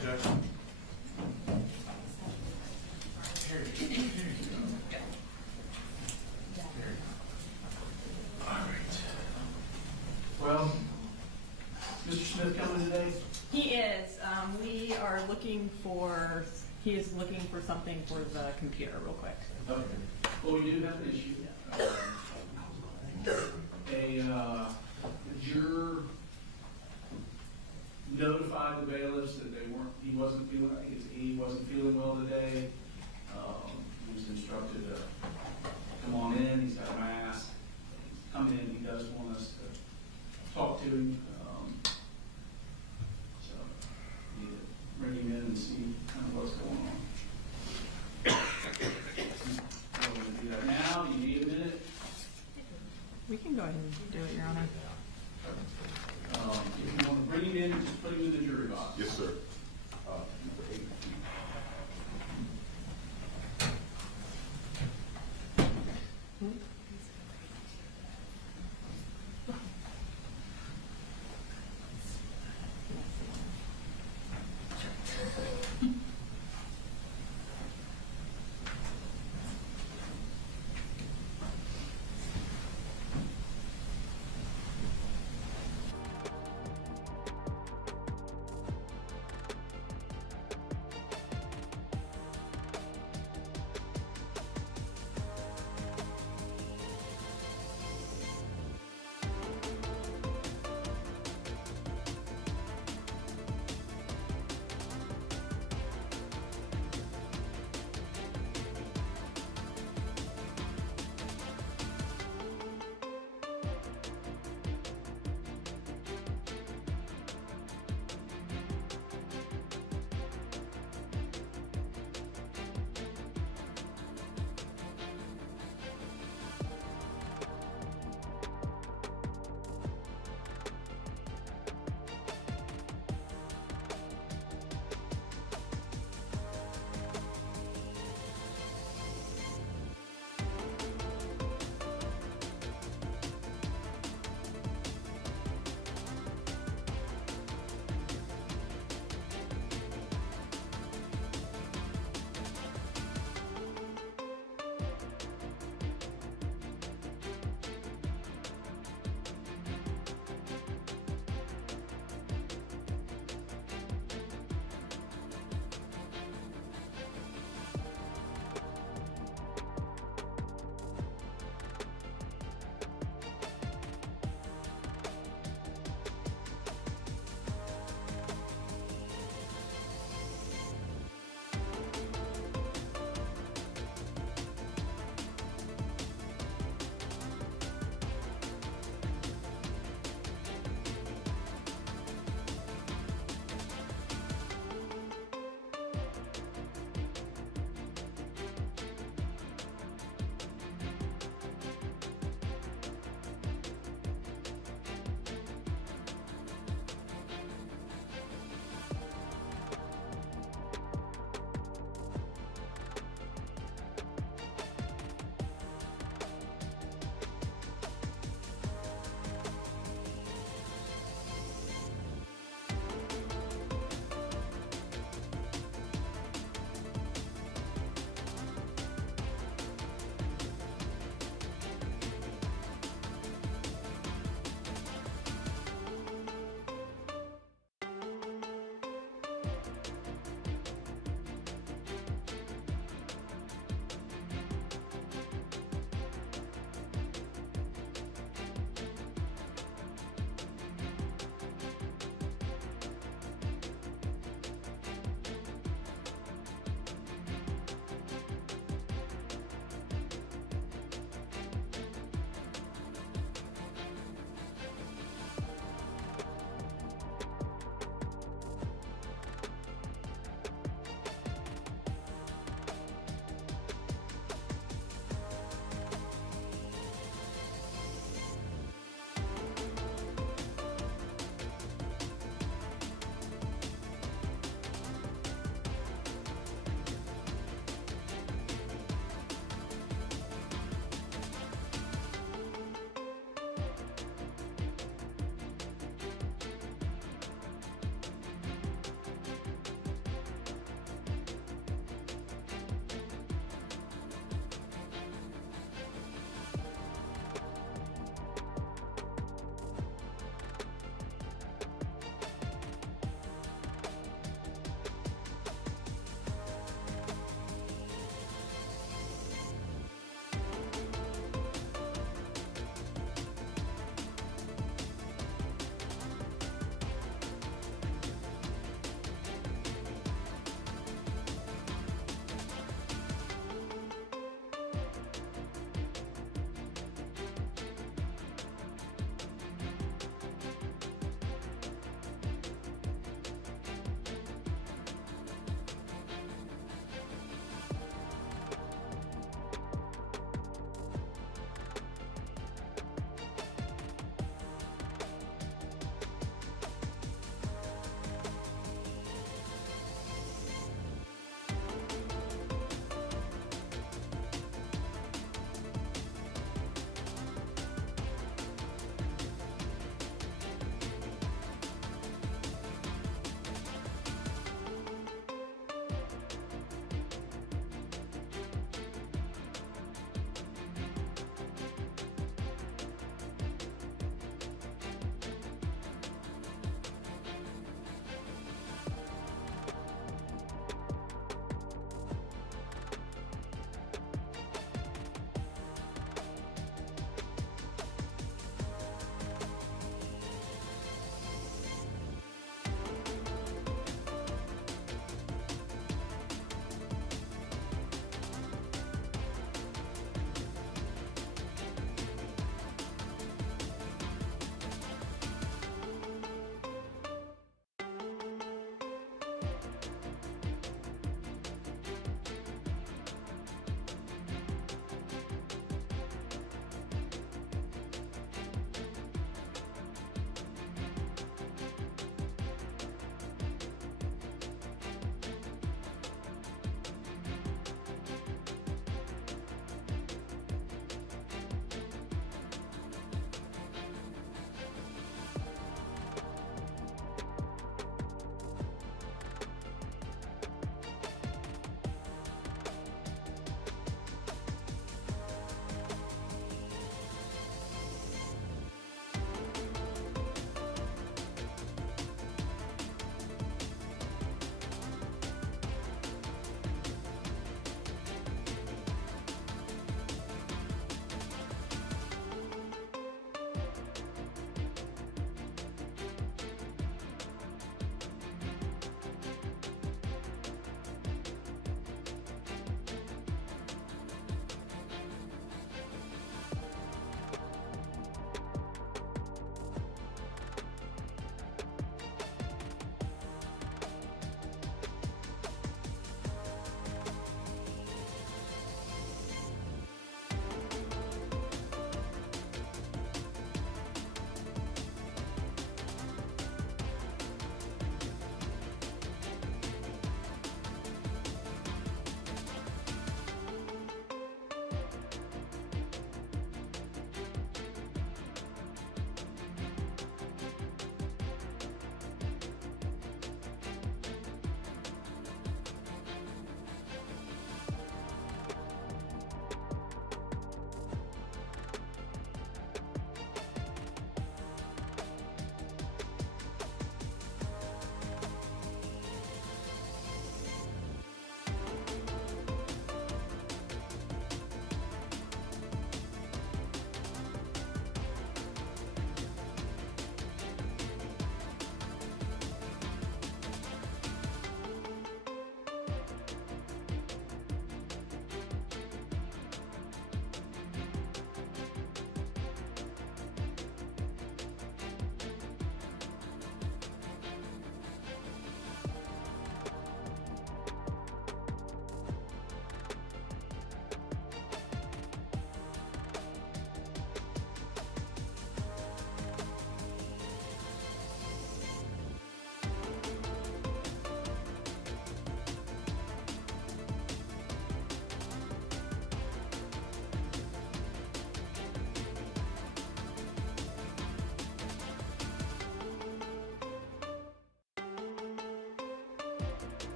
objection? All right. Well, Mr. Smith coming today? He is. We are looking for, he is looking for something for the computer real quick. Okay. Well, we do have an issue. A juror notified the bailiffs that he wasn't feeling well today. He was instructed to come on in. He's got a mask. He's come in. He does want us to talk to him. So we need to bring him in and see kind of what's going on. We're going to do that now. Do you need a minute? We can go ahead and do it, Your Honor. If you want to bring him in, just put him in the jury box. Yes, sir. Number 8.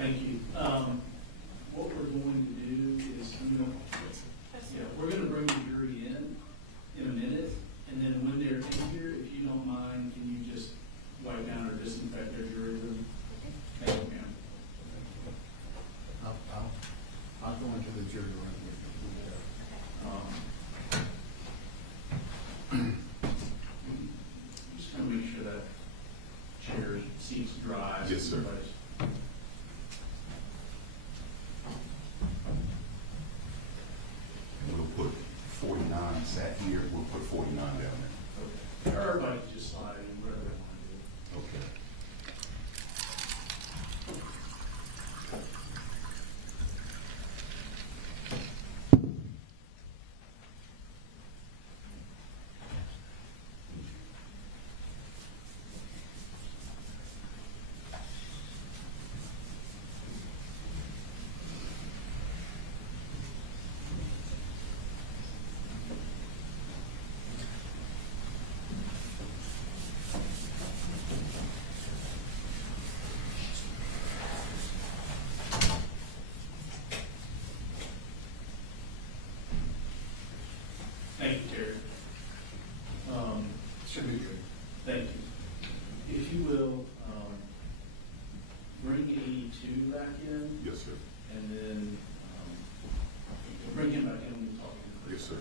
Thank you. What we're going to do is, we're gonna bring the jury in a minute, and then when they're in here, if you don't mind, can you just wipe down or disinfect their jury room? Thank you, ma'am. I'll go into the jury room. Just gonna make sure that chair seat's dry. Yes, sir. We'll put 49 sat here, we'll put 49 down there. Okay. Everybody just slide in wherever they want to do. Okay. Thank you, Terry. Should be good. Thank you. If you will, bring 82 back in, Yes, sir. and then, bring him back in when we talk. Yes, sir.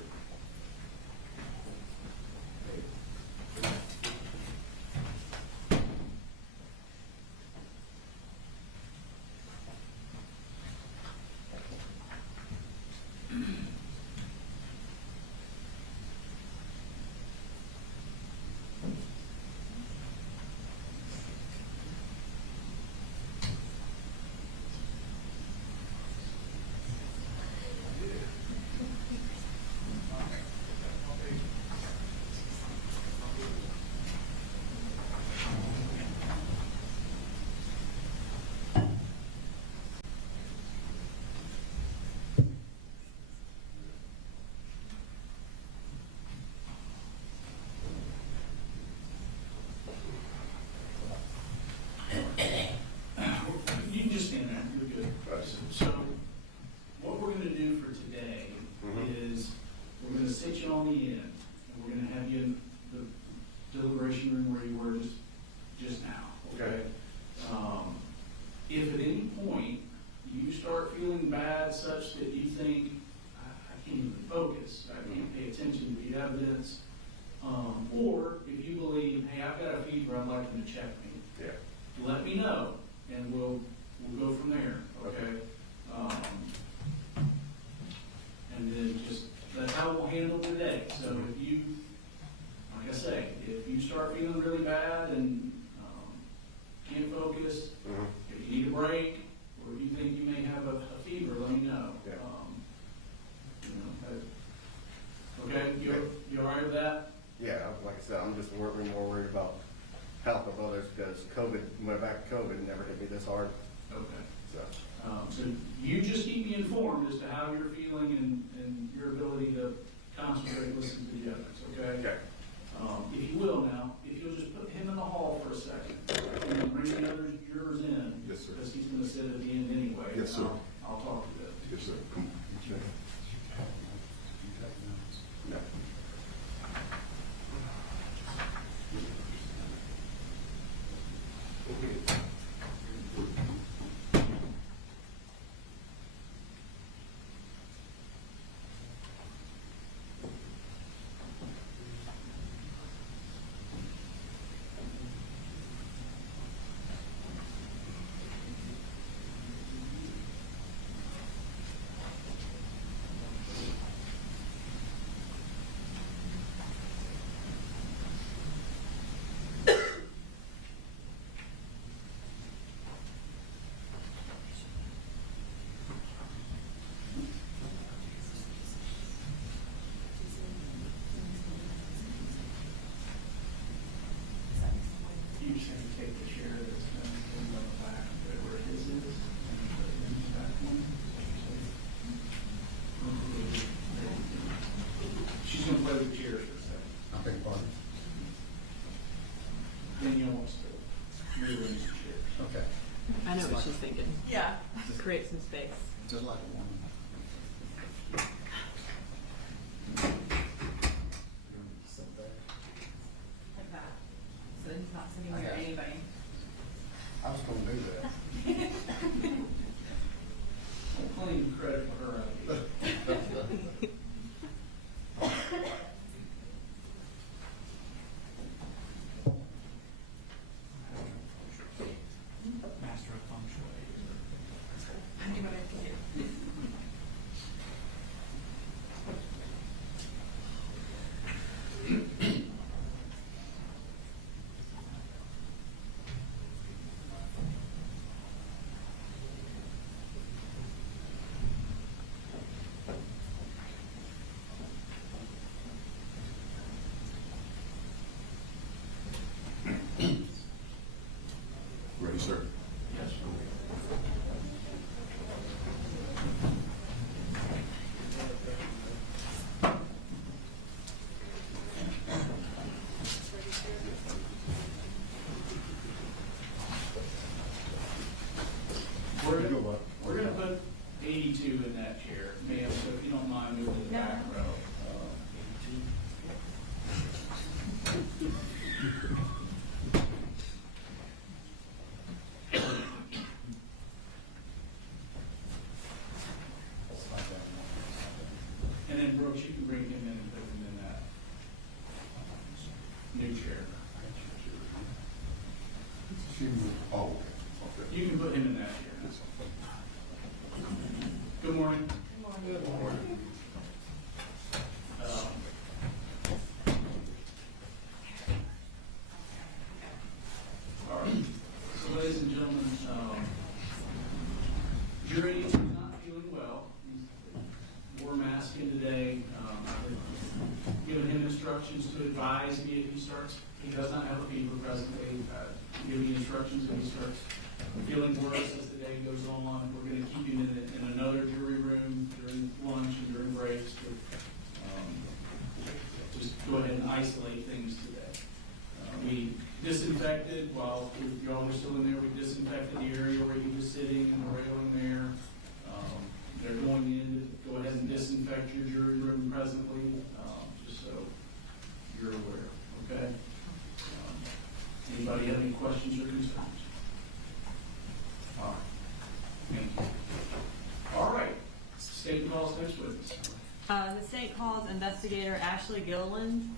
You can just stand there, you're good. So, what we're gonna do for today is, we're gonna sit you on the end, and we're gonna have you in the deliberation room where you were just now, okay? If at any point you start feeling bad such that you think, I can't even focus, I can't pay attention to the evidence, or if you believe, hey, I've got a fever, I'd like them to check me, Yeah. let me know, and we'll go from there, okay? And then just, that's how we'll handle today. So if you, like I say, if you start feeling really bad and can't focus, if you need a break, or if you think you may have a fever, let me know. Yeah. Okay, you all right with that? Yeah, like I said, I'm just more worried about health of others because COVID, went back to COVID, never hit me this hard, Okay. so. So you just keep me informed as to how you're feeling and your ability to concentrate and listen to the evidence, okay? Okay. If you will now, if you'll just put him in the hall for a second, and then bring the other jurors in. Yes, sir. Because he's gonna sit at the end anyway. Yes, sir. I'll talk to them. Yes, sir. Come. No. You just have to take the chair that's going to be on the back, where his is, and put it in the back one. She's gonna play with the chairs for a second. I beg your pardon? Then you'll want to move in the chairs. Okay. I know what she's thinking. Yeah. Create some space. Just like a woman. Like that. So he's not sitting I near got it. anybody. I was gonna do that. I'll claim credit for her idea. Master of feng shui. I do what I can do. Ready, sir? Yes. We're You gonna, go up. we're gonna put 82 in that chair, ma'am, so if you don't mind moving to the No. back row. 82. Slide that one. And then Brooks, you can bring him in and put him in that new chair. She moved, oh, okay. You can put him in that chair. Good morning. Good morning. All right, so ladies and gentlemen, jury is not feeling well. He's wore a mask in today. I've given him instructions to advise me if he does not have a fever presently. Give me instructions if he starts feeling worse as the day goes on. We're going to keep him in another jury room during lunch and during breaks to just go ahead and isolate things today. We disinfected while y'all were still in there. We disinfected the area where he was sitting and the railing there. They're going in to go ahead and disinfect your jury room presently, just so you're aware, okay? Anybody have any questions or concerns? All right. Thank you. All right. State calls next witness. The state calls investigator Ashley Gilliland.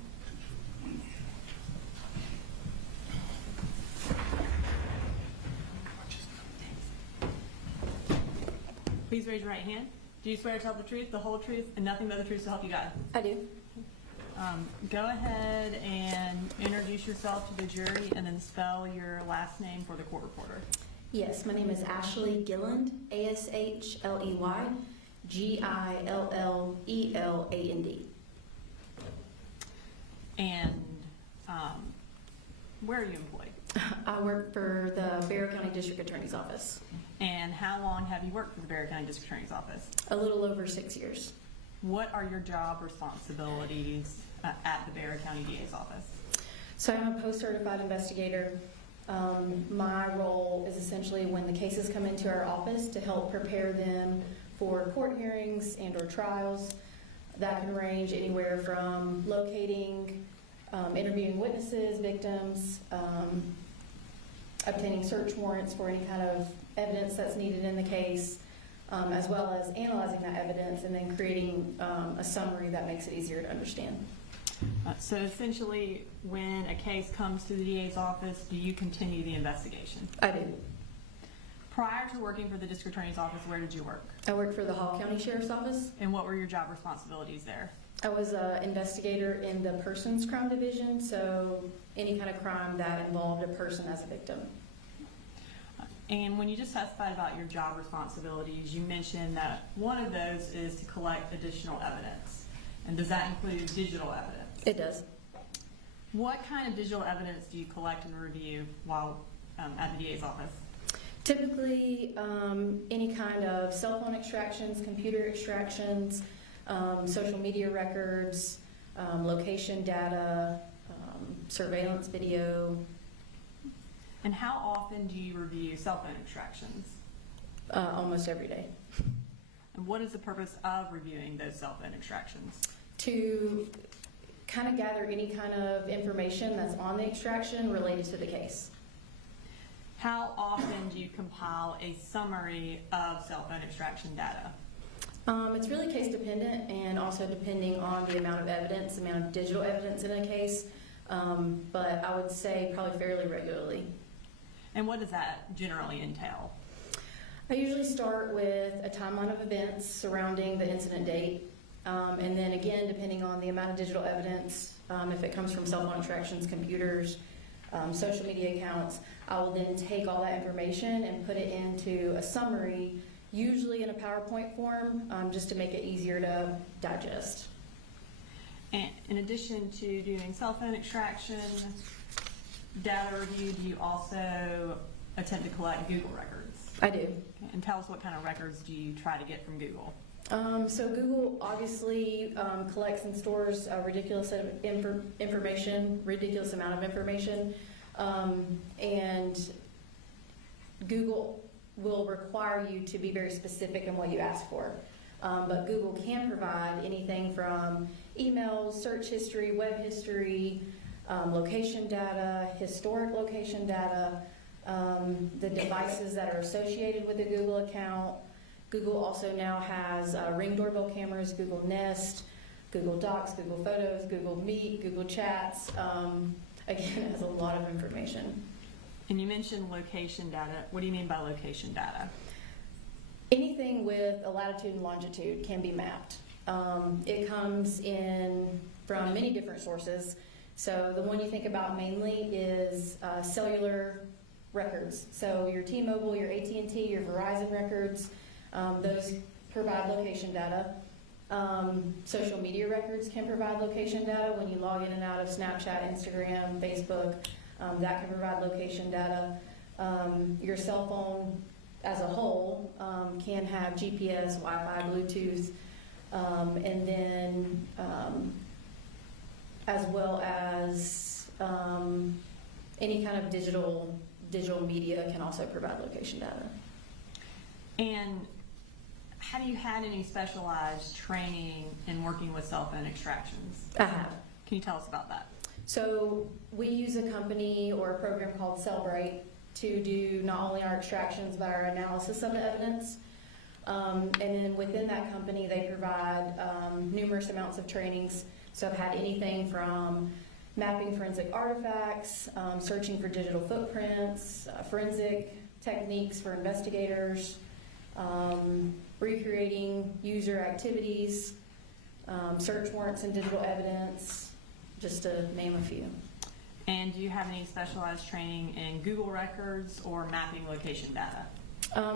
Please raise your right hand. Do you swear to tell the truth, the whole truth, and nothing but the truth to help you God? I do. Go ahead and introduce yourself to the jury and then spell your last name for the court reporter. Yes, my name is Ashley Gilland, ASHLEY, GILLELAND. And where are you employed? I work for the Barrow County District Attorney's Office. And how long have you worked for the Barrow County District Attorney's Office? A little over 6 years. What are your job responsibilities at the Barrow County DA's office? So I'm a post-certified investigator. My role is essentially when the cases come into our office to help prepare them for court hearings and or trials. That can range anywhere from locating, interviewing witnesses, victims, obtaining search warrants for any kind of evidence that's needed in the case, as well as analyzing that evidence and then creating a summary that makes it easier to understand. So essentially, when a case comes to the DA's office, do you continue the investigation? I do. Prior to working for the District Attorney's Office, where did you work? I work for the Hall County Sheriff's Office. And what were your job responsibilities there? I was an investigator in the Persons Crime Division, so any kind of crime that involved a person as a victim. And when you just testified about your job responsibilities, you mentioned that one of those is to collect additional evidence. And does that include digital evidence? It does. What kind of digital evidence do you collect and review while at the DA's office? Typically, any kind of cell phone extractions, computer extractions, social media records, location data, surveillance video. And how often do you review cell phone extractions? Almost every day. And what is the purpose of reviewing those cell phone extractions? To kind of gather any kind of information that's on the extraction related to the case. How often do you compile a summary of cell phone extraction data? It's really case dependent and also depending on the amount of evidence, the amount of digital evidence in a case. But I would say probably fairly regularly. And what does that generally entail? I usually start with a timeline of events surrounding the incident date. And then again, depending on the amount of digital evidence, if it comes from cell phone extractions, computers, social media accounts, I will then take all that information and put it into a summary, usually in a PowerPoint form, just to make it easier to digest. And in addition to doing cell phone extraction, data review, do you also attempt to collect Google records? I do. Okay, and tell us what kind of records do you try to get from Google? So Google obviously collects and stores a ridiculous amount of information, and Google will require you to be very specific in what you ask for. But Google can provide anything from emails, search history, web history, location data, historic location data, the devices that are associated with the Google account. Google also now has Ring doorbell cameras, Google Nest, Google Docs, Google Photos, Google Meet, Google Chats. Again, it has a lot of information. And you mentioned location data. What do you mean by location data? Anything with a latitude and longitude can be mapped. It comes in from many different sources. So the one you think about mainly is cellular records. So your T-Mobile, your AT&T, your Verizon records, those provide location data. Social media records can provide location data when you log in and out of Snapchat, Instagram, Facebook. That can provide location data. Your cell phone as a whole can have GPS, Wi-Fi, Bluetooth, and then as well as any kind of digital media can also provide location data. And have you had any specialized training in working with cell phone extractions? I have. Can you tell us about that? So we use a company or a program called Cellbrite to do not only our extractions but our analysis of the evidence. And then within that company, they provide numerous amounts of trainings. So I've had anything from mapping forensic artifacts, searching for digital footprints, forensic techniques for investigators, recreating user activities, search warrants and digital evidence, just to name a few. And do you have any specialized training in Google records or mapping location data?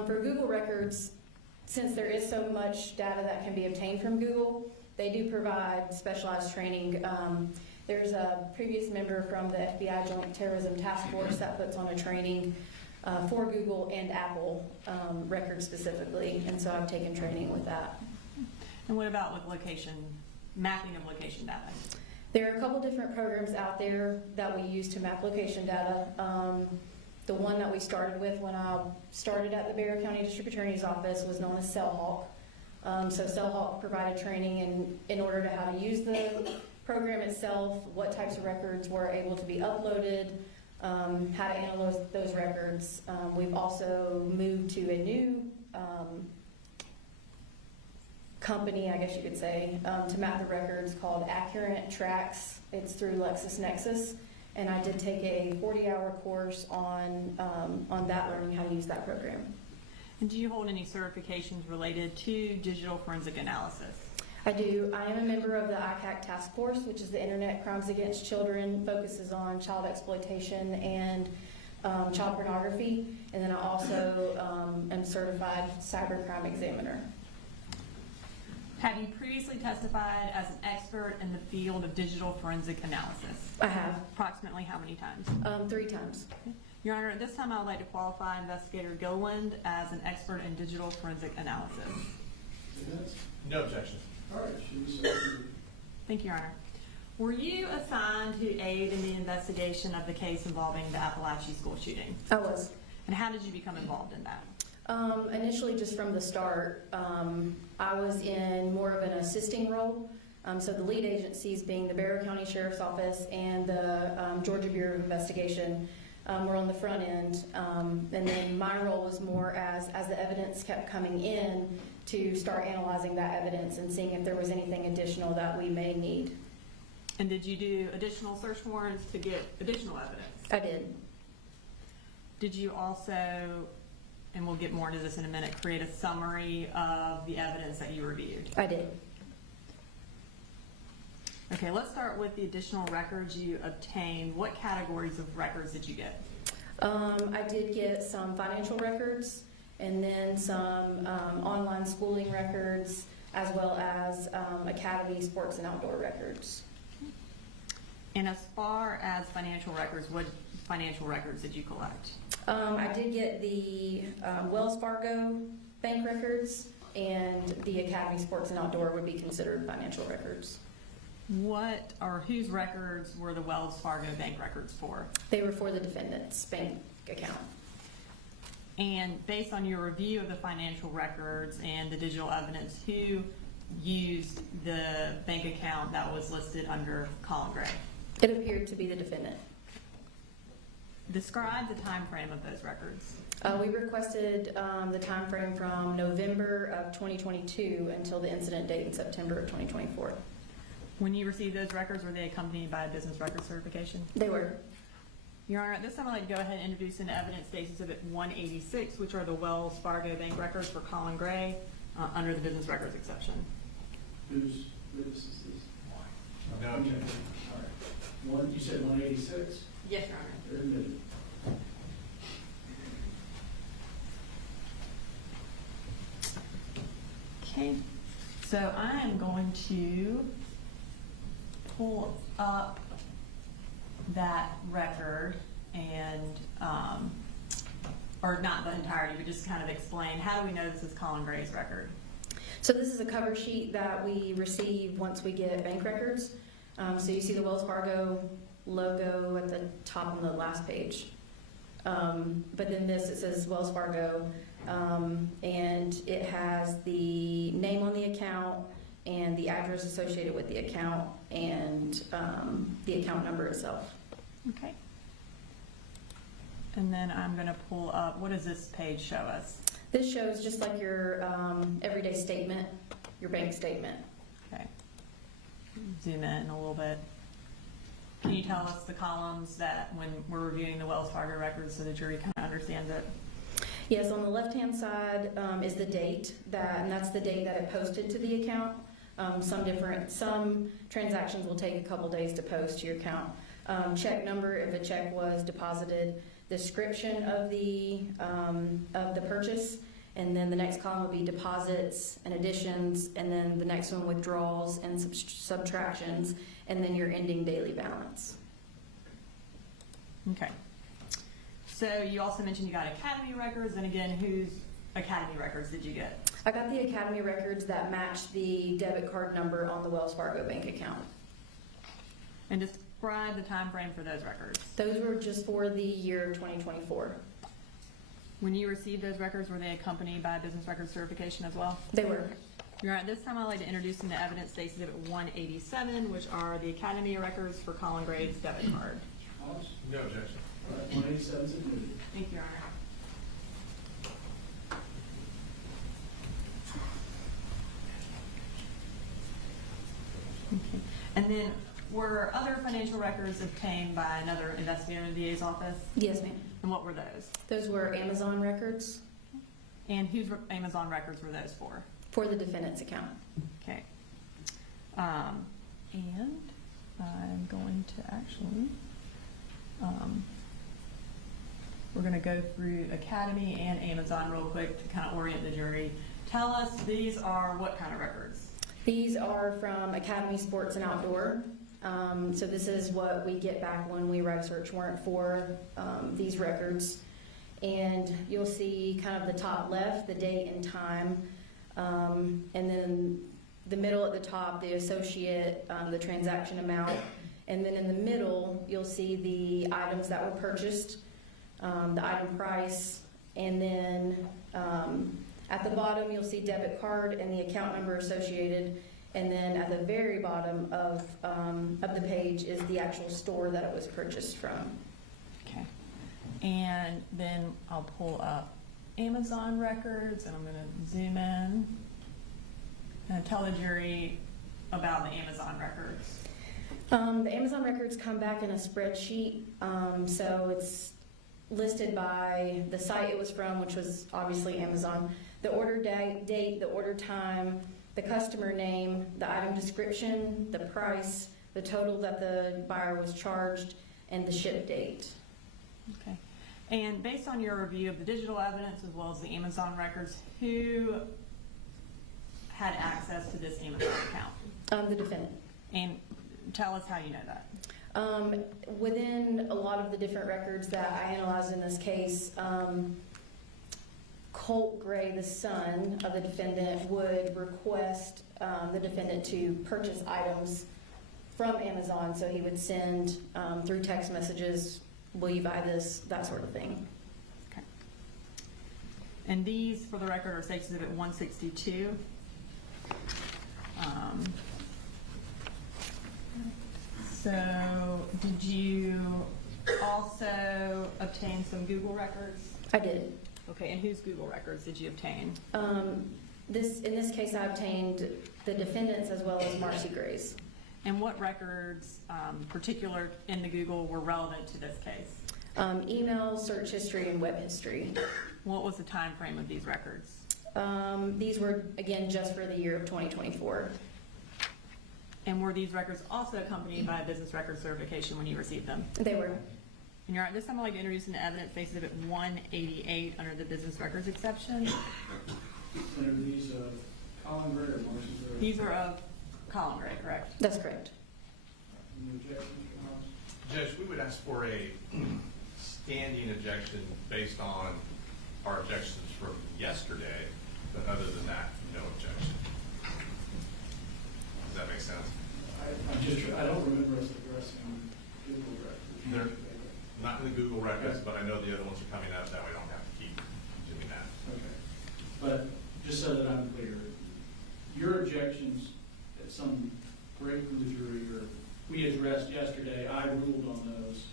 For Google records, since there is so much data that can be obtained from Google, they do provide specialized training. There's a previous member from the FBI Joint Terrorism Task Force that puts on a training for Google and Apple records specifically, and so I've taken training with that. And what about with mapping of location data? There are a couple different programs out there that we use to map location data. The one that we started with when I started at the Bexar County District Attorney's Office was known as CellHawk. So CellHawk provided training in order to how to use the program itself, what types of records were able to be uploaded, how to analyze those records. We've also moved to a new company, I guess you could say, to map the records called Accurate Tracks. It's through LexisNexis, and I did take a 40-hour course on that, learning how to use that program. And do you hold any certifications related to digital forensic analysis? I do. I am a member of the ICAC Task Force, which is the Internet Crimes Against Children, focuses on child exploitation and child pornography. And then I also am certified cybercrime examiner. Have you previously testified as an expert in the field of digital forensic analysis? I have. Approximately how many times? 3 times. Your Honor, at this time I would like to qualify Investigator Gilliland as an expert in digital forensic analysis. Yes. No objection. All right, should we say? Thank you, Your Honor. Were you assigned to aid in the investigation of the case involving the Apalachee school shooting? I was. And how did you become involved in that? Initially, just from the start, I was in more of an assisting role. So the lead agencies being the Barrow County Sheriff's Office and the Georgia Bureau of Investigation were on the front end. And then my role was more as the evidence kept coming in to start analyzing that evidence and seeing if there was anything additional that we may need. And did you do additional search warrants to get additional evidence? I did. Did you also, and we'll get more into this in a minute, create a summary of the evidence that you reviewed? I did. Okay, let's start with the additional records you obtained. What categories of records did you get? I did get some financial records and then some online schooling records, as well as academy sports and outdoor records. And as far as financial records, what financial records did you collect? I did get the Wells Fargo bank records, and the academy sports and outdoor would be considered financial records. What or whose records were the Wells Fargo bank records for? They were for the defendant's bank account. And based on your review of the financial records and the digital evidence, who used the bank account that was listed under Colin Gray? It appeared to be the defendant. Describe the time frame of those records. We requested the time frame from November of 2022 until the incident date in September of 2024. When you received those records, were they accompanied by a business record certification? They were. Your Honor, at this time I'd like to go ahead and introduce into evidence State's Exhibit 186, which are the Wells Fargo bank records for Colin Gray under the business records exception. Whose witness is this? No. Okay, all right. You said 186? Yes, Your Honor. Very good. Okay, so I am going to pull up that record and, or not the entirety, but just kind of explain, how do we know this is Colin Gray's record? So this is a cover sheet that we receive once we get bank records. So you see the Wells Fargo logo at the top on the last page. But then this, it says Wells Fargo, and it has the name on the account and the address associated with the account and the account number itself. Okay. And then I'm going to pull up, what does this page show us? This shows just like your everyday statement, your bank statement. Okay. Zoom in a little bit. Can you tell us the columns that when we're reviewing the Wells Fargo records so the jury kind of understands it? Yes, on the left-hand side is the date and that's the date that it posted to the account. Some transactions will take a couple days to post to your account. Check number, if a check was deposited, description of the purchase, and then the next column will be deposits and additions, and then the next one withdrawals and subtractions, and then your ending daily balance. Okay. So you also mentioned you got academy records, and again, whose academy records did you get? I got the academy records that match the debit card number on the Wells Fargo bank account. And describe the time frame for those records. Those were just for the year 2024. When you received those records, were they accompanied by a business record certification as well? They were. You're right. This time I'd like to introduce into evidence State's Exhibit 187, which are the academy records for Colin Gray's debit card. Collins? No objection. All right, 187 is admitted. Thank you, Your Honor. Okay. And then, were other financial records obtained by another investigator in the DA's office? Yes, ma'am. And what were those? Those were Amazon records And whose Amazon records were those for? for the defendant's account. Okay. And I'm going to actually, we're going to go through Academy and Amazon real quick to kind of orient the jury. Tell us, these are what kind of records? These are from Academy Sports and Outdoor. So this is what we get back when we write a search warrant for these records. And you'll see kind of the top left, the date and time. And then the middle at the top, the associate, the transaction amount, and then in the middle, you'll see the items that were purchased, the item price, and then at the bottom, you'll see debit card and the account number associated, and then at the very bottom of the page is the actual store that it was purchased from. Okay. And then I'll pull up Amazon records, and I'm going to zoom in and tell the jury about the Amazon records. The Amazon records come back in a spreadsheet, so it's listed by the site it was from, which was obviously Amazon, the order date, the order time, the customer name, the item description, the price, the total that the buyer was charged, and the ship date. Okay. And based on your review of the digital evidence as well as the Amazon records, who had access to this Amazon account? The defendant. And tell us how you know that. Within a lot of the different records that I analyzed in this case, Colt Gray, the son of the defendant, would request the defendant to purchase items from Amazon, so he would send through text messages, will you buy this, that sort of thing. Okay. And these, for the record, are State Exhibit 162. So, did you also obtain some Google records? I did. Okay, and whose Google records did you obtain? In this case, I obtained the defendant's as well as Marcy Gray's. And what records, particular in the Google, were relevant to this case? Email, search history, and web history. What was the time frame of these records? These were, again, just for the year of 2024. And were these records also accompanied by a business record certification when you received them? They were. And you're right, this time I'd like to introduce into evidence State Exhibit 188 under the business records exception. And are these Colin Gray or Marcy Gray? These are of Colin Gray, correct? That's correct. Any objections, Mr. Hobbs? Judge, we would ask for a standing objection based on our objections from yesterday, but other than that, no objection. Does that make sense? I don't remember us addressing Google records. They're not in the Google records, but I know the other ones are coming up, that we don't have to keep doing that. Okay. But just so that I'm clear, your objections at some break from the jury or we addressed yesterday, I ruled on those.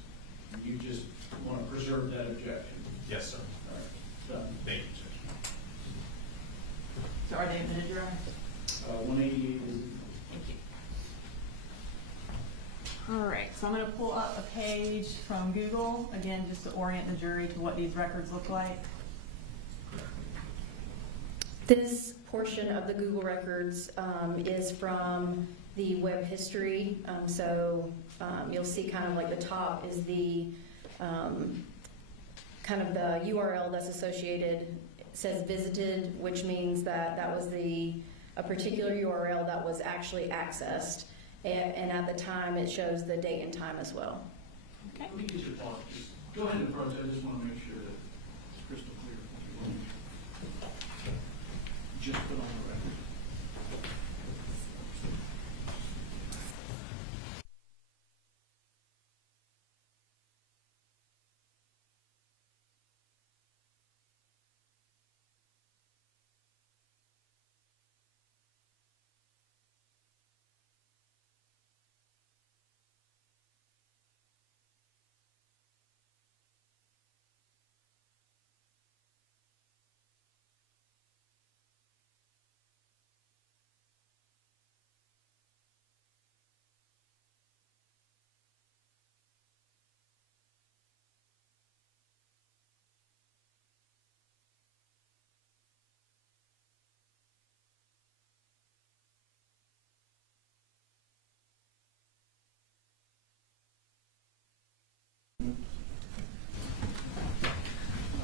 And you just want to preserve that objection. Yes, sir. All right. So, Thank you, Judge. So are they admitted, Your Honor? 188 is. Thank you. All right, so I'm going to pull up a page from Google, again, just to orient the jury to what these records look like. This portion of the Google records is from the web history. You'll see kind of like the top is the kind of the URL that's associated. It says visited, which means that that was a particular URL that was actually accessed. And at the time, it shows the date and time as well. Okay. Let me get your thoughts. Just go ahead and approach. I just want to make sure that it's crystal clear. Just put on the record.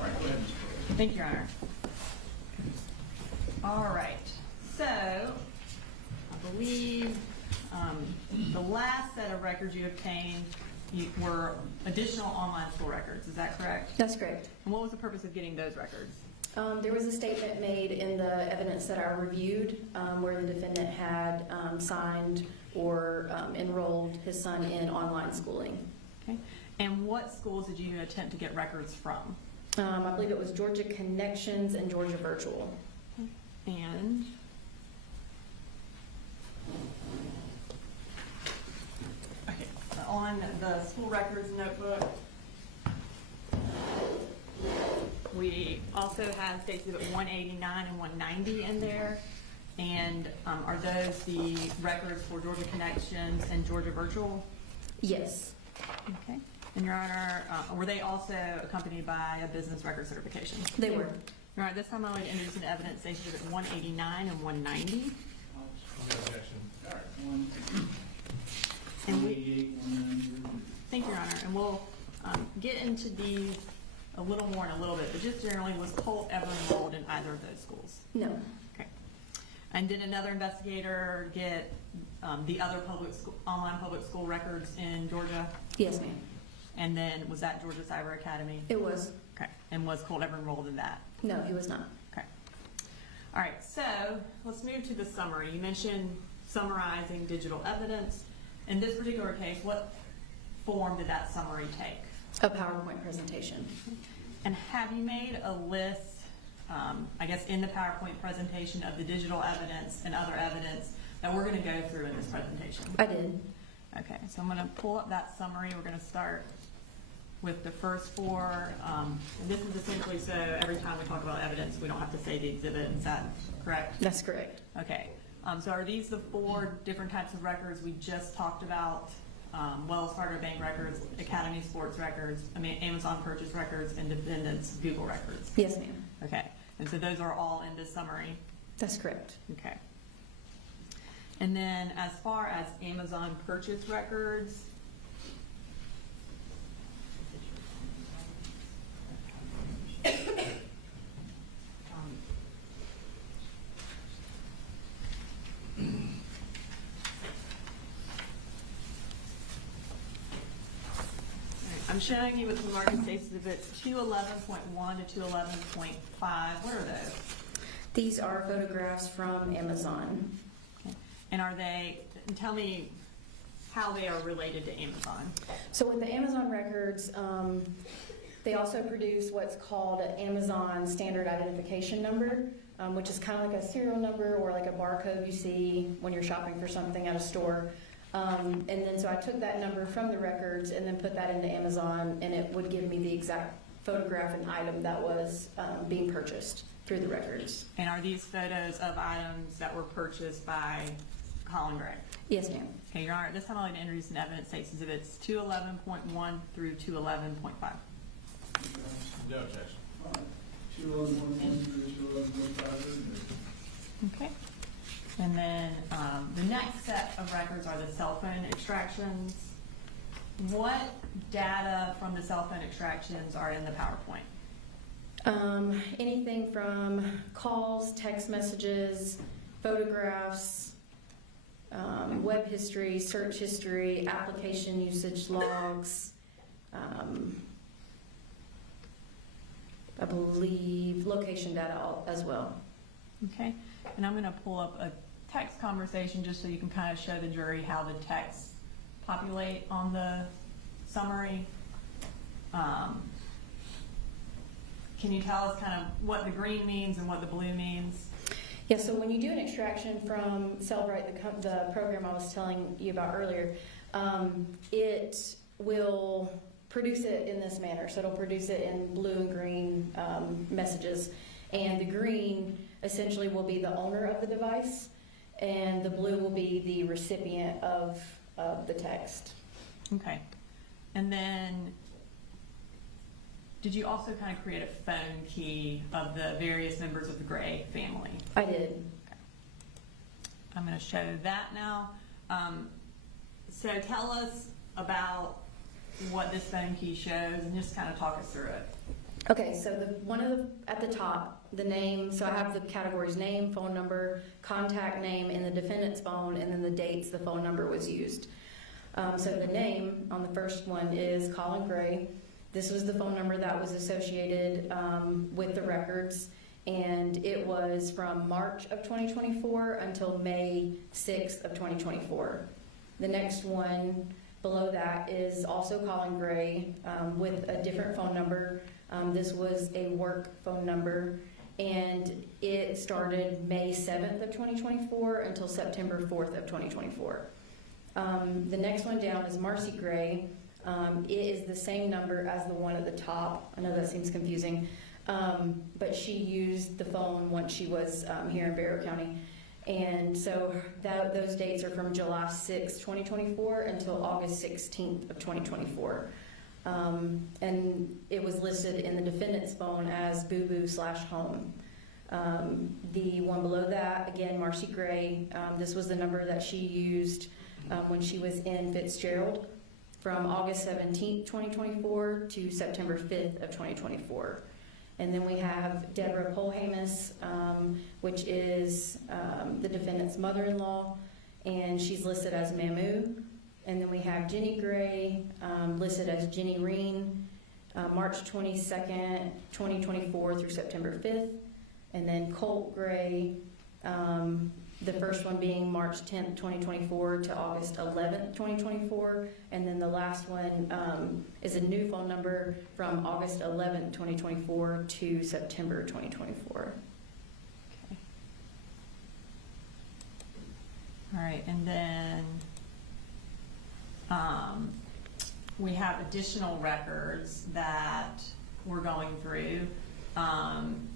All right, go ahead, Mr. President. Thank you, Your Honor. All right, so I believe the last set of records you obtained were additional online school records, is that correct? That's correct. And what was the purpose of getting those records? There was a statement made in the evidence that I reviewed where the defendant had signed or enrolled his son in online schooling. Okay. And what schools did you attempt to get records from? I believe it was Georgia Connections and Georgia Virtual. And okay, so on the school records notebook, we also have State Exhibit 189 and 190 in there. And are those the records for Georgia Connections and Georgia Virtual? Yes. Okay. And Your Honor, were they also accompanied by a business record certification? They were. All right, this time I would introduce into evidence State Exhibit 189 and 190. No objection. All right, one, And we, 188, 190. thank you, Your Honor, and we'll get into these a little more in a little bit, but just generally, was Colt ever enrolled in either of those schools? No. Okay. And did another investigator get the other online public school records in Georgia? Yes, ma'am. And then was that Georgia Cyber Academy? It was. Okay. And was Colt ever enrolled in that? No, he was not. Okay. All right, so let's move to the summary. You mentioned summarizing digital evidence. In this particular case, what form did that summary take? A PowerPoint presentation. And have you made a list, I guess, in the PowerPoint presentation of the digital evidence and other evidence that we're going to go through in this presentation? I did. Okay, so I'm going to pull up that summary. We're going to start with the first four. This is essentially so every time we talk about evidence, we don't have to say the exhibit. Is that correct? That's correct. Okay. So are these the four different types of records we just talked about? Wells Fargo Bank records, Academy Sports records, Amazon purchase records, and defendants Google records. Yes, ma'am. Okay. And so those are all in this summary? That's correct. Okay. And then as far as Amazon purchase records, I'm showing you with the market states exhibits 211.1 to 211.5. What are those? These are photographs from Amazon. Okay. And are they, tell me how they are related to Amazon. So with the Amazon records, they also produce what's called an Amazon Standard Identification Number, which is kind of like a serial number or like a barcode you see when you're shopping for something at a store. And then so I took that number from the records and then put that into Amazon, and it would give me the exact photograph and item that was being purchased through the records. And are these photos of items that were purchased by Colin Gray? Yes, ma'am. Okay, Your Honor, this time I'd like to introduce an evidence states exhibits 211.1 through 211.5. No objection. All right, 211.1 through 211.5. Okay. And then the next set of records are the cell phone extractions. What data from the cell phone extractions are in the PowerPoint? Anything from calls, text messages, photographs, web history, search history, application usage logs, I believe location data as well. Okay. And I'm going to pull up a text conversation just so you can kind of show the jury how the texts populate on the summary. Can you tell us kind of what the green means and what the blue means? Yeah, so when you do an extraction from Celebrate, the program I was telling you about earlier, it will produce it in this manner. So it'll produce it in blue and green messages. And the green essentially will be the owner of the device, and the blue will be the recipient of the text. Okay. And then did you also kind of create a phone key of the various members of the Gray family? I did. Okay. I'm going to show that now. So tell us about what this phone key shows and just kind of talk us through it. Okay, so at the top, the name, so I have the categories name, phone number, contact name, and the defendant's phone, and then the dates the phone number was used. So the name on the first one is Colin Gray. This was the phone number that was associated with the records, and it was from March of 2024 until May 6th of 2024. The next one below that is also Colin Gray with a different phone number. This was a work phone number, and it started May 7th of 2024 until September 4th of 2024. The next one down is Marcy Gray. It is the same number as the one at the top. I know that seems confusing, but she used the phone once she was here in Barrow County. And so those dates are from July 6th, 2024 until August 16th of 2024. And it was listed in the defendant's phone as boo-boo/home. The one below that, again, Marcy Gray, this was the number that she used when she was in Fitzgerald from August 17th, 2024 to September 5th of 2024. And then we have Deborah Polhamus, which is the defendant's mother-in-law, and she's listed as Mamu. And then we have Jenny Gray, listed as Jenny Reen, March 22nd, 2024 through September 5th. And then Colt Gray, the first one being March 10th, 2024 to August 11th, 2024. And then the last one is a new phone number from August 11th, 2024 to September 2024. Okay. All right, and then we have additional records that we're going through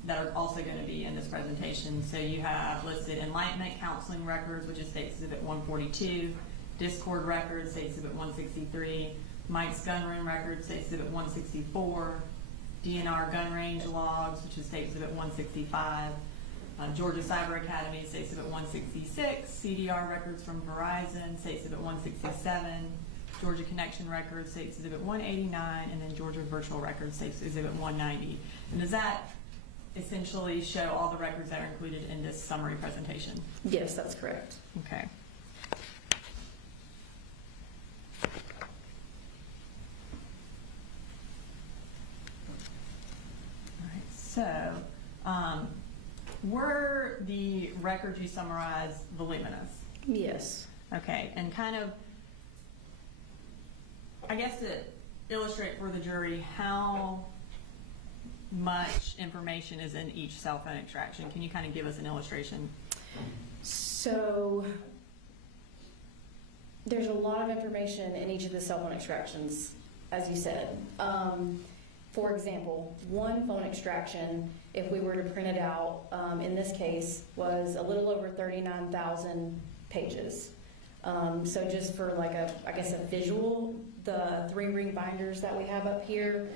that are also going to be in this presentation. So you have listed Enlightenment Counseling Records, which is State Exhibit 142, Discord Records, State Exhibit 163, Mike's Gun Room Records, State Exhibit 164, DNR Gun Range Logs, which is State Exhibit 165, Georgia Cyber Academy, State Exhibit 166, CDR Records from Verizon, State Exhibit 167, Georgia Connection Records, State Exhibit 189, and then Georgia Virtual Records, State Exhibit 190. And does that essentially show all the records that are included in this summary presentation? Yes, that's correct. Okay. All right, so were the records you summarized voluminous? Yes. Okay, and kind of, I guess to illustrate for the jury how much information is in each cell phone extraction, can you kind of give us an illustration? So there's a lot of information in each of the cell phone extractions, as you said. For example, one phone extraction, if we were to print it out, in this case, was a little over 39,000 pages. So just for like a visual, the 3-ring binders that we have up here,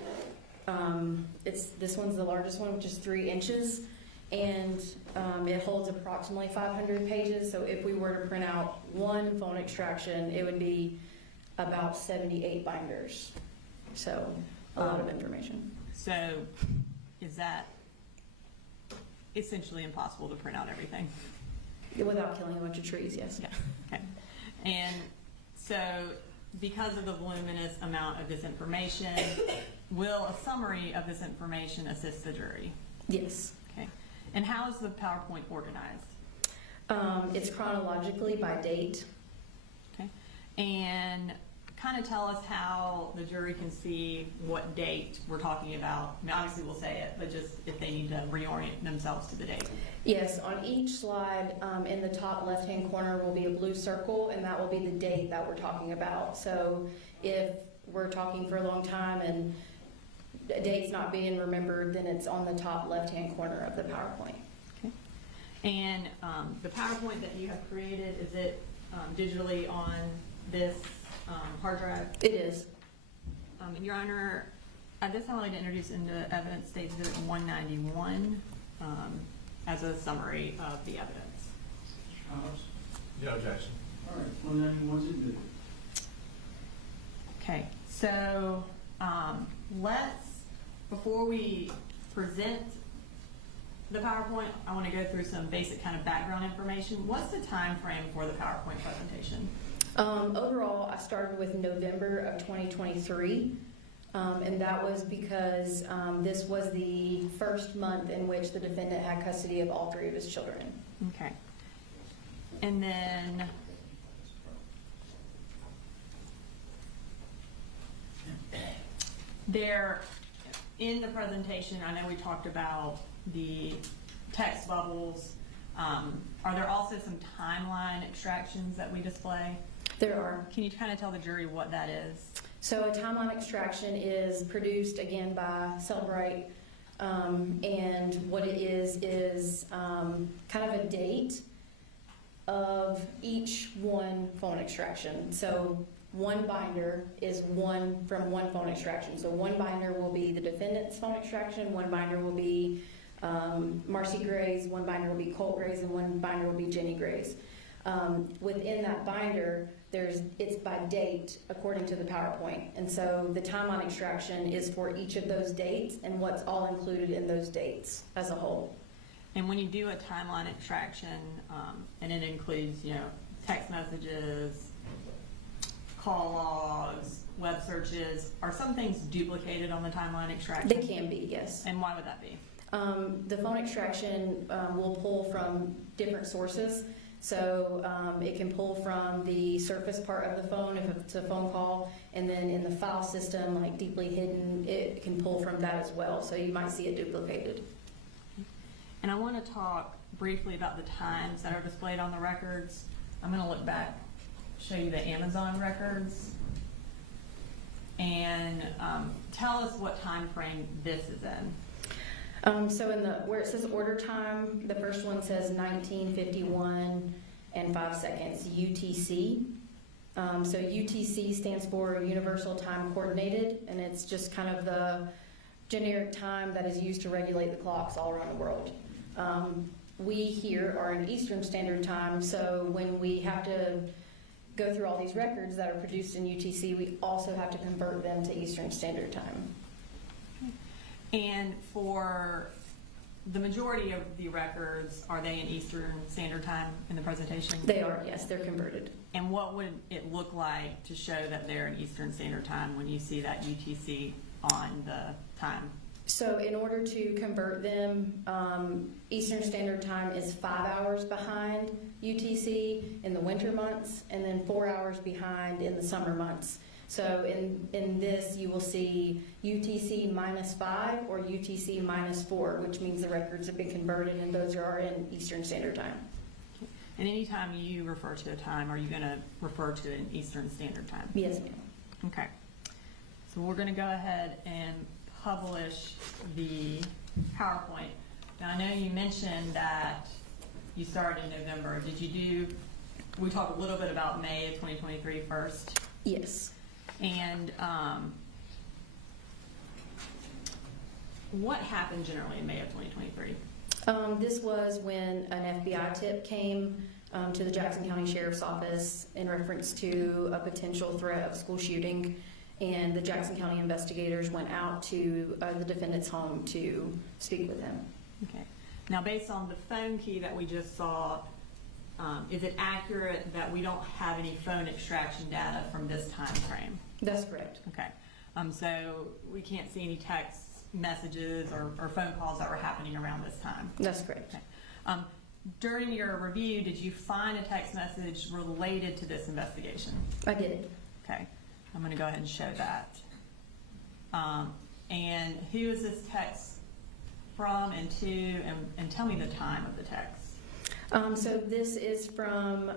this one's the largest one, which is 3 inches, and it holds approximately 500 pages. So if we were to print out one phone extraction, it would be about 78 binders. So a lot of information. So is that essentially impossible to print out everything? Without killing a bunch of trees, yes. Yeah. Okay. And so because of the voluminous amount of this information, will a summary of this information assist the jury? Yes. Okay. And how is the PowerPoint organized? It's chronologically by date. Okay. And kind of tell us how the jury can see what date we're talking about. I mean, obviously we'll say it, but just if they need to reorient themselves to the date. Yes, on each slide, in the top left-hand corner will be a blue circle, and that will be the date that we're talking about. So if we're talking for a long time and a date's not being remembered, then it's on the top left-hand corner of the PowerPoint. Okay. And the PowerPoint that you have created, is it digitally on this hard drive? It is. And Your Honor, at this time I'd like to introduce into evidence State Exhibit 191 as a summary of the evidence. House? No objection. All right, 191's admitted. Okay, so before we present the PowerPoint, I want to go through some basic kind of background information. What's the time frame for the PowerPoint presentation? Overall, I started with November of 2023. And that was because this was the first month in which the defendant had custody of all 3 of his children. Okay. And then there, in the presentation, I know we talked about the text bubbles. Are there also some timeline extractions that we display? There are. Can you kind of tell the jury what that is? So a timeline extraction is produced again by Cellbrite, and what it is kind of a date of each one phone extraction. So one binder is one from one phone extraction. So one binder will be the defendant's phone extraction, one binder will be Marcy Gray's, one binder will be Colt Gray's, and one binder will be Jenny Gray's. Within that binder, it's by date according to the PowerPoint. And so the timeline extraction is for each of those dates and what's all included in those dates as a whole. And when you do a timeline extraction, and it includes, text messages, call logs, web searches, are some things duplicated on the timeline extraction? They can be, yes. And why would that be? The phone extraction will pull from different sources. So it can pull from the surface part of the phone if it's a phone call, and then in the file system, like deeply hidden, it can pull from that as well. So you might see it duplicated. And I want to talk briefly about the times that are displayed on the records. I'm going to look back, show you the Amazon records, and tell us what time frame this is in. So where it says order time, the first one says 19:51 and 5 seconds, UTC. So UTC stands for Universal Time Coordinated, and it's just kind of the generic time that is used to regulate the clocks all around the world. We here are in Eastern Standard Time, so when we have to go through all these records that are produced in UTC, we also have to convert them to Eastern Standard Time. And for the majority of the records, are they in Eastern Standard Time in the presentation? They are, yes, they're converted. And what would it look like to show that they're in Eastern Standard Time when you see that UTC on the time? So in order to convert them, Eastern Standard Time is 5 hours behind UTC in the winter months, and then 4 hours behind in the summer months. So in this, you will see UTC -5 or UTC -4, which means the records have been converted, and those are in Eastern Standard Time. And anytime you refer to a time, are you going to refer to it in Eastern Standard Time? Yes, ma'am. Okay. So we're going to go ahead and publish the PowerPoint. Now, I know you mentioned that you started in November. We talked a little bit about May of 2023 first. Yes. And what happened generally in May of 2023? This was when an FBI tip came to the Jackson County Sheriff's Office in reference to a potential threat of school shooting, and the Jackson County investigators went out to the defendant's home to speak with him. Okay. Now, based on the phone key that we just saw, is it accurate that we don't have any phone extraction data from this time frame? That's correct. Okay. So we can't see any text messages or phone calls that were happening around this time? That's correct. Okay. During your review, did you find a text message related to this investigation? I did. Okay. I'm going to go ahead and show that. And who is this text from and to, and tell me the time of the text. So this is from,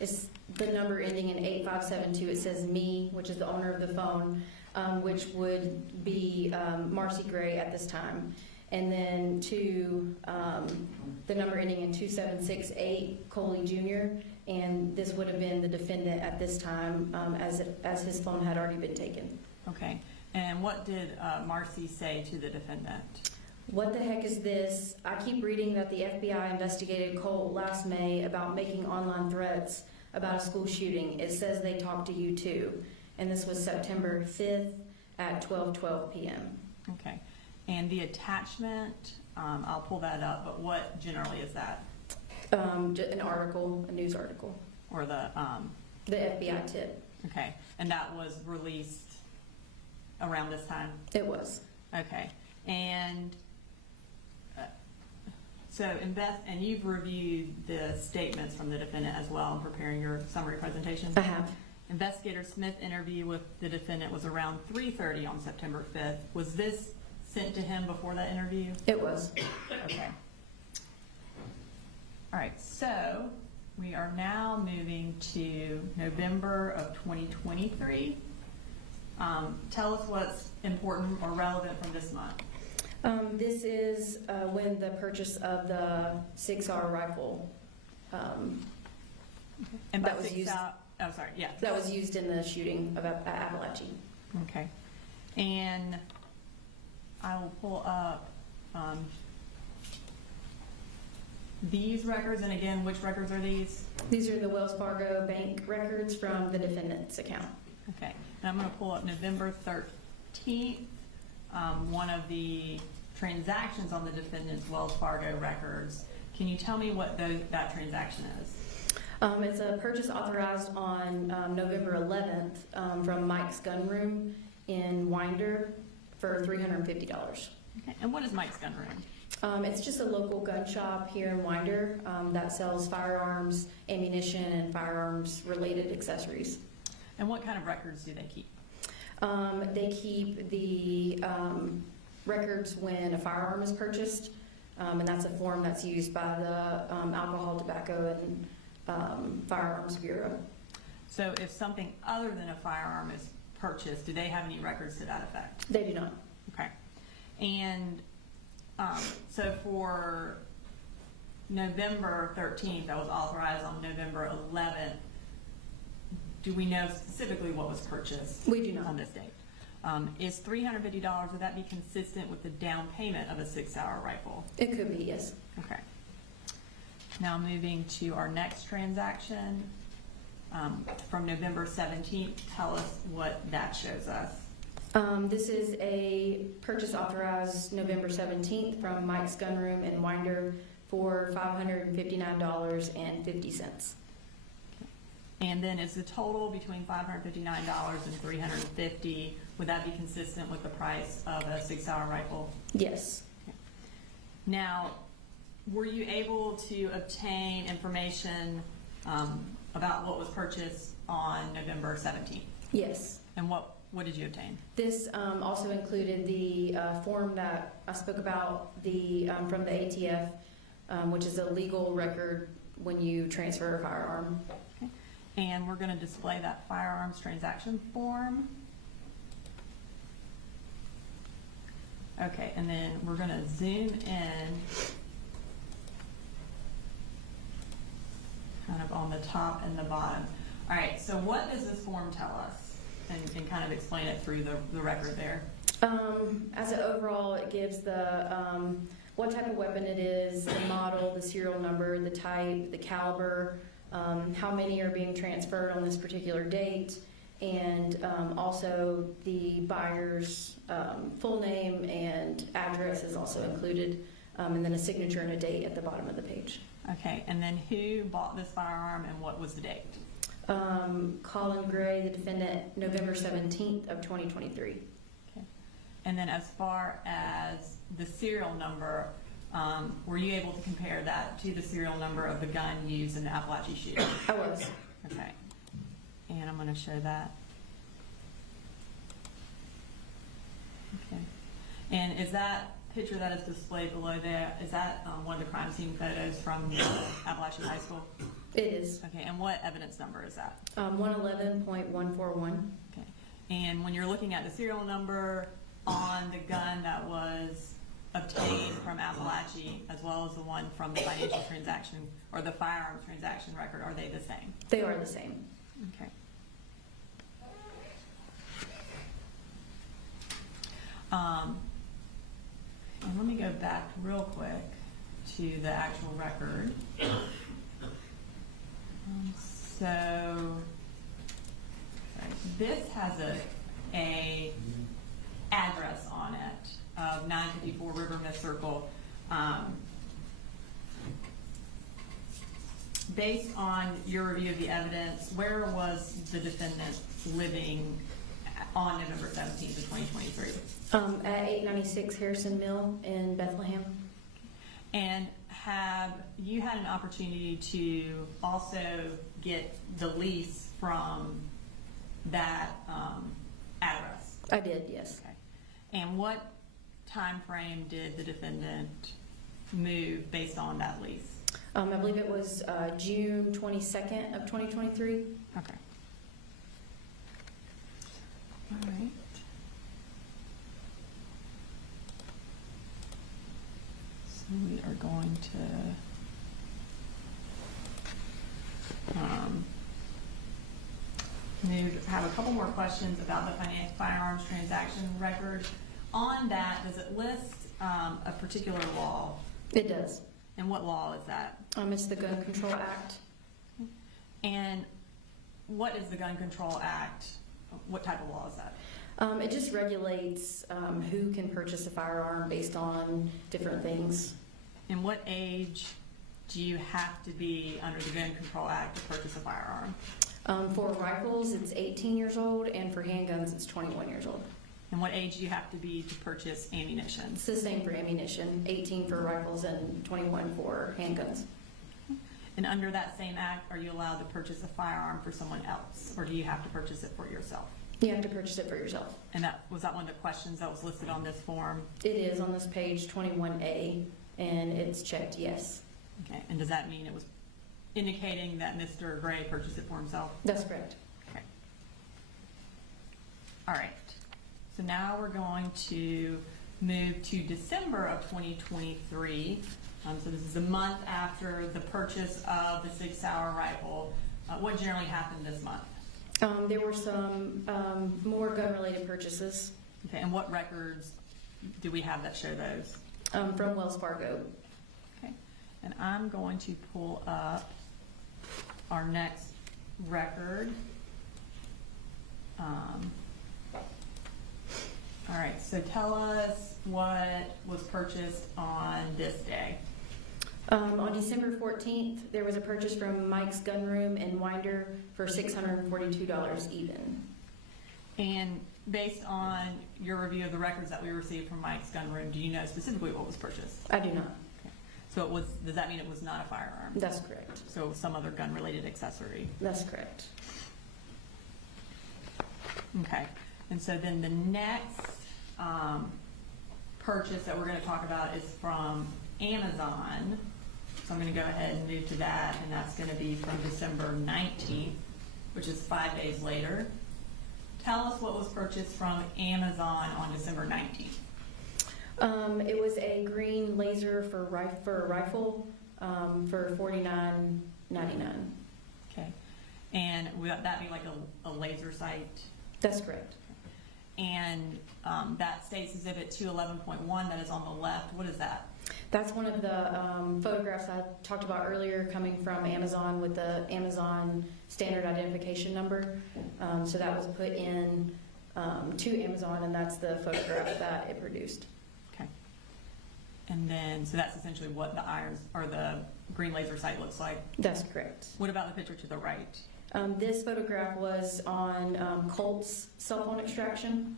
it's the number ending in 8572. It says me, which is the owner of the phone, which would be Marcy Gray at this time. And then to the number ending in 2768, Coley Jr., and this would have been the defendant at this time, as his phone had already been taken. Okay. And what did Marcy say to the defendant? What the heck is this? I keep reading that the FBI investigated Colt last May about making online threats about a school shooting. It says they talked to you too. And this was September 5th at 12:12 p.m. Okay. And the attachment, I'll pull that up, but what generally is that? An article, a news article. Or the FBI tip. okay. And that was released around this time? It was. Okay, and so and you've reviewed the statements from the defendant as well in preparing your summary presentation? I have. Investigator Smith interview with the defendant was around 3:30 on September 5th. Was this sent to him before that interview? It was. Okay. All right, so we are now moving to November of 2023. Tell us what's important or relevant from this month. This is when the purchase of the 6R rifle And that was used. Oh, sorry, yeah. That was used in the shooting of Apalachee. Okay. And I will pull up these records, and again, which records are these? These are the Wells Fargo bank records from the defendant's account. Okay, and I'm going to pull up November 13th, one of the transactions on the defendant's Wells Fargo records. Can you tell me what that transaction is? It's a purchase authorized on November 11th from Mike's Gun Room in Winder for $350. Okay, and what is Mike's Gun Room? It's just a local gun shop here in Winder that sells firearms, ammunition, and firearms-related accessories. And what kind of records do they keep? They keep the records when a firearm is purchased, and that's a form that's used by the Alcohol, Tobacco, and Firearms Bureau. So if something other than a firearm is purchased, do they have any records to that effect? They do not. Okay. And so for November 13th, that was authorized on November 11th, do we know specifically what was purchased? We do not. On this date? Is $350, would that be consistent with the down payment of a 6-hour rifle? It could be, yes. Okay. Now moving to our next transaction, from November 17th, tell us what that shows us. This is a purchase authorized November 17th from Mike's Gun Room in Winder for $559.50. And then is the total between $559 and $350, would that be consistent with the price of a 6-hour rifle? Yes. Okay. Now, were you able to obtain information about what was purchased on November 17th? Yes. And what did you obtain? This also included the form that I spoke about from the ATF, which is a legal record when you transfer a firearm. Okay. And we're going to display that firearms transaction form. Okay, and then we're going to zoom in kind of on the top and the bottom. All right, so what does this form tell us? And kind of explain it through the record there. As an overall, it gives the what type of weapon it is, the model, the serial number, the type, the caliber, how many are being transferred on this particular date, and also the buyer's full name and address is also included, and then a signature and a date at the bottom of the page. Okay, and then who bought this firearm and what was the date? Colin Gray, the defendant, November 17th of 2023. Okay. And then as far as the serial number, were you able to compare that to the serial number of the gun used in the Apalachee shooting? I was. Okay. And I'm going to show that. Okay. And is that picture that is displayed below there, is that one of the crime scene photos from Apalachee High School? It is. Okay, and what evidence number is that? 111.141. Okay. And when you're looking at the serial number on the gun that was obtained from Apalachee, as well as the one from the financial transaction or the firearms transaction record, are they the same? They are the same. Okay. And let me go back real quick to the actual record. So this has a address on it of 954 River Mist Circle. Based on your review of the evidence, where was the defendant living on November 17th of 2023? At 896 Harrison Mill in Bethlehem. And have you had an opportunity to also get the lease from that address? I did, yes. Okay. And what time frame did the defendant move based on that lease? I believe it was June 22nd of 2023. Okay. All right. So we are going to have a couple more questions about the firearms transaction record. On that, does it list a particular law? It does. And what law is that? It's the Gun Control Act. And what is the Gun Control Act? What type of law is that? It just regulates who can purchase a firearm based on different things. And what age do you have to be under the Gun Control Act to purchase a firearm? For rifles, it's 18 years old, and for handguns, it's 21 years old. And what age do you have to be to purchase ammunition? It's the same for ammunition, 18 for rifles and 21 for handguns. And under that same act, are you allowed to purchase a firearm for someone else, or do you have to purchase it for yourself? You have to purchase it for yourself. And was that one of the questions that was listed on this form? It is on this page 21A, and it's checked yes. Okay, and does that mean it was indicating that Mr. Gray purchased it for himself? That's correct. Okay. All right. So now we're going to move to December of 2023. So this is a month after the purchase of the Sig Sauer rifle. What generally happened this month? There were some more gun-related purchases Okay, and what records do we have that show those? from Wells Fargo. Okay, and I'm going to pull up our next record. All right, so tell us what was purchased on this day. On December 14th, there was a purchase from Mike's Gun Room in Winder for $642 even. And based on your review of the records that we received from Mike's Gun Room, do you know specifically what was purchased? I do not. So does that mean it was not a firearm? That's correct. So some other gun-related accessory? That's correct. Okay, and so then the next purchase that we're going to talk about is from Amazon. So I'm going to go ahead and move to that, and that's going to be from December 19th, which is 5 days later. Tell us what was purchased from Amazon on December 19th. It was a green laser for a rifle for $49.99. Okay, and would that be like a laser sight? That's correct. And that states Exhibit 211.1 that is on the left. What is that? That's one of the photographs I talked about earlier coming from Amazon with the Amazon standard identification number. So that was put in to Amazon, and that's the photograph that it produced. Okay. And then, so that's essentially what the irons or the green laser sight looks like. That's correct. What about the picture to the right? This photograph was on Colt's cell phone extraction.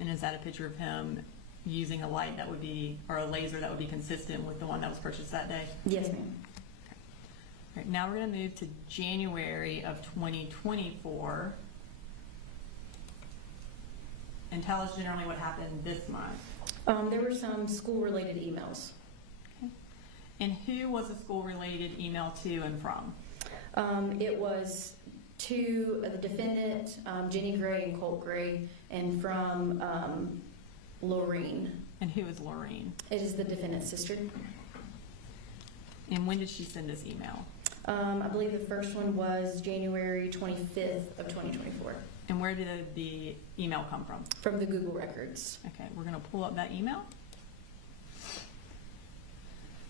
And is that a picture of him using a light that would be, or a laser that would be consistent with the one that was purchased that day? Yes, ma'am. All right, now we're going to move to January of 2024. And tell us generally what happened this month. There were some school-related emails. Okay. And who was the school-related email to and from? It was to the defendant, Jenny Gray and Colt Gray, and from Laureen. And who is Laureen? It is the defendant's sister. And when did she send this email? I believe the first one was January 25th of 2024 And where did the email come from? from the Google records. Okay, we're going to pull up that email.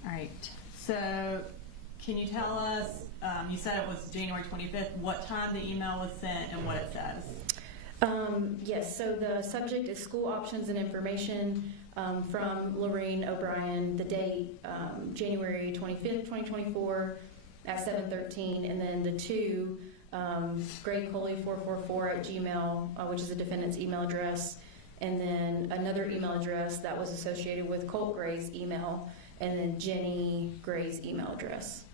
All right, so can you tell us, you said it was January 25th, what time the email was sent and what it says? Yes, so the subject is school options and information from Lorraine O'Brien, the date January 25th, 2024 at 7:13, and then the to GrayColey444@gmail, which is the defendant's email address, and then another email address that was associated with Colt Gray's email, and then Jenny Gray's email address.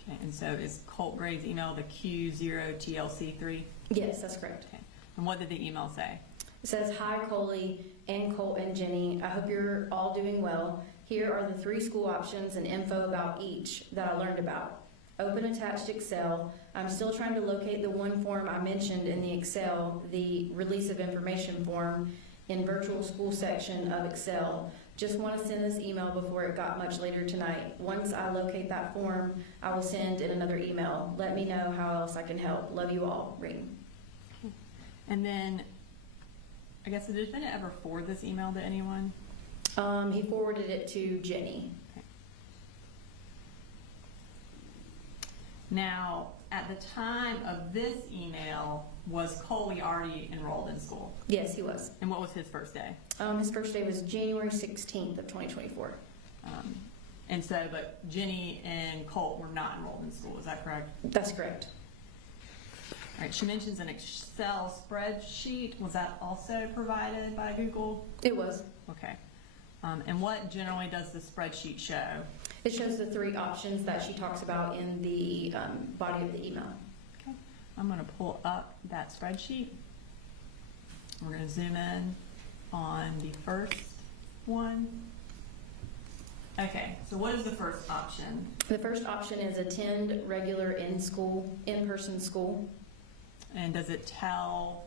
Okay, and so is Colt Gray's email the Q0TLC3? Yes, that's correct. Okay. And what did the email say? It says, "Hi Coley and Colt and Jenny, I hope you're all doing well. Here are the 3 school options and info about each that I learned about. Open attached Excel. I'm still trying to locate the one form I mentioned in the Excel, the release of information form in virtual school section of Excel. Just want to send this email before it got much later tonight. Once I locate that form, I will send in another email. Let me know how else I can help. Love you all. Ring." And then, I guess, did the defendant ever forward this email to anyone? He forwarded it to Jenny. Now, at the time of this email, was Coley already enrolled in school? Yes, he was. And what was his first day? His first day was January 16th of 2024. And so, but Jenny and Colt were not enrolled in school, is that correct? That's correct. All right, she mentions an Excel spreadsheet. Was that also provided by Google? It was. Okay. And what generally does the spreadsheet show? It shows the 3 options that she talks about in the body of the email. Okay. I'm going to pull up that spreadsheet. We're going to zoom in on the first one. Okay, so what is the first option? The first option is attend regular in-person school. And does it tell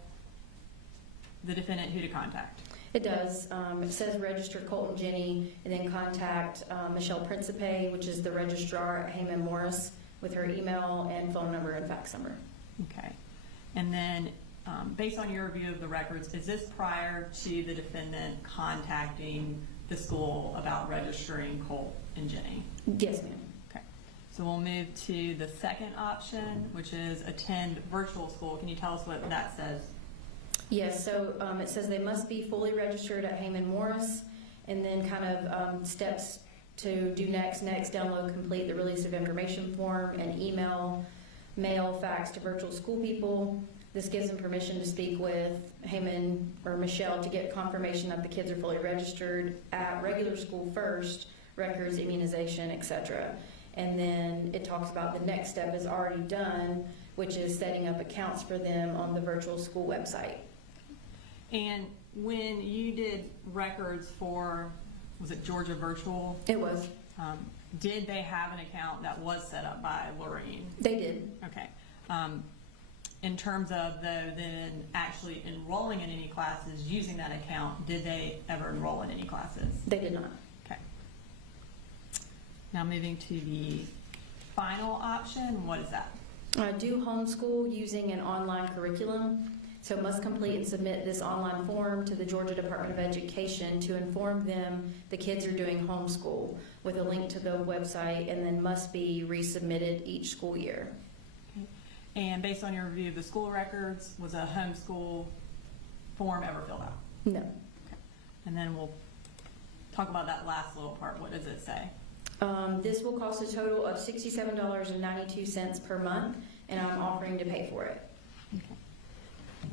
the defendant who to contact? It does. It says register Colt and Jenny, and then contact Michelle Principe, which is the registrar at Heyman Morris, with her email and phone number and fax number. Okay. And then, based on your review of the records, is this prior to the defendant contacting the school about registering Colt and Jenny? Yes, ma'am. Okay. So we'll move to the second option, which is attend virtual school. Can you tell us what that says? Yes, so it says they must be fully registered at Heyman Morris, and then kind of steps to do next, download, complete the release of information form, and email, mail, fax to virtual school people. This gives them permission to speak with Heyman or Michelle to get confirmation that the kids are fully registered at regular school first, records, immunization, etc. And then it talks about the next step is already done, which is setting up accounts for them on the virtual school website. And when you did records for, was it Georgia Virtual? It was. Did they have an account that was set up by Lorraine? They did. Okay. In terms of, though, then actually enrolling in any classes using that account, did they ever enroll in any classes? They did not. Okay. Now moving to the final option, what is that? Do homeschool using an online curriculum. So must complete and submit this online form to the Georgia Department of Education to inform them the kids are doing homeschool with a link to the website, and then must be resubmitted each school year. Okay. And based on your review of the school records, was a homeschool form ever filled out? No. Okay. And then we'll talk about that last little part. What does it say? This will cost a total of $67.92 per month, and I'm offering to pay for it. Okay.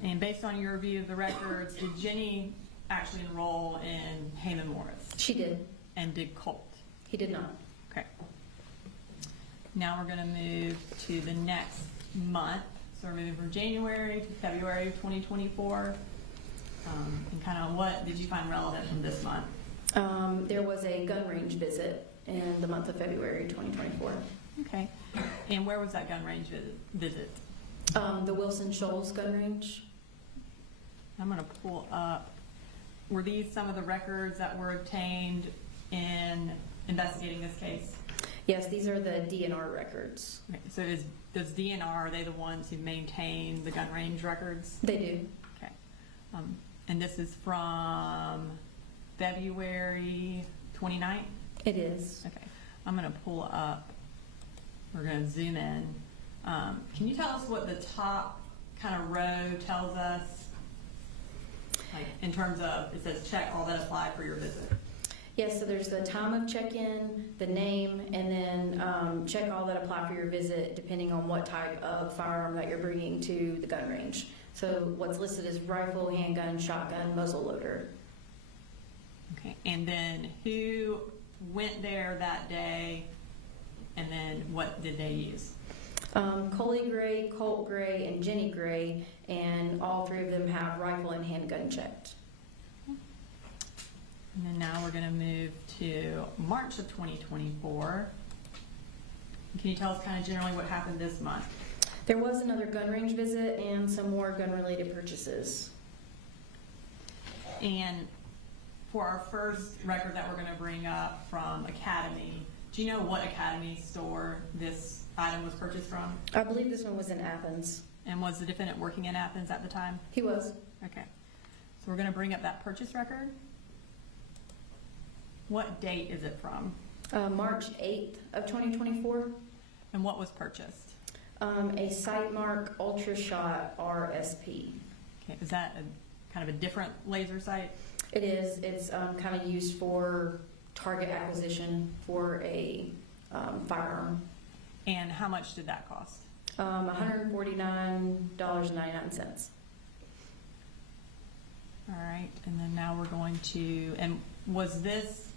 And based on your review of the records, did Jenny actually enroll in Heyman Morris? She did. And did Colt? He did not. Okay. Now we're going to move to the next month. So we're moving from January to February of 2024. And kind of what did you find relevant from this month? There was a gun range visit in the month of February 2024. Okay. And where was that gun range visit? The Wilson Shoals gun range. I'm going to pull up. Were these some of the records that were obtained in investigating this case? Yes, these are the DNR records. Okay. So does DNR, are they the ones who maintain the gun range records? They do. Okay. And this is from February 29th? It is. Okay. I'm going to pull up. We're going to zoom in. Can you tell us what the top kind of row tells us? Like in terms of, it says check all that apply for your visit. Yes, so there's the time of check-in, the name, and then check all that apply for your visit depending on what type of firearm that you're bringing to the gun range. So what's listed is rifle, handgun, shotgun, muzzle loader. Okay, and then who went there that day, and then what did they use? Colin Gray, Colt Gray, and Jenny Gray, and all three of them have rifle and handgun checked. And then now we're gonna move to March of 2024. Can you tell us kind of generally what happened this month? There was another gun range visit and some more gun-related purchases. And for our first record that we're gonna bring up from Academy, do you know what Academy store this item was purchased from? I believe this one was in Athens. And was the defendant working in Athens at the time? He was. Okay, so we're gonna bring up that purchase record. What date is it from? March 8th of 2024. And what was purchased? A Sightmark Ultra Shot RSP. Okay, is that a kind of a different laser sight? It is. It's kind of used for target acquisition for a firearm. And how much did that cost? $149.99. All right, and then now we're going to, and was this,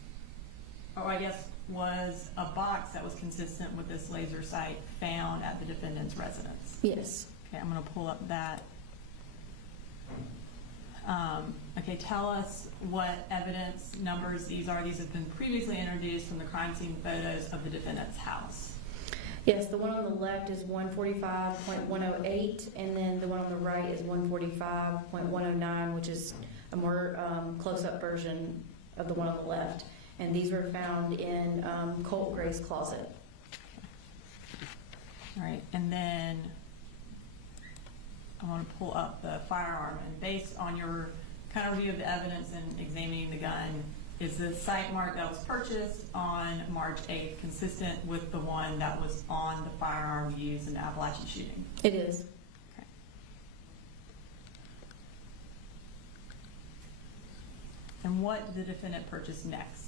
or I guess, was a box that was consistent with this laser sight found at the defendant's residence? Yes. Okay, I'm gonna pull up that. Okay, tell us what evidence numbers these are. These have been previously introduced from the crime scene photos of the defendant's house. Yes, the one on the left is 145.108, and then the one on the right is 145.109, which is a more close-up version of the one on the left. And these were found in Colt Gray's closet. All right, and then I want to pull up the firearm, and based on your kind of review of the evidence and examining the gun, is the sight mark that was purchased on March 8th consistent with the one that was on the firearm used in the Apalachee shooting? It is. Okay. And what did the defendant purchase next?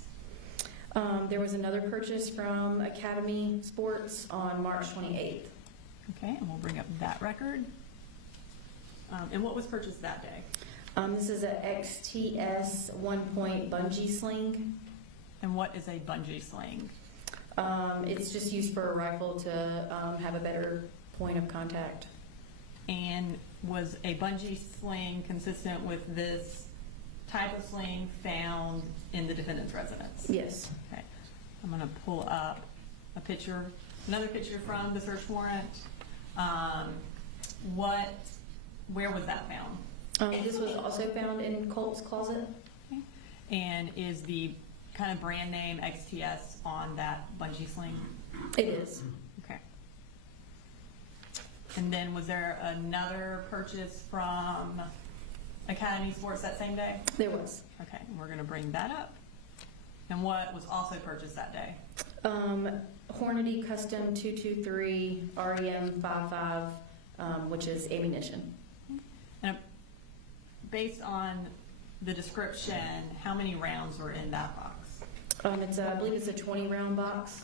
There was another purchase from Academy Sports on March 28th. Okay, and we'll bring up that record. And what was purchased that day? This is a XTS 1-point bungee sling. And what is a bungee sling? It's just used for a rifle to have a better point of contact. And was a bungee sling consistent with this type of sling found in the defendant's residence? Yes. Okay, I'm gonna pull up a picture, another picture from the search warrant. Where was that found? This was also found in Colt's closet. Okay. And is the kind of brand name XTS on that bungee sling? It is. Okay. And then was there another purchase from Academy Sports that same day? There was. Okay, we're gonna bring that up. And what was also purchased that day? Hornady Custom 223 REM 55, which is ammunition. And based on the description, how many rounds were in that box? I believe it's a 20-round box.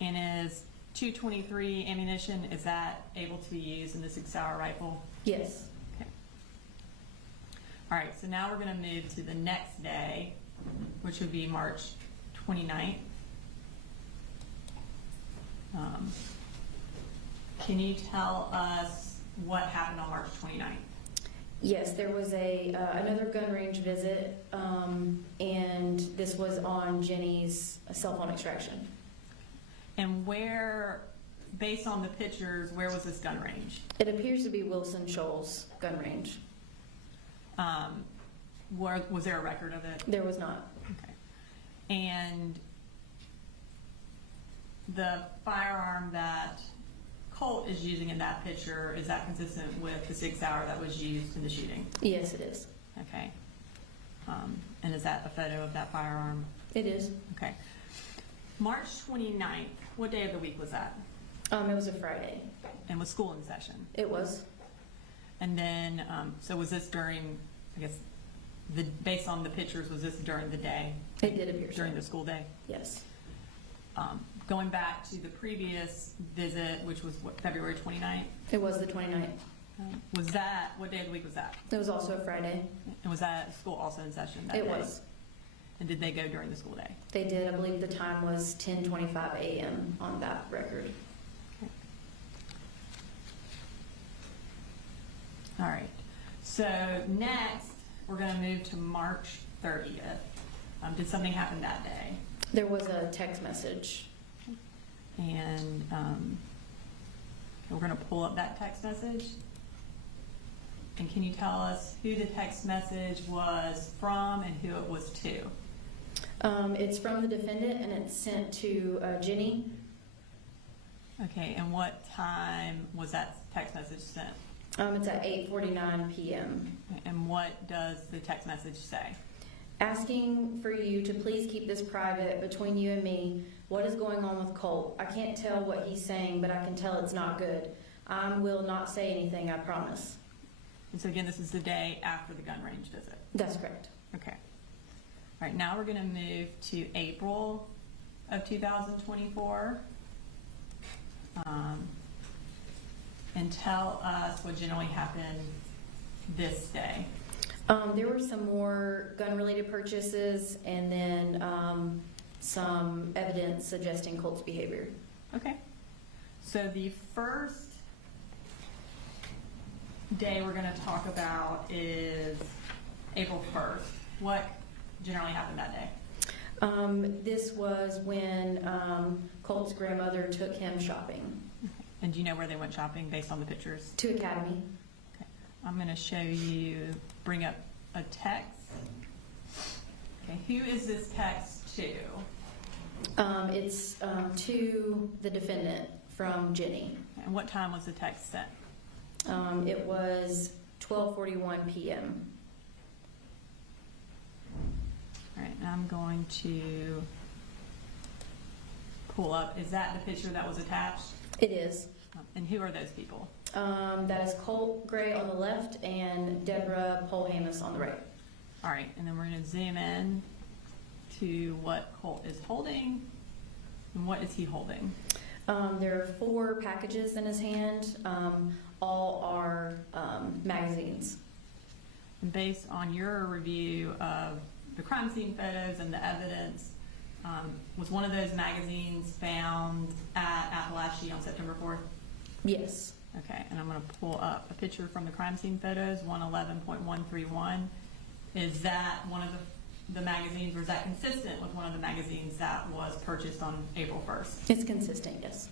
And is 223 ammunition, is that able to be used in the 6-hour rifle? Yes. Okay. All right, so now we're gonna move to the next day, which would be March 29th. Can you tell us what happened on March 29th? Yes, there was another gun range visit, and this was on Jenny's cell phone extraction. And where, based on the pictures, where was this gun range? It appears to be Wilson Shoals gun range. Was there a record of it? There was not. Okay. And the firearm that Colt is using in that picture, is that consistent with the 6-hour that was used in the shooting? Yes, it is. Okay. And is that a photo of that firearm? It is. Okay. March 29th, what day of the week was that? It was a Friday. And was school in session? It was. And then, so was this during, I guess, based on the pictures, was this during the day? It did appear so. During the school day? Yes. Going back to the previous visit, which was what, February 29th? It was the 29th. Was that, what day of the week was that? It was also a Friday. And was that school also in session that day? It was. And did they go during the school day? They did. I believe the time was 10:25 a.m. on that record. All right. So next, we're going to move to March 30th. Did something happen that day? There was a text message. And we're going to pull up that text message. And can you tell us who the text message was from and who it was to? It's from the defendant, and it's sent to Jenny. Okay, and what time was that text message sent? It's at 8:49 p.m. And what does the text message say? Asking for you to please keep this private between you and me. What is going on with Colt? I can't tell what he's saying, but I can tell it's not good. I will not say anything, I promise. And so again, this is the day after the gun range visit. That's correct. Okay. All right, now we're going to move to April of 2024. And tell us what generally happened this day. There were some more gun-related purchases, and then some evidence suggesting Colt's behavior. Okay. So the first day we're going to talk about is April 1st. What generally happened that day? This was when Colt's grandmother took him shopping. And do you know where they went shopping based on the pictures? To Academy. Okay. I'm going to show you, bring up a text. Okay, who is this text to? It's to the defendant from Jenny. And what time was the text sent? It was 12:41 p.m. All right, now I'm going to pull up. Is that the picture that was attached? It is. And who are those people? That is Colt Gray on the left and Deborah Polhamus on the right. All right, and then we're going to zoom in to what Colt is holding. And what is he holding? There are 4 packages in his hand. All are magazines. And based on your review of the crime scene photos and the evidence, was one of those magazines found at Apalachee on September 4th? Yes. Okay, and I'm going to pull up a picture from the crime scene photos, 111.131. Is that one of the magazines, or is that consistent with one of the magazines that was purchased on April 1st? It's consistent, yes.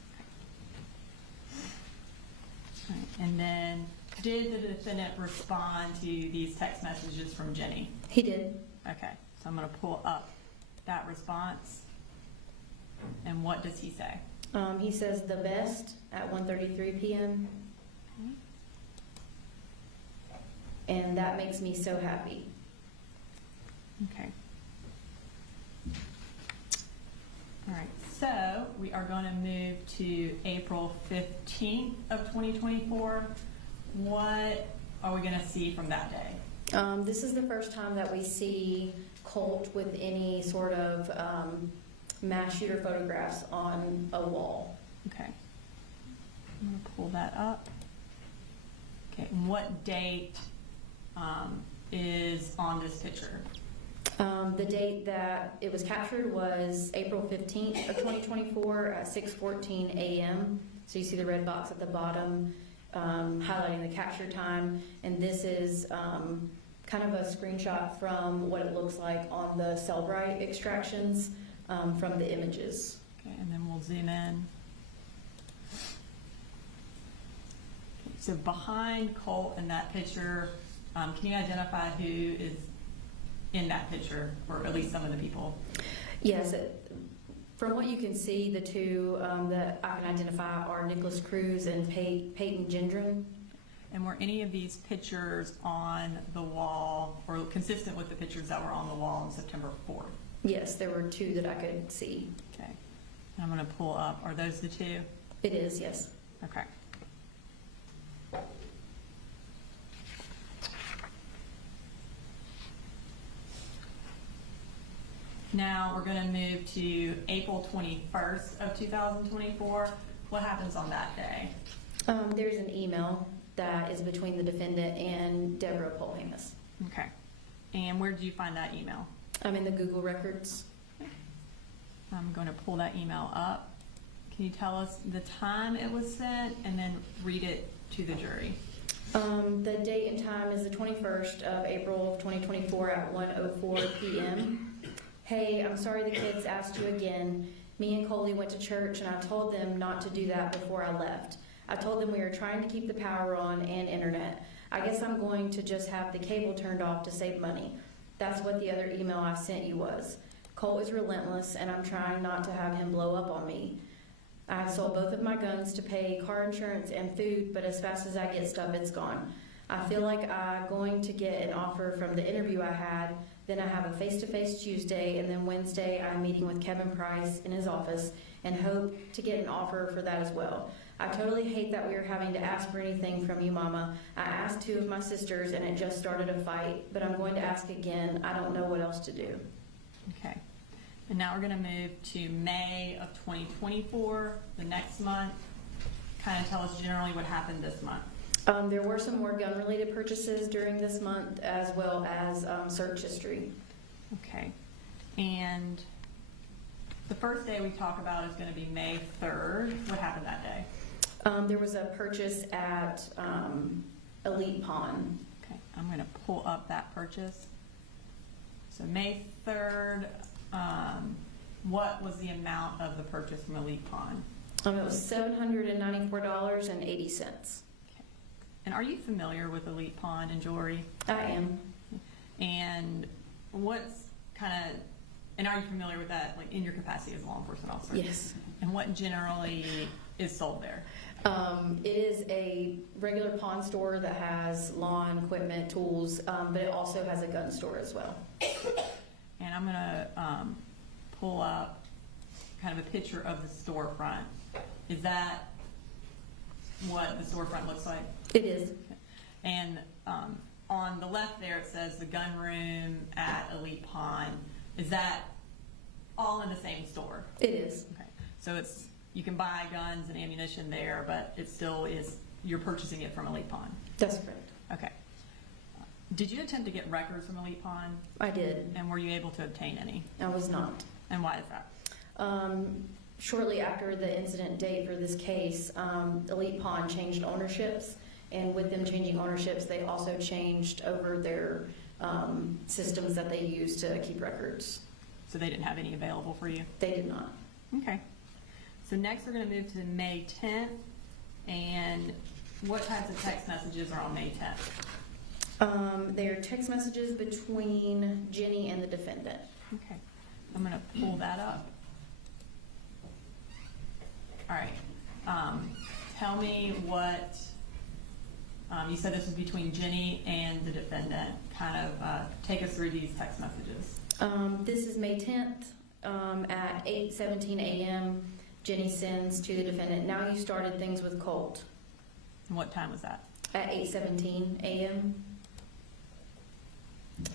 All right, and then did the defendant respond to these text messages from Jenny? He did. Okay, so I'm going to pull up that response. And what does he say? He says the best at 1:33 p.m. And that makes me so happy. Okay. All right, so we are going to move to April 15th of 2024. What are we going to see from that day? This is the first time that we see Colt with any sort of mass shooter photographs on a wall. Okay. I'm going to pull that up. Okay, and what date is on this picture? The date that it was captured was April 15th of 2024 at 6:14 a.m. So you see the red box at the bottom highlighting the capture time. And this is kind of a screenshot from what it looks like on the Cellbrite extractions from the images. Okay, and then we'll zoom in. Okay, so behind Colt in that picture, can you identify who is in that picture, or at least some of the people? Yes, from what you can see, the two that I can identify are Nicholas Cruz and Peyton Gendron. And were any of these pictures on the wall, or consistent with the pictures that were on the wall on September 4th? Yes, there were 2 that I could see. Okay. And I'm going to pull up. Are those the 2? It is, yes. Okay. Now we're gonna move to April 21st of 2024. What happens on that day? There's an email that is between the defendant and Deborah Polhamus. Okay. And where did you find that email? I'm in the Google records. I'm going to pull that email up. Can you tell us the time it was sent and then read it to the jury? The date and time is the 21st of April of 2024 at 1:04 p.m. Hey, I'm sorry the kids asked you again. Me and Coley went to church and I told them not to do that before I left. I told them we were trying to keep the power on and internet. I guess I'm going to just have the cable turned off to save money. That's what the other email I sent you was. Colt is relentless and I'm trying not to have him blow up on me. I sold both of my guns to pay car insurance and food, but as fast as I get stuff, it's gone. I feel like I'm going to get an offer from the interview I had, then I have a face-to-face Tuesday, and then Wednesday I'm meeting with Kevin Price in his office and hope to get an offer for that as well. I totally hate that we are having to ask for anything from you, Mama. I asked 2 of my sisters and it just started a fight, but I'm going to ask again. I don't know what else to do. Okay. And now we're going to move to May of 2024, the next month. Kind of tell us generally what happened this month. There were some more gun-related purchases during this month, as well as search history. Okay. And the first day we talk about is going to be May 3rd. What happened that day? There was a purchase at Elite Pawn. Okay. I'm going to pull up that purchase. So May 3rd, what was the amount of the purchase from Elite Pawn? It was $794.80. And are you familiar with Elite Pawn and jewelry? I am. And what's and are you familiar with that, like in your capacity as a law enforcement officer? Yes. And what generally is sold there? It is a regular pawn store that has lawn equipment, tools, but it also has a gun store as well. And I'm gonna pull up kind of a picture of the storefront. Is that what the storefront looks like? It is. And on the left there, it says the gun room at Elite Pawn. Is that all in the same store? It is. Okay. So you can buy guns and ammunition there, but it still is, you're purchasing it from Elite Pawn. That's correct. Okay. Did you attempt to get records from Elite Pawn? I did. And were you able to obtain any? I was not. And why is that? Shortly after the incident date for this case, Elite Pawn changed ownerships, and with them changing ownerships, they also changed over their systems that they use to keep records. So they didn't have any available for you? They did not. Okay. So next we're going to move to May 10th. And what types of text messages are on May 10th? They are text messages between Jenny and the defendant. Okay. I'm going to pull that up. All right. Tell me what, you said this was between Jenny and the defendant. Kind of take us through these text messages. This is May 10th at 8:17 a.m. Jenny sends to the defendant, now you started things with Colt. And what time was that? At 8:17 a.m.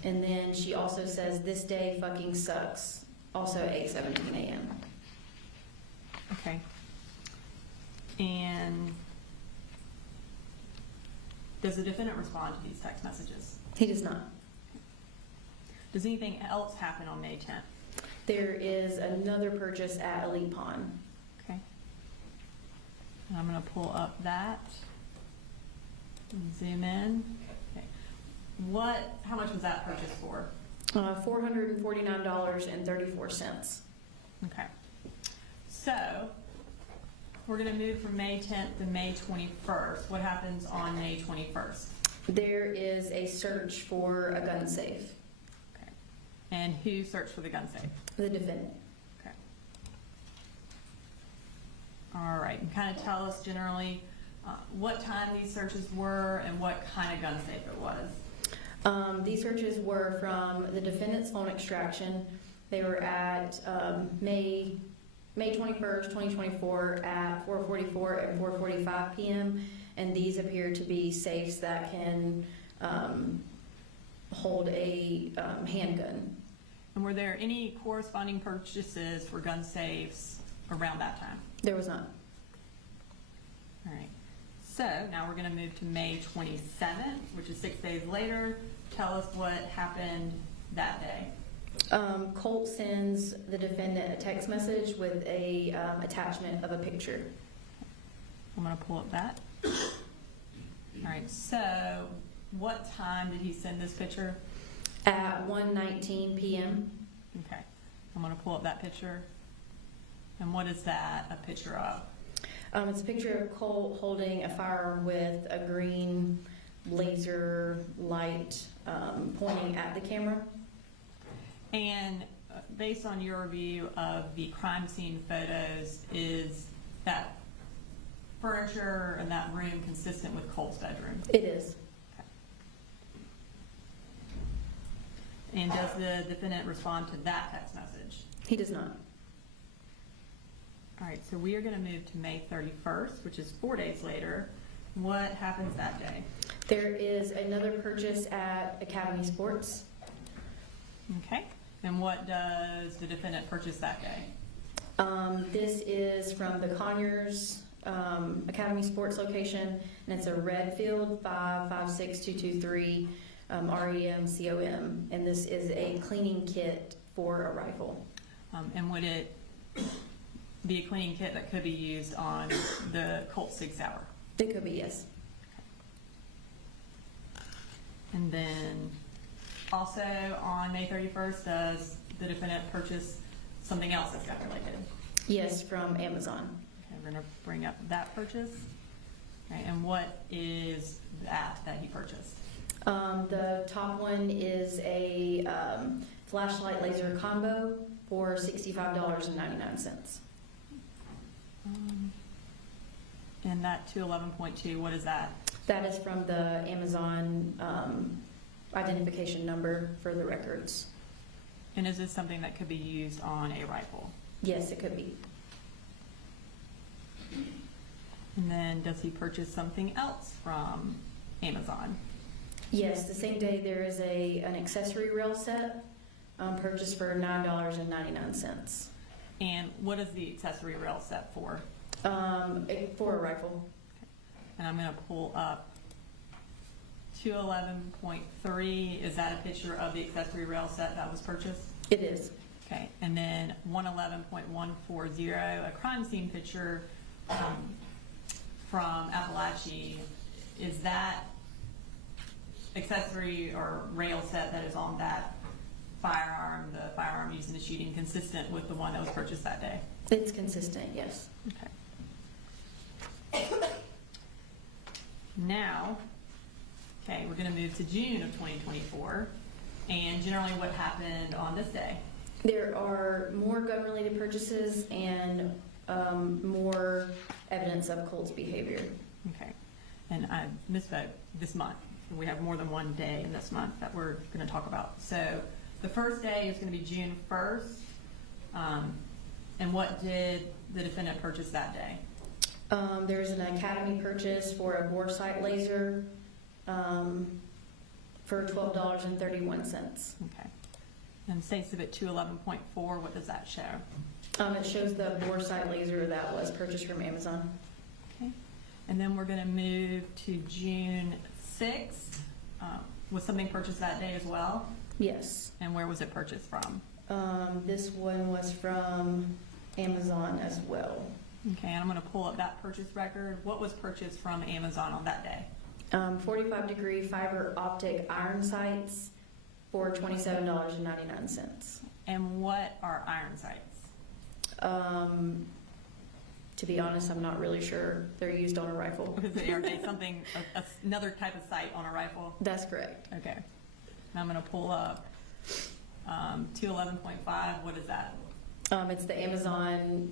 And then she also says, this day fucking sucks. Also at 8:17 a.m. Okay. And does the defendant respond to these text messages? He does not. Does anything else happen on May 10th? There is another purchase at Elite Pawn. Okay. And I'm going to pull up that and zoom in. Okay. How much was that purchase for? $449.34. Okay. So we're going to move from May 10th to May 21st. What happens on May 21st? There is a search for a gun safe. Okay. And who searched for the gun safe? The defendant. Okay. All right. And kind of tell us generally what time these searches were and what kind of gun safe it was. These searches were from the defendant's phone extraction. They were at May 21st, 2024 at 4:44 and 4:45 p.m. And these appear to be safes that can hold a handgun. And were there any corresponding purchases for gun safes around that time? There was not. All right. So now we're going to move to May 27th, which is 6 days later. Tell us what happened that day. Colt sends the defendant a text message with a attachment of a picture. I'm going to pull up that. All right. So what time did he send this picture? At 1:19 p.m. Okay. I'm going to pull up that picture. And what is that a picture of? It's a picture of Colt holding a firearm with a green laser light pointing at the camera. And based on your review of the crime scene photos, is that furniture in that room consistent with Colt's bedroom? It is. And does the defendant respond to that text message? He does not. All right, so we are going to move to May 31st, which is 4 days later. What happens that day? There is another purchase at Academy Sports. Okay. And what does the defendant purchase that day? This is from the Conyers Academy Sports location, and it's a Redfield 556223 REM-COM, and this is a cleaning kit for a rifle. And would it be a cleaning kit that could be used on the Colt Sig Sauer? It could be, yes. And then also on May 31st, does the defendant purchase something else that's gun related? Yes, from Amazon. Okay, we're going to bring up that purchase. Okay, and what is that he purchased? The top one is a flashlight laser combo for $65.99. And that 211.2, what is that? That is from the Amazon identification number for the records. And is this something that could be used on a rifle? Yes, it could be. And then does he purchase something else from Amazon? Yes, the same day there is an accessory rail set purchased for $9.99. And what is the accessory rail set for? For a rifle. And I'm going to pull up 211.3. Is that a picture of the accessory rail set that was purchased? It is. Okay. And then 111.140, a crime scene picture from Apalachee. Is that accessory or rail set that is on that firearm, the firearm used in the shooting, consistent with the one that was purchased that day? It's consistent, yes. Okay. Now, okay, we're going to move to June of 2024. And generally what happened on this day? There are more gun-related purchases and more evidence of Colt's behavior. Okay. And I misspoke, this month. We have more than one day in this month that we're going to talk about. So the first day is going to be June 1st. And what did the defendant purchase that day? There's an Academy purchase for a bore sight laser for $12.31. Okay. And States of it 211.4, what does that show? It shows the bore sight laser that was purchased from Amazon. Okay. And then we're going to move to June 6th. Was something purchased that day as well? Yes. And where was it purchased from? This one was from Amazon as well. Okay, and I'm going to pull up that purchase record. What was purchased from Amazon on that day? 45-degree fiber optic iron sights for $27.99. And what are iron sights? To be honest, I'm not really sure. They're used on a rifle. Are they something, another type of sight on a rifle? That's correct. Okay. And I'm going to pull up 211.5. What is that? It's the Amazon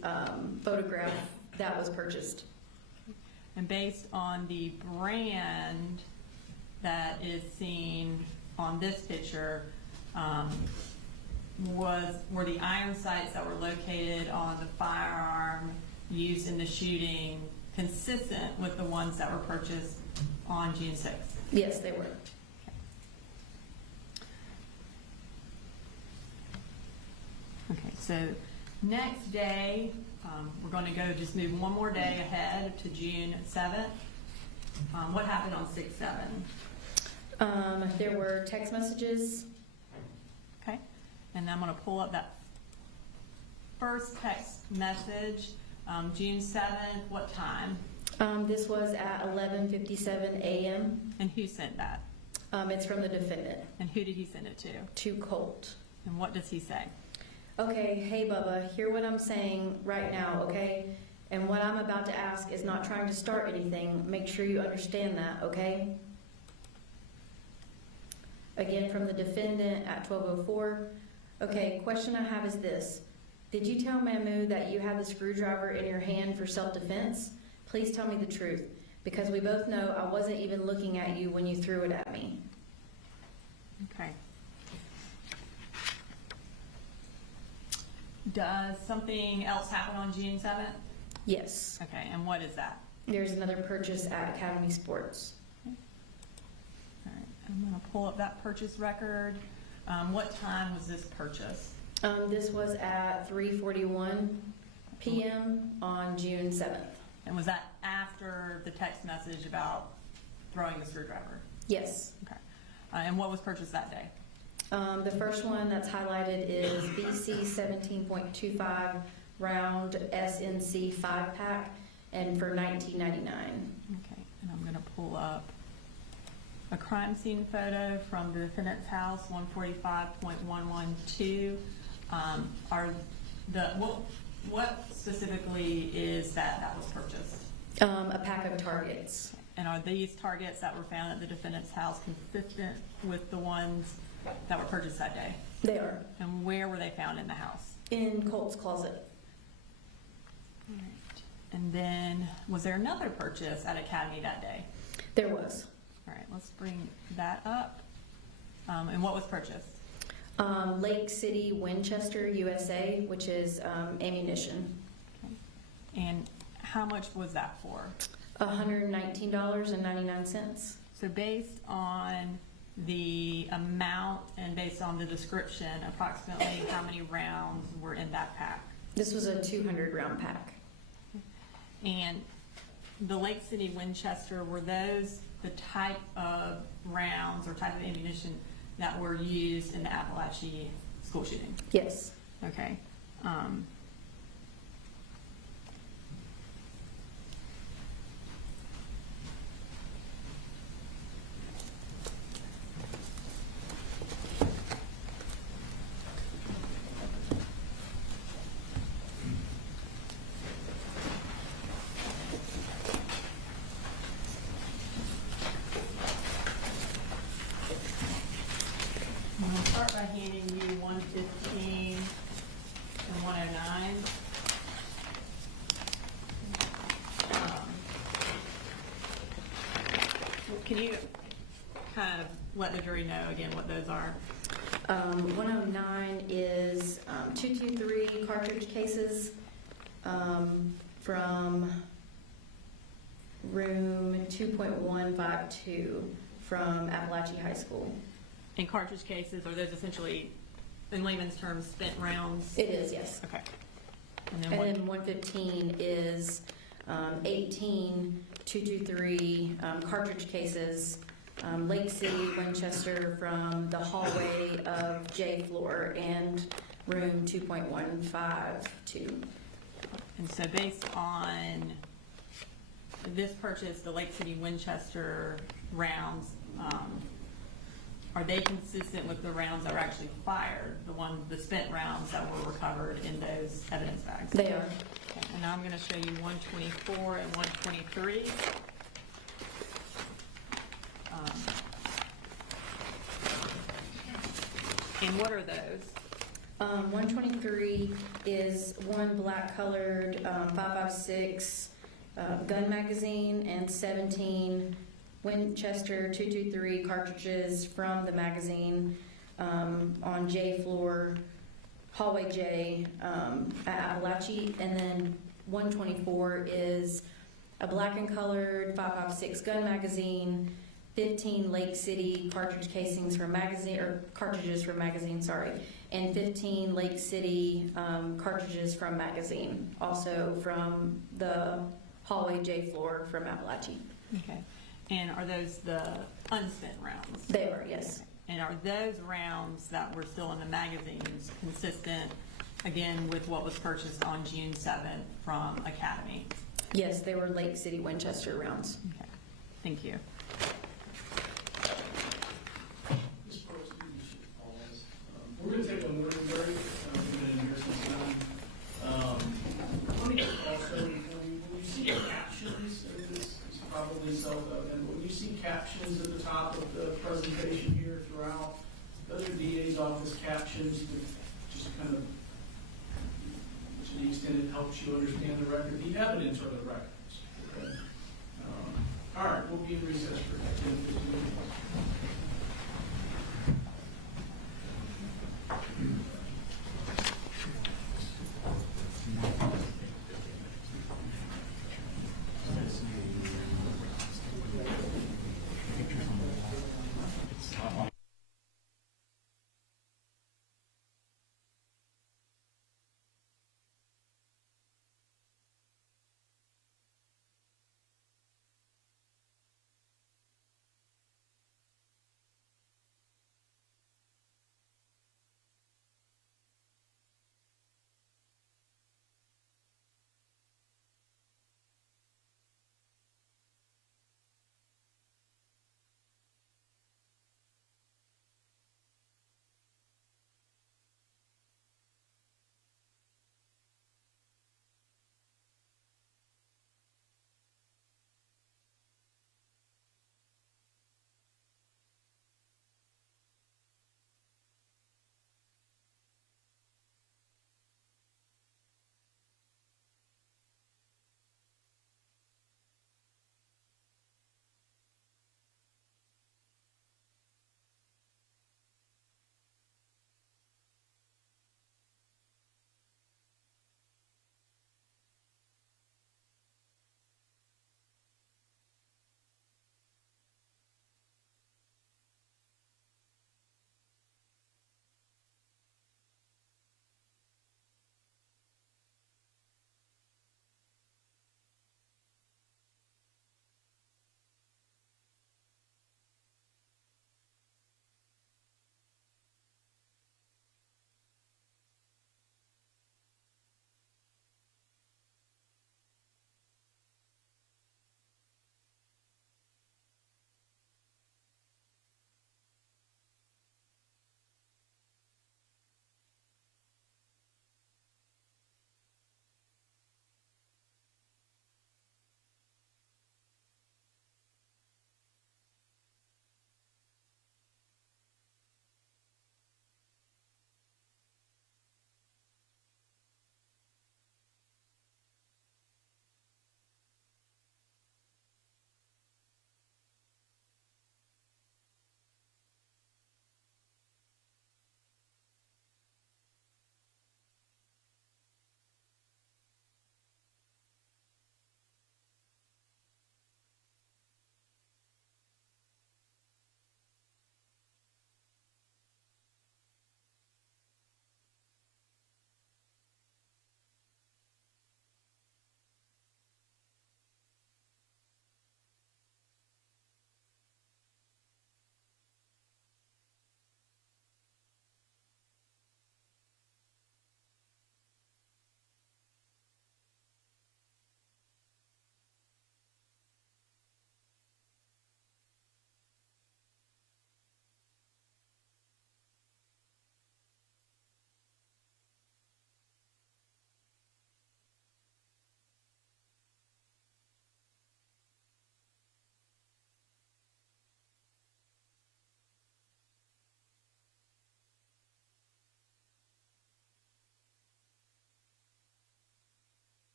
photograph that was purchased. And based on the brand that is seen on this picture, were the iron sights that were located on the firearm used in the shooting consistent with the ones that were purchased on June 6th? Yes, they were. So next day, we're going to go just move one more day ahead to June 7th. What happened on 6/7? There were text messages. Okay, and I'm going to pull up that first text message, June 7th. What time? This was at 11:57 a.m. And who sent that? It's from the defendant And who did he send it to? to Colt. And what does he say? Okay, hey Bubba, hear what I'm saying right now, okay? And what I'm about to ask is not trying to start anything. Make sure you understand that, okay? Again, from the defendant at 12:04. Okay, question I have is this. Did you tell Mamu that you had the screwdriver in your hand for self-defense? Please tell me the truth, because we both know I wasn't even looking at you when you threw it at me. Okay. Does something else happen on June 7th? Yes, Okay, and what is that? there's another purchase at Academy Sports. All right, I'm going to pull up that purchase record. What time was this purchase? This was at 3:41 p.m. on June 7th. And was that after the text message about throwing the screwdriver? Yes. Okay. And what was purchased that day? The first one that's highlighted is BC 17.25 round SNC 5-pack, and for $19.99. Okay, and I'm going to pull up a crime scene photo from the defendant's house, 145.112. What specifically is that was purchased? A pack of targets. And are these targets that were found at the defendant's house consistent with the ones that were purchased that day? They are And where were they found in the house? in Colt's closet. All right. And then, was there another purchase at Academy that day? There was. All right, let's bring that up. And what was purchased? Lake City, Winchester, USA, which is ammunition. Okay. And how much was that for? $119.99. So based on the amount and based on the description, approximately how many rounds were in that pack? This was a 200 round pack. And the Lake City Winchester, were those the type of rounds or type of ammunition that were used in the Apalachee school shooting? Yes. Okay. I'm going to start by handing you 115 and 109. Can you kind of let the jury know again what those are? 109 is 223 cartridge cases from room 2.152 from Apalachee High School. In cartridge cases, are those essentially, in layman's terms, spent rounds? It is, yes. Okay. And then And what? then 115 is 18 223 cartridge cases, Lake City, Winchester, from the hallway of J floor and room 2.152. And so based on this purchase, the Lake City Winchester rounds, are they consistent with the rounds that were actually fired, the spent rounds that were recovered in those evidence bags? They are. Okay, and now I'm going to show you 124 and 123. And what are those? 123 is one black colored 5.56 gun magazine and 17 Winchester 223 cartridges from the magazine on J floor, hallway J at Apalachee. And then 124 is a black and colored 5.56 gun magazine, 15 Lake City cartridge casings for magazine, or cartridges for magazine, sorry, and 15 Lake City cartridges from magazine, also from the hallway J floor from Apalachee. Okay. And are those the unspent rounds? They are, yes. And are those rounds that were still in the magazines consistent, again, with what was purchased on June 7th from Academy? Yes, they were Lake City Winchester rounds. Okay, thank you. Ms. Brooks, you should pause. We're gonna take a morning break, we've been in here since 9. Let me also, when you see captions, and this is probably self-evident, but when you see captions at the top of the presentation here throughout, those are DA's office captions that just kind of, to the extent it helps you understand the record, the evidence are the records. Okay? All right, we'll be in recess for 10, 15 minutes.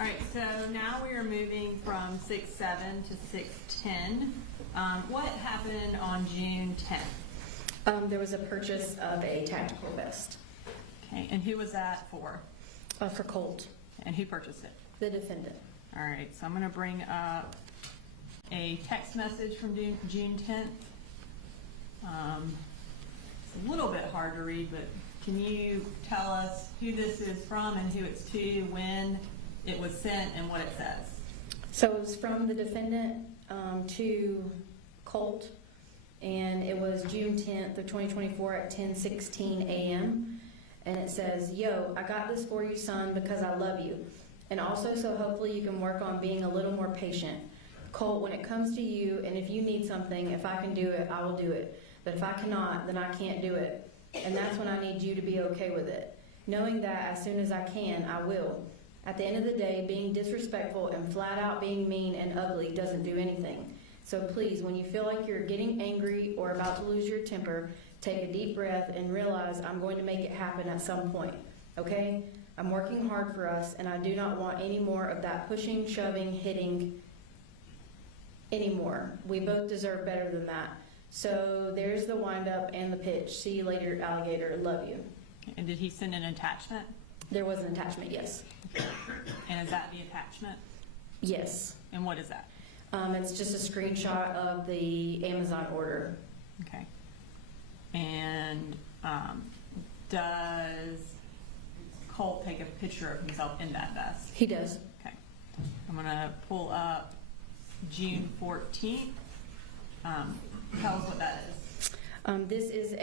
All right, so now we are moving from 6/7 to 6/10. What happened on June 10th? There was a purchase of a tactical vest Okay, and who was that for? for Colt, And who purchased it? the defendant. All right, so I'm going to bring up a text message from June 10th. It's a little bit hard to read, but can you tell us who this is from and who it's to, when it was sent, and what it says? So it was from the defendant to Colt, and it was June 10th of 2024 at 10:16 a.m. And it says, "Yo, I got this for you, son, because I love you. And also so hopefully you can work on being a little more patient. Colt, when it comes to you, and if you need something, if I can do it, I will do it. But if I cannot, then I can't do it. And that's when I need you to be okay with it. Knowing that as soon as I can, I will. At the end of the day, being disrespectful and flat out being mean and ugly doesn't do anything. So please, when you feel like you're getting angry or about to lose your temper, take a deep breath and realize I'm going to make it happen at some point. Okay? I'm working hard for us, and I do not want any more of that pushing, shoving, hitting anymore. We both deserve better than that. So there's the wind-up and the pitch. See you later, alligator. Love you." And did he send an attachment? There was an attachment, yes. And is that the attachment? Yes. And what is that? It's just a screenshot of the Amazon order. Okay. And does Colt take a picture of himself in that vest? He does. Okay. I'm going to pull up June 14th. Tell us what that is. This is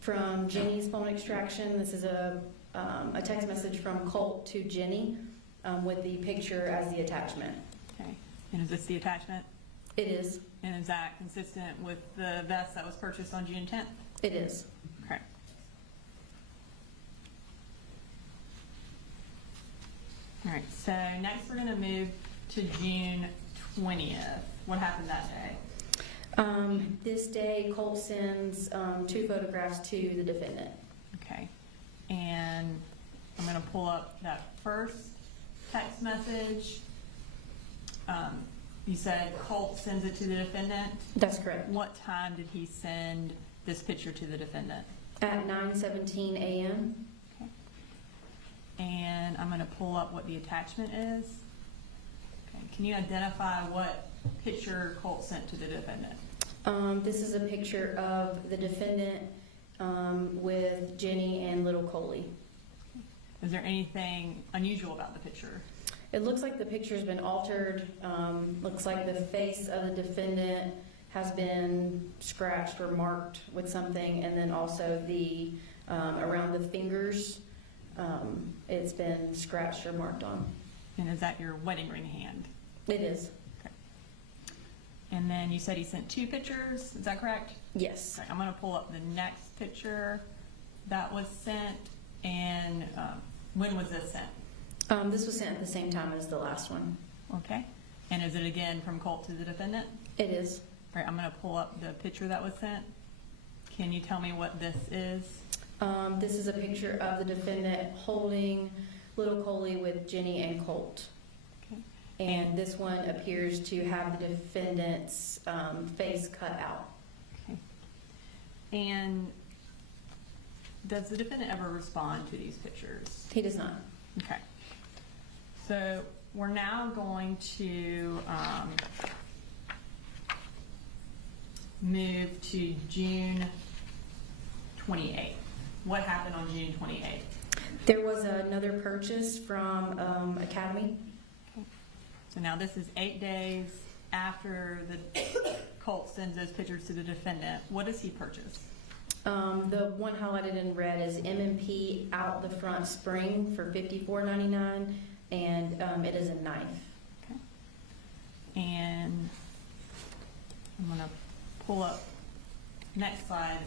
from Jenny's phone extraction. This is a text message from Colt to Jenny with the picture as the attachment. Okay. And is this the attachment? It is. And is that consistent with the vest that was purchased on June 10th? It is. Okay. All right, so next we're going to move to June 20th. What happened that day? This day, Colt sends 2 photographs to the defendant. Okay. And I'm going to pull up that first text message. You said Colt sends it to the defendant. That's correct. What time did he send this picture to the defendant? At 9:17 a.m. Okay. And I'm going to pull up what the attachment is. Okay. Can you identify what picture Colt sent to the defendant? This is a picture of the defendant with Jenny and little Coley. Is there anything unusual about the picture? It looks like the picture's been altered. Looks like the face of the defendant has been scratched or marked with something, and then also the around the fingers, it's been scratched or marked on. And is that your wedding ring hand? It is. Okay. And then you said he sent 2 pictures, is that correct? Yes. Okay, I'm going to pull up the next picture that was sent, and when was this sent? This was sent at the same time as the last one. Okay. And is it again from Colt to the defendant? It is. All right, I'm going to pull up the picture that was sent. Can you tell me what this is? This is a picture of the defendant holding little Coley with Jenny and Colt. Okay. And this one appears to have the defendant's face cut out. Okay. And does the defendant ever respond to these pictures? He does not. Okay. So we're now going to move to June 28th. What happened on June 28th? There was another purchase from Academy. So now this is 8 days after the Colt sends those pictures to the defendant. What does he purchase? The one highlighted in red is M&P out the front spring for $54.99, and it is a knife. Okay. And I'm going to pull up next slide.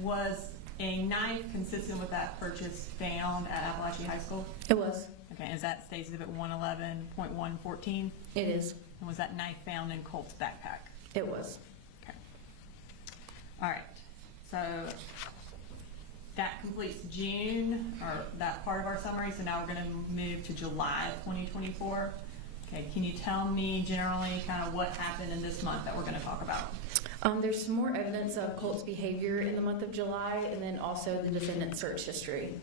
Was a knife consistent with that purchase found at Apalachee High School? It was. Okay, is that states exhibit 111.114? It is. And was that knife found in Colt's backpack? It was. Okay. All right. So that completes June, or that part of our summary, so now we're gonna move to July of 2024. Okay, can you tell me generally kind of what happened in this month that we're gonna talk about? There's some more evidence of Colt's behavior in the month of July, and then also the defendant's search history.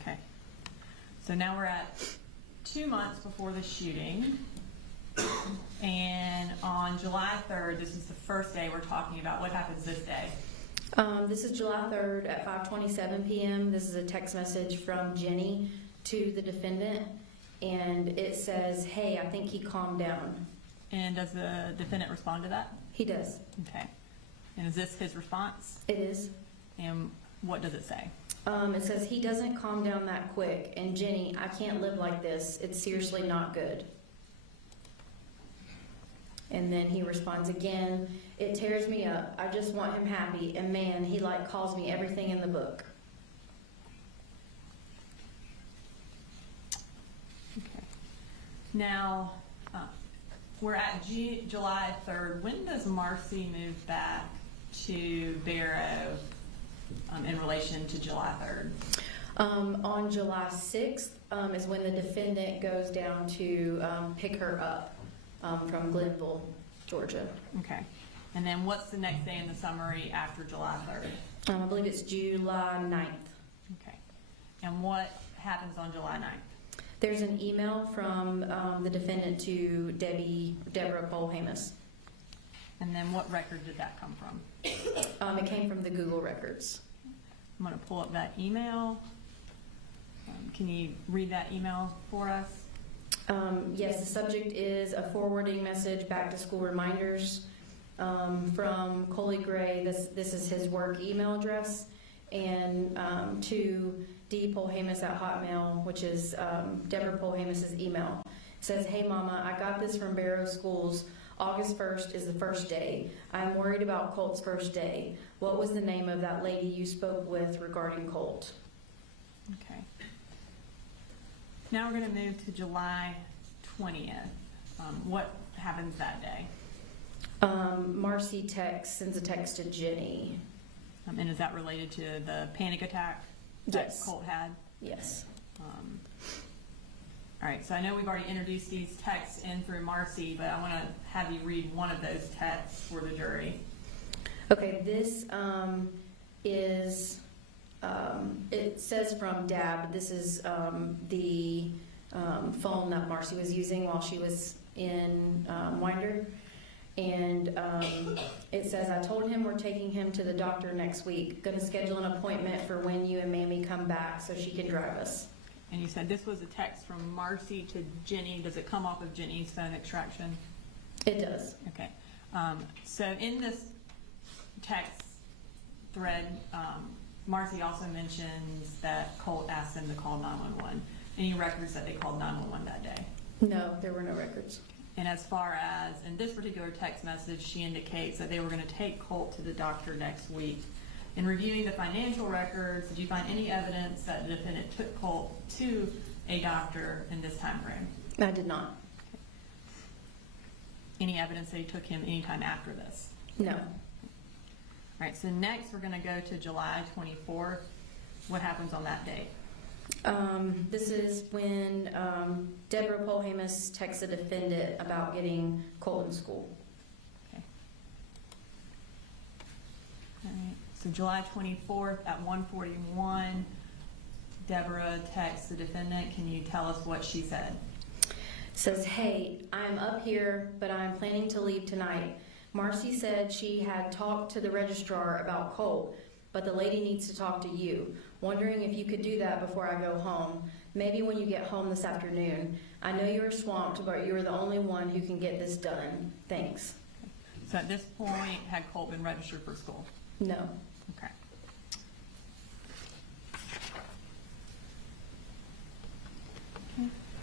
Okay. So now we're at 2 months before the shooting. And on July 3rd, this is the first day we're talking about. What happens this day? This is July 3rd at 5:27 p.m. This is a text message from Jenny to the defendant, and it says, "Hey, I think he calmed down." And does the defendant respond to that? He does. Okay. And is this his response? It is. And what does it say? It says, "He doesn't calm down that quick. And Jenny, I can't live like this. It's seriously not good." And then he responds again, "It tears me up. I just want him happy. And man, he like calls me everything in the book." Okay. Now, we're at July 3rd. When does Marcy move back to Barrow in relation to July 3rd? On July 6th is when the defendant goes down to pick her up from Glenville, Georgia. Okay. And then what's the next day in the summary after July 3rd? I believe it's July 9th. Okay. And what happens on July 9th? There's an email from the defendant to Deborah Polhamus. And then what record did that come from? It came from the Google records. I'm going to pull up that email. Can you read that email for us? Yes, the subject is a forwarding message back to school reminders from Colin Gray. This is his work email address, and to D. Polhamus at Hotmail, which is Deborah Polhamus's email. It says, "Hey Mama, I got this from Barrow Schools. August 1st is the first day. I'm worried about Colt's first day. What was the name of that lady you spoke with regarding Colt?" Okay. Now we're going to move to July 20th. What happens that day? Marcy sends a text to Jenny. And is that related to the panic attack that Yes. Colt had? Yes. All right, so I know we've already introduced these texts in through Marcy, but I want to have you read one of those texts for the jury. Okay, this is, it says from Dab. This is the phone that Marcy was using while she was in Winder. And it says, "I told him we're taking him to the doctor next week. Gonna schedule an appointment for when you and Mammy come back so she can drive us." And you said this was a text from Marcy to Jenny. Does it come off of Jenny's phone extraction? It does. Okay. So in this text thread, Marcy also mentions that Colt asked them to call 911. Any records that they called 911 that day? No, there were no records. And as far as, in this particular text message, she indicates that they were going to take Colt to the doctor next week. In reviewing the financial records, did you find any evidence that the defendant took Colt to a doctor in this time frame? I did not. Any evidence that he took him anytime after this? No. All right, so next we're going to go to July 24th. What happens on that date? This is when Deborah Polhamus texts the defendant about getting Colt in school. Okay. All right, so July 24th at 1:41, Deborah texts the defendant. Can you tell us what she said? Says, "Hey, I'm up here, but I'm planning to leave tonight. Marcy said she had talked to the registrar about Colt, but the lady needs to talk to you. Wondering if you could do that before I go home. Maybe when you get home this afternoon. I know you're swamped, but you're the only one who can get this done. Thanks." So at this point, had Colt been registered for school? No. Okay.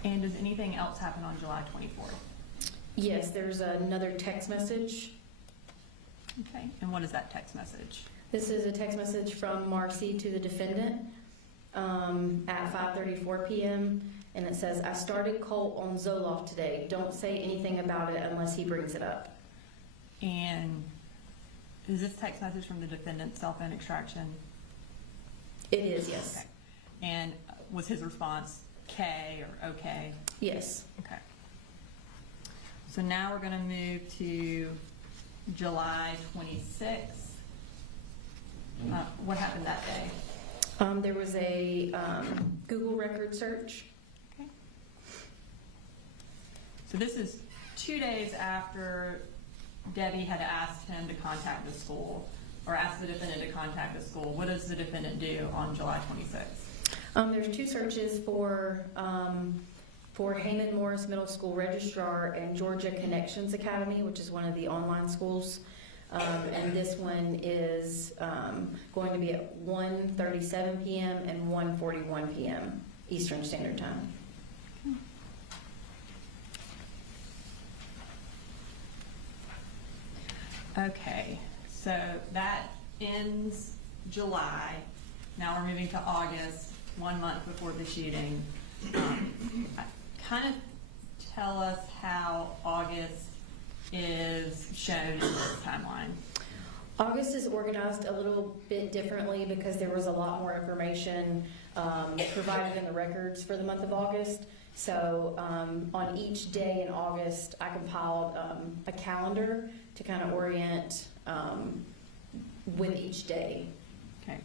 And does anything else happen on July 24th? Yes, there's another text message. Okay, and what is that text message? This is a text message from Marcy to the defendant at 5:34 p.m. And it says, "I started Colt on Zoloft today. Don't say anything about it unless he brings it up." And is this text message from the defendant's cell phone extraction? It is, yes. Okay. And was his response K or okay? Yes. Okay. So now we're gonna move to July 26th. What happened that day? There was a Google record search. Okay. So this is 2 days after Debbie had asked him to contact the school, or asked the defendant to contact the school. What does the defendant do on July 26th? There's 2 searches for Heyman Morris Middle School Registrar and Georgia Connections Academy, which is one of the online schools. And this one is going to be at 1:37 p.m. and 1:41 p.m. Eastern Standard Time. Okay, so that ends July. Now we're moving to August, 1 month before the shooting. Kind of tell us how August is shown in this timeline. August is organized a little bit differently because there was a lot more information provided in the records for the month of August. So on each day in August, I compiled a calendar to kind of orient with each day. Okay,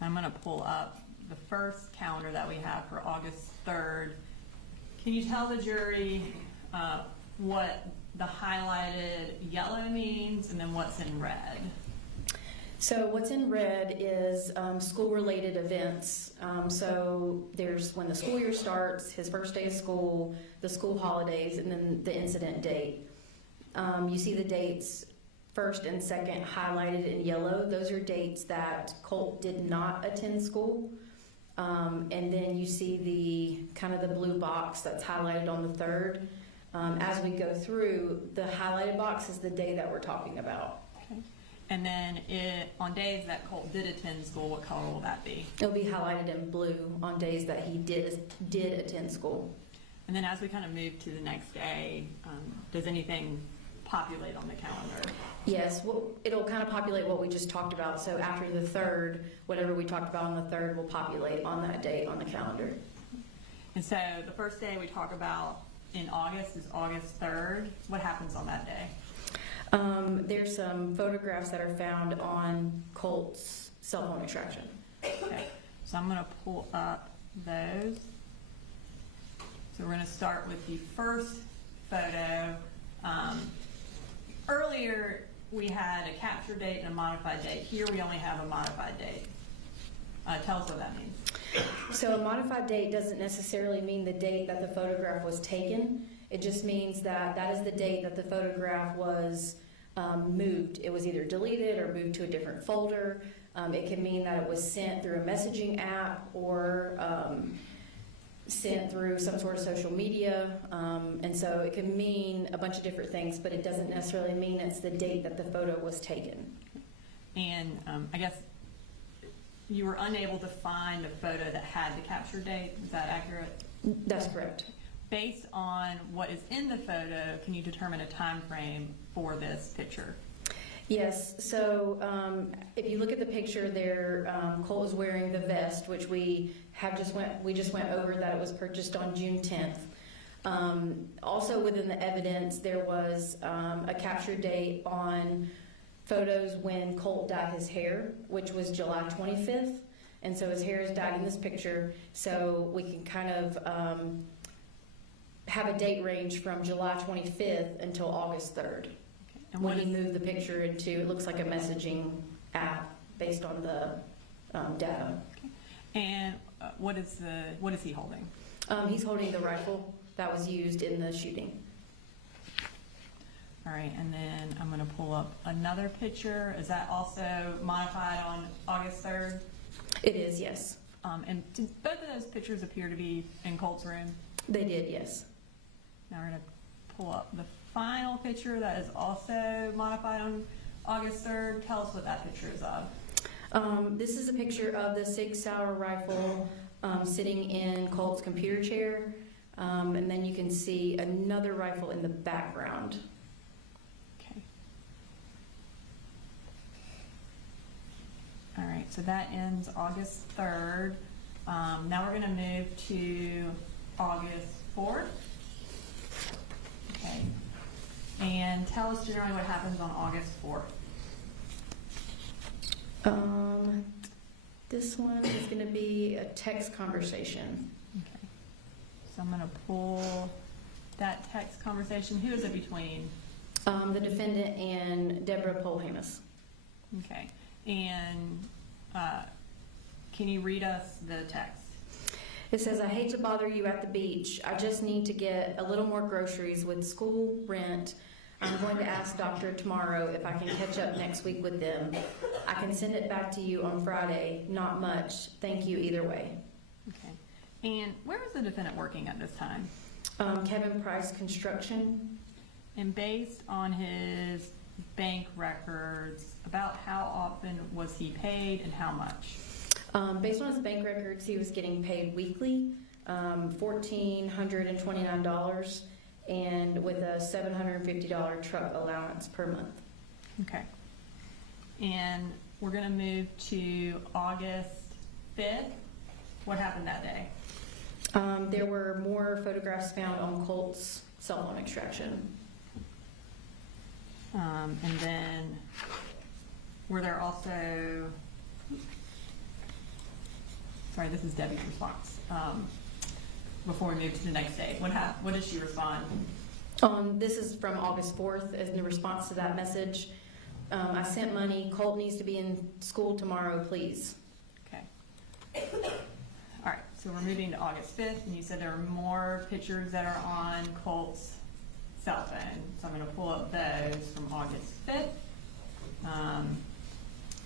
I'm gonna pull up the first calendar that we have for August 3rd. Can you tell the jury what the highlighted yellow means and then what's in red? So what's in red is school-related events. So there's when the school year starts, his first day of school, the school holidays, and then the incident date. You see the dates 1st and 2nd highlighted in yellow. Those are dates that Colt did not attend school. And then you see the kind of the blue box that's highlighted on the 3rd. As we go through, the highlighted box is the day that we're talking about. Okay. And then on days that Colt did attend school, what color will that be? It'll be highlighted in blue on days that he did attend school. And then as we kind of move to the next day, does anything populate on the calendar? Yes, well, it'll kind of populate what we just talked about. So after the 3rd, whatever we talked about on the 3rd will populate on that date on the calendar. And so the first day we talk about in August is August 3rd. What happens on that day? There's some photographs that are found on Colt's cell phone extraction. Okay, so I'm going to pull up those. So we're going to start with the first photo. Earlier we had a capture date and a modified date. Here we only have a modified date. Tell us what that means. So a modified date doesn't necessarily mean the date that the photograph was taken. It just means that that is the date that the photograph was moved. It was either deleted or moved to a different folder. It can mean that it was sent through a messaging app or sent through some sort of social media. And so it can mean a bunch of different things, but it doesn't necessarily mean it's the date that the photo was taken. And I guess you were unable to find a photo that had the capture date. Is that accurate? That's correct. Based on what is in the photo, can you determine a time frame for this picture? Yes, so if you look at the picture there, Cole is wearing the vest, which we just went over that it was purchased on June 10th. Also within the evidence, there was a capture date on photos when Colt dyed his hair, which was July 25th. And so his hair is dyed in this picture, so we can kind of have a date range from July 25th until August 3rd. And When he moved the picture into, it looks like a messaging app based on the data. And what is he holding? He's holding the rifle that was used in the shooting. All right, and then I'm going to pull up another picture. Is that also modified on August 3rd? It is, yes. And did both of those pictures appear to be in Colt's room? They did, yes. Now we're going to pull up the final picture that is also modified on August 3rd. Tell us what that picture is of. This is a picture of the Sig Sauer rifle sitting in Colt's computer chair. And then you can see another rifle in the background. Okay. All right. right, so that ends August 3rd. Now we're gonna move to August 4th. Okay. And tell us generally what happens on August 4th. This one is going to be a text conversation. Okay. So I'm gonna pull that text conversation. Who is it between? The defendant and Deborah Polhamus. Okay. And can you read us the text? It says, I hate to bother you at the beach. I just need to get a little more groceries with school, rent. I'm going to ask doctor tomorrow if I can catch up next week with them. I can send it back to you on Friday. Not much. Thank you either way. Okay. And where is the defendant working at this time? Kevin Price Construction. And based on his bank records, about how often was he paid and how much? Based on his bank records, he was getting paid weekly, $1,429, and with a $750 truck allowance per month. Okay. And we're going to move to August 5th. What happened that day? There were more photographs found on Colt's cell phone extraction. And then were there also, sorry, this is Debbie's response. Before we move to the next day, what did she respond? This is from August 4th as in response to that message. I sent money. Colt needs to be in school tomorrow, please. Okay. All right, so we're moving to August 5th, and you said there are more pictures that are on Colt's cell phone. So I'm going to pull up those from August 5th.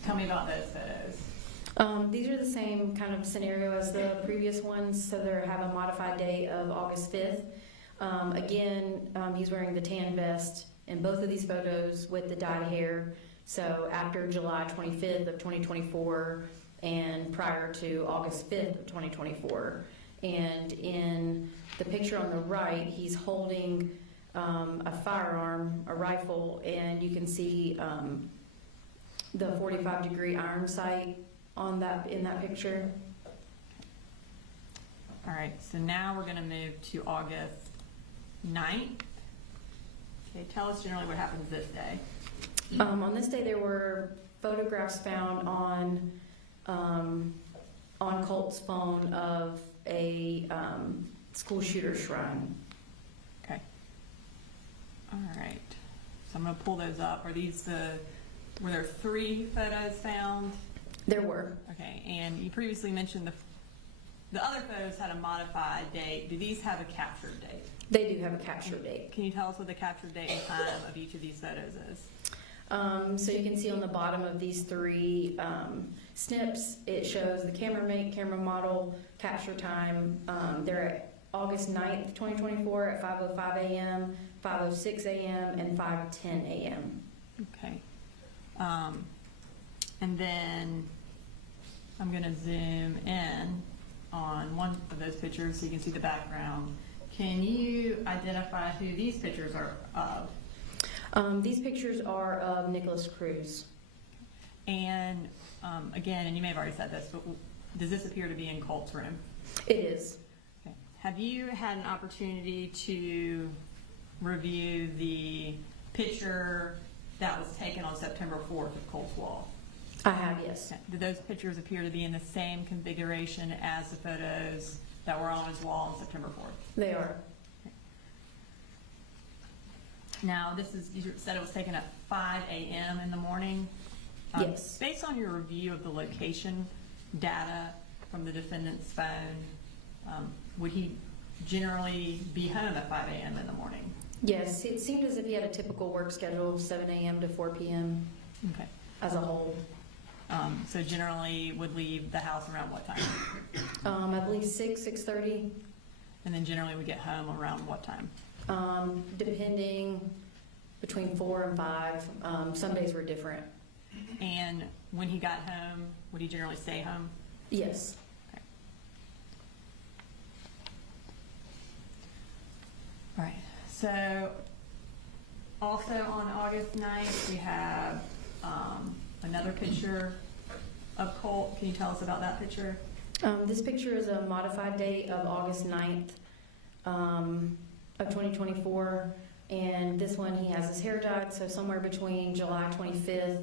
Tell me about those photos. These are the same kind of scenario as the previous ones, so they have a modified date of August 5th. He's wearing the tan vest in both of these photos with the dyed hair. So after July 25th of 2024 and prior to August 5th of 2024. And in the picture on the right, he's holding a firearm, a rifle, and you can see the 45-degree iron sight in that picture. All right, so now we're going to move to August 9th. Okay, tell us generally what happens this day. On this day, there were photographs found on Colt's phone of a school shooter shrine. Okay. All right. So I'm going to pull those up. Are these were there 3 photos found? There were. Okay, and you previously mentioned the other photos had a modified date. Do these have a captured date? They do have a capture date. Can you tell us what the captured date and time of each of these photos is? So you can see on the bottom of these 3 snips, it shows the camera make, camera model, capture time. They're at August 9th, 2024 at 5:05 a.m., 5:06 a.m., and 5:10 a.m. Okay. And then I'm going to zoom in on one of those pictures so you can see the background. Can you identify who these pictures are of? These pictures are of Nicholas Cruz. And again, and you may have already said this, but does this appear to be in Colt's room? It is. Okay. Have you had an opportunity to review the picture that was taken on September 4th of Colt's wall? I have, yes. Okay. Do those pictures appear to be in the same configuration as the photos that were on his wall on September 4th? They are. Now, you said it was taken at 5 a.m. in the morning? Yes. Based on your review of the location data from the defendant's phone, would he generally be home at 5 a.m. in the morning? Yes, it seemed as if he had a typical work schedule of 7 a.m. to 4 p.m. Okay. as a whole. So generally would leave the house around what time? I believe 6:30, And then generally would get home around what time? depending between 4 and 5. Some days were different. And when he got home, would he generally stay home? Yes. Okay. All right. So also on August 9th, we have another picture of Colt. Can you tell us about that picture? This picture is a modified date of August 9th of 2024. And this one, he has his hair dyed, so somewhere between July 25th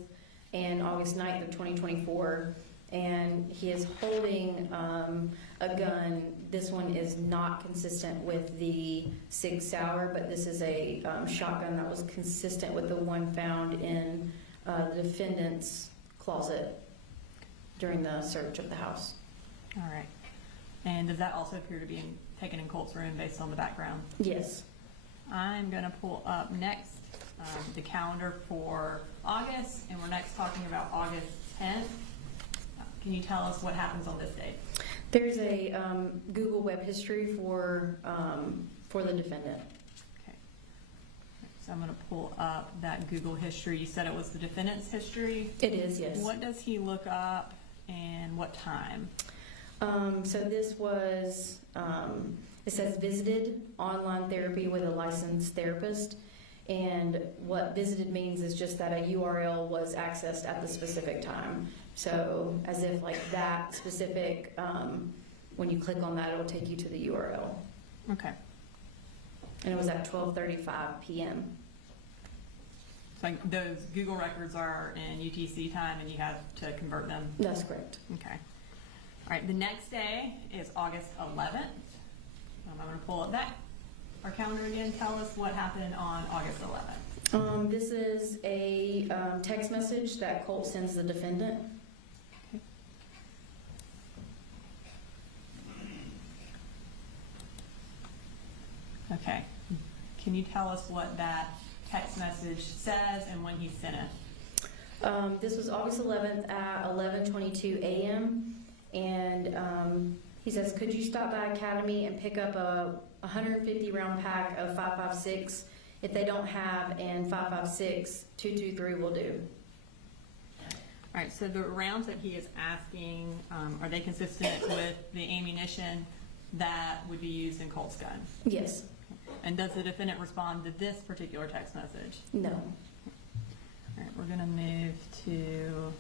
and August 9th of 2024. And he is holding a gun. This one is not consistent with the Sig Sauer, but this is a shotgun that was consistent with the one found in the defendant's closet during the search of the house. All right. And does that also appear to be taken in Colt's room based on the background? Yes. I'm going to pull up next the calendar for August, and we're next talking about August 10th. Can you tell us what happens on this date? There's a Google web history for the defendant. Okay. So I'm going to pull up that Google history. You said it was the defendant's history. It is, yes. What does he look up and what time? So this was, it says visited online therapy with a licensed therapist. And what visited means is just that a URL was accessed at the specific time. So as if like that specific, when you click on that, it'll take you to the URL. Okay. And it was at 12:35 p.m. So those Google records are in UTC time and you have to convert them? That's correct. Okay. All right, the next day is August 11th. I'm going to pull up our calendar again. Tell us what happened on August 11th. This is a text message that Colt sends the defendant. Okay. Can you tell us what that text message says and when he sent it? This was August 11th at 11:22 a.m. And he says, could you stop by Academy and pick up a 150 round pack of 5.56? If they don't have, and 5.56, 223 will do. All right, so the rounds that he is asking, are they consistent with the ammunition that would be used in Colt's gun? Yes. And does the defendant respond to this particular text message? No. All right, we're going to move to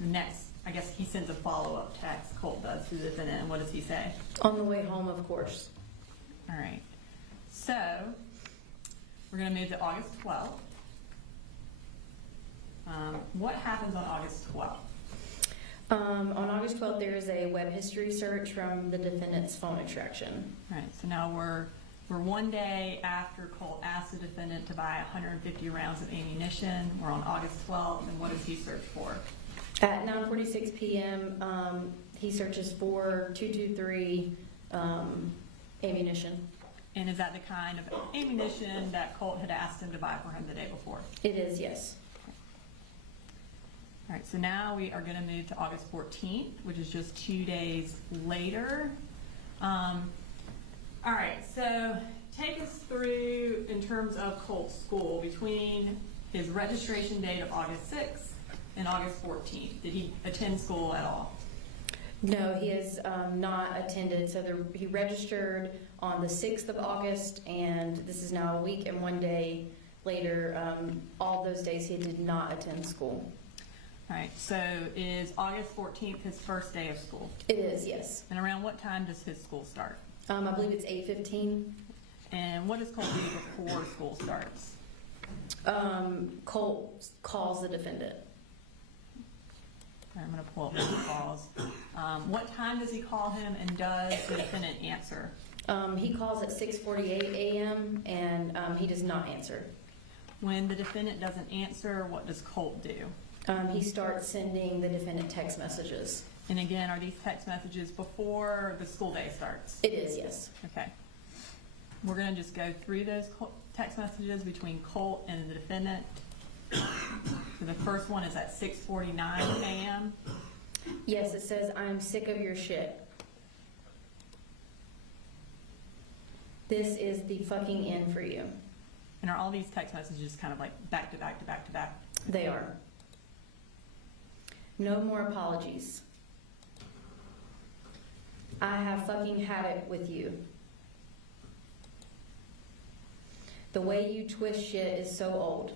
the next. I guess he sends a follow-up text, Colt does, to the defendant, and what does he say? On the way home, of course. All right, so we're going to move to August 12th. What happens on August 12th? On August 12th, there is a web history search from the defendant's phone extraction. All right, so now we're one day after Colt asked the defendant to buy 150 rounds of ammunition. We're on August 12th, and what does he search for? At 9:46 p.m., he searches for 223 ammunition. And is that the kind of ammunition that Colt had asked him to buy for him the day before? It is, yes. All right, so now we are going to move to August 14th, which is just 2 days later. All right, so take us through in terms of Colt's school between his registration date of August 6th and August 14th. Did he attend school at all? No, he has not attended. So he registered on the 6th of August, and this is now a week and 1 day later. All those days he did not attend school. All right, so is August 14th his first day of school? It is, yes. And around what time does his school start? I believe it's 8:15. And what does Colt do before school starts? Colt calls the defendant. I'm going to pull up his calls. What time does he call him, and does the defendant answer? He calls at 6:48 a.m. and he does not answer. When the defendant doesn't answer, what does Colt do? He starts sending the defendant text messages. And again, are these text messages before the school day starts? It is, yes. Okay. We're going to just go through those text messages between Colt and the defendant. So the first one is at 6:49 a.m. Yes, it says, I'm sick of your shit. This is the fucking end for you. And are all these text messages kind of like back to back to back to back? They are. No more apologies. I have fucking had it with you. The way you twist shit is so old.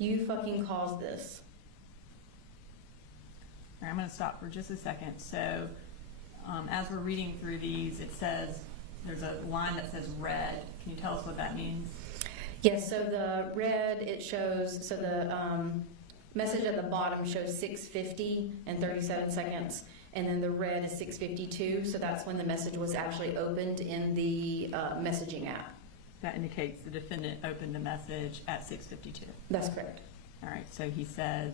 You fucking caused this. All right, I'm gonna stop for just a second. So, as we're reading through these, it says, there's a line that says red. Can you tell us what that means? Yes, so the red, it shows, so the message at the bottom shows 6:50 and 37 seconds, and then the red is 6:52, so that's when the message was actually opened in the messaging app. That indicates the defendant opened the message at 6:52. That's correct. All right, so he says,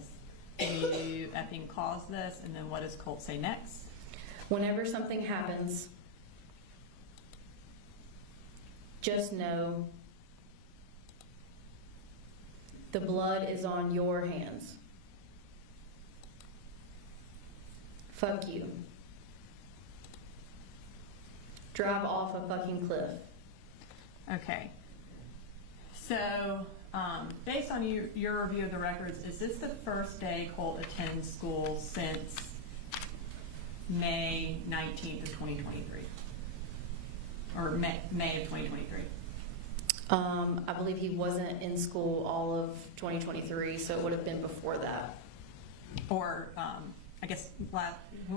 you effing caused this, and then what does Colt say next? Whenever something happens, just know the blood is on your hands. Fuck you. Drive off a fucking cliff. Okay. So, based on your review of the records, is this the first day Colt attends school since May 19th of 2023? Or May of 2023? I believe he wasn't in school all of 2023, so it would have been before that. Or, I guess, he went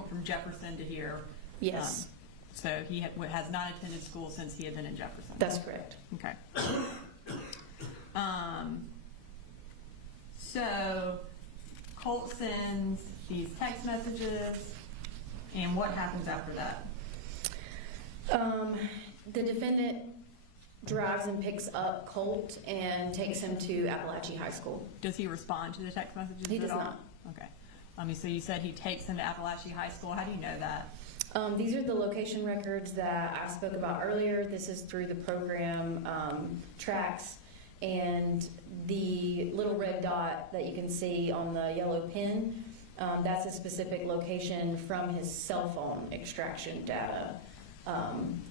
from Jefferson to here. Yes, So he has not attended school since he had been in Jefferson. that's correct. Okay. So Colt sends these text messages, and what happens after that? The defendant drives and picks up Colt and takes him to Apalachee High School. Does he respond to the text messages He at does all? not. Okay. So you said he takes him to Apalachee High School. How do you know that? These are the location records that I spoke about earlier. This is through the program tracks, and the little red dot that you can see on the yellow pin, that's a specific location from his cell phone extraction data.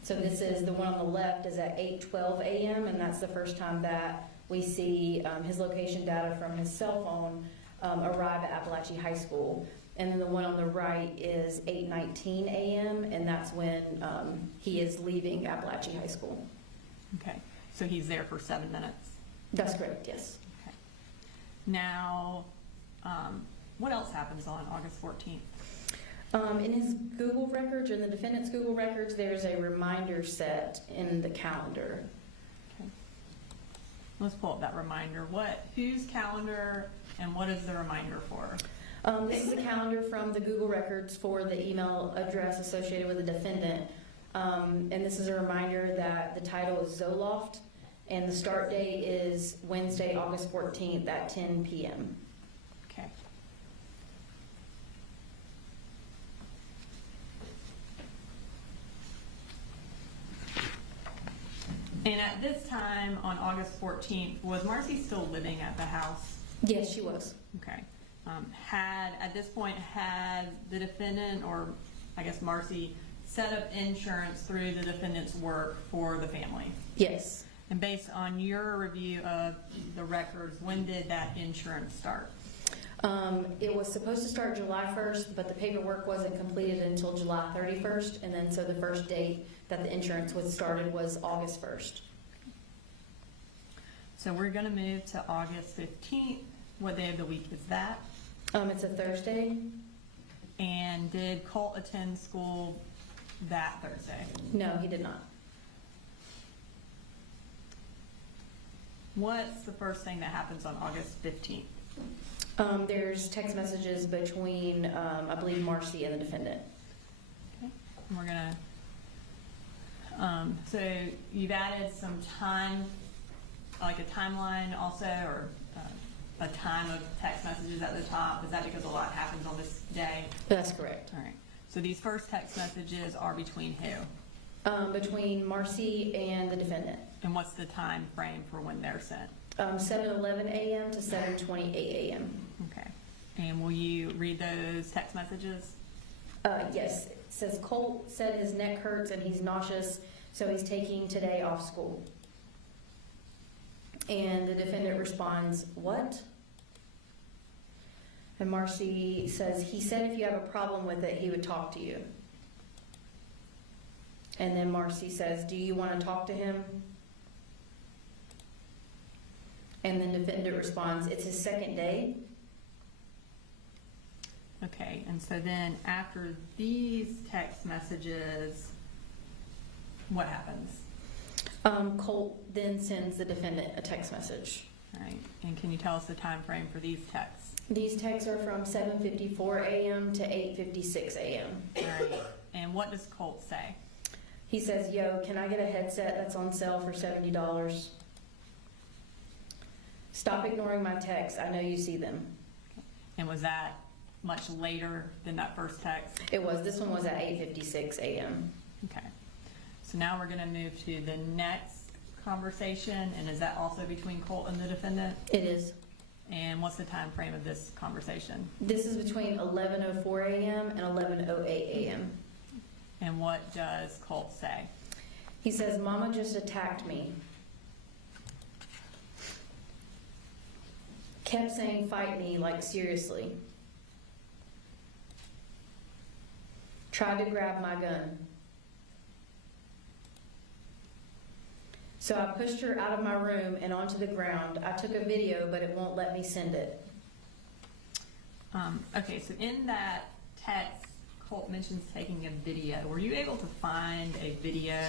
So this is the one on the left is at 8:12 a.m. and that's the first time that we see his location data from his cell phone arrive at Apalachee High School. And then the one on the right is 8:19 a.m. and that's when he is leaving Apalachee High School. Okay. So he's there for 7 minutes. That's correct, yes. Okay. Now, what else happens on August 14th? In his Google records, or in the defendant's Google records, there's a reminder set in the calendar. Okay. Let's pull up that reminder. Whose calendar and what is the reminder for? This is a calendar from the Google records for the email address associated with the defendant. And this is a reminder that the title is Zoloft, and the start date is Wednesday, August 14th at 10 p.m. Okay. And at this time, on August 14th, was Marcy still living at the house? Yes, she was. Okay. At this point, had the defendant, or I guess Marcy, set up insurance through the defendant's work for the family? Yes. And based on your review of the records, when did that insurance start? It was supposed to start July 1st, but the paperwork wasn't completed until July 31st, and then so the first date that the insurance was started was August 1st. So we're going to move to August 15th. What day of the week is that? It's a Thursday. And did Colt attend school that Thursday? No, he did not. What's the first thing that happens on August 15th? There's text messages between, I believe, Marcy and the defendant. Okay. We're going to, so you've added some time, like a timeline also, or a time of text messages at the top. Is that because a lot happens on this day? That's correct. All right. So these first text messages are between who? Between Marcy and the defendant. And what's the time frame for when they're sent? 7:11 a.m. to 7:28 a.m. Okay. And will you read those text messages? Yes. It says, Colt said his neck hurts and he's nauseous, so he's taking today off school. And the defendant responds, what? And Marcy says, he said if you have a problem with it, he would talk to you. And then Marcy says, do you want to talk to him? And then defendant responds, it's his second day. Okay, and so then after these text messages, what happens? Colt then sends the defendant a text message. All right, and can you tell us the time frame for these texts? These texts are from 7:54 a.m. to 8:56 a.m. All right, and what does Colt say? He says, yo, can I get a headset that's on sale for $70? Stop ignoring my texts. I know you see them. And was that much later than that first text? It was. This one was at 8:56 a.m. Okay. So now we're going to move to the next conversation, and is that also between Colt and the defendant? It is. And what's the time frame of this conversation? This is between 11:04 a.m. and 11:08 a.m. And what does Colt say? He says, Mama just attacked me. Kept saying, fight me, like seriously. Tried to grab my gun. So I pushed her out of my room and onto the ground. I took a video, but it won't let me send it. Okay, so in that text, Colt mentions taking a video. Were you able to find a video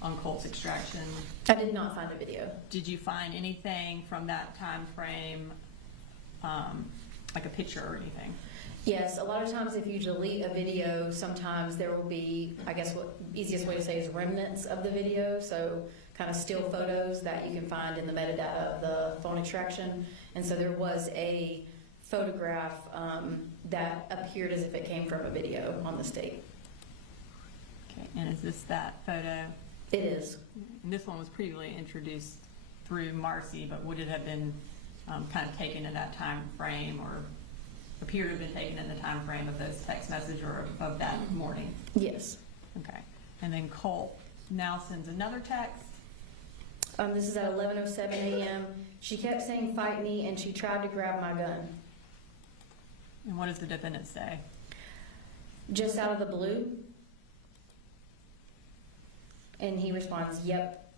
on Colt's extraction? I did not find a video. Did you find anything from that time frame, like a picture or anything? Yes, a lot of times if you delete a video, sometimes there will be, I guess what easiest way to say is remnants of the video, so kind of still photos that you can find in the metadata of the phone extraction. And so there was a photograph that appeared as if it came from a video on the state. Okay, and is this that photo? It is. And this one was previously introduced through Marcy, but would it have been kind of taken in that time frame, or appear to have been taken in the time frame of those text message or of that morning? Yes. Okay. And then Colt now sends another text. This is at 11:07 a.m. She kept saying, fight me, and she tried to grab my gun. And what does the defendant say? Just out of the blue. And he responds, yep.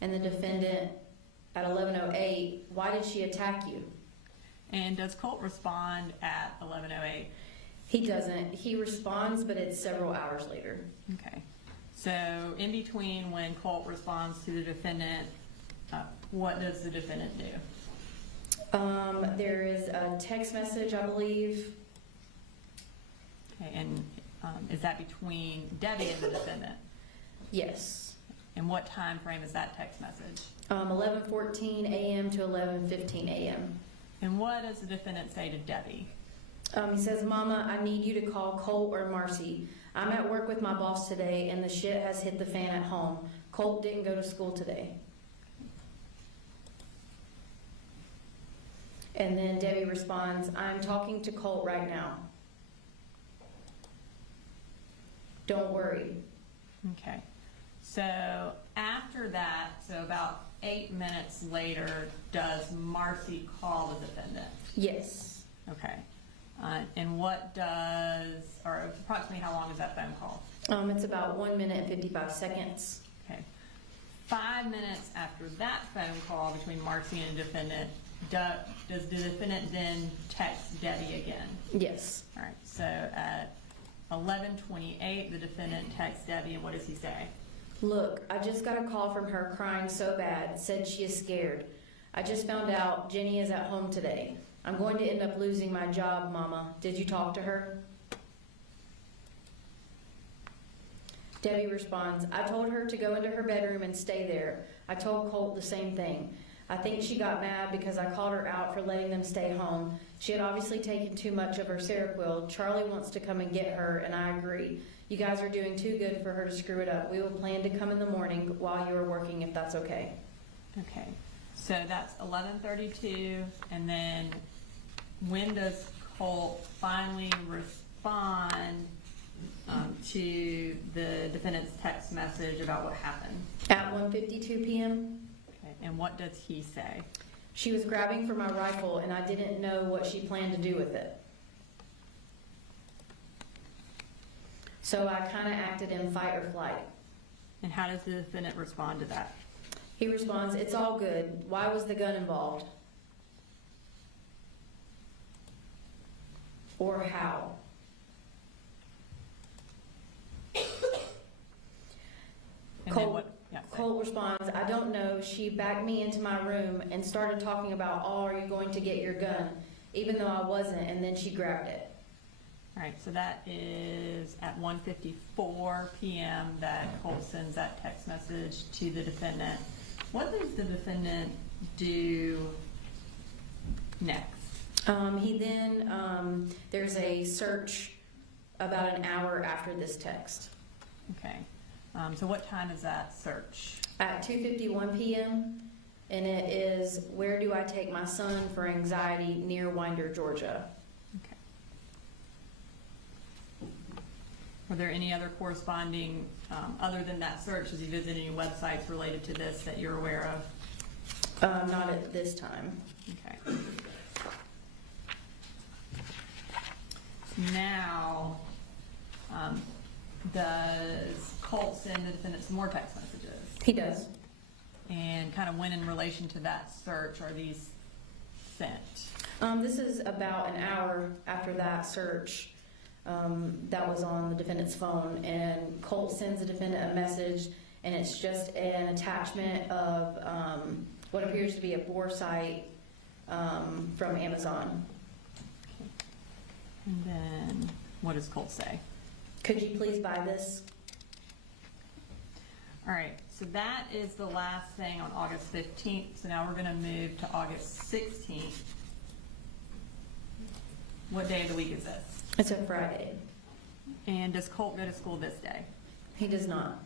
And the defendant at 11:08, why did she attack you? And does Colt respond at 11:08? He doesn't. He responds, but it's several hours later. Okay. So in between when Colt responds to the defendant, what does the defendant do? There is a text message, I believe. Okay, and is that between Debbie and the defendant? Yes. And what time frame is that text message? 11:14 a.m. to 11:15 a.m. And what does the defendant say to Debbie? He says, Mama, I need you to call Colt or Marcy. I'm at work with my boss today, and the shit has hit the fan at home. Colt didn't go to school today. And then Debbie responds, I'm talking to Colt right now. Don't worry. Okay. So after that, so about 8 minutes later, does Marcy call the defendant? Yes. Okay. And what does, or approximately how long is that phone call? It's about 1 minute and 55 seconds. Okay. 5 minutes after that phone call between Marcy and the defendant, does the defendant then text Debbie again? Yes. All right. So at 11:28, the defendant texts Debbie, and what does he say? Look, I just got a call from her crying so bad, said she is scared. I just found out Jenny is at home today. I'm going to end up losing my job, Mama. Did you talk to her? Debbie responds, I told her to go into her bedroom and stay there. I told Colt the same thing. I think she got mad because I called her out for letting them stay home. She had obviously taken too much of her Seroquel. Charlie wants to come and get her, and I agree. You guys are doing too good for her to screw it up. We will plan to come in the morning while you are working, if that's okay. Okay. So that's 11:32, and then when does Colt finally respond to the defendant's text message about what happened? At 1:52 p.m., Okay. And what does he say? she was grabbing for my rifle, and I didn't know what she planned to do with it. So I kind of acted in fight or flight. And how does the defendant respond to that? He responds, "It's all good. Why was the gun involved?" Or how? And then what? Yeah, say. Colt responds, "I don't know. She backed me into my room and started talking about, 'Oh, are you going to get your gun?' Even though I wasn't, and then she grabbed it." All right, so that is at 1:54 p.m. that Colt sends that text message to the defendant. What does the defendant do next? He then, there's a search about an hour after this text. Okay, so what time is that search? At 2:51 p.m., and it is, "Where do I take my son for anxiety near Winder, Georgia?" Okay. Were there any other corresponding, other than that search, has he visited any websites related to this that you're aware of? Not at this time. Okay. Now, does Colt send the defendant some more text messages? He does. And kind of when in relation to that search are these sent? This is about an hour after that search that was on the defendant's phone, and Colt sends the defendant a message, and it's just an attachment of what appears to be a bore site from Amazon. Okay. And then what does Colt say? "Could you please buy this?" All right, so that is the last thing on August 15th. So now we're going to move to August 16th. What day of the week is this? It's a Friday. And does Colt go to school this day? He does not.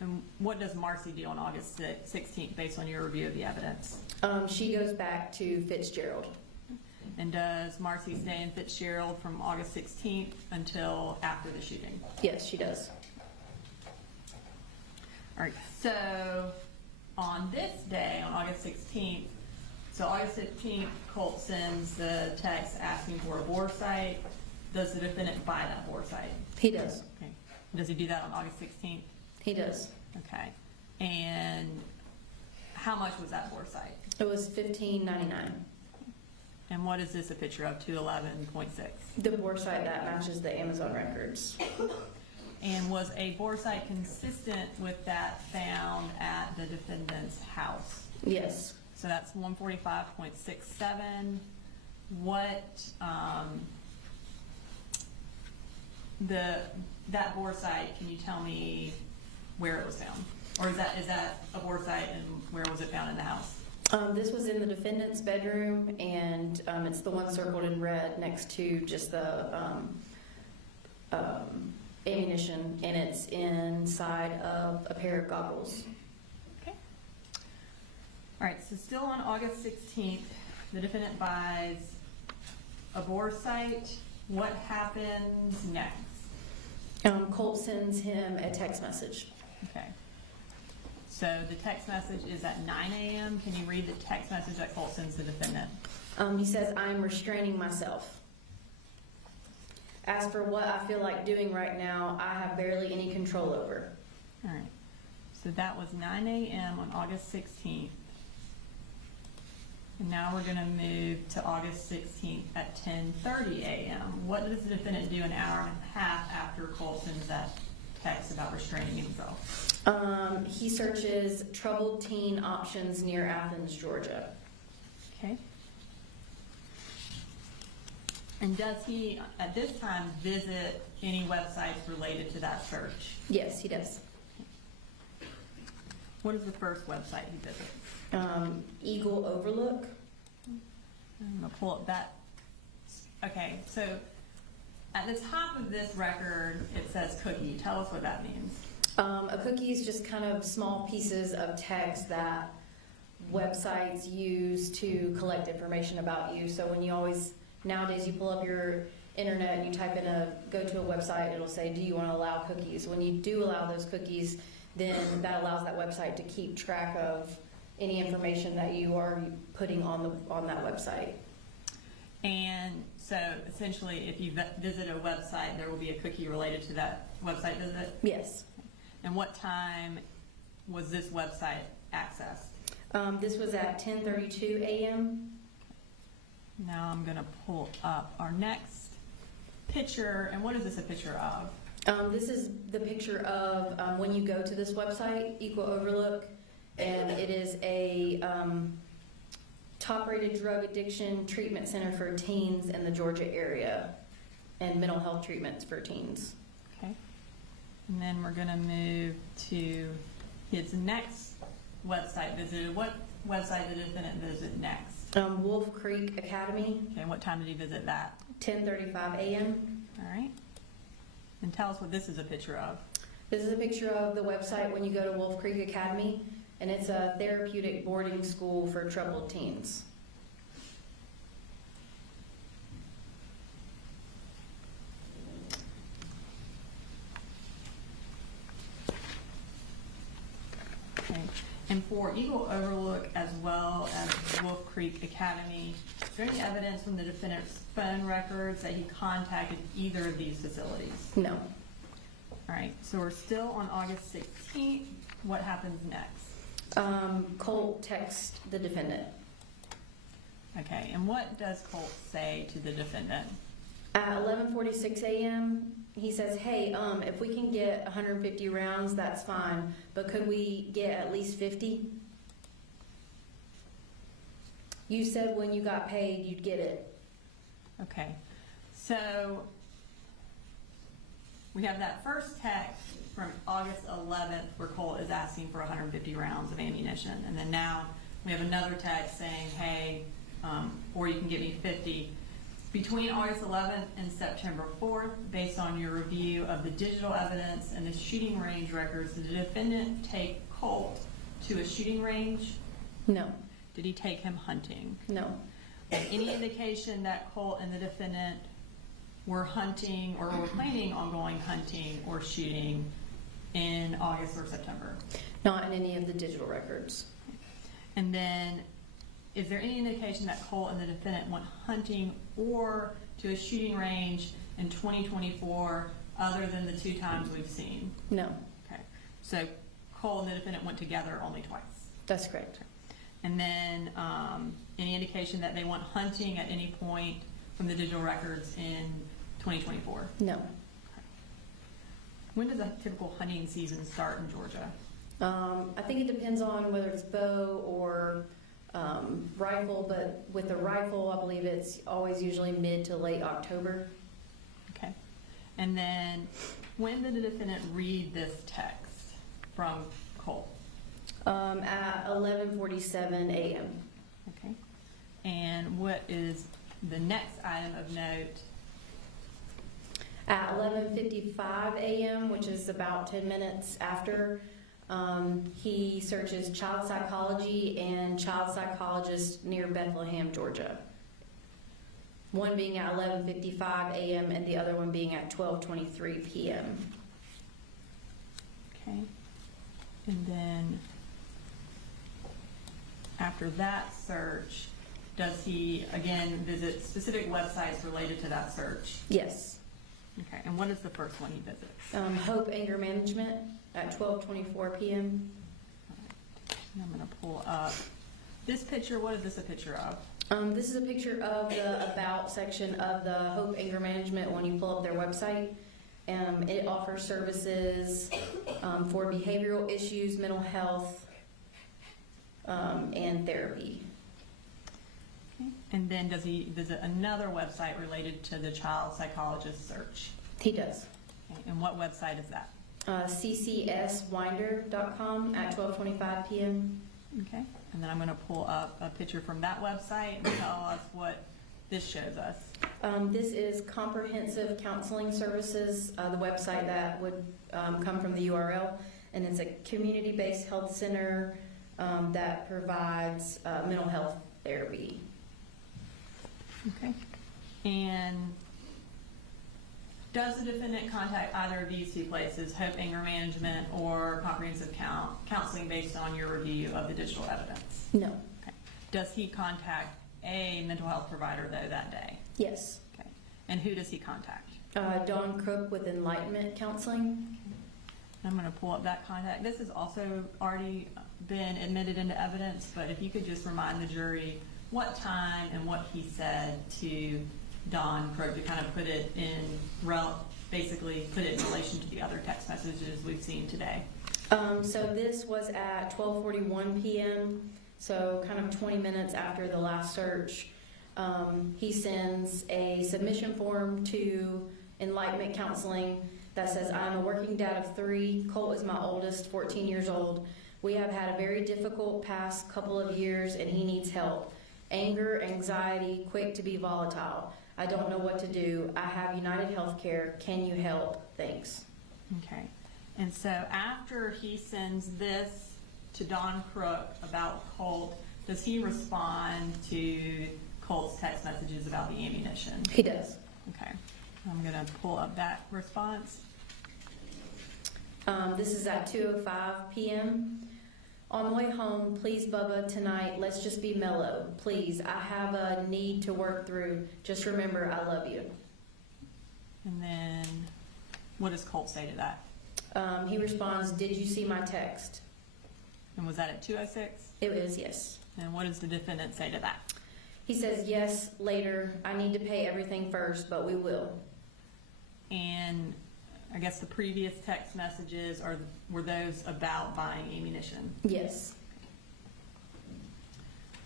And what does Marcy do on August 16th based on your review of the evidence? She goes back to Fitzgerald. And does Marcy stay in Fitzgerald from August 16th until after the shooting? Yes, she does. All right, so on this day, on August 16th, so August 15th, Colt sends the text asking for a bore site. Does the defendant buy that bore site? He does. Okay. Does he do that on August 16th? He does. Okay. And how much was that bore site? It was $15.99. And what is this a picture of, 211.6? The bore site that matches the Amazon records. And was a bore site consistent with that found at the defendant's house? Yes. So that's 145.67. What, that bore site, can you tell me where it was found? Or is that a bore site, and where was it found in the house? This was in the defendant's bedroom, and it's the one circled in red next to just the ammunition, and it's inside of a pair of goggles. Okay. All right, so still on August 16th, the defendant buys a bore site. What happens next? Colt sends him a text message. Okay. So the text message is at 9 a.m. Can you read the text message that Colt sends the defendant? He says, "I'm restraining myself. As for what I feel like doing right now, I have barely any control over." All right. So that was 9 a.m. on August 16th. And now we're going to move to August 16th at 10:30 a.m. What does the defendant do an hour and a half after Colt sends that text about restraining himself? He searches troubled teen options near Athens, Georgia. Okay. And does he, at this time, visit any websites related to that search? Yes, he does. What is the first website he visits? Eagle Overlook. I'm gonna pull up that. Okay, so at the top of this record, it says cookie. Tell us what that means. A cookie is just kind of small pieces of text that websites use to collect information about you. So when you nowadays you pull up your internet and you type in go to a website, it'll say, "Do you want to allow cookies?" When you do allow those cookies, then that allows that website to keep track of any information that you are putting on that website. And so essentially, if you visit a website, there will be a cookie related to that website visit? Yes. And what time was this website accessed? This was at 10:32 a.m. Now I'm gonna pull up our next picture, and what is this a picture of? This is the picture of when you go to this website, Equal Overlook, and it is a top-rated drug addiction treatment center for teens in the Georgia area and mental health treatments for teens. Okay. And then we're gonna move to his next website visited. What website did the defendant visit next? Wolf Creek Academy, Okay, and what time did he visit that? 10:35 a.m. All right. And tell us what this is a picture of. This is a picture of the website when you go to Wolf Creek Academy, and it's a therapeutic boarding school for troubled teens. Okay. And for Eagle Overlook as well as Wolf Creek Academy, is there any evidence from the defendant's phone records that he contacted either of these facilities? No. All right, so we're still on August 16th. What happens next? Colt texts the defendant. Okay, and what does Colt say to the defendant? At 11:46 a.m., he says, hey, if we can get 150 rounds, that's fine, but could we get at least 50? You said when you got paid, you'd get it. Okay, so we have that first text from August 11th where Colt is asking for 150 rounds of ammunition. And then now we have another text saying, hey, or you can give me 50. Between August 11th and September 4th, based on your review of the digital evidence and the shooting range records, did the defendant take Colt to a shooting range? No, Did he take him hunting? no, Any indication that Colt and the defendant were hunting or were planning on going hunting or shooting in August or September? not in any of the digital records. And then, is there any indication that Colt and the defendant went hunting or to a shooting range in 2024 other than the 2 times we've seen? No, Okay, so Colt and the defendant went together only twice. that's correct. And then, any indication that they went hunting at any point from the digital records in 2024? No. When does a typical hunting season start in Georgia? I think it depends on whether it's bow or rifle, but with the rifle, I believe it's always usually mid to late October. Okay. And then, when did the defendant read this text from Colt? At 11:47 a.m. Okay. And what is the next item of note? At 11:55 a.m., which is about 10 minutes after, he searches child psychology and child psychologist near Bethlehem, Georgia. One being at 11:55 a.m. and the other one being at 12:23 p.m. Okay. And then, after that search, does he again visit specific websites related to that search? Yes. Okay. And what is the first one he visits? Hope Anger Management at 12:24 p.m. And I'm going to pull up this picture. What is this a picture of? This is a picture of the About section of the Hope Anger Management when you pull up their website. It offers services for behavioral issues, mental health, and therapy. Okay. And then does he visit another website related to the child psychologist search? He does. Okay. And what website is that? ccswinder.com at 12:25 p.m. Okay. And then I'm going to pull up a picture from that website and tell us what this shows us. This is Comprehensive Counseling Services, the website that would come from the URL, and it's a community-based health center that provides mental health therapy. Okay. And does the defendant contact either of these 2 places, Hope Anger Management or Comprehensive Counseling, based on your review of the digital evidence? No. Okay. Does he contact a mental health provider, though, that day? Yes. Okay. And who does he contact? Dawn Crook with Enlightenment Counseling. I'm going to pull up that contact. This is also already been admitted into evidence, but if you could just remind the jury what time and what he said to Don Crook to kind of put it in, basically put it in relation to the other text messages we've seen today. So this was at 12:41 p.m., so kind of 20 minutes after the last search. He sends a submission form to Enlightenment Counseling that says, I'm a working dad of 3. Colt is my oldest, 14 years old. We have had a very difficult past couple of years and he needs help. Anger, anxiety, quick to be volatile. I don't know what to do. I have United Healthcare. Can you help? Thanks. Okay. And so after he sends this to Don Crook about Colt, does he respond to Colt's text messages about the ammunition? He does. Okay. I'm going to pull up that response. This is at 2:05 p.m. On the way home, please, Bubba, tonight, let's just be mellow. Please, I have a need to work through. Just remember, I love you. And then what does Colt say to that? He responds, did you see my text? And was that at 2:06? It was yes. And what does the defendant say to that? He says, yes, later. I need to pay everything first, but we will. And I guess the previous text messages were those about buying ammunition. Yes.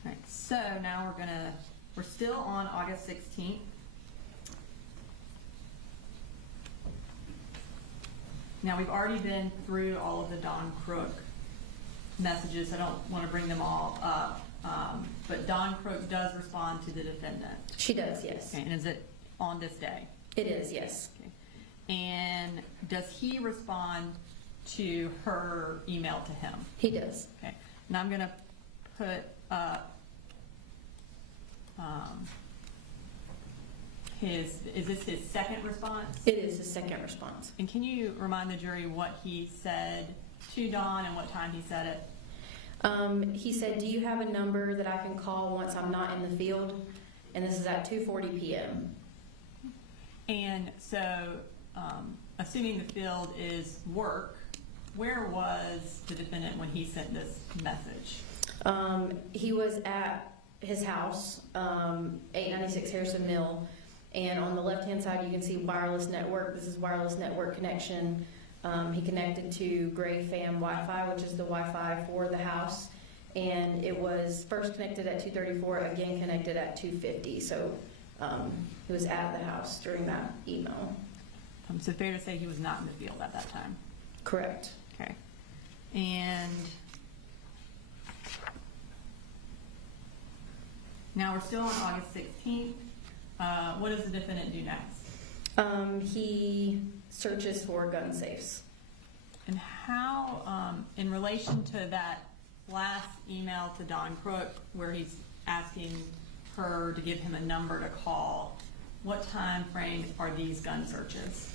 All right, so now we're still on August 16th. Now we've already been through all of the Don Crook messages. I don't want to bring them all up, but Don Crook does respond to the defendant. She does, yes. Okay, and is it on this day? It is, yes. Okay. And does he respond to her email to him? He does. Okay. And I'm going to put up is this his second response? It is his second response. And can you remind the jury what he said to Don and what time he said it? He said, do you have a number that I can call once I'm not in the field? And this is at 2:40 p.m. And so, assuming the field is work, where was the defendant when he sent this message? He was at his house, 896 Harrison Mill, and on the left-hand side you can see wireless network. This is wireless network connection. He connected to Gray Fam Wi-Fi, which is the Wi-Fi for the house, and it was first connected at 2:34, again connected at 2:50. So he was at the house during that email. So fair to say he was not in the field at that time. Correct. Okay. And now we're still on August 16th. What does the defendant do next? He searches for gun safes. And how, in relation to that last email to Don Crook, where he's asking her to give him a number to call, what time frame are these gun searches?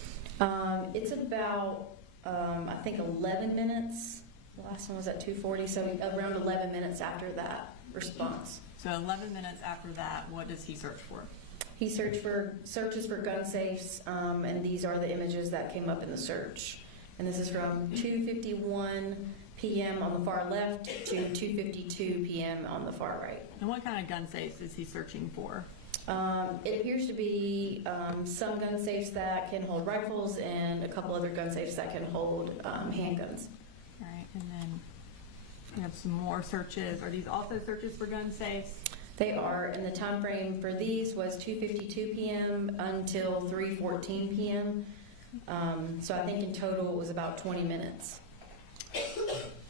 It's about, I think 11 minutes. The last one was at 2:40, so around 11 minutes after that response. So 11 minutes after that, what does he search for? He searches for gun safes, and these are the images that came up in the search. And this is from 2:51 p.m. on the far left to 2:52 p.m. on the far right. And what kind of gun safes is he searching for? It appears to be some gun safes that can hold rifles and a couple other gun safes that can hold handguns. All right, and then we have some more searches. Are these also searches for gun safes? They are, and the time frame for these was 2:52 p.m. until 3:14 p.m. So I think in total it was about 20 minutes.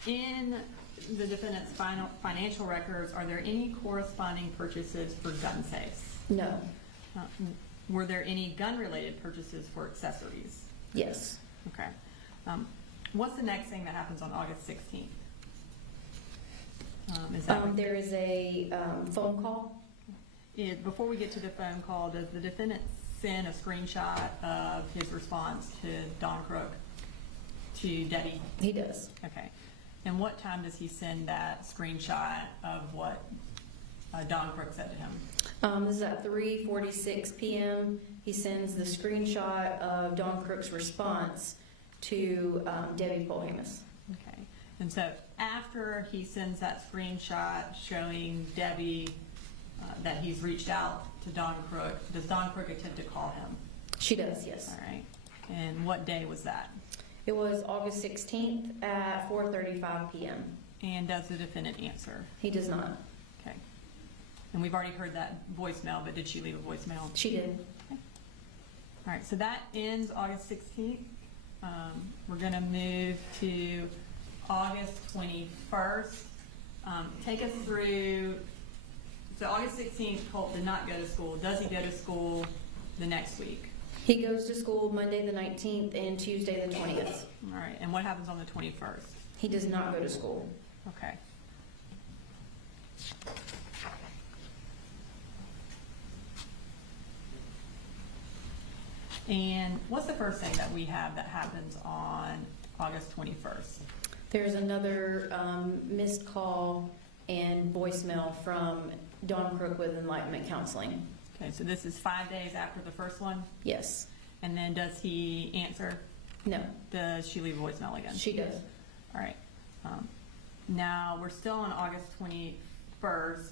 In the defendant's financial records, are there any corresponding purchases for gun safes? No. Were there any gun-related purchases for accessories? Yes. Okay. What's the next thing that happens on August 16th? There is a phone call. Before we get to the phone call, does the defendant send a screenshot of his response to Don Crook to Debbie? He does. Okay. And what time does he send that screenshot of what Don Crook said to him? This is at 3:46 p.m. He sends the screenshot of Don Crook's response to Debbie Polhamus. Okay. And so after he sends that screenshot showing Debbie that he's reached out to Don Crook, does Don Crook attempt to call him? She does, yes. All right. And what day was that? It was August 16th at 4:35 p.m. And does the defendant answer? He does not. Okay. And we've already heard that voicemail, but did she leave a voicemail? She did. All right, so that ends August 16th. We're going to move to August 21st. Take us through, so August 16th, Colt did not go to school. Does he go to school the next week? He goes to school Monday the 19th and Tuesday the 20th. All right, and what happens on the 21st? He does not go to school. Okay. And what's the first thing that we have that happens on August 21st? There's another missed call and voicemail from Don Crook with Enlightenment Counseling. Okay, so this is 5 days after the first one? Yes. And then does he answer? No. Does she leave a voicemail again? She does. All right. Now, we're still on August 21st.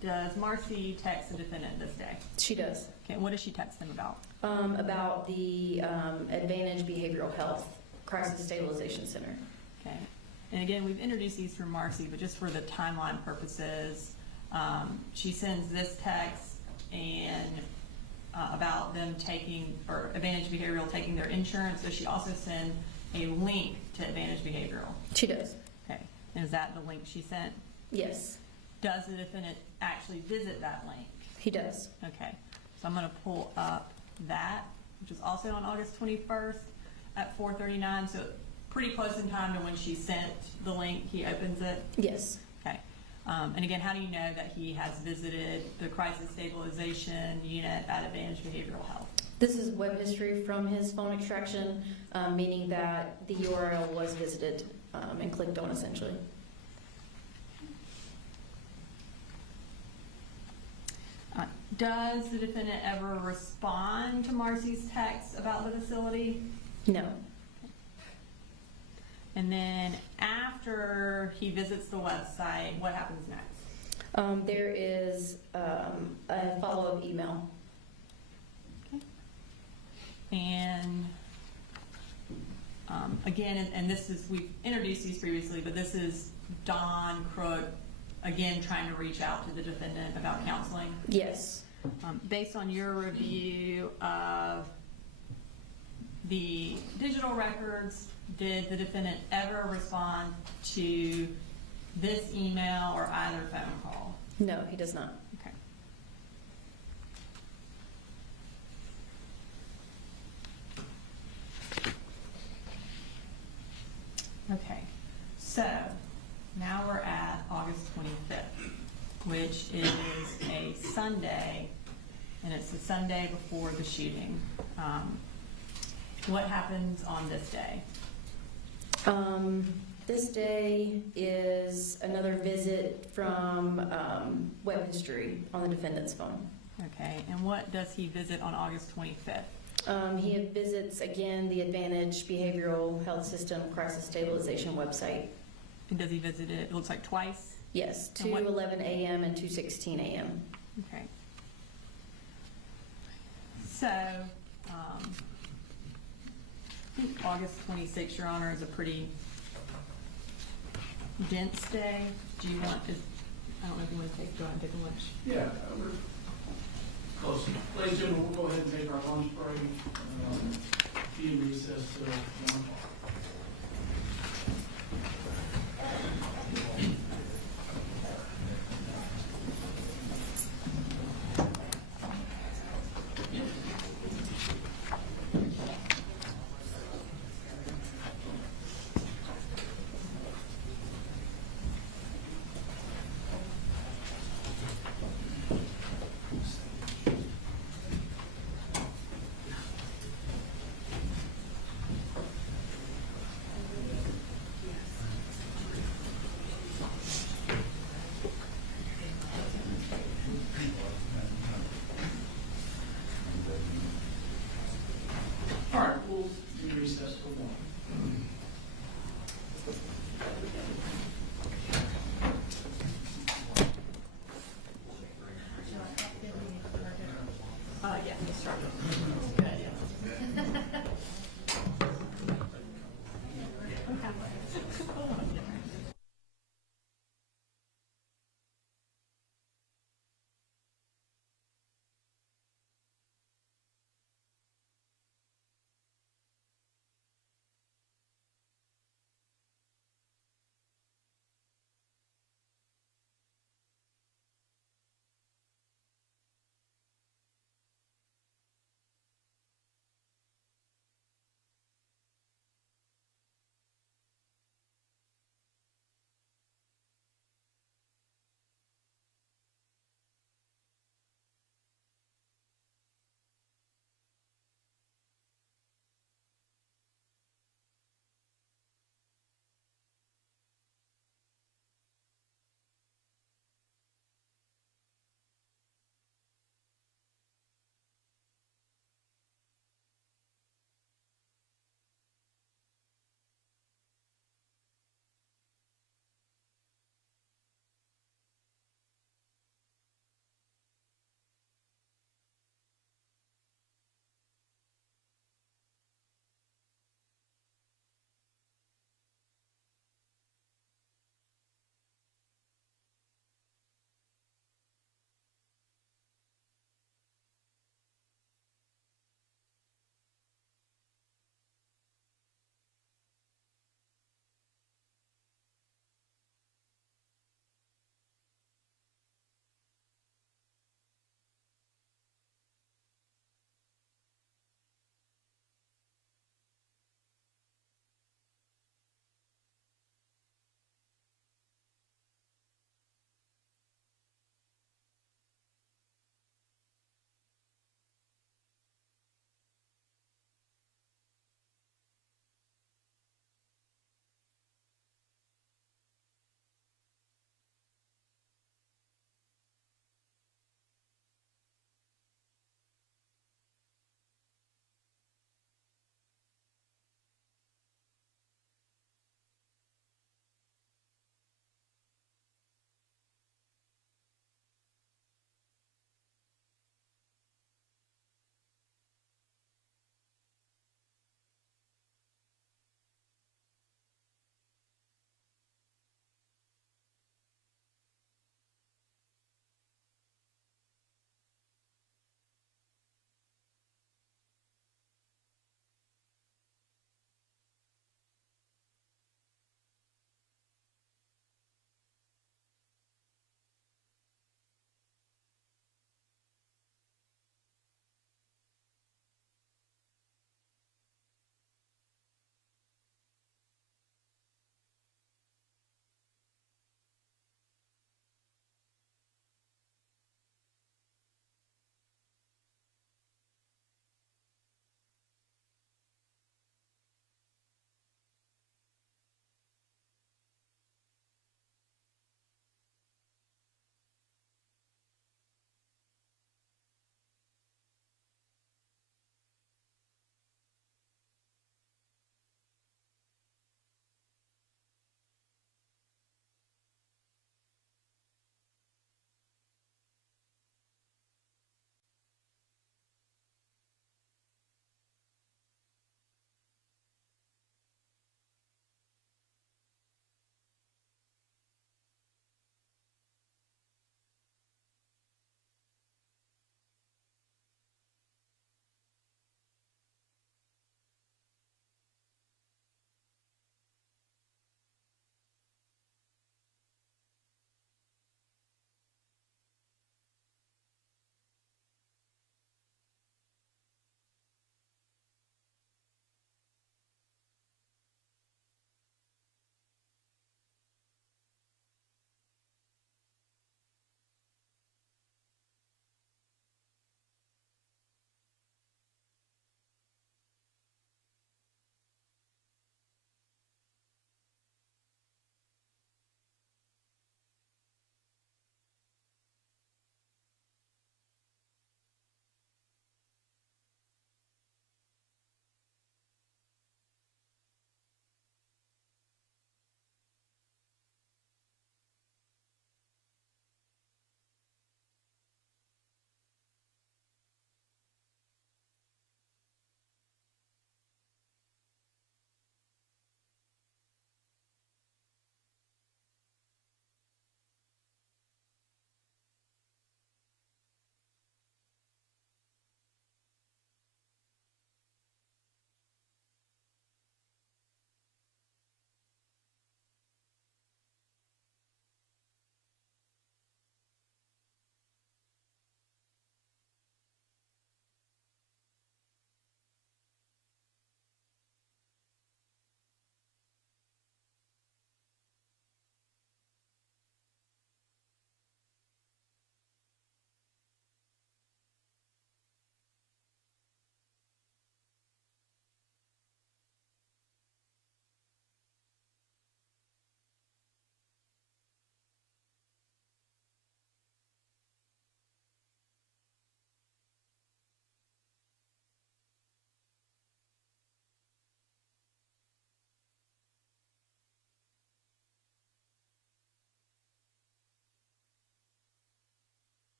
Does Marcy text the defendant this day? She does. Okay, what does she text him about? About the Advantage Behavioral Health Crisis Stabilization Center. Okay. And again, we've introduced these through Marcy, but just for the timeline purposes, she sends this text and about them taking, or Advantage Behavioral taking their insurance. Does she also send a link to Advantage Behavioral? She does. Okay. And is that the link she sent? Yes, Does the defendant actually visit that link? he does. Okay. So I'm going to pull up that, which is also on August 21st at 4:39. So pretty close in time to when she sent the link. He opens it. Yes. Okay. And again, how do you know that he has visited the crisis stabilization unit at Advantage Behavioral Health? This is web history from his phone extraction, meaning that the URL was visited and clicked on essentially. Does the defendant ever respond to Marcy's text about the facility? No. And then after he visits the website, what happens next? There is a follow-up email. Okay. And again, and this is, we've introduced these previously, but this is Don Crook, again, trying to reach out to the defendant about counseling. Yes. Based on your review of the digital records, did the defendant ever respond to this email or either phone call? No, he does not. Okay. Okay, so now we're at August 25th, which is a Sunday, and it's the Sunday before the shooting. What happens on this day? This day is another visit from web history on the defendant's phone. Okay, and what does he visit on August 25th? He visits again the Advantage Behavioral Health System Crisis Stabilization website. And does he visit it, it looks like twice? Yes, And what- 2:11 a.m. and 2:16 a.m. Okay. So, I think August 26th, Your Honor, is a pretty dense day. Do you want to, I don't know if you want to go ahead and take a lunch. Yeah, we're close. Ladies and gentlemen, we'll go ahead and take our lunch break. Be in recess till 1 o'clock. All right, we'll be recessed till 1.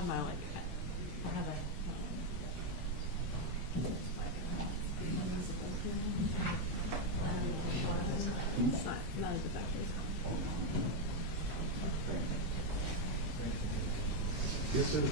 have my like, I have a. It's not as effective. Yes, sir.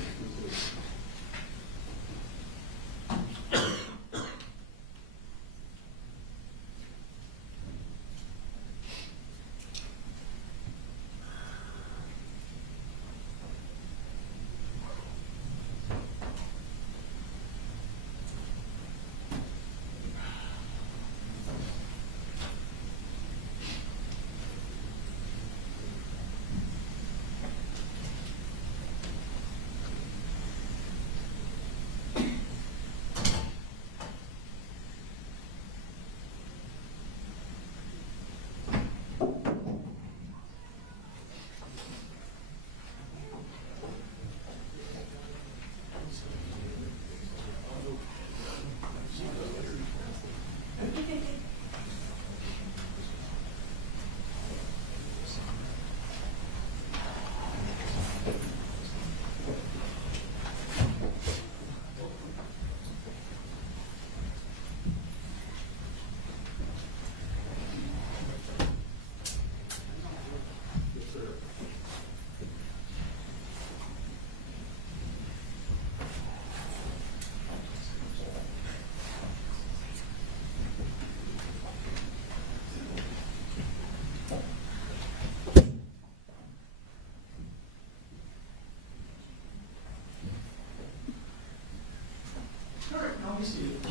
All right, now we see it. Do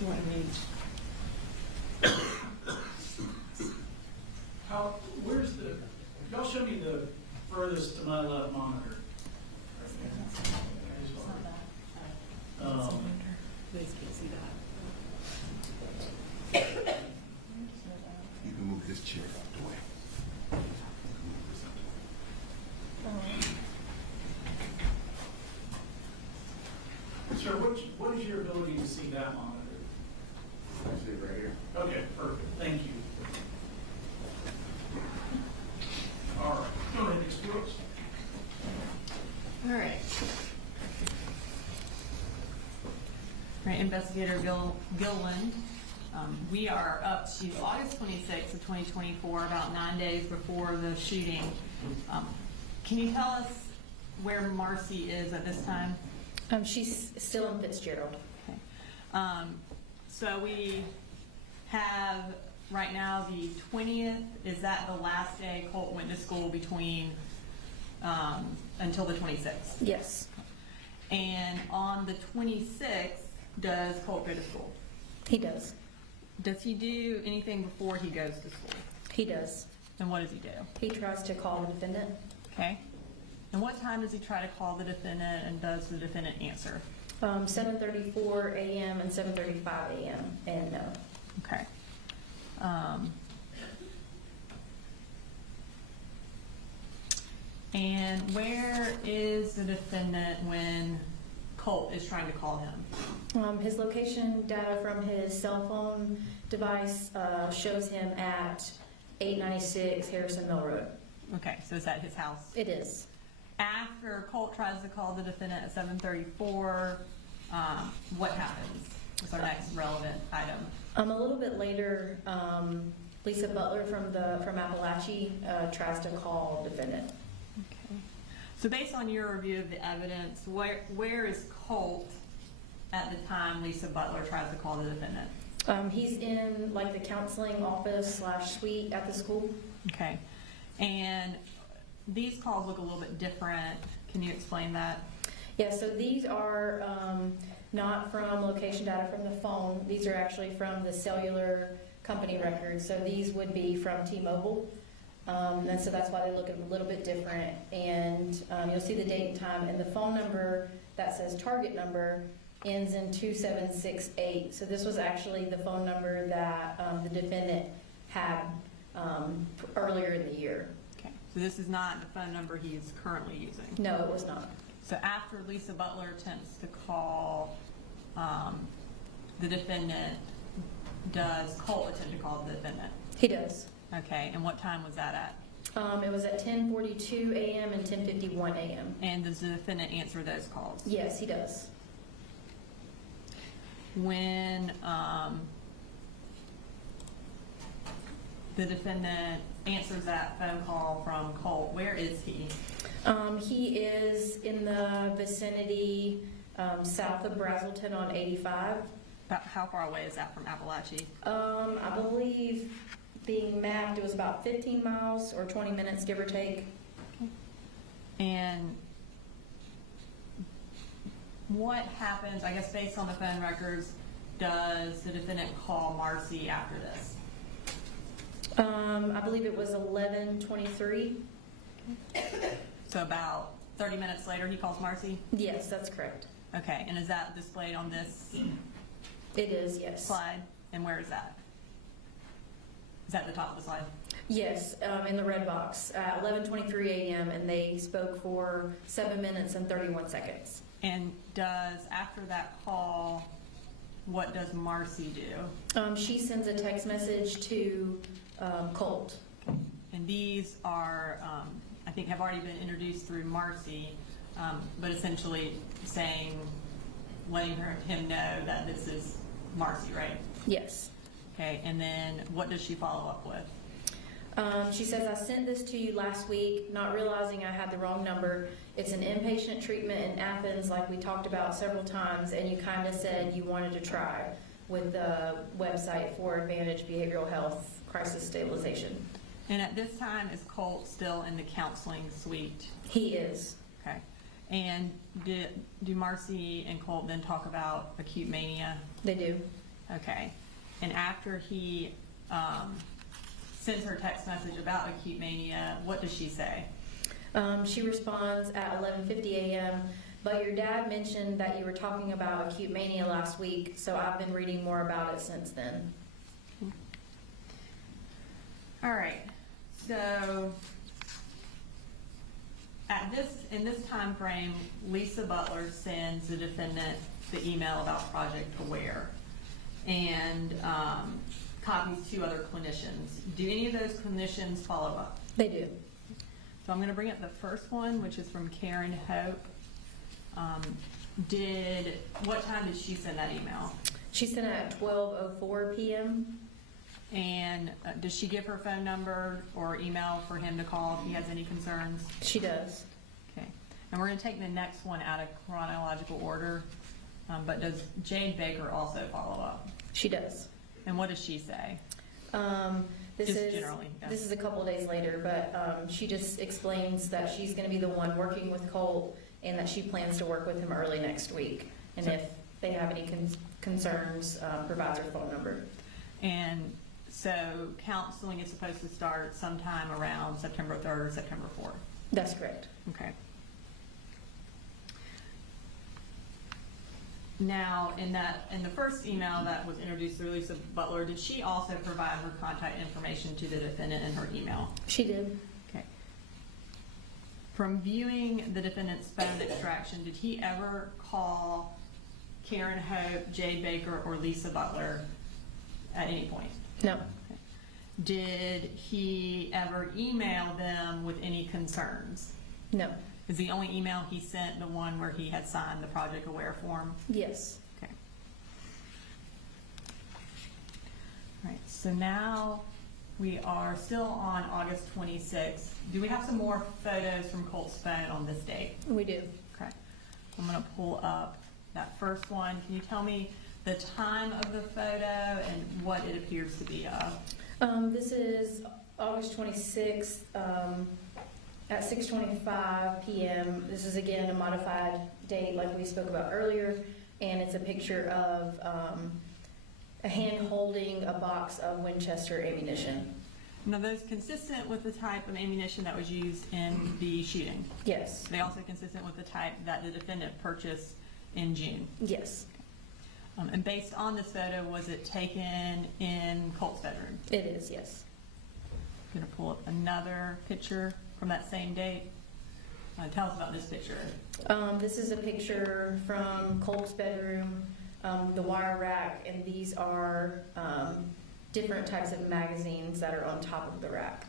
you want me? How, where's the, y'all show me the furthest to my left monitor. They can't see that. You can move this chair out the way. Sir, what is your ability to see that monitor? Actually, right here. Okay, perfect, thank you. All right, go ahead, Ms. Brooks. All right. Right, Investigator Gilliland. We are up to August 26th of 2024, about 9 days before the shooting. Can you tell us where Marcy is at this time? She's still in Fitzgerald. Okay. So we have right now the 20th. Is that the last day Colt went to school between until the 26th? Yes, And on the 26th, does Colt go to school? he does. Does he do anything before he goes to school? He does. And what does he do? He tries to call the defendant. Okay. And what time does he try to call the defendant, and does the defendant answer? 7:34 a.m. and 7:35 a.m. and no. Okay. And where is the defendant when Colt is trying to call him? His location data from his cell phone device shows him at 896 Harrison Mill Road. Okay, so is that his house? It is. After Colt tries to call the defendant at 7:34, what happens? What's our next relevant item? A little bit later, Lisa Butler from Apalachee tries to call defendant. Okay. So based on your review of the evidence, where is Colt at the time Lisa Butler tries to call the defendant? He's in like the counseling office / suite at the school. Okay. And these calls look a little bit different. Can you explain that? Yeah, so these are not from location data from the phone. These are actually from the cellular company records. So these would be from T-Mobile. And so that's why they look a little bit different. And you'll see the date and time. And the phone number that says target number ends in 2768. So this was actually the phone number that the defendant had earlier in the year. Okay. So this is not the phone number he is currently using. No, it was not. So after Lisa Butler attempts to call the defendant, does Colt attempt to call the defendant? He does. Okay, and what time was that at? It was at 10:42 a.m. and 10:51 a.m. And does the defendant answer those calls? Yes, he does. When the defendant answers that phone call from Colt, where is he? He is in the vicinity south of Brazelton on 85. About how far away is that from Apalachee? I believe being mapped, it was about 15 miles or 20 minutes, give or take. And what happens, I guess based on the phone records, does the defendant call Marcy after this? I believe it was 11:23. So about 30 minutes later, he calls Marcy? Yes, that's correct. Okay, and is that displayed on this It is, yes. slide? And where is that? Is that the top of the slide? Yes, in the red box at 11:23 a.m. and they spoke for 7 minutes and 31 seconds. And does, after that call, what does Marcy do? She sends a text message to Colt. And these are, I think, have already been introduced through Marcy, but essentially saying, letting him know that this is Marcy, right? Yes. Okay, and then what does she follow up with? She says, I sent this to you last week, not realizing I had the wrong number. It's an inpatient treatment in Athens, like we talked about several times, and you kind of said you wanted to try with the website for Advantage Behavioral Health Crisis Stabilization. And at this time, is Colt still in the counseling suite? He is. Okay. And do Marcy and Colt then talk about acute mania? They do. Okay. And after he sends her text message about acute mania, what does she say? She responds at 11:50 a.m., but your dad mentioned that you were talking about acute mania last week, so I've been reading more about it since then. All right. So in this time frame, Lisa Butler sends the defendant the email about Project Aware and copies 2 other clinicians. Do any of those clinicians follow up? They do. So I'm going to bring up the first one, which is from Karen Hope. What time did she send that email? She sent it at 12:04 p.m. And does she give her phone number or email for him to call if he has any concerns? She does. Okay. And we're going to take the next one out of chronological order. But does Jade Baker also follow up? She does. And what does she say? This Just is generally, yes. This is a couple days later, but she just explains that she's going to be the one working with Colt and that she plans to work with him early next week. And if they have any concerns, provides her phone number. And so counseling is supposed to start sometime around September 3rd or September 4th. That's correct. Okay. Now, in the first email that was introduced through Lisa Butler, did she also provide her contact information to the defendant in her email? She did. Okay. From viewing the defendant's phone extraction, did he ever call Karen Hope, Jade Baker, or Lisa Butler at any point? No. Okay. Did he ever email them with any concerns? No. Is the only email he sent the one where he had signed the Project Aware form? Yes. Okay. All right, so now we are still on August 26th. Do we have some more photos from Colt's phone on this date? We do. Okay. I'm going to pull up that first one. Can you tell me the time of the photo and what it appears to be of? This is August 26th at 6:25 p.m. This is again a modified date like we spoke about earlier, and it's a picture of a hand holding a box of Winchester ammunition. Now, those consistent with the type of ammunition that was used in the shooting? Yes. They also consistent with the type that the defendant purchased in June? Yes. And based on this photo, was it taken in Colt's bedroom? It is, yes. I'm going to pull up another picture from that same date? Tell us about this picture. This is a picture from Colt's bedroom, the wire rack, and these are different types of magazines that are on top of the rack.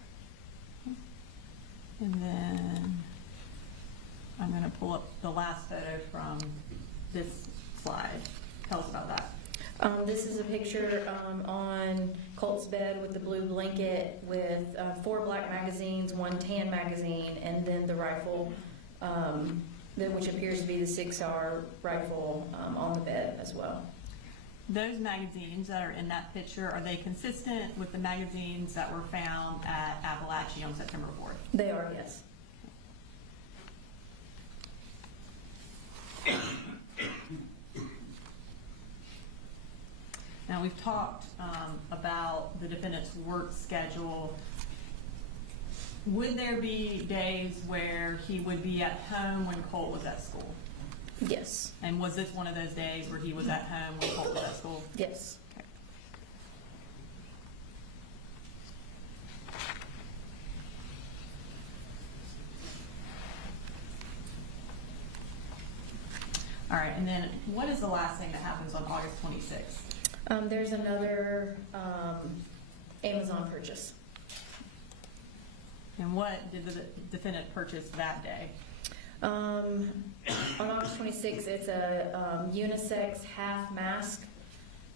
And then I'm going to pull up the last photo from this slide. Tell us about that. This is a picture on Colt's bed with the blue blanket with 4 black magazines, 1 tan magazine, and then the rifle, which appears to be the 6R rifle on the bed as well. Those magazines that are in that picture, are they consistent with the magazines that were found at Apalachee on September 4th? They are, yes. Now, we've talked about the defendant's work schedule. Would there be days where he would be at home when Colt was at school? Yes. And was this one of those days where he was at home when Colt was at school? Yes. Okay. All right, and then what is the last thing that happens on August 26th? There's another Amazon purchase. And what did the defendant purchase that day? On August 26th, it's a unisex half mask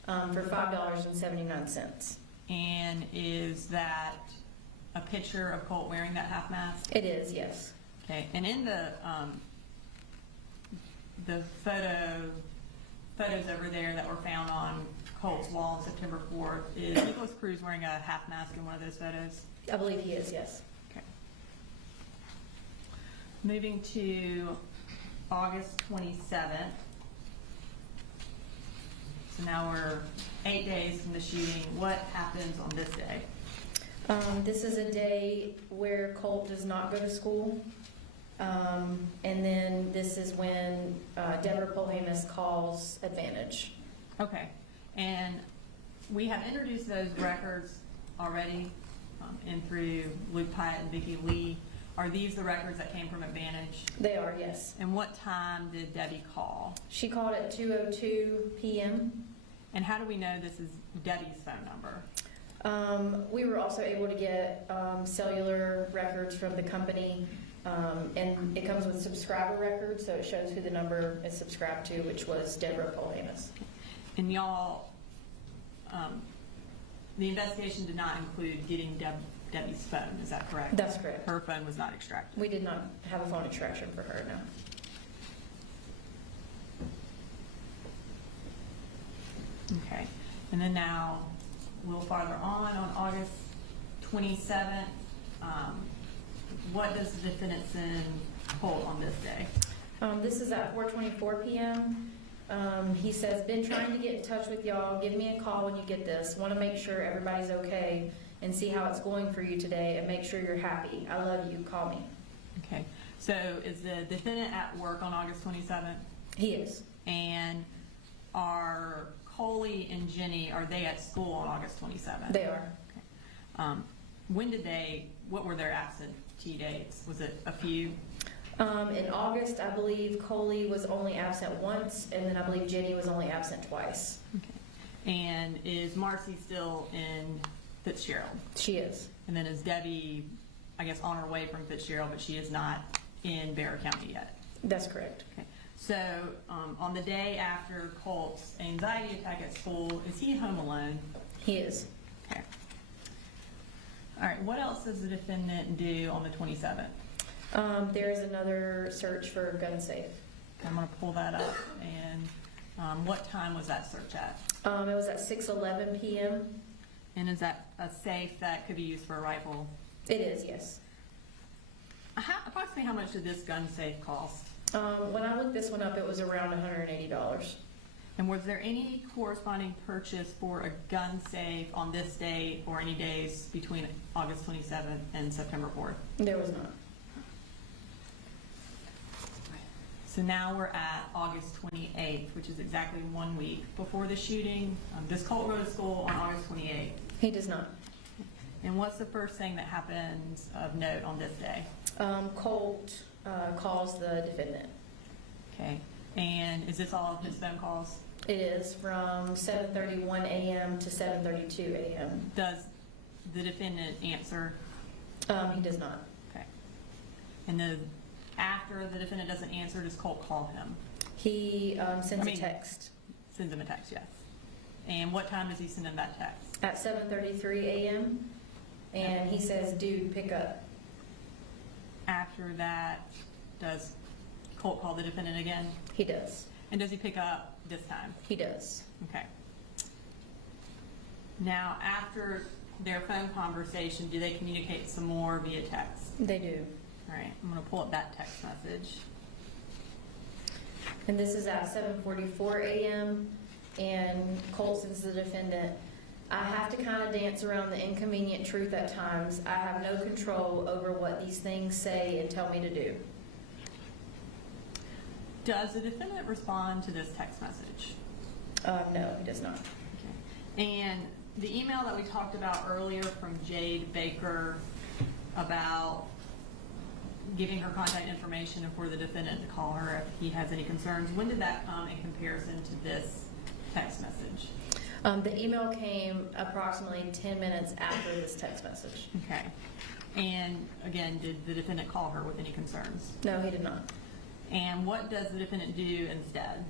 for $5.79. And is that a picture of Colt wearing that half mask? It is, yes. Okay, and in the photos over there that were found on Colt's wall on September 4th, is Nicholas Cruz wearing a half mask in one of those photos? I believe he is, yes. Okay. Moving to August 27th. So now we're 8 days from the shooting. What happens on this day? This is a day where Colt does not go to school. And then this is when Deborah Polhamus calls Advantage. Okay, and we have introduced those records already in through Luke Pyatt and Vicki Lee. Are these the records that came from Advantage? They are, yes. And what time did Debbie call? She called at 2:02 p.m. And how do we know this is Debbie's phone number? We were also able to get cellular records from the company, and it comes with subscriber records, so it shows who the number is subscribed to, which was Deborah Polhamus. And y'all, the investigation did not include getting Debbie's phone, is that correct? That's correct. Her phone was not extracted. We did not have a phone extraction for her, no. Okay, and then now, a little farther on August 27th, what does the defendant send Colt on this day? This is at 4:24 p.m. He says, been trying to get in touch with y'all. Give me a call when you get this. Want to make sure everybody's okay and see how it's going for you today and make sure you're happy. I love you. Call me. Okay, so is the defendant at work on August 27th? He is. And are Coley and Jenny, are they at school on August 27th? They are. Okay. What were their absentee dates? Was it a few? In August, I believe Coley was only absent once, and then I believe Jenny was only absent twice. Okay. And is Marcy still in Fitzgerald? She is. And then is Debbie, I guess, on her way from Fitzgerald, but she is not in Bexar County yet? That's correct. Okay. So on the day after Colt's anxiety attack at school, is he home alone? He is. Okay. All right. What else does the defendant do on the 27th? There is another search for a gun safe. I'm going to pull that up. And what time was that search at? It was at 6:11 p.m. And is that a safe that could be used for a rifle? It is, yes. Approximately how much did this gun safe cost? When I looked this one up, it was around $180. And was there any corresponding purchase for a gun safe on this date or any days between August 27th and September 4th? There was not. So now we're at August 28th, which is exactly 1 week before the shooting. Does Colt go to school on August 28th? He does not. And what's the first thing that happens of note on this day? Colt calls the defendant. Okay. And is this all of his phone calls? It is from 7:31 a.m. to 7:32 a.m. Does the defendant answer? He does not. Okay. And after the defendant doesn't answer, does Colt call him? He sends I mean- a text Sends him a text, yes. And what time does he send him that text? at 7:33 a.m. and he says, "Dude, pick up." After that, does Colt call the defendant again? He does. And does he pick up this time? He does. Okay. Now, after their phone conversation, do they communicate some more via text? They do. All right, I'm going to pull up that text message. And this is at 7:44 a.m. and Colt says to the defendant, "I have to kind of dance around the inconvenient truth at times. I have no control over what these things say and tell me to do." Does the defendant respond to this text message? No, he does not. Okay. And the email that we talked about earlier from Jade Baker about giving her contact information for the defendant to call her if he has any concerns, when did that come in comparison to this text message? The email came approximately 10 minutes after this text message. Okay. And again, did the defendant call her with any concerns? No, he did not. And what does the defendant do instead?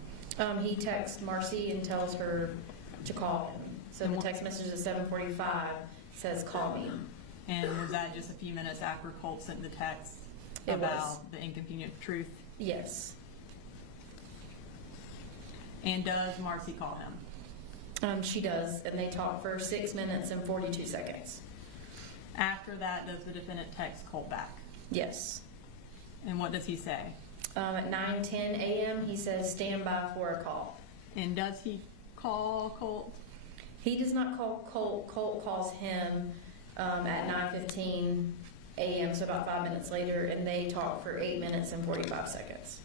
He texts Marcy and tells her to call him. So the text message at 7:45 says, "Call me." And was that just a few minutes after Colt sent the text It was. about the inconvenient truth? Yes. And does Marcy call him? She does, and they talk for 6 minutes and 42 seconds. After that, does the defendant text Colt back? Yes. And what does he say? At 9:10 a.m., he says, "Stand by for a call." And does he call Colt? He does not call Colt. Colt calls him at 9:15 a.m., so about 5 minutes later, and they talk for 8 minutes and 45 seconds.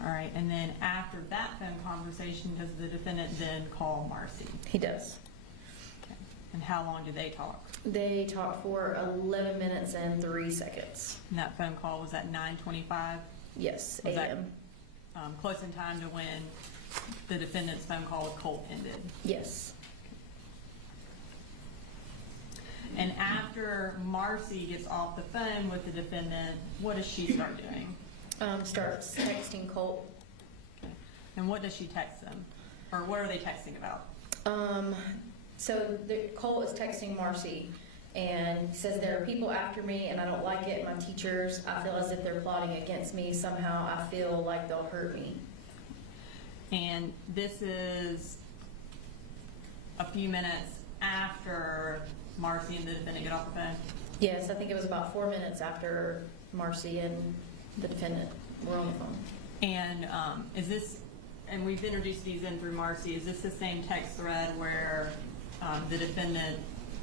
All right, and then after that phone conversation, does the defendant then call Marcy? He does. Okay. And how long do they talk? They talk for 11 minutes and 3 seconds. And that phone call was at 9:25? Yes, Was that- a.m. Close in time to when the defendant's phone call with Colt ended. Yes. And after Marcy gets off the phone with the defendant, what does she start doing? Starts texting Colt. Okay. And what does she text them? Or what are they texting about? Colt is texting Marcy and says, "There are people after me and I don't like it. My teachers, I feel as if they're plotting against me. Somehow I feel like they'll hurt me." And this is a few minutes after Marcy and the defendant get off the phone? Yes, I think it was about 4 minutes after Marcy and the defendant were on the phone. And is this, and we've introduced these in through Marcy, is this the same text thread where the defendant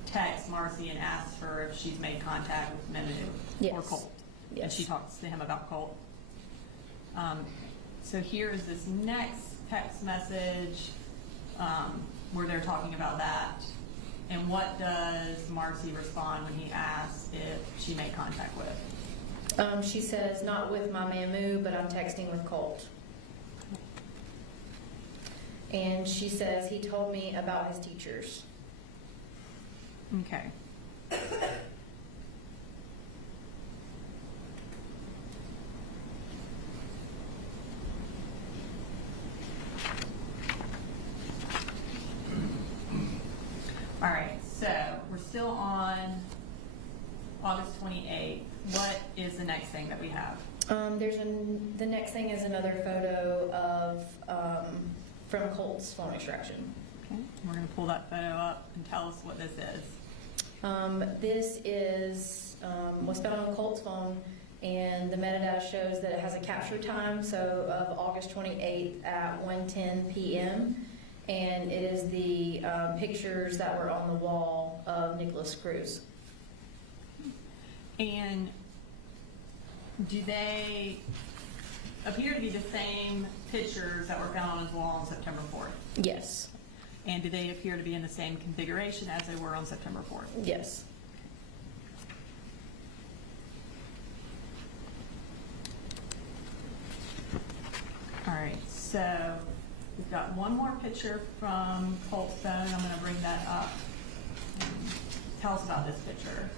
texts Marcy and asks her if she's made contact with Menu or Yes. Colt? And Yes. she talks to him about Colt. So here is this next text message where they're talking about that. And what does Marcy respond when he asks if she made contact with? She says, "Not with my Mamu, but I'm texting with Colt." And she says, "He told me about his teachers." Okay. All right, so we're still on August 28th. What is the next thing that we have? The next thing is another photo of from Colt's phone extraction. Okay, we're going to pull that photo up and tell us what this is. This is was found on Colt's phone, and the metadata shows that it has a capture time, so of August 28th at 1:10 p.m. And it is the pictures that were on the wall of Nicholas Cruz. And do they appear to be the same pictures that were found on his wall on September 4th? Yes. And do they appear to be in the same configuration as they were on September 4th? Yes. All right, so we've got one more picture from Colt's phone. I'm going to bring that up. Tell us about this picture.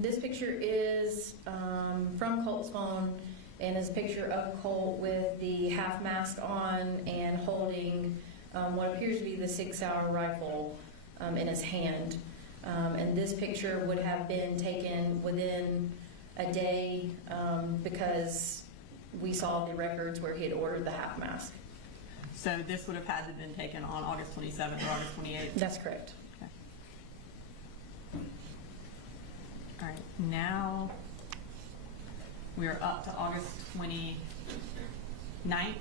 This picture is from Colt's phone, and is a picture of Colt with the half mask on and holding what appears to be the 6-hour rifle in his hand. And this picture would have been taken within a day because we saw the records where he had ordered the half mask. So this would have had to have been taken on August 27th or August 28th? That's correct. Okay. All right, now we're up to August 29th.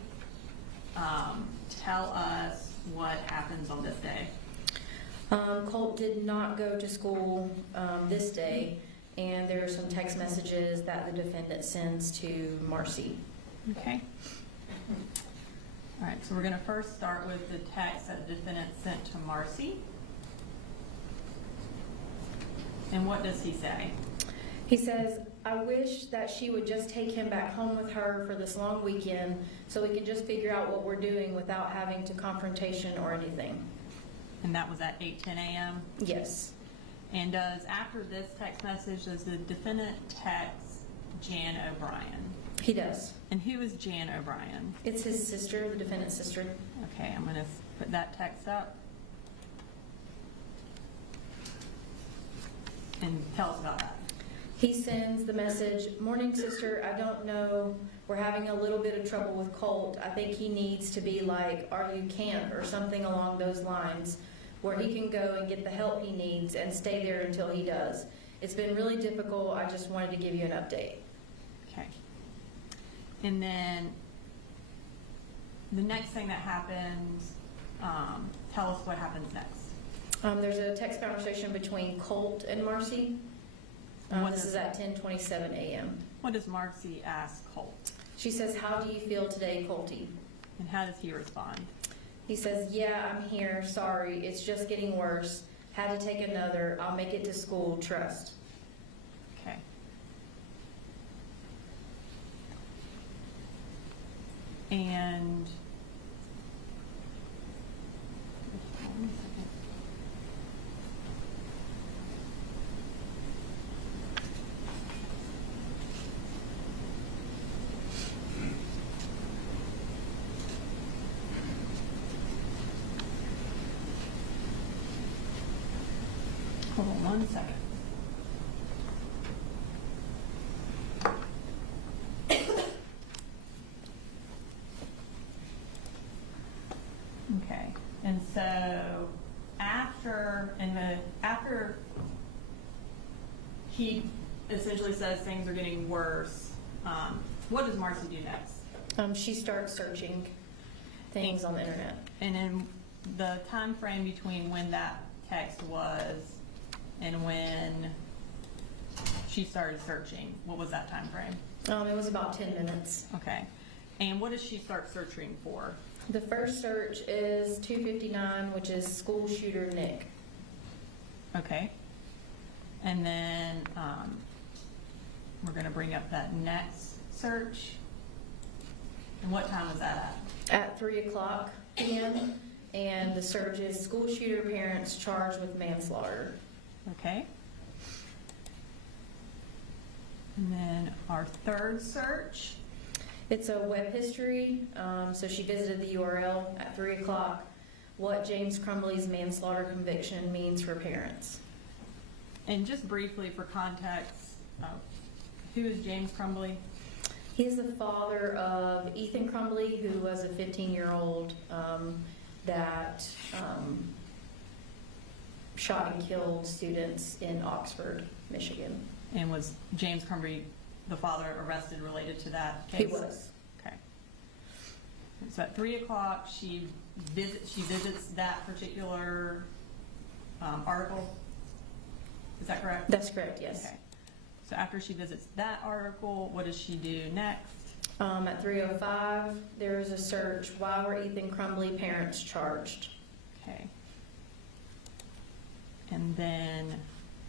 Tell us what happens on this day. Colt did not go to school this day, and there are some text messages that the defendant sends to Marcy. Okay. All right, so we're going to first start with the text that the defendant sent to Marcy. And what does he say? He says, "I wish that she would just take him back home with her for this long weekend so we can just figure out what we're doing without having to confrontation or anything." And that was at 8:10 a.m. Yes. And after this text message, does the defendant text Jan O'Brien? He does. And who is Jan O'Brien? It's his sister, the defendant's sister. Okay, I'm going to put that text up. And tell us about that. He sends the message, "Morning, sister. I don't know. We're having a little bit of trouble with Colt. I think he needs to be like, are you camp or something along those lines, where he can go and get the help he needs and stay there until he does. It's been really difficult. I just wanted to give you an update." Okay. And then the next thing that happens, tell us what happens next. There's a text conversation between Colt and Marcy. This is at 10:27 a.m. What does Marcy ask Colt? She says, "How do you feel today, Colty?" And how does he respond? He says, "Yeah, I'm here. Sorry. It's just getting worse. Had to take another. I'll make it to school. Trust." Okay. And one second. Hold on 1 second. Okay, and so after he essentially says things are getting worse, what does Marcy do next? She starts searching things on the internet. And in the time frame between when that text was and when she started searching, what was that time frame? It was about 10 minutes. Okay. And what does she start searching for? The first search is 259, which is school shooter Nick. Okay. And then we're going to bring up that next search. And what time was that At 3:00 p.m. And the search is school shooter parents charged with manslaughter. at? Okay. And then our third search. It's a web history. So she visited the URL at 3:00. What James Crumbley's manslaughter conviction means for parents. And just briefly for context, who is James Crumbly? He is the father of Ethan Crumbley, who was a 15-year-old that shot and killed students in Oxford, Michigan. And was James Crumbly, the father, arrested related to that case? He was. Okay. So at 3:00, she visits that particular article. Is that correct? That's correct, yes. Okay. So after she visits that article, what does she do next? At 3:05, there is a search. Why were Ethan Crumbley parents charged? Okay. And then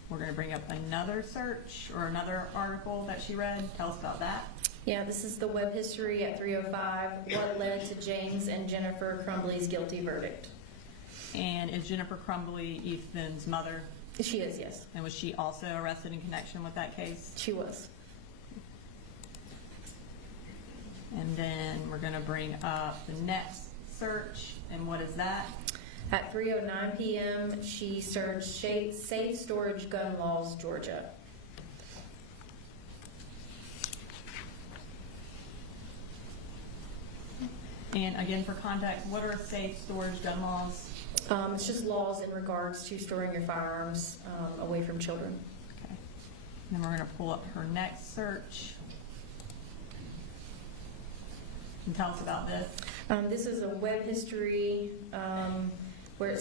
we're gonna bring up another search or another article that she read. Tell us about that. Yeah, this is the web history at 305, what led to James and Jennifer Crumbly's guilty verdict. And is Jennifer Crumbly Ethan's mother? She is, yes. And was she also arrested in connection with that case? She was. And then we're gonna bring up the next search, and what is that? At 3:09 p.m., she searched Safe Storage Gun Laws, Georgia. And again, for context, what are safe storage gun laws? It's just laws in regards to storing your firearms away from children. Okay. And then we're gonna pull up her next search. And tell us about this. This is a web history where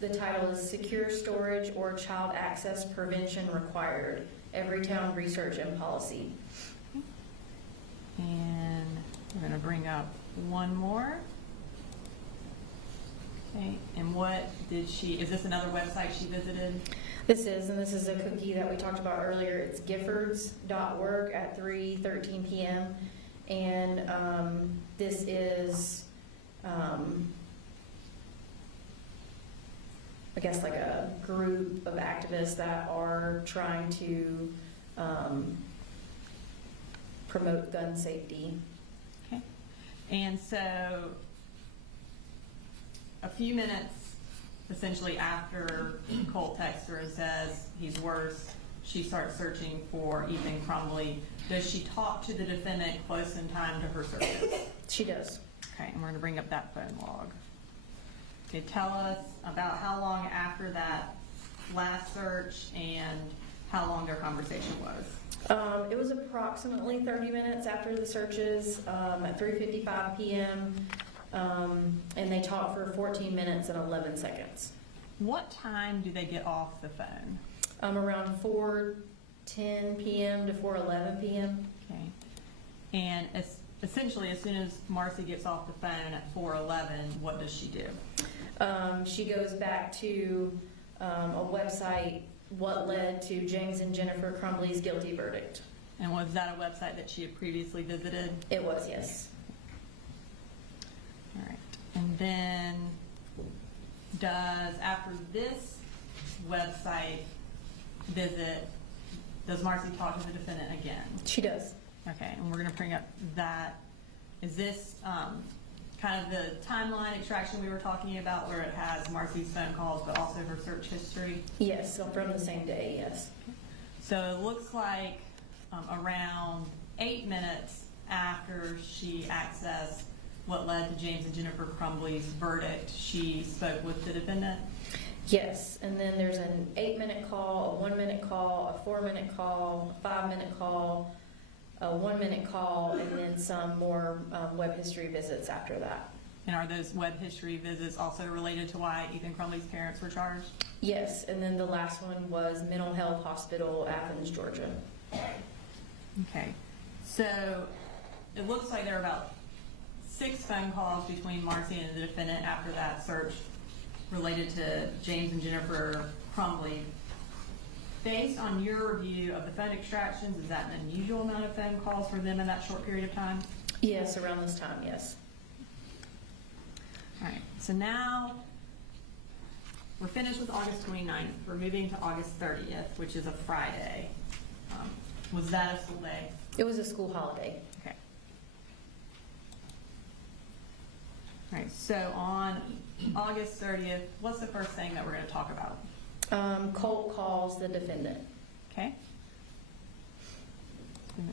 the title is Secure Storage or Child Access Prevention Required, Everytown Research and Policy. And we're gonna bring up one more. Okay, and what did she, is this another website she visited? This is a cookie that we talked about earlier. It's giffords.org at 3:13 p.m. And this is, I guess, like a group of activists that are trying to promote gun safety. Okay, and so a few minutes essentially after Colt texts her and says he's worse, she starts searching for Ethan Crumbly. Does she talk to the defendant close in time to her searches? She does. Okay, and we're gonna bring up that phone log. Okay, tell us about how long after that last search and how long their conversation was. It was approximately 30 minutes after the searches at 3:55 p.m. And they talked for 14 minutes and 11 seconds. What time do they get off the phone? Around 4:10 p.m. to 4:11 p.m. Okay, and essentially as soon as Marcy gets off the phone at 4:11, what does she do? She goes back to a website, what led to James and Jennifer Crumbly's guilty verdict. And was that a website that she had previously visited? It was, yes. All right, and then after this website visit, does Marcy talk to the defendant again? She does. Okay, and we're gonna bring up that. Is this kind of the timeline extraction we were talking about where it has Marcy's phone calls but also her search history? Yes, so from the same day, yes. So it looks like around 8 minutes after she accessed what led to James and Jennifer Crumbly's verdict, she spoke with the defendant? Yes, and then there's an 8-minute call, a 1-minute call, a 4-minute call, a 5-minute call, a 1-minute call, and then some more web history visits after that. And are those web history visits also related to why Ethan Crumbly's parents were charged? Yes, and then the last one was Mental Health Hospital, Athens, Georgia. Okay, so it looks like there are about 6 phone calls between Marcy and the defendant after that search related to James and Jennifer Crumbly. Based on your review of the phone extractions, is that an unusual amount of phone calls for them in that short period of time? Yes, around this time, yes. All right, so now we're finished with August 29th. We're moving to August 30th, which is a Friday. Was that a school day? It was a school holiday. Okay. All right, so on August 30th, what's the first thing that we're going to talk about? Colt calls the defendant. Okay.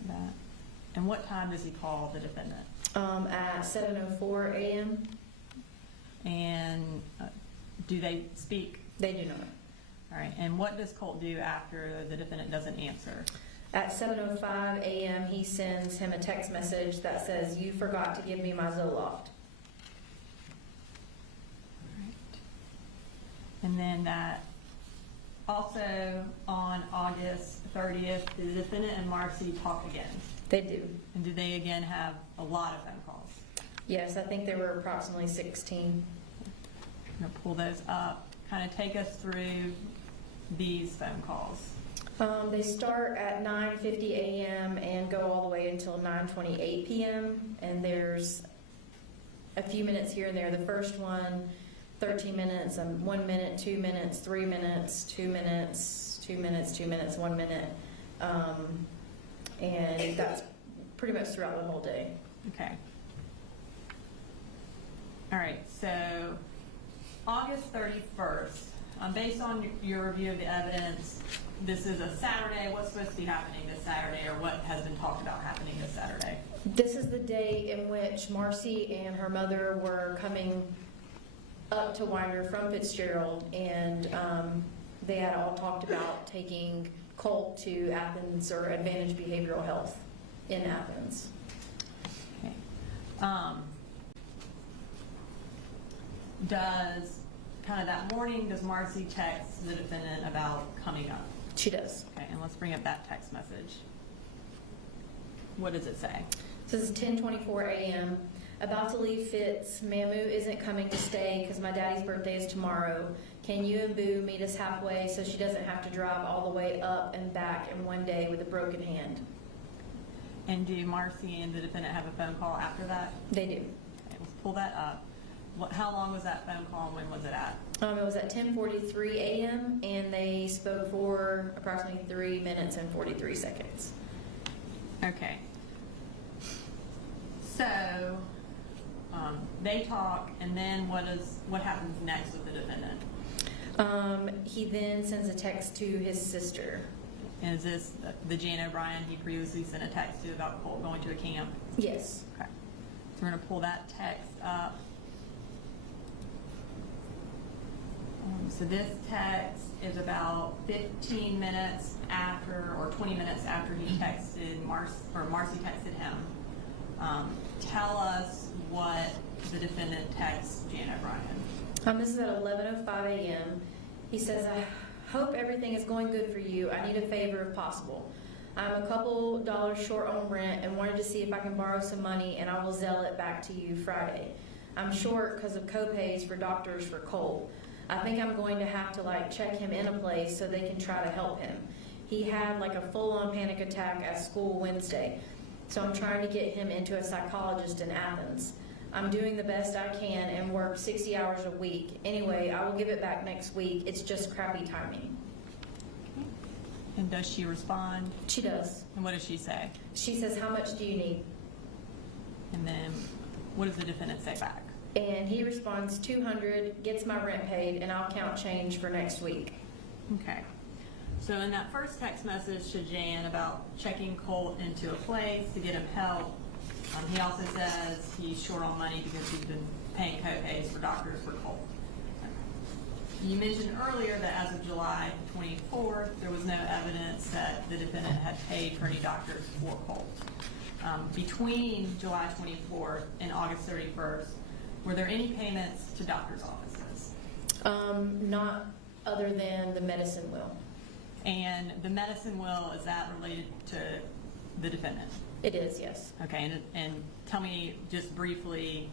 That. And what time does he call the defendant? At 7:04 a.m. And do they speak? They do not. All right, and what does Colt do after the defendant doesn't answer? At 7:05 a.m., he sends him a text message that says, "You forgot to give me my Zoloft." And then that also on August 30th, the defendant and Marcy talk again. They do. And do they again have a lot of phone calls? Yes, I think there were approximately 16. I'm gonna pull those up. Kind of take us through these phone calls. They start at 9:50 a.m. and go all the way until 9:28 p.m. And there's a few minutes here and there. The first one, 13 minutes, 1 minute, 2 minutes, 3 minutes, 2 minutes, 2 minutes, 2 minutes, 1 minute. And that's pretty much throughout the whole day. Okay. All right, so August 31st, based on your review of the evidence, this is a Saturday. What's supposed to be happening this Saturday, or what has been talked about happening this Saturday? This is the day in which Marcy and her mother were coming up to Winder from Fitzgerald, and they had all talked about taking Colt to Athens or Advantage Behavioral Health in Athens. Okay. Does kind of that morning, does Marcy text the defendant about coming up? She does. Okay, and let's bring up that text message. What does it say? This is 10:24 a.m. About to leave Fitz. Mamu isn't coming to stay because my daddy's birthday is tomorrow. Can you and Boo meet us halfway so she doesn't have to drive all the way up and back in one day with a broken hand? And do Marcy and the defendant have a phone call after that? They do. Okay, let's pull that up. How long was that phone call and when was it at? It was at 10:43 a.m. and they spoke for approximately 3 minutes and 43 seconds. Okay. So, they talk, and then what happens next with the defendant? He then sends a text to his sister. And is this the Jan O'Brien he previously sent a text to about Colt going to a camp? Yes. Okay. So we're going to pull that text up. So this text is about 15 minutes after, or 20 minutes after he texted Marcy texted him. Tell us what the defendant texts Jan O'Brien. This is at 11:05 a.m. He says, I hope everything is going good for you. I need a favor if possible. I'm a couple dollars short on rent and wanted to see if I can borrow some money, and I will Zelle it back to you Friday. I'm short because of co-pays for doctors for Colt. I think I'm going to have to check him in a place so they can try to help him. He had a full-on panic attack at school Wednesday, so I'm trying to get him into a psychologist in Athens. I'm doing the best I can and work 60 hours a week. Anyway, I will give it back next week. It's just crappy timing. Okay. And does she respond? She does. And what does she say? She says, how much do you need? And then what does the defendant say back? And he responds, 200, gets my rent paid, and I'll count change for next week. Okay. So in that first text message to Jan about checking Colt into a place to get him help, he also says he's short on money because he's been paying co-pays for doctors for Colt. You mentioned earlier that as of July 24th, there was no evidence that the defendant had paid for any doctors for Colt. Between July 24th and August 31st, were there any payments to doctors' offices? Not other than the medicine will. And the medicine will, is that related to the defendant? It is, yes. Okay, and tell me just briefly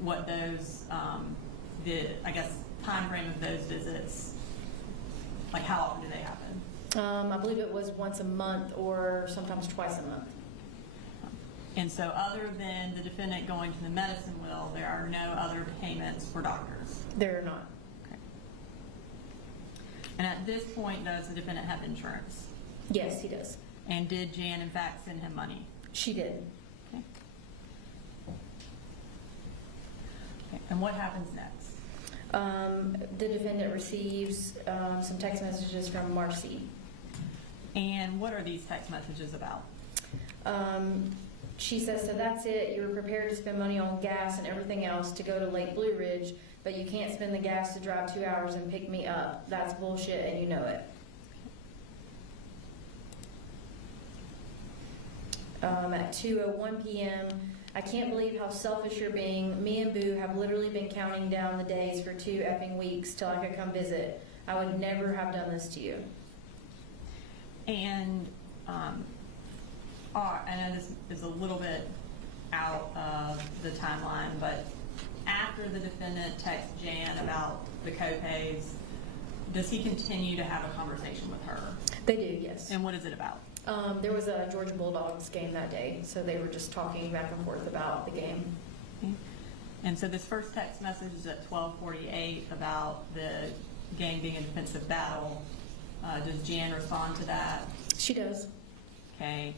what those, I guess, time frame of those visits, how often do they happen? I believe it was once a month or sometimes twice a month. And so other than the defendant going to the medicine will, there are no other payments for doctors? There are not. Okay. And at this point, does the defendant have insurance? Yes, he does. And did Jan, in fact, send him money? She did. Okay. Okay. And what happens next? The defendant receives some text messages from Marcy. And what are these text messages about? She says, so that's it. You were prepared to spend money on gas and everything else to go to Lake Blue Ridge, but you can't spend the gas to drive 2 hours and pick me up. That's bullshit and you know it. At 2:01 p.m., I can't believe how selfish you're being. Me and Boo have literally been counting down the days for 2 effing weeks till I could come visit. I would never have done this to you. And I know this is a little bit out of the timeline, but after the defendant texts Jan about the co-pays, does he continue to have a conversation with her? They do, yes. And what is it about? There was a Georgia Bulldogs game that day, so they were just talking back and forth about the game. Okay. And so this first text message is at 12:48 about the game being a defensive battle. Does Jan respond to that? She does. Okay.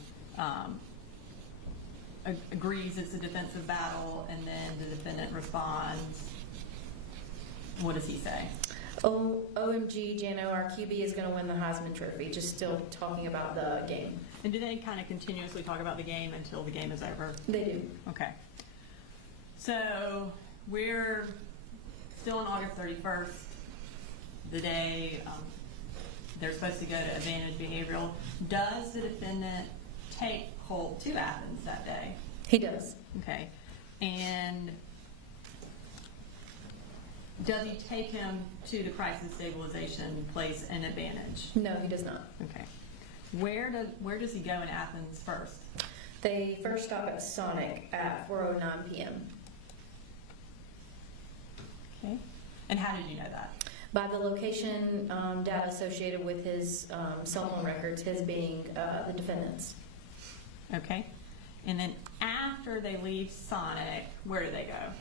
Agrees it's a defensive battle, and then the defendant responds. What does he say? OMG, Jano, our QB is going to win the Heisman Trophy. Just still talking about the game. And do they kind of continuously talk about the game until the game is over? They do. Okay. So we're still on August 31st, the day they're supposed to go to Advantage Behavioral. Does the defendant take Colt to Athens that day? He does. Okay. And does he take him to the crisis stabilization place in Advantage? No, he does not. Okay. Where does he go in Athens first? They first stop at Sonic at 4:09 p.m. Okay. And how did you know that? By the location data associated with his cell phone records, his being the defendant's. Okay. And then after they leave Sonic, where do they go?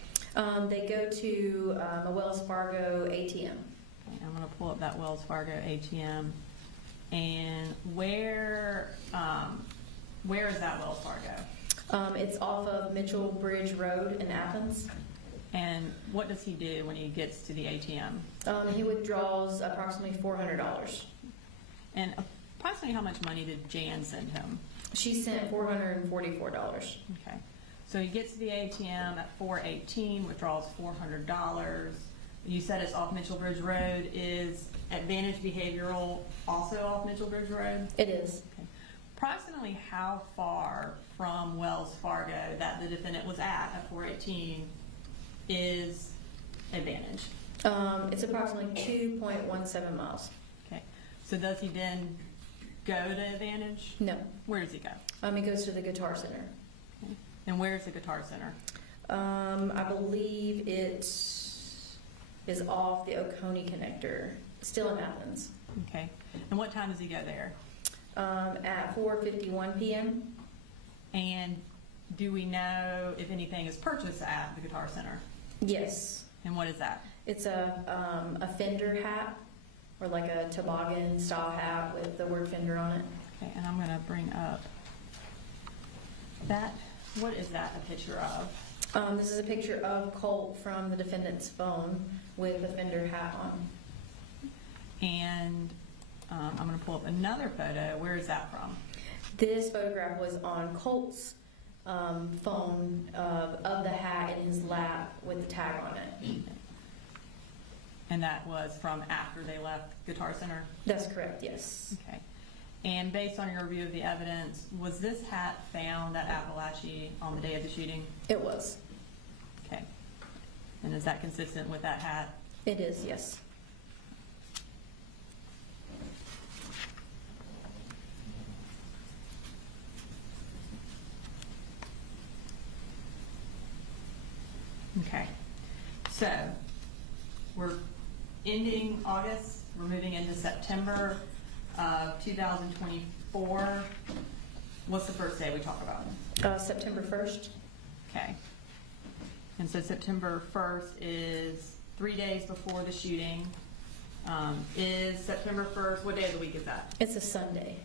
They go to a Wells Fargo ATM. Okay, I'm going to pull up that Wells Fargo ATM. And where is that Wells Fargo? It's off of Mitchell Bridge Road in Athens. And what does he do when he gets to the ATM? He withdraws approximately $400. And approximately how much money did Jan send him? She sent $444. Okay. So he gets to the ATM at 4:18, withdraws $400. You said it's off Mitchell Bridge Road. Is Advantage Behavioral also off Mitchell Bridge Road? It is. Okay. Approximately how far from Wells Fargo that the defendant was at 4:18 is Advantage? It's approximately 2.17 miles. Okay. So does he then go to Advantage? No. Where does he go? He goes to the Guitar Center. Okay. And where's the Guitar Center? I believe it is off the Oconee connector, still in Athens. Okay. And what time does he go there? At 4:51 p.m. And do we know if anything is purchased at the Guitar Center? Yes. And what is that? It's a Fender hat, or like a toboggan style hat with the word Fender on it. Okay, and I'm going to bring up that. What is that a picture of? This is a picture of Colt from the defendant's phone with a Fender hat on. And I'm going to pull up another photo. Where is that from? This photograph was on Colt's phone of the hat in his lap with the tag on it. And that was from after they left Guitar Center? That's correct, yes. Okay. And based on your review of the evidence, was this hat found at Apalachee on the day of the shooting? It was. Okay. And is that consistent with that hat? It is, yes. Okay. So we're ending August. We're moving into September of 2024. What's the first day we talk about? September 1st. Okay. And so September 1st is 3 days before the shooting. Is September 1st, what day of the week is that? It's a Sunday.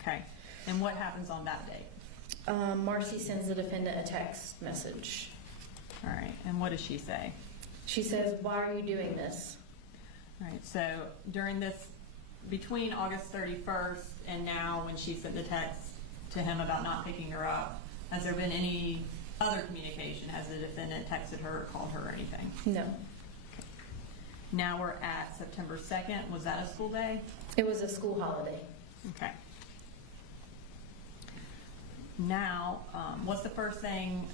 Okay. And what happens on that day? Marcy sends the defendant a text message. All right. And what does she say? She says, "Why are you doing this?" All right. So during this, between August 31st and now when she sent the text to him about not picking her up, has there been any other communication? Has the defendant texted her or called her or anything? No. Now we're at September 2nd. Was that a school day? It was a school holiday. Okay. Now, what's the first thing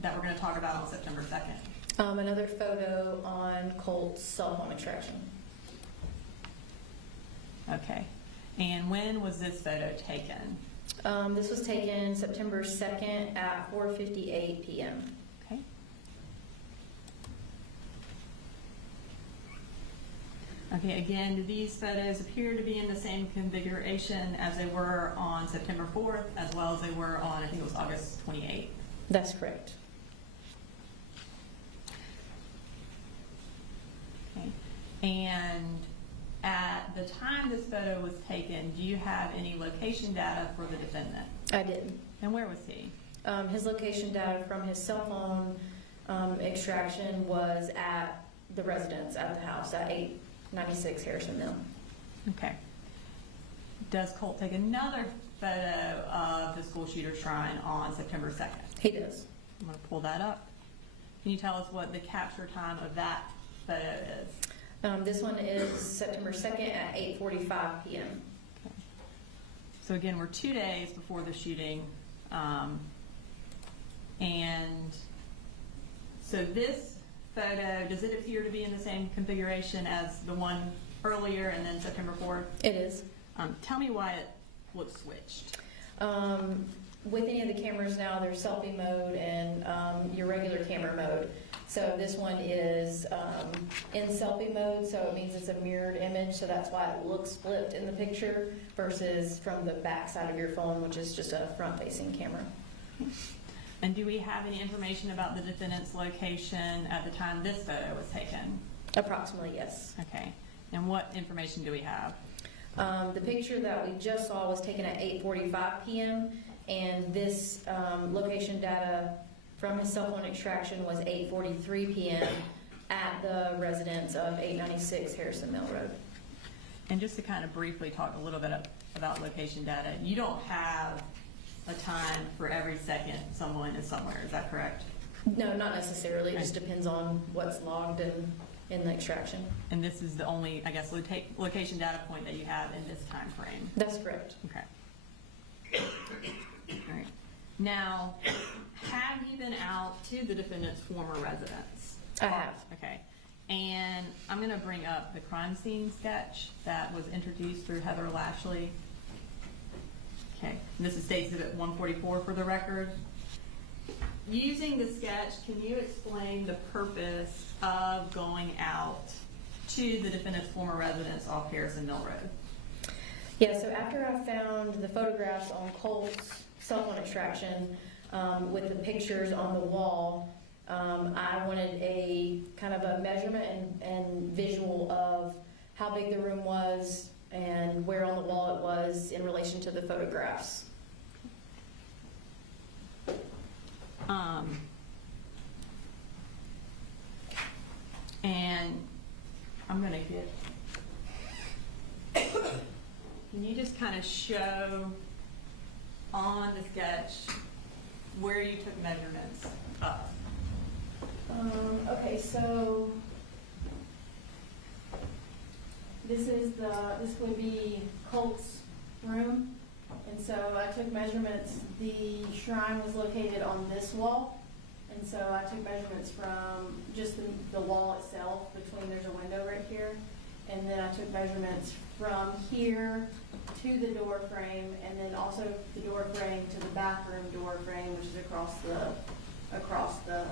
that we're going to talk about on September 2nd? Another photo on Colt's cell phone extraction. Okay. And when was this photo taken? This was taken September 2nd at 4:58 p.m. Okay. Okay, again, do these photos appear to be in the same configuration as they were on September 4th, as well as they were on, I think it was August 28th? That's correct. Okay. And at the time this photo was taken, do you have any location data for the defendant? I did. And where was he? His location data from his cell phone extraction was at the residence at the house at 896 Harrison Mill. Okay. Does Colt take another photo of the school shooter shrine on September 2nd? He does. I'm going to pull that up. Can you tell us what the capture time of that photo is? This one is September 2nd at 8:45 p.m. So again, we're 2 days before the shooting. And so this photo, does it appear to be in the same configuration as the one earlier and then September 4th? It is. Tell me why it looks switched. With any of the cameras now, there's selfie mode and your regular camera mode. So this one is in selfie mode, so it means it's a mirrored image, so that's why it looks flipped in the picture versus from the back side of your phone, which is just a front-facing camera. And do we have any information about the defendant's location at the time this photo was taken? Approximately, yes. Okay. And what information do we have? The picture that we just saw was taken at 8:45 p.m. and this location data from his cell phone extraction was 8:43 p.m. at the residence of 896 Harrison Mill Road. And just to kind of briefly talk a little bit about location data, you don't have a time for every second someone is somewhere, is that correct? No, not necessarily. It just depends on what's logged in the extraction. And this is the only, I guess, location data point that you have in this time frame? That's correct. Okay. All right. Now, have you been out to the defendant's former residence? I have. Okay. And I'm going to bring up the crime scene sketch that was introduced through Heather Lashley. Okay. And this is State Exhibit 144 for the record. Using the sketch, can you explain the purpose of going out to the defendant's former residence off Harrison Mill Road? Yeah, so after I found the photographs on Colt's cell phone extraction with the pictures on the wall, I wanted a kind of a measurement and visual of how big the room was and where on the wall it was in relation to the photographs. And I'm going to get, can you just kind of show on the sketch where you took measurements of? Okay, so this would be Colt's room, and so I took measurements. The shrine was located on this wall, and so I took measurements from just the wall itself. There's a window right here, and then I took measurements from here to the door frame, and then also the door frame to the bathroom door frame, which is across the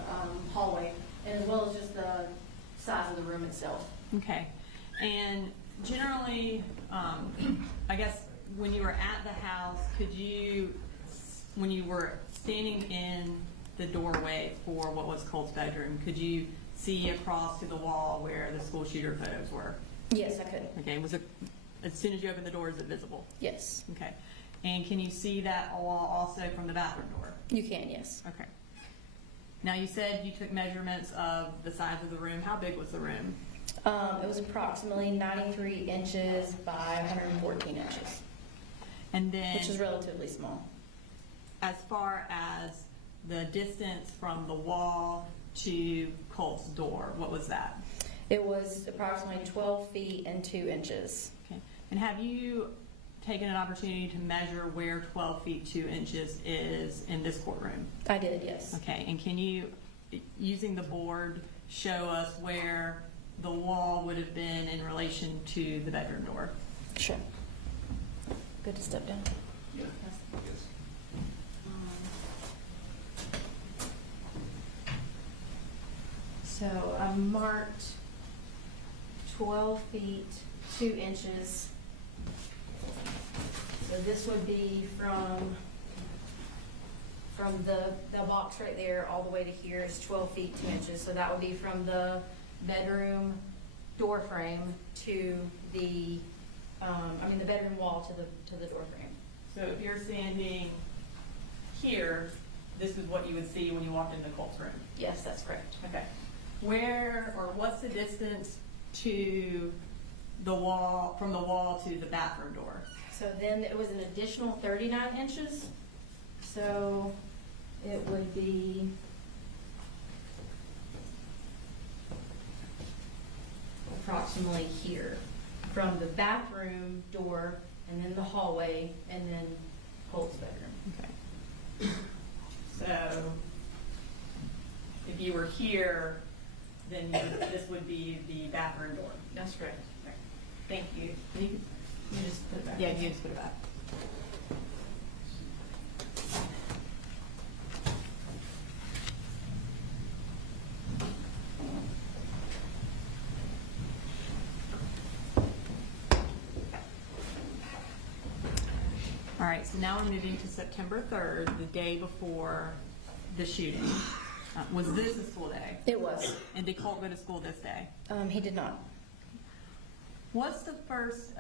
hallway, and as well as just the size of the room itself. Okay. And generally, I guess when you were at the house, when you were standing in the doorway for what was Colt's bedroom, could you see across to the wall where the school shooter photos were? Yes, I could. Okay. Was it, as soon as you opened the door, is it visible? Yes. Okay. And can you see that wall also from the bathroom door? You can, yes. Okay. Now you said you took measurements of the size of the room. How big was the room? It was approximately 93 inches by 114 inches, And then, which is relatively small. as far as the distance from the wall to Colt's door, what was that? It was approximately 12 feet and 2 inches. Okay. And have you taken an opportunity to measure where 12 feet 2 inches is in this courtroom? I did, yes. Okay. And can you, using the board, show us where the wall would have been in relation to the bedroom door? Sure. Good to step down. Yeah. Yes. So I marked 12 feet 2 inches. So this would be from the box right there all the way to here is 12 feet 2 inches. So that would be from the bedroom door frame to the, the bedroom wall to the door frame. So if you're standing here, this is what you would see when you walked into Colt's room. Yes, that's correct. Okay. Where or what's the distance to the wall, from the wall to the bathroom door? So then it was an additional 39 inches. So it would be approximately here from the bathroom door and then the hallway and then Colt's bedroom. Okay. So if you were here, then this would be the bathroom door. That's correct. Okay. Thank you. You just put it back. Yeah, you just put it back. All right, so now we're moving to September 3rd, the day before the shooting. Was this a school day? It was. And did Colt go to school this day? He did not. What's the first,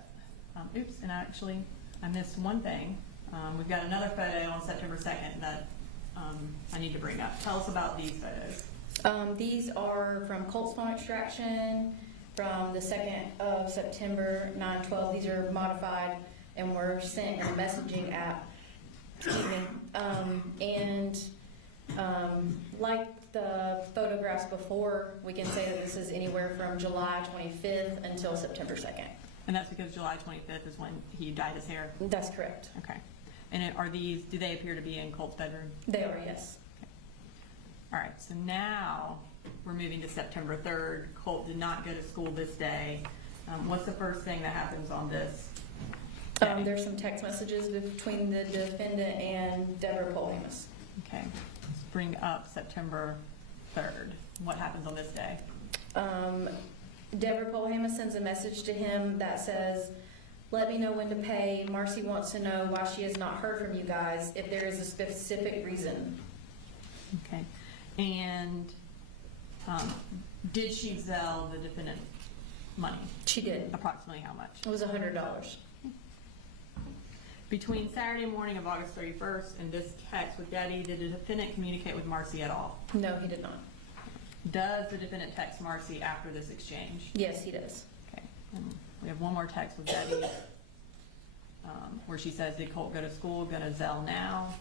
and actually, I missed one thing. We've got another photo on September 2nd that I need to bring up. Tell us about these photos. These are from Colt's phone extraction from the 2nd of September, 9/12. These are modified and were sent in a messaging app. Excuse me. Like the photographs before, we can say that this is anywhere from July 25th until September 2nd. And that's because July 25th is when he dyed his hair? That's correct. Okay. And are these, do they appear to be in Colt's bedroom? They are, yes. All right, so now we're moving to September 3rd. Colt did not go to school this day. What's the first thing that happens on this day? There's some text messages between the defendant and Deborah Polhamus. Okay, let's bring up September 3rd. What happens on this day? Deborah Polhamus sends a message to him that says, "Let me know when to pay. Marcy wants to know why she has not heard from you guys, if there is a specific reason." Okay, and did she Zelle the defendant money? She did. Approximately how much? It was $100. Between Saturday morning of August 31st and this text with Debbie, did the defendant communicate with Marcy at all? No, he did not. Does the defendant text Marcy after this exchange? Yes, he does. Okay, and we have one more text with Debbie where she says, "Did Colt go to school? Gonna Zelle now."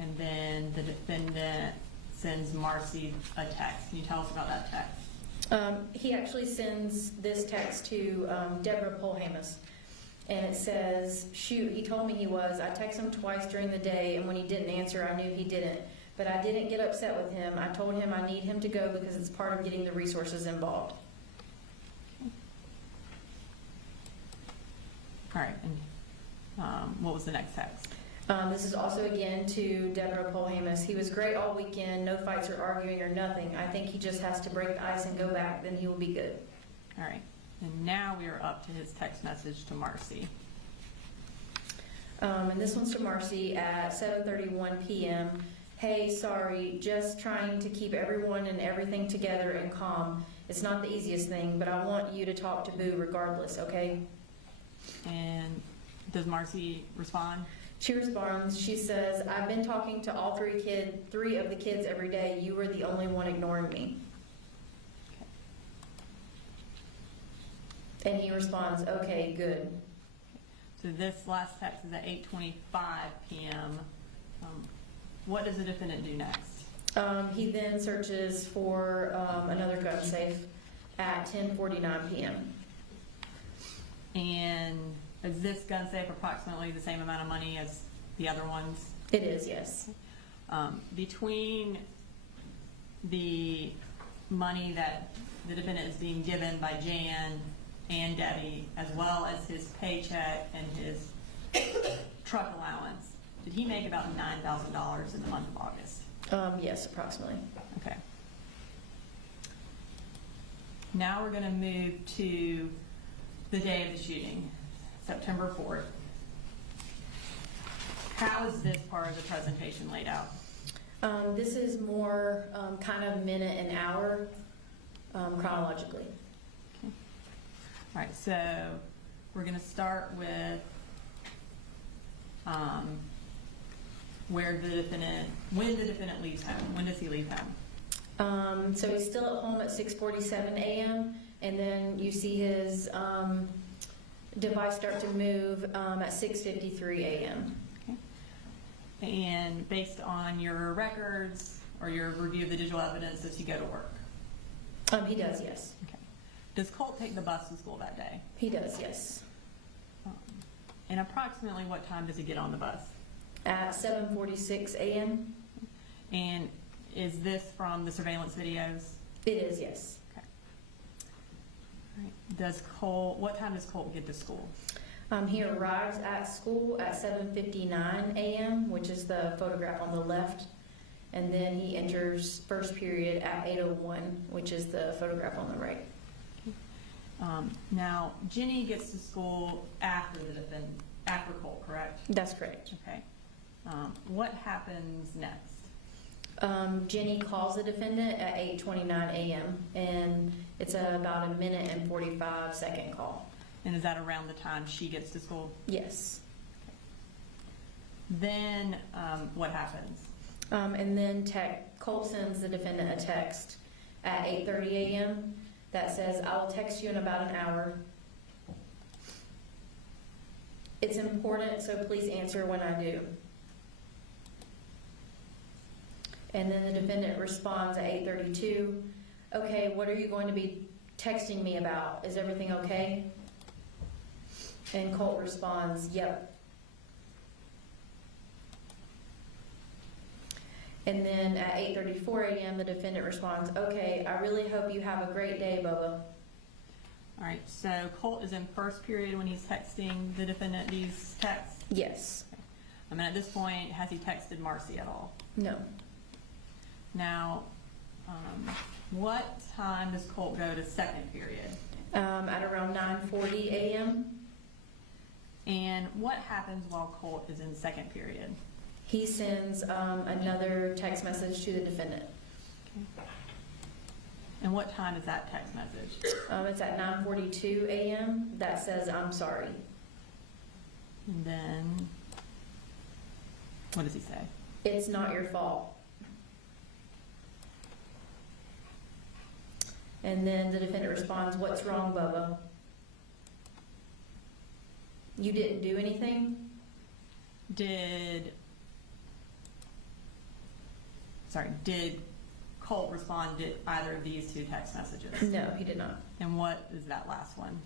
And then the defendant sends Marcy a text. Can you tell us about that text? He actually sends this text to Deborah Polhamus. And it says, "Shoot, he told me he was. I texted him twice during the day, and when he didn't answer, I knew he didn't. But I didn't get upset with him. I told him I need him to go because it's part of getting the resources involved." All right, and what was the next text? This is also again to Deborah Polhamus. "He was great all weekend. No fights or arguing or nothing. I think he just has to break the ice and go back. Then he will be good." All right, and now we are up to his text message to Marcy. And this one's to Marcy at 7:31 p.m. "Hey, sorry, just trying to keep everyone and everything together and calm. It's not the easiest thing, but I want you to talk to Boo regardless, okay?" And does Marcy respond? She responds, she says, "I've been talking to all three of the kids every day. You were the only one ignoring me." And he responds, "Okay, good." So this last text is at 8:25 p.m. What does the defendant do next? He then searches for another gun safe at 10:49 p.m. And is this gun safe approximately the same amount of money as the other ones? It is, yes. Between the money that the defendant is being given by Jan and Debbie, as well as his paycheck and his truck allowance, did he make about $9,000 in the month of August? Yes, approximately. Okay. Now we're gonna move to the day of the shooting, September 4th. How is this part of the presentation laid out? This is more kind of minute and hour chronologically. All right, so we're gonna start with when the defendant leaves home. When does he leave home? So he's still at home at 6:47 a.m. and then you see his device start to move at 6:53 a.m. And based on your records or your review of the digital evidence, does he go to work? He does, yes. Okay. Does Colt take the bus to school that day? He does, yes. And approximately what time does he get on the bus? At 7:46 a.m. And is this from the surveillance videos? It is, yes. Okay. All right. What time does Colt get to school? He arrives at school at 7:59 a.m., which is the photograph on the left, and then he enters first period at 8:01, which is the photograph on the right. Now, Jenny gets to school after Colt, correct? That's correct. Okay. What happens next? Jenny calls the defendant at 8:29 a.m., and it's about a minute and 45-second call. And is that around the time she gets to school? Yes. Then what happens? And then Colt sends the defendant a text at 8:30 a.m. that says, "I will text you in about an hour. It's important, so please answer when I do." And then the defendant responds at 8:32, "Okay, what are you going to be texting me about? Is everything okay?" And Colt responds, "Yep." And then at 8:34 a.m., the defendant responds, "Okay, I really hope you have a great day, Bubba." All right, so Colt is in first period when he's texting the defendant these texts. Yes. I mean, at this point, has he texted Marcy at all? No. Now, what time does Colt go to second period? At around 9:40 a.m., And what happens while Colt is in second period? he sends another text message to the defendant. Okay. And what time is that text message? It's at 9:42 a.m. that says, "I'm sorry." And then, what does he say? "It's not your fault." And then the defendant responds, "What's wrong, Bubba? You didn't do anything?" Did Colt respond to either of these two text messages? No, he did not. And what is that last one?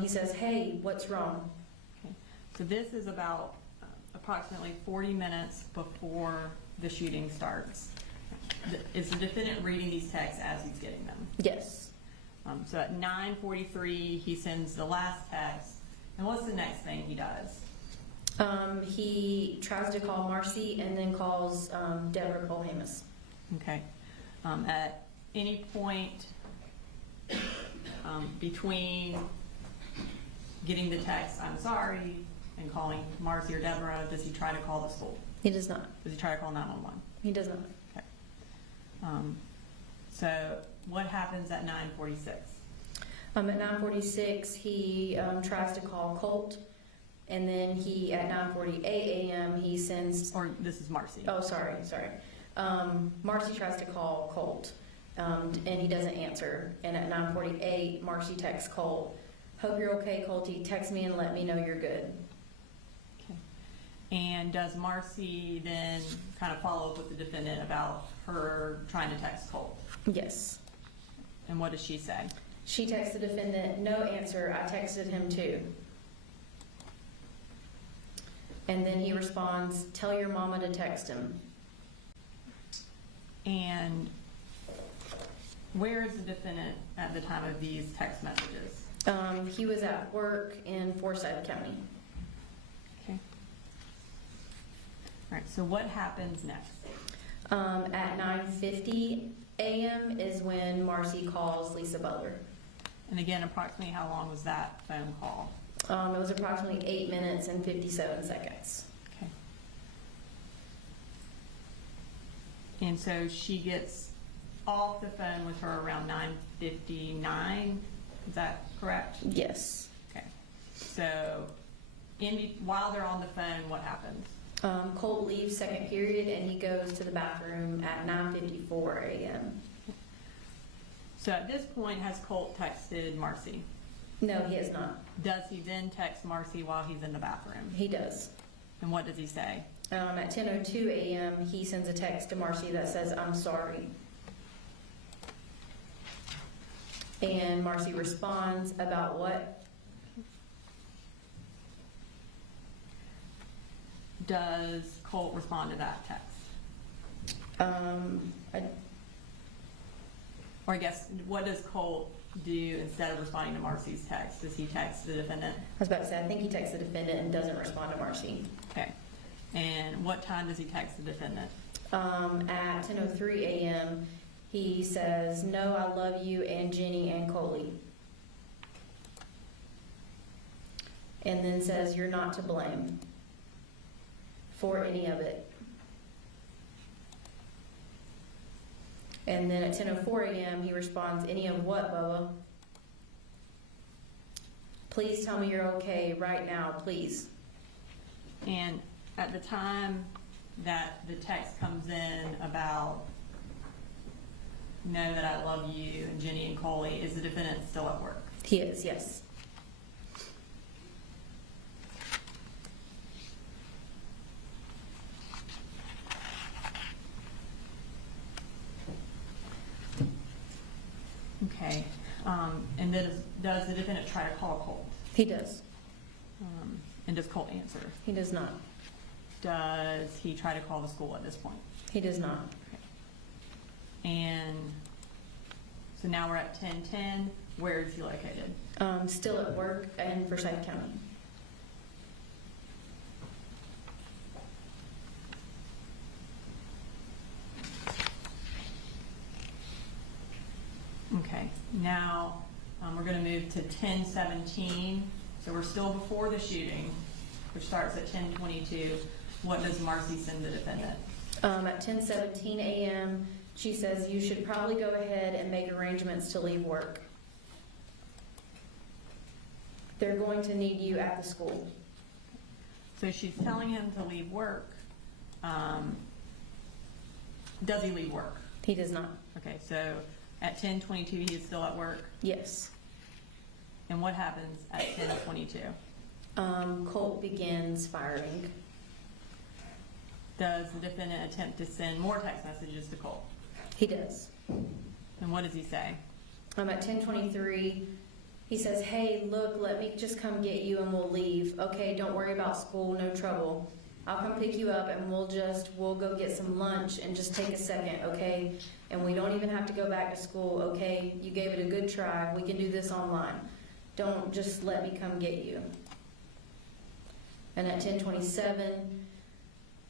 He says, "Hey, what's wrong?" Okay. So this is about approximately 40 minutes before the shooting starts. Is the defendant reading these texts as he's getting them? Yes. So at 9:43, he sends the last text. And what's the next thing he does? He tries to call Marcy and then calls Deborah Polhamus. Okay. At any point between getting the text, "I'm sorry," and calling Marcy or Deborah, does he try to call the school? He does not. Does he try to call 911? He does not. Okay. So what happens at 9:46? At 9:46, he tries to call Colt, and then at 9:48 a.m., he sends. Or this is Marcy. Oh, sorry. Marcy tries to call Colt, and he doesn't answer. And at 9:48, Marcy texts Colt, "Hope you're okay, Colty. Text me and let me know you're good." Okay. And does Marcy then kind of follow up with the defendant about her trying to text Colt? Yes. And what does she say? She texts the defendant, "No answer. I texted him too." And then he responds, "Tell your mama to text him." And where is the defendant at the time of these text messages? He was at work in Forsyth County. Okay. All right, so what happens next? At 9:50 a.m. is when Marcy calls Lisa Butler. And again, approximately how long was that phone call? It was approximately 8 minutes and 57 seconds. Okay. And so she gets off the phone with her around 9:59, is that correct? Yes. Okay. So, while they're on the phone, what happens? Colt leaves second period and he goes to the bathroom at 9:54 a.m. So at this point, has Colt texted Marcy? No, he has not. Does he then text Marcy while he's in the bathroom? He does. And what does he say? At 10:02 a.m., he sends a text to Marcy that says, "I'm sorry." And Marcy responds about what? Does Colt respond to that text? Or I guess, what does Colt do instead of responding to Marcy's text? Does he text the defendant? I was about to say, I think he texts the defendant and doesn't respond to Marcy. Okay. And what time does he text the defendant? At 10:03 a.m., he says, "No, I love you and Jenny and Coley." And then says, "You're not to blame for any of it." And then at 10:04 a.m., he responds, "Any of what, Boa? Please tell me you're okay right now, please." And at the time that the text comes in about "know that I love you" and Jenny and Coley, is the defendant still at work? He is, yes. Okay. And then does the defendant try to call Colt? He does. And does Colt answer? He does not. Does he try to call the school at this point? He does not. And so now we're at 10:10. Where is he located? Still at work in Forsyth County. Okay. Now we're going to move to 10:17. So we're still before the shooting, which starts at 10:22. What does Marcy send the defendant? At 10:17 a.m., she says, "You should probably go ahead and make arrangements to leave work. They're going to need you at the school." So she's telling him to leave work. Does he leave work? He does not. Okay, so at 10:22 he is still at work. Yes. And what happens at 10:22? Colt begins firing. Does the defendant attempt to send more text messages to Colt? He does. And what does he say? At 10:23, he says, "Hey, look, let me just come get you and we'll leave. Okay, don't worry about school, no trouble. I'll come pick you up and we'll go get some lunch and just take a second, okay? And we don't even have to go back to school, okay? You gave it a good try. We can do this online. Don't just let me come get you." And at 10:27,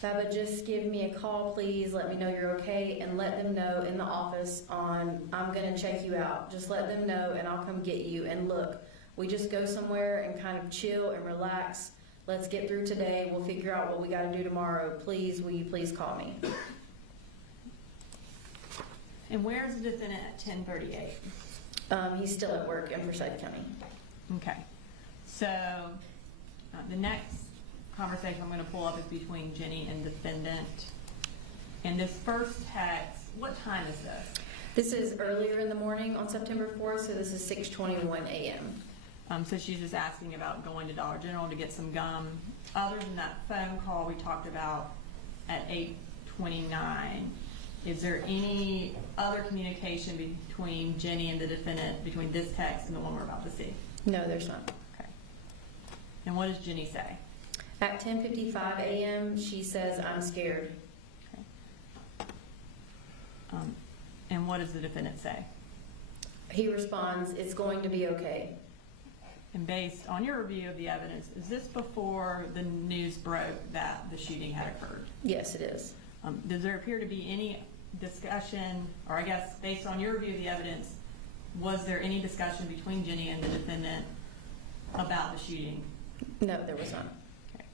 "Baba, just give me a call, please. Let me know you're okay and let them know in the office I'm going to check you out. Just let them know and I'll come get you. And look, we just go somewhere and kind of chill and relax. Let's get through today. We'll figure out what we got to do tomorrow. Please, will you please call me?" And where is the defendant at 10:38? He's still at work in Forsyth County. Okay. So the next conversation I'm going to pull up is between Jenny and defendant. And this first text, what time is this? This is earlier in the morning on September 4th, so this is 6:21 a.m. So she's just asking about going to Dollar General to get some gum. Other than that phone call we talked about at 8:29, is there any other communication between Jenny and the defendant between this text and the one we're about to see? No, there's not. Okay. And what does Jenny say? At 10:55 a.m., she says, "I'm scared." Okay. And what does the defendant say? He responds, "It's going to be okay." And based on your review of the evidence, is this before the news broke that the shooting had occurred? Yes, it is. Does there appear to be any discussion, or I guess based on your review of the evidence, was there any discussion between Jenny and the defendant about the shooting? No, there was not. Okay.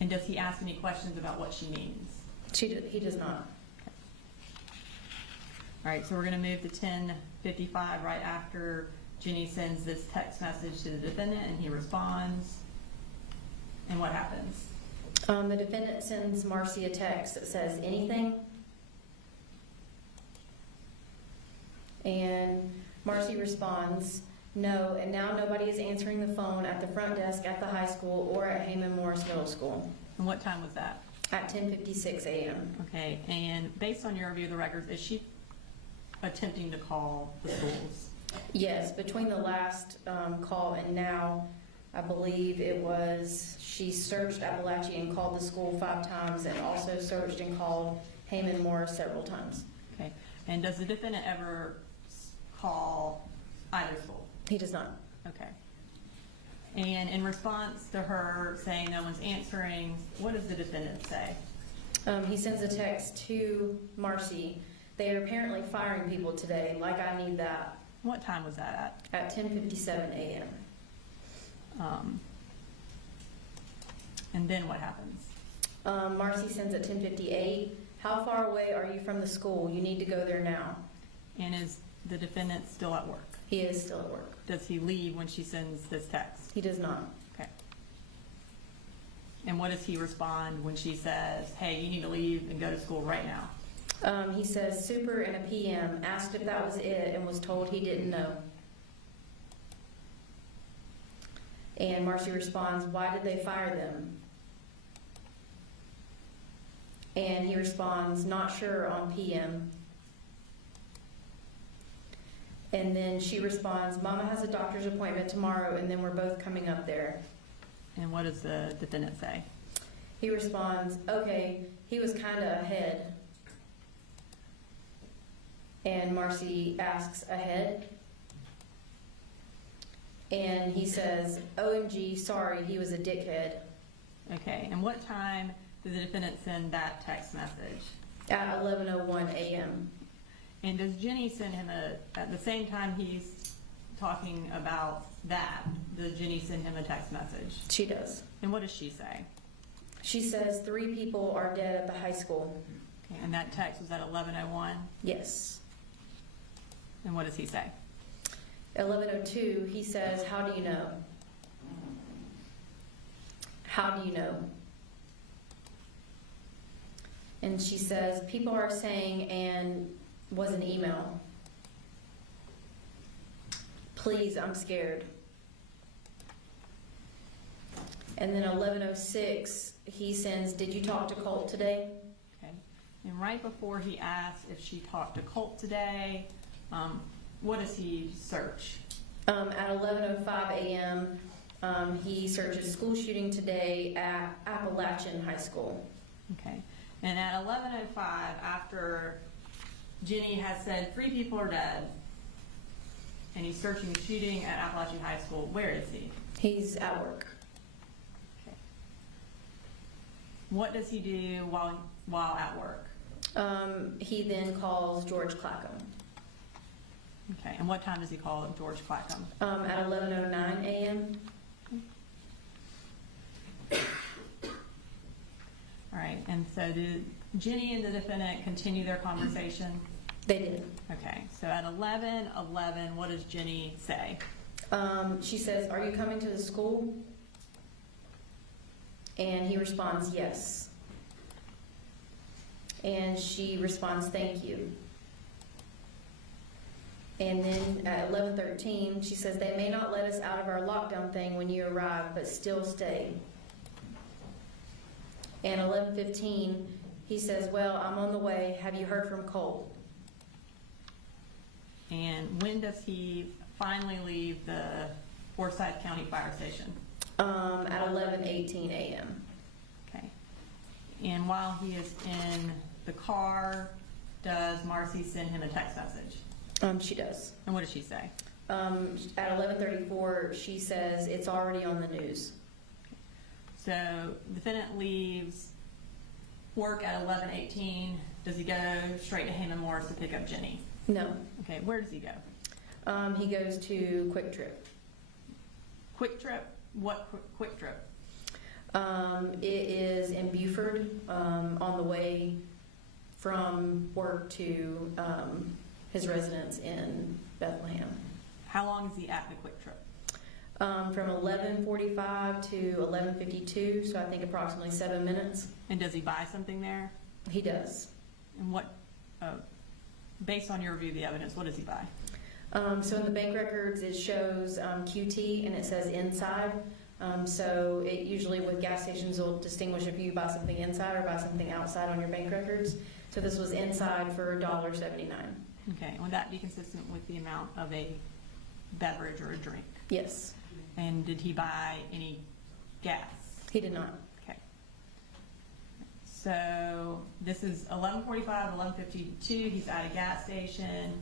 And does he ask any questions about what she means? He does not. All right, so we're gonna move to 10:55, right after Jenny sends this text message to the defendant and he responds. And what happens? The defendant sends Marcy a text that says anything. And Marcy responds, no, and now nobody is answering the phone at the front desk at the high school or at Heyman Morris Middle School And what time was that? at 10:56 a.m. Okay, and based on your review of the records, is she attempting to call the schools? Yes, between the last call and now, I believe it was, she searched Apalachee and called the school 5 times and also searched and called Heyman Morris several times. Okay, and does the defendant ever call either school? He does not. Okay. And in response to her saying no one's answering, what does the defendant say? He sends a text to Marcy. They are apparently firing people today, like I need that, What time was that at 10:57 a.m. at? And then what happens? Marcy sends at 10:58. How far away are you from the school? You need to go there now. And is the defendant still at work? He is still at work. Does he leave when she sends this text? He does not. Okay. And what does he respond when she says, hey, you need to leave and go to school right now? He says super and a PM, asked if that was it and was told he didn't know. And Marcy responds, why did they fire them? And he responds, not sure on PM. And then she responds, Mama has a doctor's appointment tomorrow and then we're both coming up there. And what does the defendant say? He responds, okay, he was kind of ahead. And Marcy asks, ahead? And he says, OMG, sorry, he was a dickhead. Okay, and what time did the defendant send that text message? At 11:01 a.m. And does Jenny send him at the same time he's talking about that, does Jenny send him a text message? She does. And what does she say? She says 3 people are dead at the high school. Okay, and that text was at 11:01? Yes. And what does he say? 11:02, he says, how do you know? How do you know? And she says, people are saying, and was an email. Please, I'm scared. And then 11:06, he sends, did you talk to Colt today? Okay, and right before he asks if she talked to Colt today, what does he search? At 11:05 a.m., he searches school shooting today at Apalachee High School. Okay, and at 11:05, after Jenny has said 3 people are dead, and he's searching the shooting at Apalachee High School, where is he? He's at work. Okay. What does he do while at work? He then calls George Clackham. Okay, and what time does he call George Clackham? At 11:09 a.m. All right, and so did Jenny and the defendant continue their conversation? They did. Okay, so at 11:11, what does Jenny say? She says, are you coming to the school? And he responds, yes. And she responds, thank you. And then at 11:13, she says, they may not let us out of our lockdown thing when you arrive, but still stay. And 11:15, he says, well, I'm on the way. Have you heard from Colt? And when does he finally leave the Forsyth County Fire Station? At 11:18 a.m. Okay. And while he is in the car, does Marcy send him a text message? She does. And what does she say? At 11:34, she says, it's already on the news. So the defendant leaves work at 11:18. Does he go straight to Heyman Morris to pick up Jenny? No. Okay, where does he go? He goes to Quick Trip. Quick Trip? What Quick Trip? It is in Buford, on the way from work to his residence in Bethlehem. How long is he at the Quick Trip? From 11:45 to 11:52, so I think approximately 7 minutes. And does he buy something there? He does. And what, based on your review of the evidence, what does he buy? So in the bank records, it shows QT and it says inside. So it usually with gas stations will distinguish if you buy something inside or buy something outside on your bank records. So this was inside for $1.79. Okay, and would that be consistent with the amount of a beverage or a drink? Yes, And did he buy any gas? he did not. Okay. So this is 11:45, 11:52. He's at a gas station,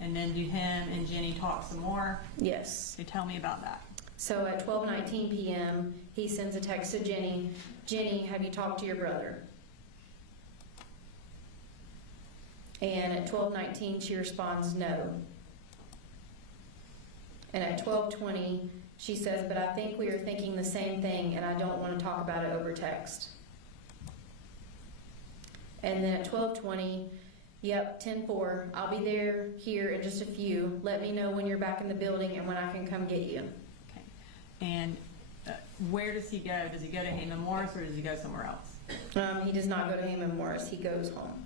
and then do him and Jenny talk some more? Yes. So tell me about that. So at 12:19 p.m., he sends a text to Jenny. Jenny, have you talked to your brother? And at 12:19, she responds, no. And at 12:20, she says, but I think we are thinking the same thing, and I don't want to talk about it over text. And then at 12:20, yep, 10-4, I'll be there here in just a few. Let me know when you're back in the building and when I can come get you. Okay. And where does he go? Does he go to Heyman Morris or does he go somewhere else? He does not go to Heyman Morris. He goes home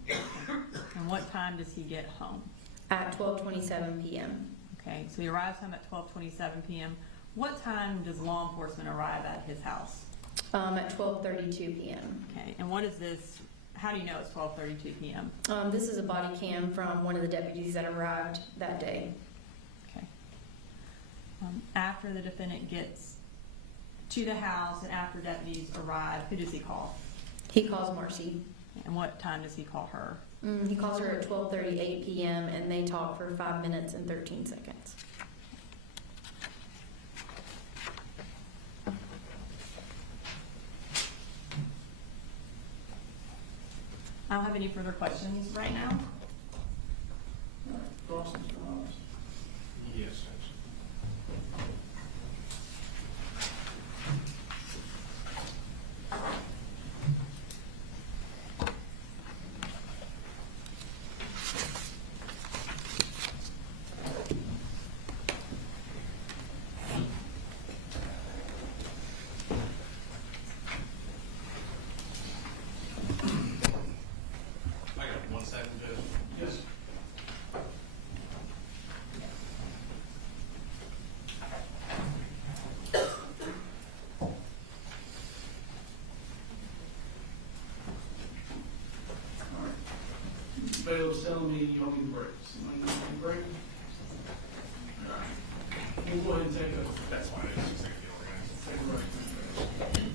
And what time does he get home? at 12:27 p.m. Okay, so he arrives home at 12:27 p.m. What time does law enforcement arrive at his house? At 12:32 p.m. Okay, and what is this? How do you know it's 12:32 p.m.? This is a body cam from one of the deputies that arrived that day. Okay. After the defendant gets to the house and after deputies arrive, who does he call? He calls Marcy. And what time does he call her? He calls her at 12:38 p.m. and they talk for 5 minutes and 13 seconds. I don't have any further questions right now. Thoughts, Mr. Roberts? Yes. I got 1 second, Judge. Yes. All right. Bailiff's telling me y'all need a break. Somebody need a break? All right. We'll go ahead and take a, That's why I didn't think the organized. take a break.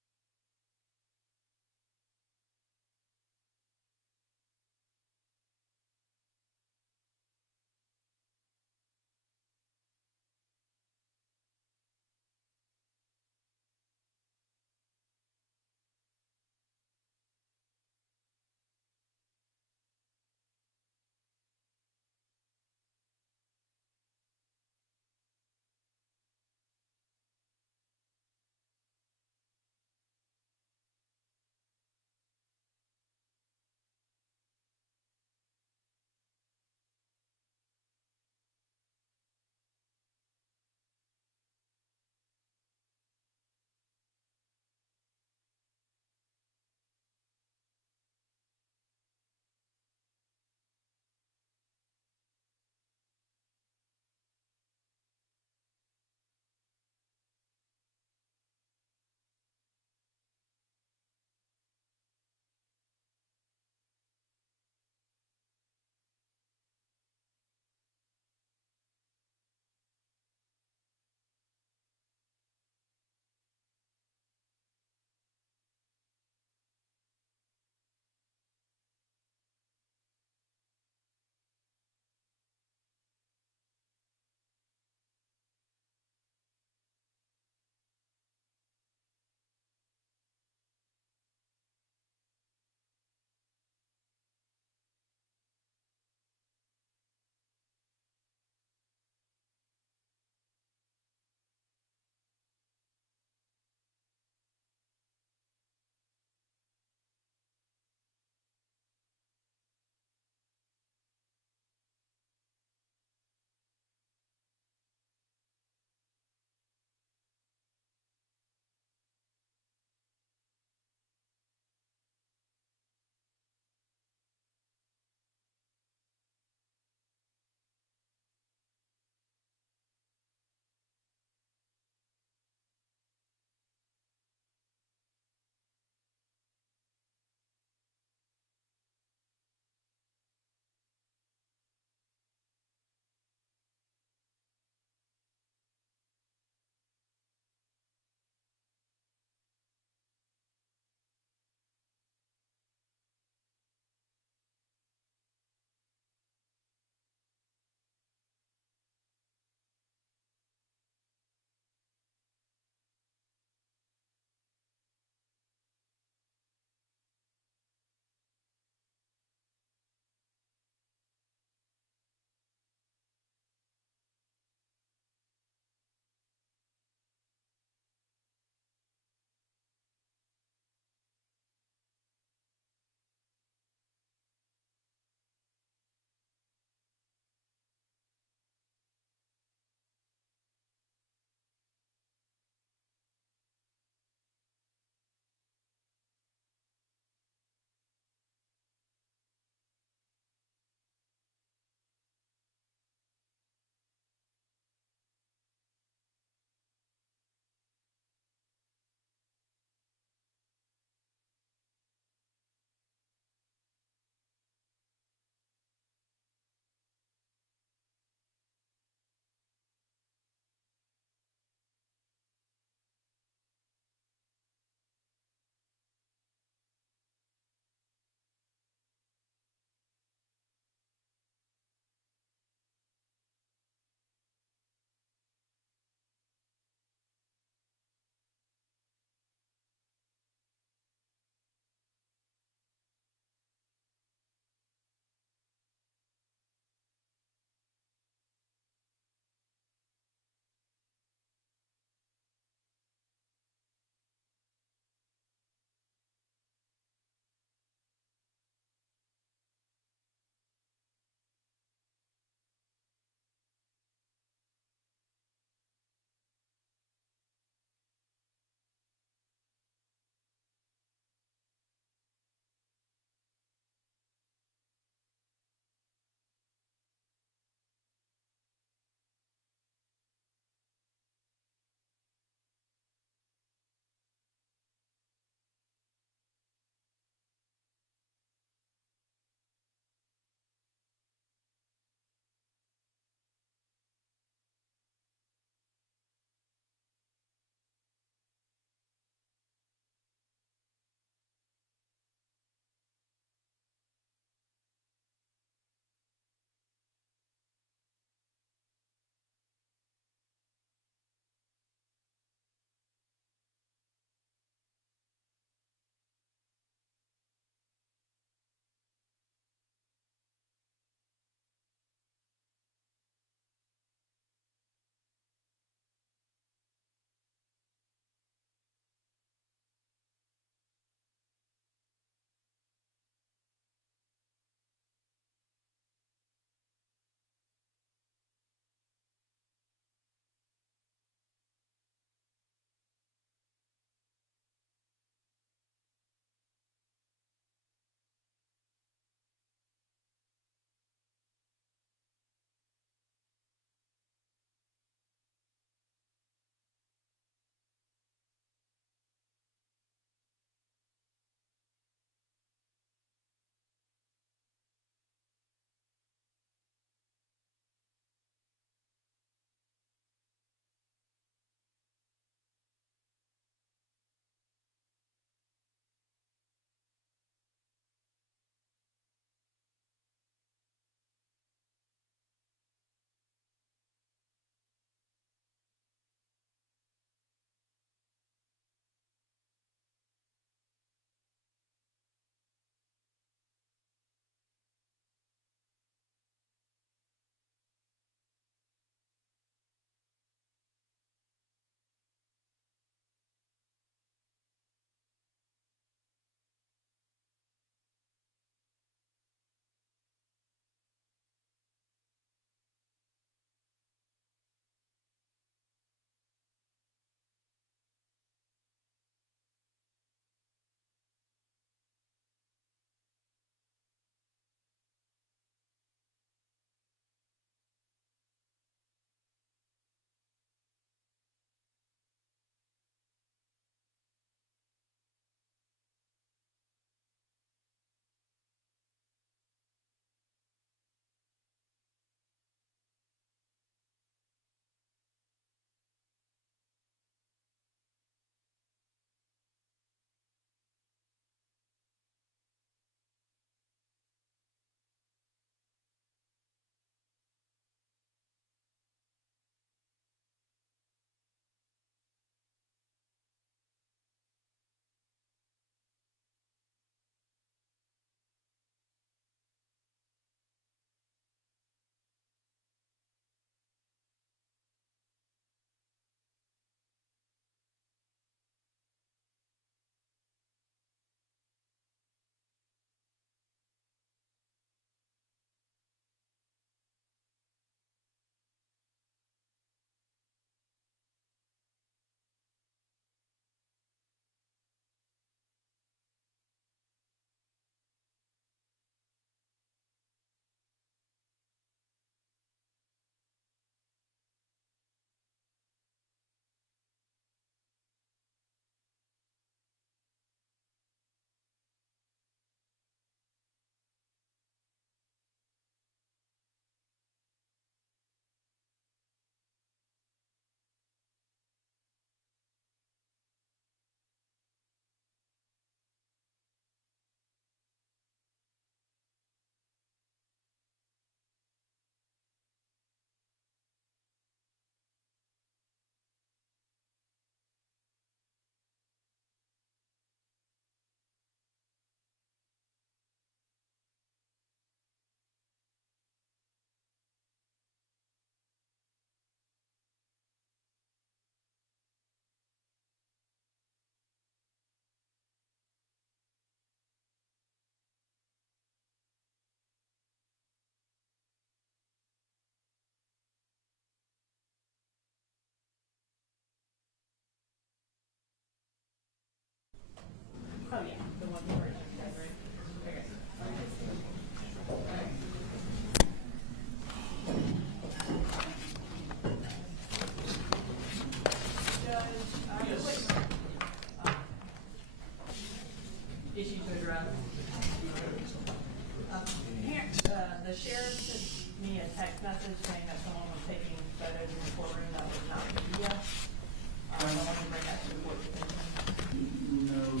message saying that someone was taking photos in the courtroom that was not media. I wanted to bring that to the board's attention. No,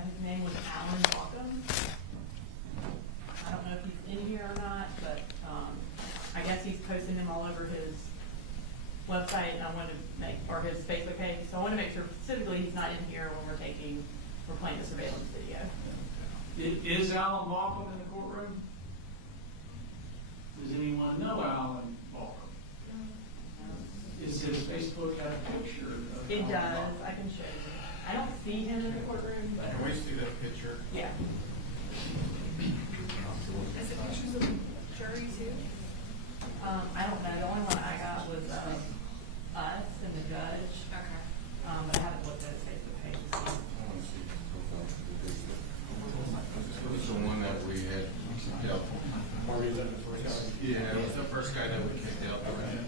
His name was Alan Walkham. I don't know if he's in here or not, but, I guess he's posting them all over his website, and I wanted to make, or his Facebook page, so I want to make sure specifically he's not in here when we're playing the surveillance video. Is Alan Walkham in the courtroom? Does anyone know Alan Walkham? Is his Facebook have a picture of? It Alan does, Walkham? I can show you. I don't see him in the courtroom, but, Can we see that picture? yeah. Is it pictures of the jury too? I don't know, the only one I got was, us and the judge, Okay. but I haven't looked at his Facebook page to see. It was the one that we had kicked out. Yeah, it was the first guy that we kicked out. Okay.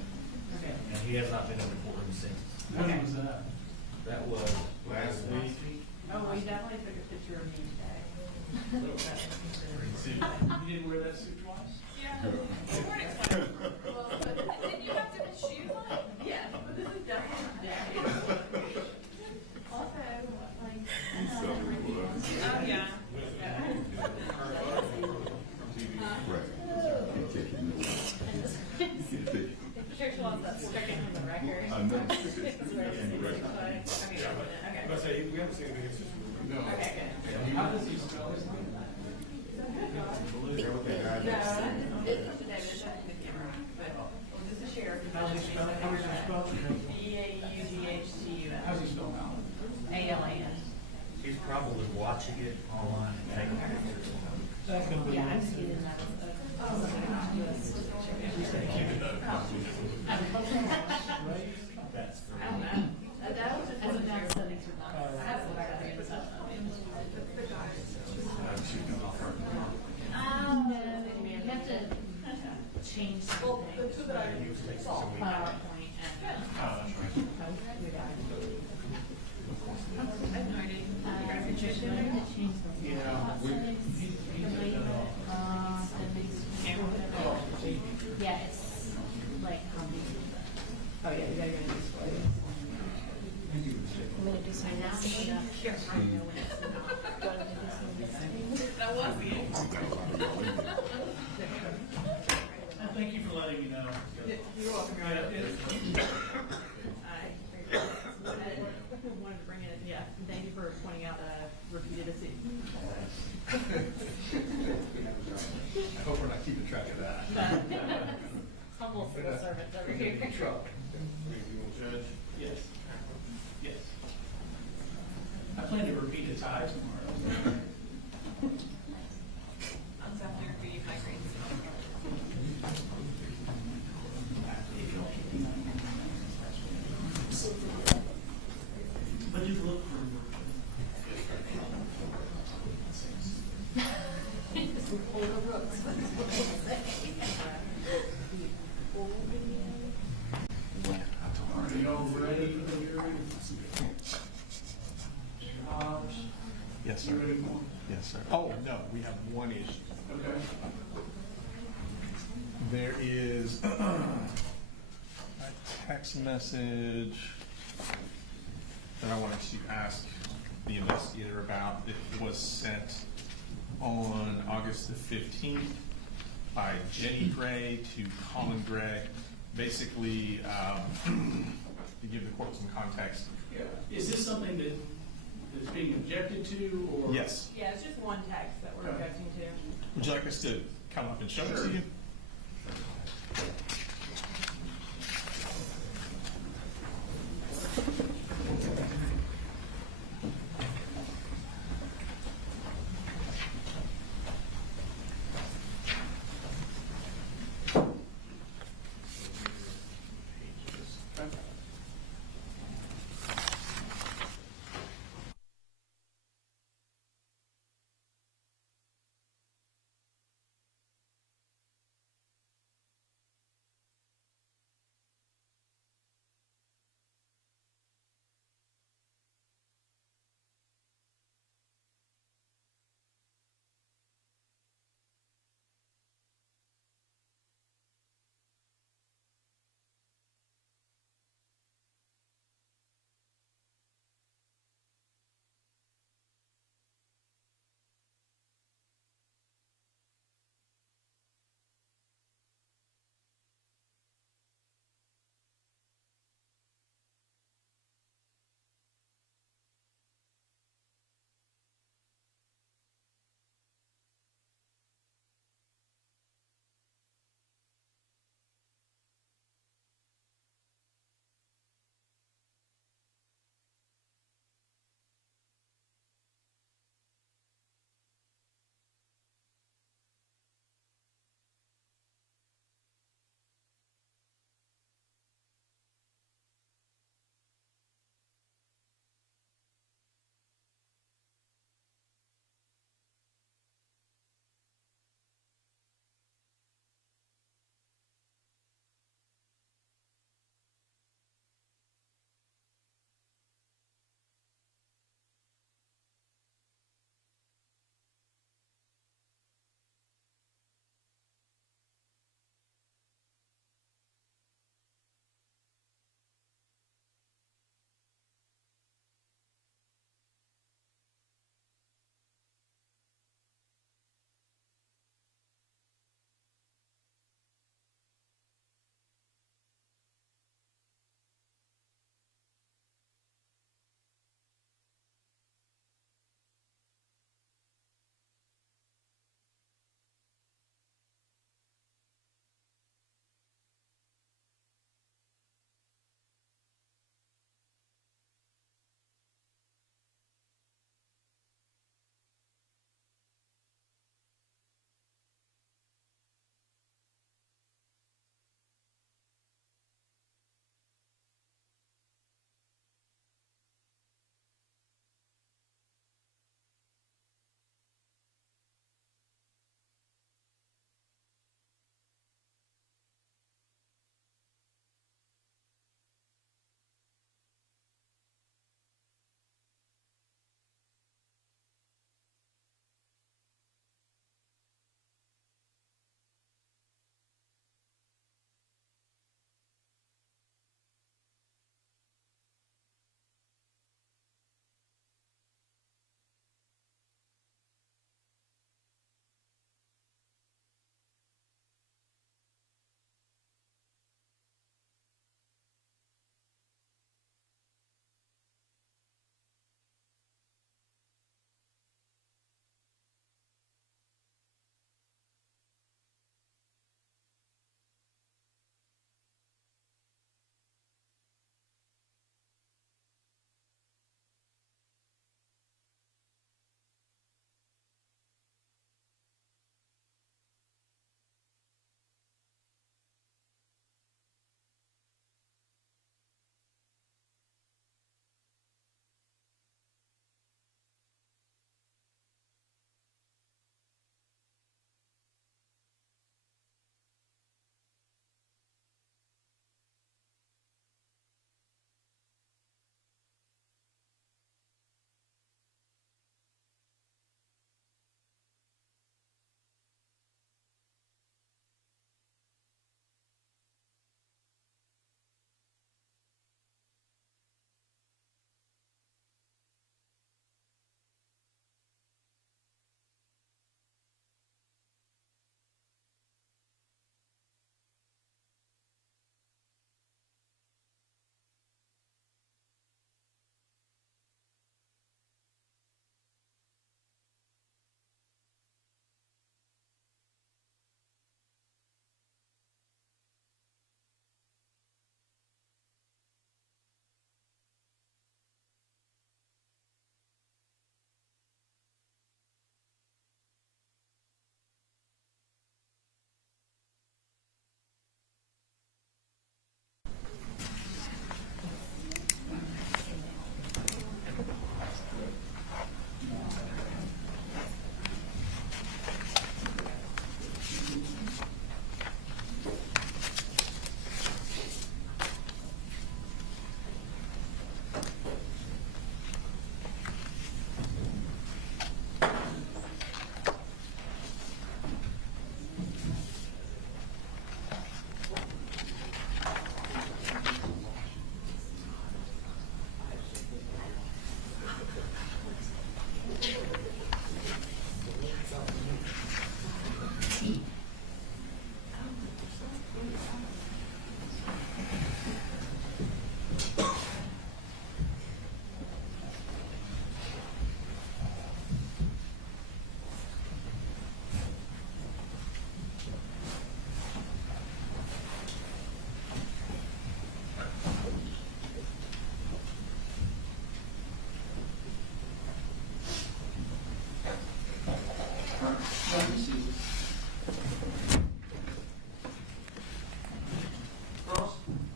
And he has not been in the courtroom since. When was that? That was last week. Oh, well, he definitely took a picture of me today. You didn't wear that suit twice? Yeah. You weren't excited. Well, but didn't you have different shoes on? Yeah, but this is definitely today. Also, like. Oh, yeah. Right. Can't take it. Can't take it. Church wants that stricken from the record. I know. Okay, I say, we haven't seen anything since. No. okay, good. How does he spell his name? No, it's up to David, it's up to the camera, but this is sheriff. How's he spell it? B-A-U-G-H-T-U-S. How's he spell Alan? A-L-A-N. He's probably watching it online and taking pictures. That's gonna be. Yeah, I'm seeing that. That's I don't know. That was just one of the studies for that. I have to go back and read this up. No, you have to change something. PowerPoint and, I have no idea. You guys can change it. Yeah, it's like, oh yeah, you gotta go to display. I'm gonna do some investigation. That was you. Thank you for letting me know. You're welcome. Yeah, I wanted to bring it, yeah, thank you for pointing out that I repeated a scene. I hope we're not keeping track of that. Humble civil servants over here. Judge? Yes. Yes. I plan to repeat a tie tomorrow. I'm so after for you migraines. If you'll keep me on. But you look for. Are y'all ready for the hearing? Mr. Hobbs? Yes, You ready for? Yes, sir. Oh, no, we have one issue. Okay. There is a text message that I wanted to ask the investigator about. It was sent on August the 15th by Jenny Gray to Colin Gray. Basically, to give the court some context. Yeah. Is this something that's being objected to, or? Yes. Yeah, it's just one text that we're Okay. objecting to. Would you like us to come up and show it to you?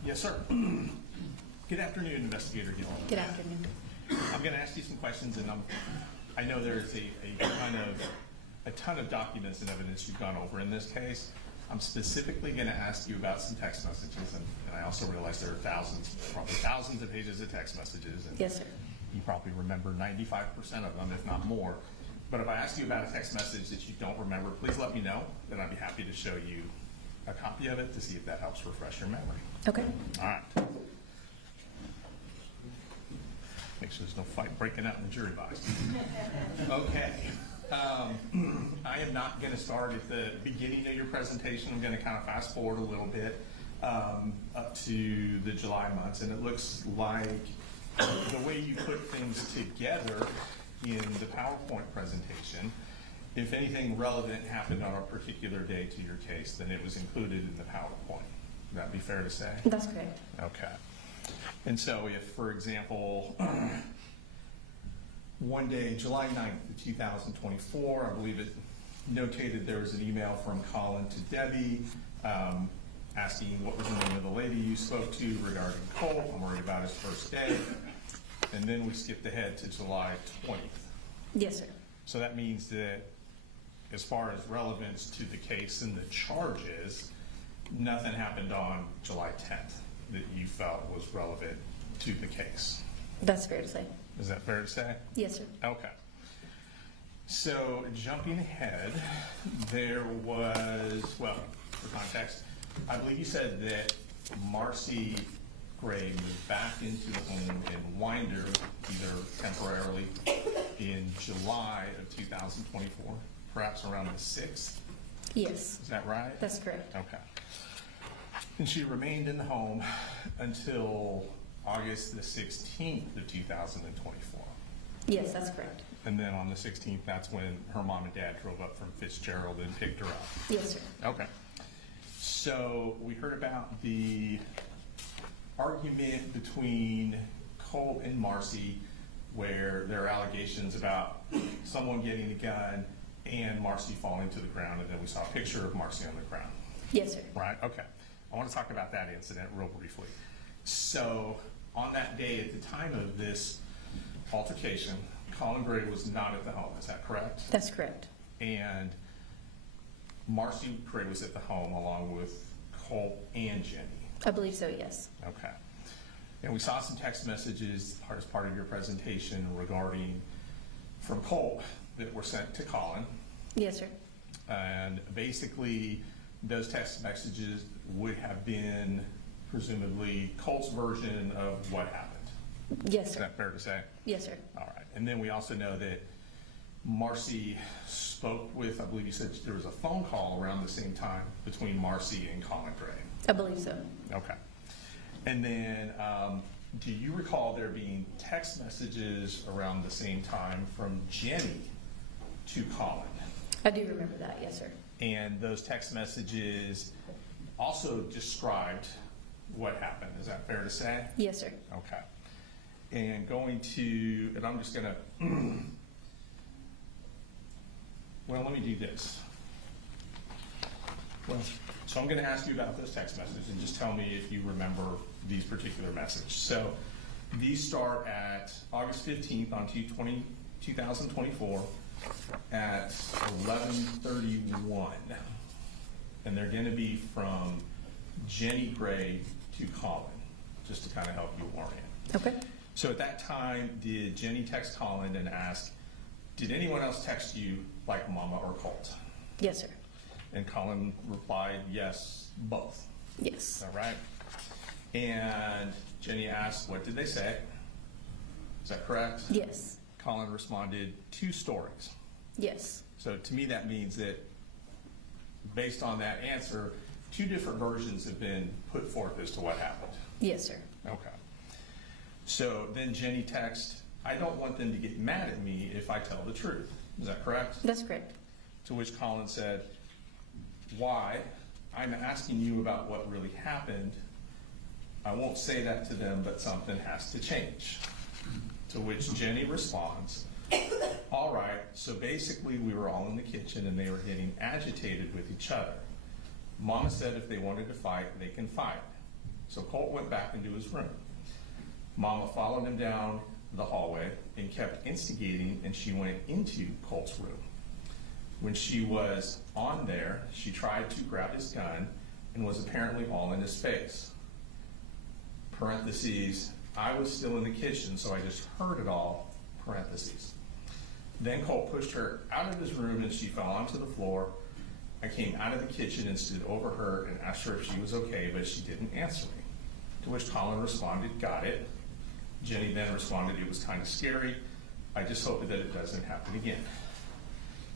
Yes, sir. Good afternoon, Investigator Hill. Good afternoon. I'm going to ask you some questions, and I know there's a ton of documents and evidence you've gone over in this case. I'm specifically going to ask you about some text messages, and I also realize there are probably thousands of pages of text messages. And Yes, sir. you probably remember 95% of them, if not more. But if I ask you about a text message that you don't remember, please let me know, then I'd be happy to show you a copy of it to see if that helps refresh your memory. Okay. All right. Make sure there's no fight breaking out in the jury box. Okay. I am not going to start at the beginning of your presentation. I'm going to kind of fast forward a little bit up to the July months. And it looks like the way you put things together in the PowerPoint presentation, if anything relevant happened on a particular day to your case, then it was included in the PowerPoint. Would that be fair to say? That's correct. Okay. And so if, for example, one day, July 9th of 2024, I believe it notated there was an email from Colin to Debbie asking what was the name of the lady you spoke to regarding Colt. I'm worried about his first day. And then we skipped ahead to July 20th. Yes, sir. So that means that as far as relevance to the case and the charges, nothing happened on July 10th that you felt was relevant to the case. That's fair to say. Is that fair to say? Yes, sir. Okay. So jumping ahead, there was, well, for context, I believe you said that Marcy Gray moved back into the home in Winder, either temporarily in July of 2024, perhaps around the 6th. Yes, Is that right? that's correct. Okay. And she remained in the home until August the 16th of 2024. Yes, that's correct. And then on the 16th, that's when her mom and dad drove up from Fitzgerald and picked her up. Yes, sir. Okay. So we heard about the argument between Colt and Marcy, where there are allegations about someone getting a gun and Marcy falling to the ground, and then we saw a picture of Marcy on the ground. Yes, sir. Right, okay. I want to talk about that incident real briefly. So on that day, at the time of this altercation, Colin Gray was not at the home, is that correct? That's correct. And Marcy Gray was at the home along with Colt and Jenny. I believe so, yes. Okay. And we saw some text messages as part of your presentation regarding, from Colt, that were sent to Colin. Yes, sir. And basically, those text messages would have been presumably Colt's version of what happened. Yes, Is sir. that fair to say? Yes, sir. All right. And then we also know that Marcy spoke with, I believe you said there was a phone call around the same time between Marcy and Colin Gray. I believe so. Okay. And then, do you recall there being text messages around the same time from Jenny to Colin? I do remember that, yes, sir. And those text messages also described what happened. Is that fair to say? Yes, sir. Okay. And I'm just gonna, well, let me do this. Well, so I'm gonna ask you about those text messages and just tell me if you remember these particular messages. So these start at August 15th on 2024 at 11:31. And they're gonna be from Jenny Gray to Colin, just to kind of help you orient. Okay. So at that time, did Jenny text Colin and ask, did anyone else text you like Mama or Colt? Yes, sir. And Colin replied, yes, both. Yes. All right. And Jenny asked, what did they say? Is that correct? Yes. Colin responded, 2 stories. Yes. So to me, that means that based on that answer, 2 different versions have been put forth as to what happened. Yes, sir. Okay. So then Jenny texts, I don't want them to get mad at me if I tell the truth. Is that correct? That's correct. To which Colin said, why? I'm asking you about what really happened. I won't say that to them, but something has to change. To which Jenny responds, all right, so basically we were all in the kitchen and they were getting agitated with each other. Mama said if they wanted to fight, they can fight. So Colt went back into his room. Mama followed him down the hallway and kept instigating, and she went into Colt's room. When she was on there, she tried to grab his gun and was apparently all in his face. Parentheses, I was still in the kitchen, so I just heard it all, parentheses. Then Colt pushed her out of his room and she fell onto the floor. I came out of the kitchen and stood over her and asked her if she was okay, but she didn't answer me. To which Colin responded, got it. Jenny then responded, it was kind of scary. I just hope that it doesn't happen again.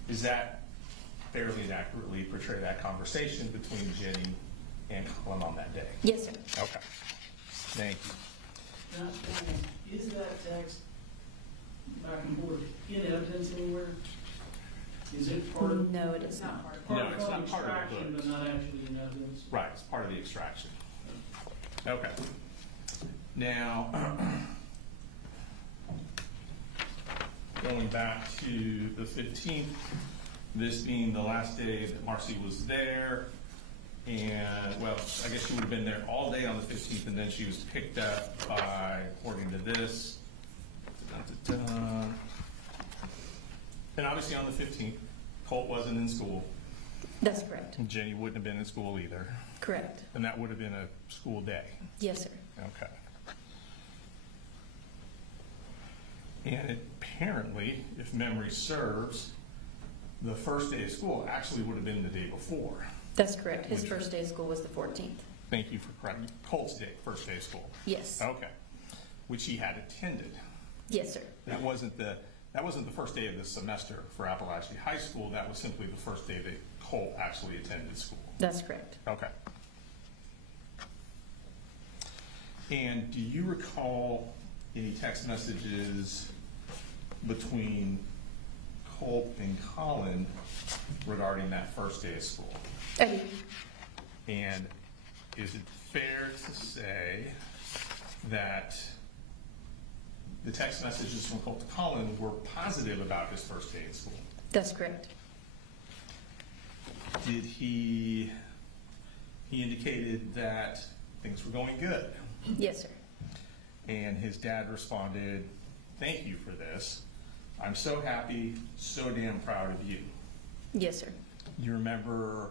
Is that fairly and accurately portray that conversation between Jenny and Colin on that day? Yes, sir. Okay. Thank you. Now, is that text back and forth in evidence anywhere? Is it part of? No, it is not. No, it's not part of the extraction, books. but not actually in evidence? Right, it's part of the extraction. Okay. Now, going back to the 15th, this being the last day that Marcy was there, and, well, I guess she would have been there all day on the 15th, and then she was picked up by, according to this, and obviously on the 15th, Colt wasn't in school. That's correct. And Jenny wouldn't have been in school either. Correct. And that would have been a school day. Yes, sir. Okay. And apparently, if memory serves, the first day of school actually would have been the day before. That's correct. His first day of school was the 14th. Thank you for correcting. Colt's day, first day of school. Yes. Okay. Which he had attended. Yes, sir. That wasn't the first day of the semester for Apalachee High School. That was simply the first day that Colt actually attended school. That's correct. Okay. And do you recall any text messages between Colt and Colin regarding that first day of school? I do. And is it fair to say that the text messages from Colt to Colin were positive about his first day of school? That's correct. Did he indicated that things were going good? Yes, sir. And his dad responded, thank you for this. I'm so happy, so damn proud of you. Yes, sir. You remember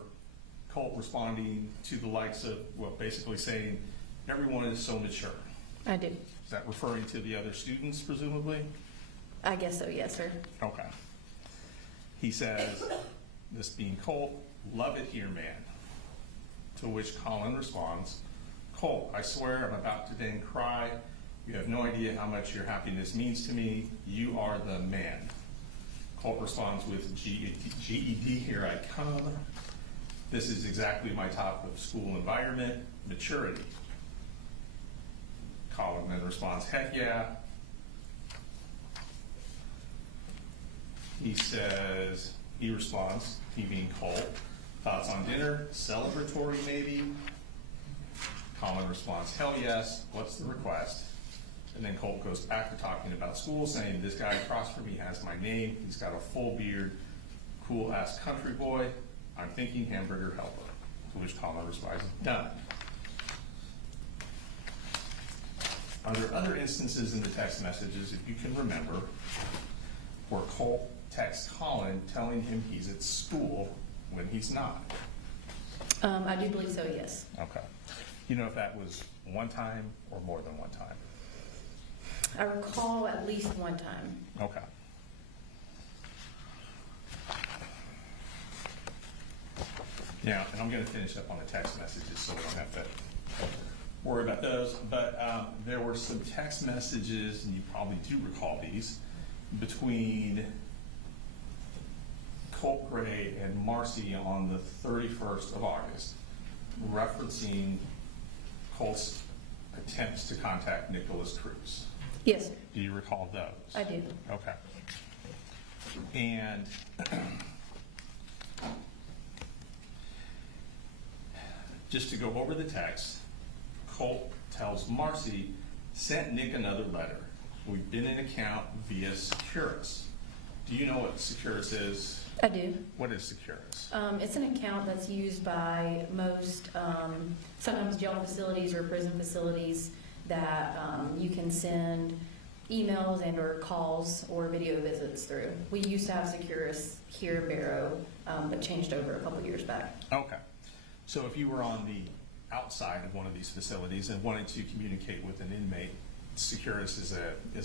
Colt responding to the likes of, well, basically saying, everyone is so mature. I do. Is that referring to the other students, presumably? I guess so, yes, sir. Okay. He says, this being Colt, love it here, man. To which Colin responds, Colt, I swear I'm about to then cry. You have no idea how much your happiness means to me. You are the man. Colt responds with GED, here I come. This is exactly my top of school environment, maturity. Colin then responds, heck yeah. He responds, he being Colt, thoughts on dinner, celebratory maybe? Colin responds, hell yes, what's the request? And then Colt goes back to talking about school, saying, this guy across from me has my name, he's got a full beard, cool ass country boy, I'm thinking hamburger helper. To which Colin responds, done. Are there other instances in the text messages, if you can remember, where Colt texts Colin telling him he's at school when he's not? I do believe so, yes. Okay. You know if that was one time or more than one time? I recall at least one time. Okay. Yeah, and I'm going to finish up on the text messages so we don't have to worry about those. But there were some text messages, and you probably do recall these, between Colt Gray and Marcy on the 31st of August, referencing Colt's attempts to contact Nicholas Cruz. Yes, sir. Do you recall those? I do. Okay. And just to go over the text, Colt tells Marcy, sent Nick another letter. We've been in account via Securus. Do you know what Securus is? I do. What is Securus? It's an account that's used by most sometimes jail facilities or prison facilities that you can send emails and or calls or video visits through. We used to have Securus here in Barrow, but changed over a couple years back. Okay. So if you were on the outside of one of these facilities and wanted to communicate with an inmate, Securus is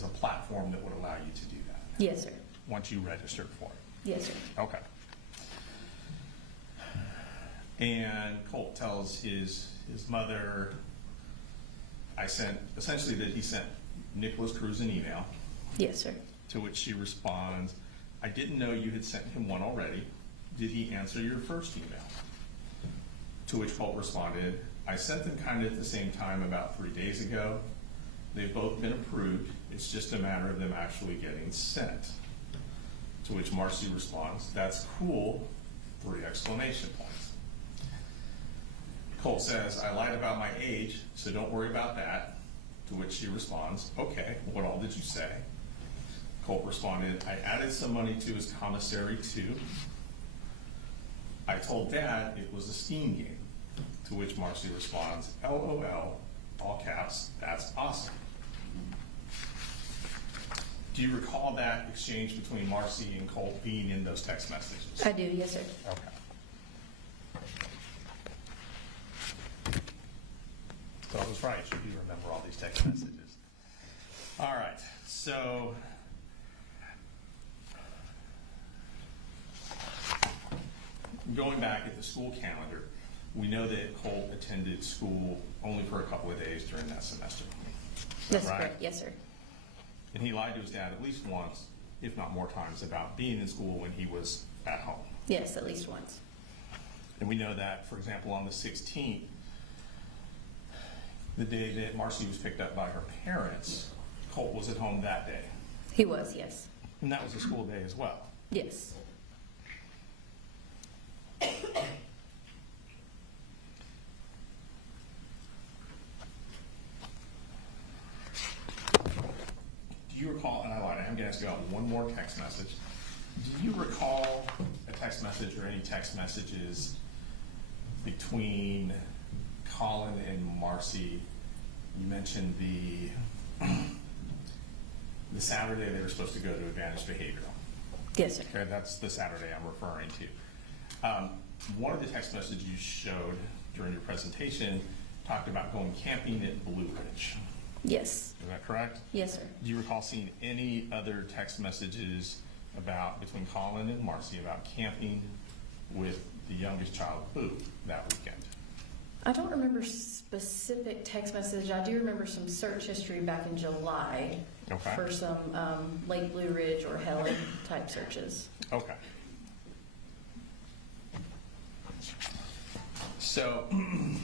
a platform that would allow you to do that Yes, sir. once you registered for it. Yes, sir. Okay. And Colt tells his mother, essentially that he sent Nicholas Cruz an email, Yes, sir. to which she responds, I didn't know you had sent him one already. Did he answer your first email? To which Colt responded, I sent them kind of at the same time about 3 days ago. They've both been approved. It's just a matter of them actually getting sent. To which Marcy responds, that's cool, 3 exclamation points. Colt says, I lied about my age, so don't worry about that. To which she responds, okay, what all did you say? Colt responded, I added some money to his commissary too. I told Dad it was a Steam game. To which Marcy responds, LOL, all caps, that's awesome. Do you recall that exchange between Marcy and Colt being in those text messages? I do, yes, sir. Okay. So I was right, you do remember all these text messages. All right, so going back at the school calendar, we know that Colt attended school only for a couple of days during that semester. That's Right. correct, yes, sir. And he lied to his dad at least once, if not more times, about being in school when he was at home. Yes, at least once. And we know that, for example, on the 16th, the day that Marcy was picked up by her parents, Colt was at home that day. He was, yes. And that was a school day as well. Yes. Do you recall, and I lied, I'm going to ask you about one more text message. Do you recall a text message or any text messages between Colin and Marcy? You mentioned the Saturday they were supposed to go to Advantage Behavioral. Yes, sir. Okay, that's the Saturday I'm referring to. One of the text messages you showed during your presentation talked about going camping at Blue Ridge. Yes. Is that correct? Yes, sir. Do you recall seeing any other text messages between Colin and Marcy about camping with the youngest child, Boo, that weekend? I don't remember specific text message. I do remember some search history back in July Okay. for some Lake Blue Ridge or Helen type searches. Okay. So, and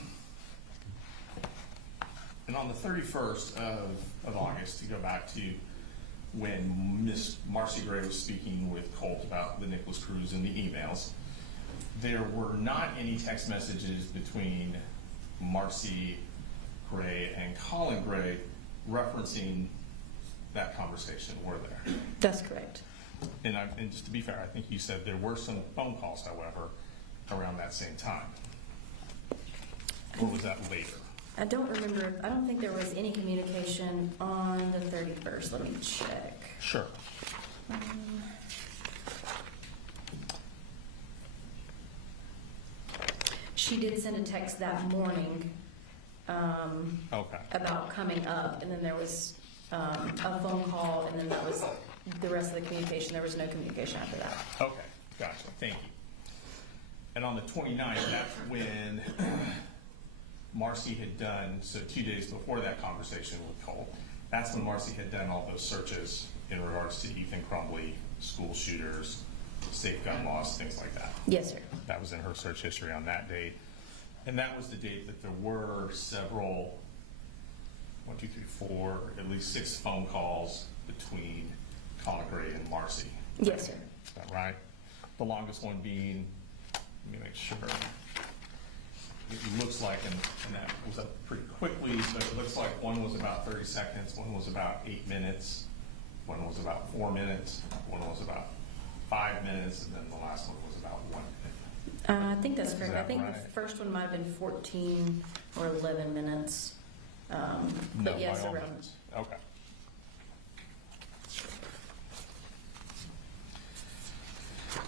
on the 31st of August, to go back to when Miss Marcy Gray was speaking with Colt about the Nicholas Cruz and the emails, there were not any text messages between Marcy Gray and Colin Gray referencing that conversation, were there? That's correct. And just to be fair, I think you said there were some phone calls, however, around that same time. Or was that later? I don't remember. I don't think there was any communication on the 31st. Let me check. Sure. She did send a text that morning Okay. about coming up, and then there was a phone call, and then that was the rest of the communication. There was no communication after that. Okay, gotcha, thank you. And on the 29th, that's when Marcy had done, so 2 days before that conversation with Colt, that's when Marcy had done all those searches in regards to Ethan Crumbley, school shooters, safe gun laws, things like that. Yes, sir. That was in her search history on that date. And that was the date that there were several, 1, 2, 3, 4, at least 6 phone calls between Colin Gray and Marcy. Yes, sir. Is that right? The longest one being, let me make sure. It looks like, and that was up pretty quickly, but it looks like one was about 30 seconds, one was about 8 minutes, one was about 4 minutes, one was about 5 minutes, and then the last one was about 1 minute. I think that's Is correct. I that think the right? first one might have been 14 or 11 minutes. No, But yes, by all around. means. Okay.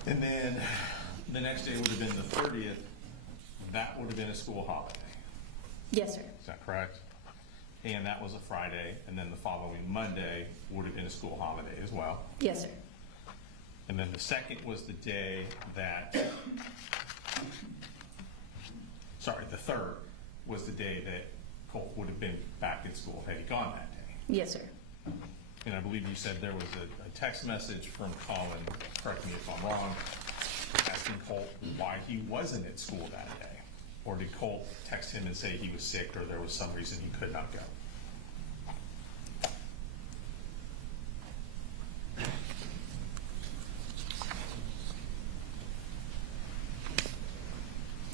And then the next day would have been the 30th. That would have been a school holiday. Yes, sir. Is that correct? And that was a Friday, and then the following Monday would have been a school holiday as well. Yes, sir. And then the second was the day that, sorry, the third was the day that Colt would have been back in school had he gone that day. Yes, sir. And I believe you said there was a text message from Colin, correct me if I'm wrong, asking Colt why he wasn't at school that day. Or did Colt text him and say he was sick or there was some reason he could not go?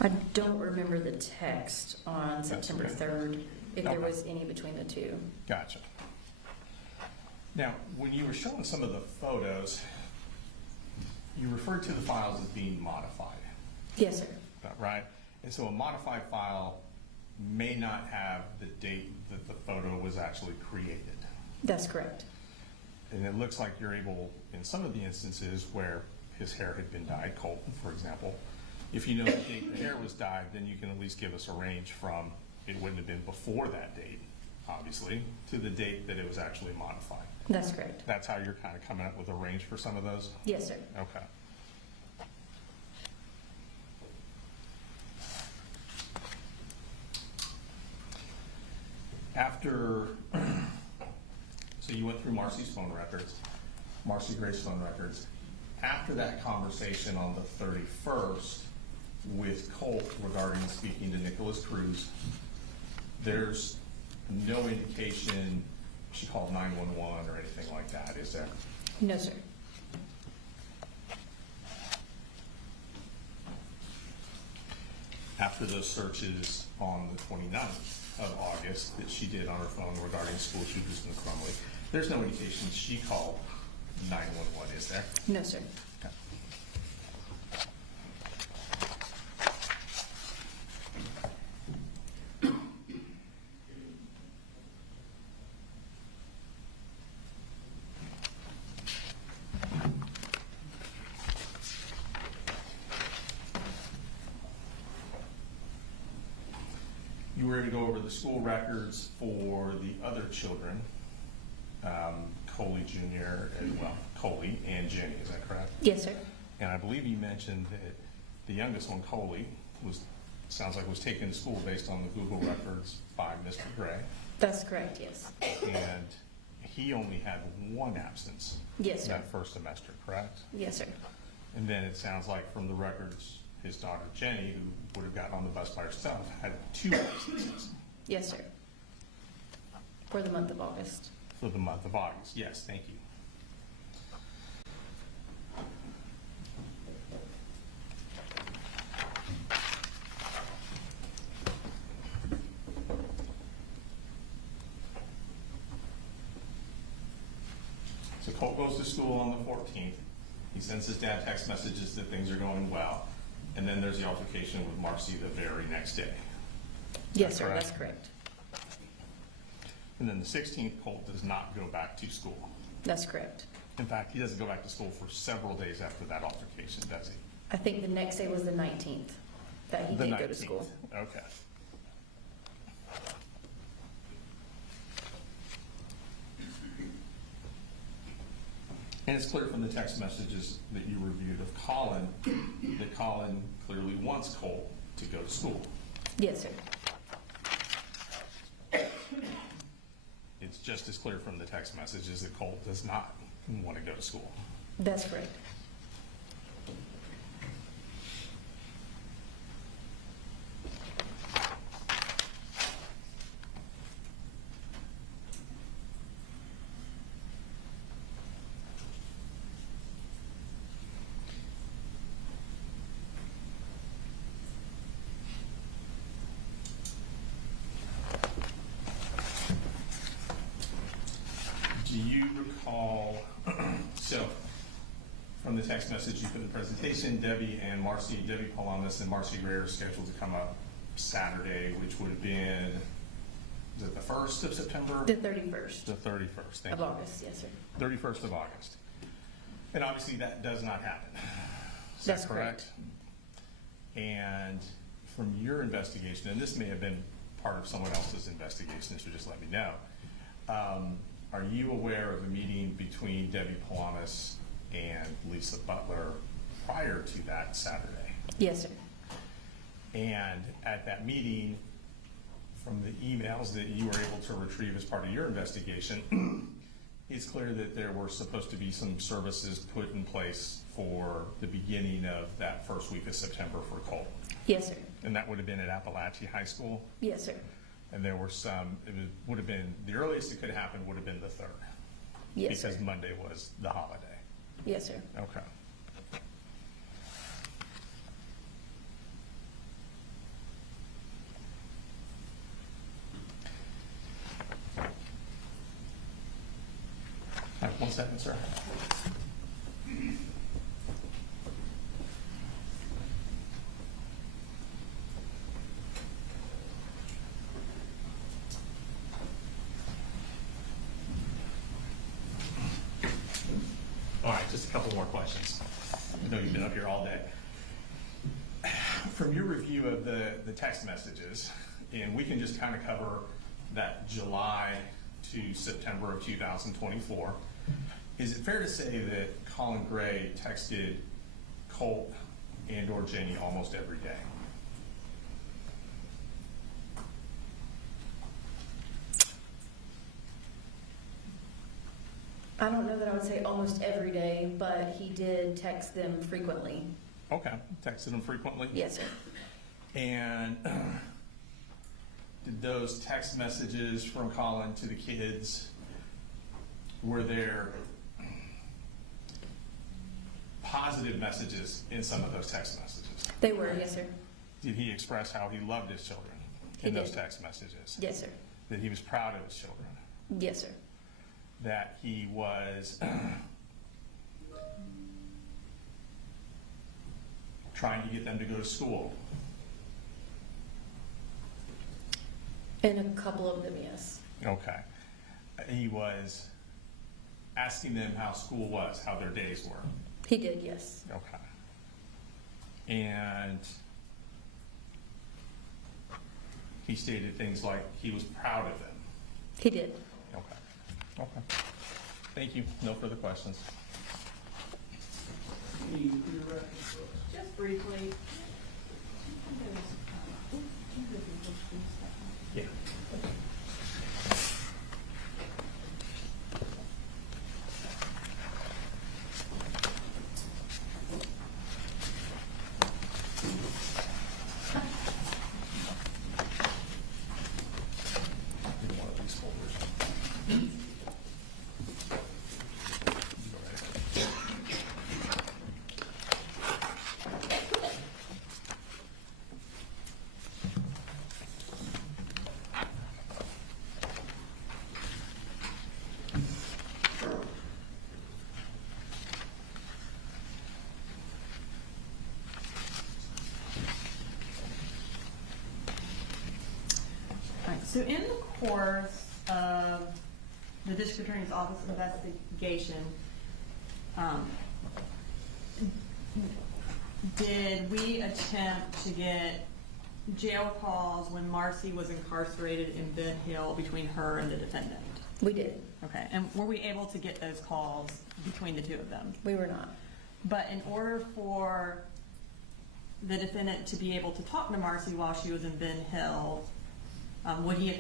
I don't remember the text on September okay. 3rd, if there Okay. was any between the two. Gotcha. Now, when you were showing some of the photos, you referred to the files as being modified, Yes, sir. is that right? And so a modified file may not have the date that the photo was actually created. That's correct. And it looks like you're able, in some of the instances where his hair had been dyed, Colton, for example, if you know the date the hair was dyed, then you can at least give us a range from, it wouldn't have been before that date, obviously, to the date that it was actually modified. That's correct. That's how you're kind of coming up with a range for some of those? Yes, sir. Okay. After, so you went through Marcy's phone records, Marcy Gray's phone records. After that conversation on the 31st with Colt regarding speaking to Nicholas Cruz, there's no indication she called 911 or anything like that, is there? No, sir. After those searches on the 29th of August that she did on her phone regarding school shooters in Crumley, there's no indication she called 911, is there? No, sir. Okay. You were able to go over the school records for the other children, Coley Jr. and, well, Coley and Jenny, is that correct? Yes, sir. And I believe you mentioned that the youngest one, Coley, sounds like was taken to school based on the Google records by Mr. Gray. That's correct, yes. And he only had one absence Yes, sir. that first semester, correct? Yes, sir. And then it sounds like from the records, his daughter Jenny, who would have gotten on the bus by herself, had two absences Yes, sir. For the month of August. for the month of August. Yes, thank you. So Colt goes to school on the 14th. He sends his dad text messages that things are going well. And then there's the altercation with Marcy the very next day. Yes, sir, correct? that's correct. And then the 16th, Colt does not go back to school. That's correct. In fact, he doesn't go back to school for several days after that altercation, does he? I think the next day was the 19th that he The did go to 19th. school. Okay. And it's clear from the text messages that you reviewed of Colin, that Colin clearly wants Colt to go to school. Yes, sir. It's just as clear from the text messages that Colt does not want to go to school. That's correct. Do you recall, so from the text message you put in the presentation, Debbie Palamas and Marcy Gray are scheduled to come up Saturday, which would have been, is it the 1st of September? The 31st The 31st, thank of you. August, yes, sir. 31st of August. And obviously that does not happen. Is That's that correct. And from your investigation, and this may have been part of someone else's investigation, so just let me know. Are you aware of a meeting between Debbie Palamas and Lisa Butler prior to that Saturday? Yes, sir. And at that meeting, from the emails that you were able to retrieve as part of your investigation, it's clear that there were supposed to be some services put in place for the beginning of that first week of September for Colt. Yes, sir. And that would have been at Apalachee High School. Yes, sir. And there were some, would have been, the earliest it could happen would have been the 3rd. Yes, Because sir. Monday was the holiday. Yes, sir. Okay. All right, 1 second, sir. All right, just a couple more questions. I know you've been up here all day. From your review of the text messages, and we can just kind of cover that July to September of 2024, is it fair to say that Colin Gray texted Colt and or Jenny almost every day? I don't know that I would say almost every day, but he did text them frequently. Okay, texted him frequently? Yes, sir. And did those text messages from Colin to the kids, were there positive messages in some of those text messages? They were, yes, sir. Did he express how he loved his children in He those did. text messages? Yes, sir. That he was proud of his children? Yes, sir. That he was trying to get them to go to school? And a couple of them, yes. Okay. He was asking them how school was, how their days were? He did, yes. Okay. And he stated things like he was proud of them? He did. Okay. Okay. Thank you. No further questions. Any for your records, folks? Just briefly. Yeah. One of these folders. You go right ahead. Right, so in the course of the district attorney's office investigation, did we attempt to get jail calls when Marcy was incarcerated in Ben Hill between her and the defendant? We did. Okay, and were we able to get those calls between the two of them? We were not. But in order for the defendant to be able to talk to Marcy while she was in Ben Hill, would he have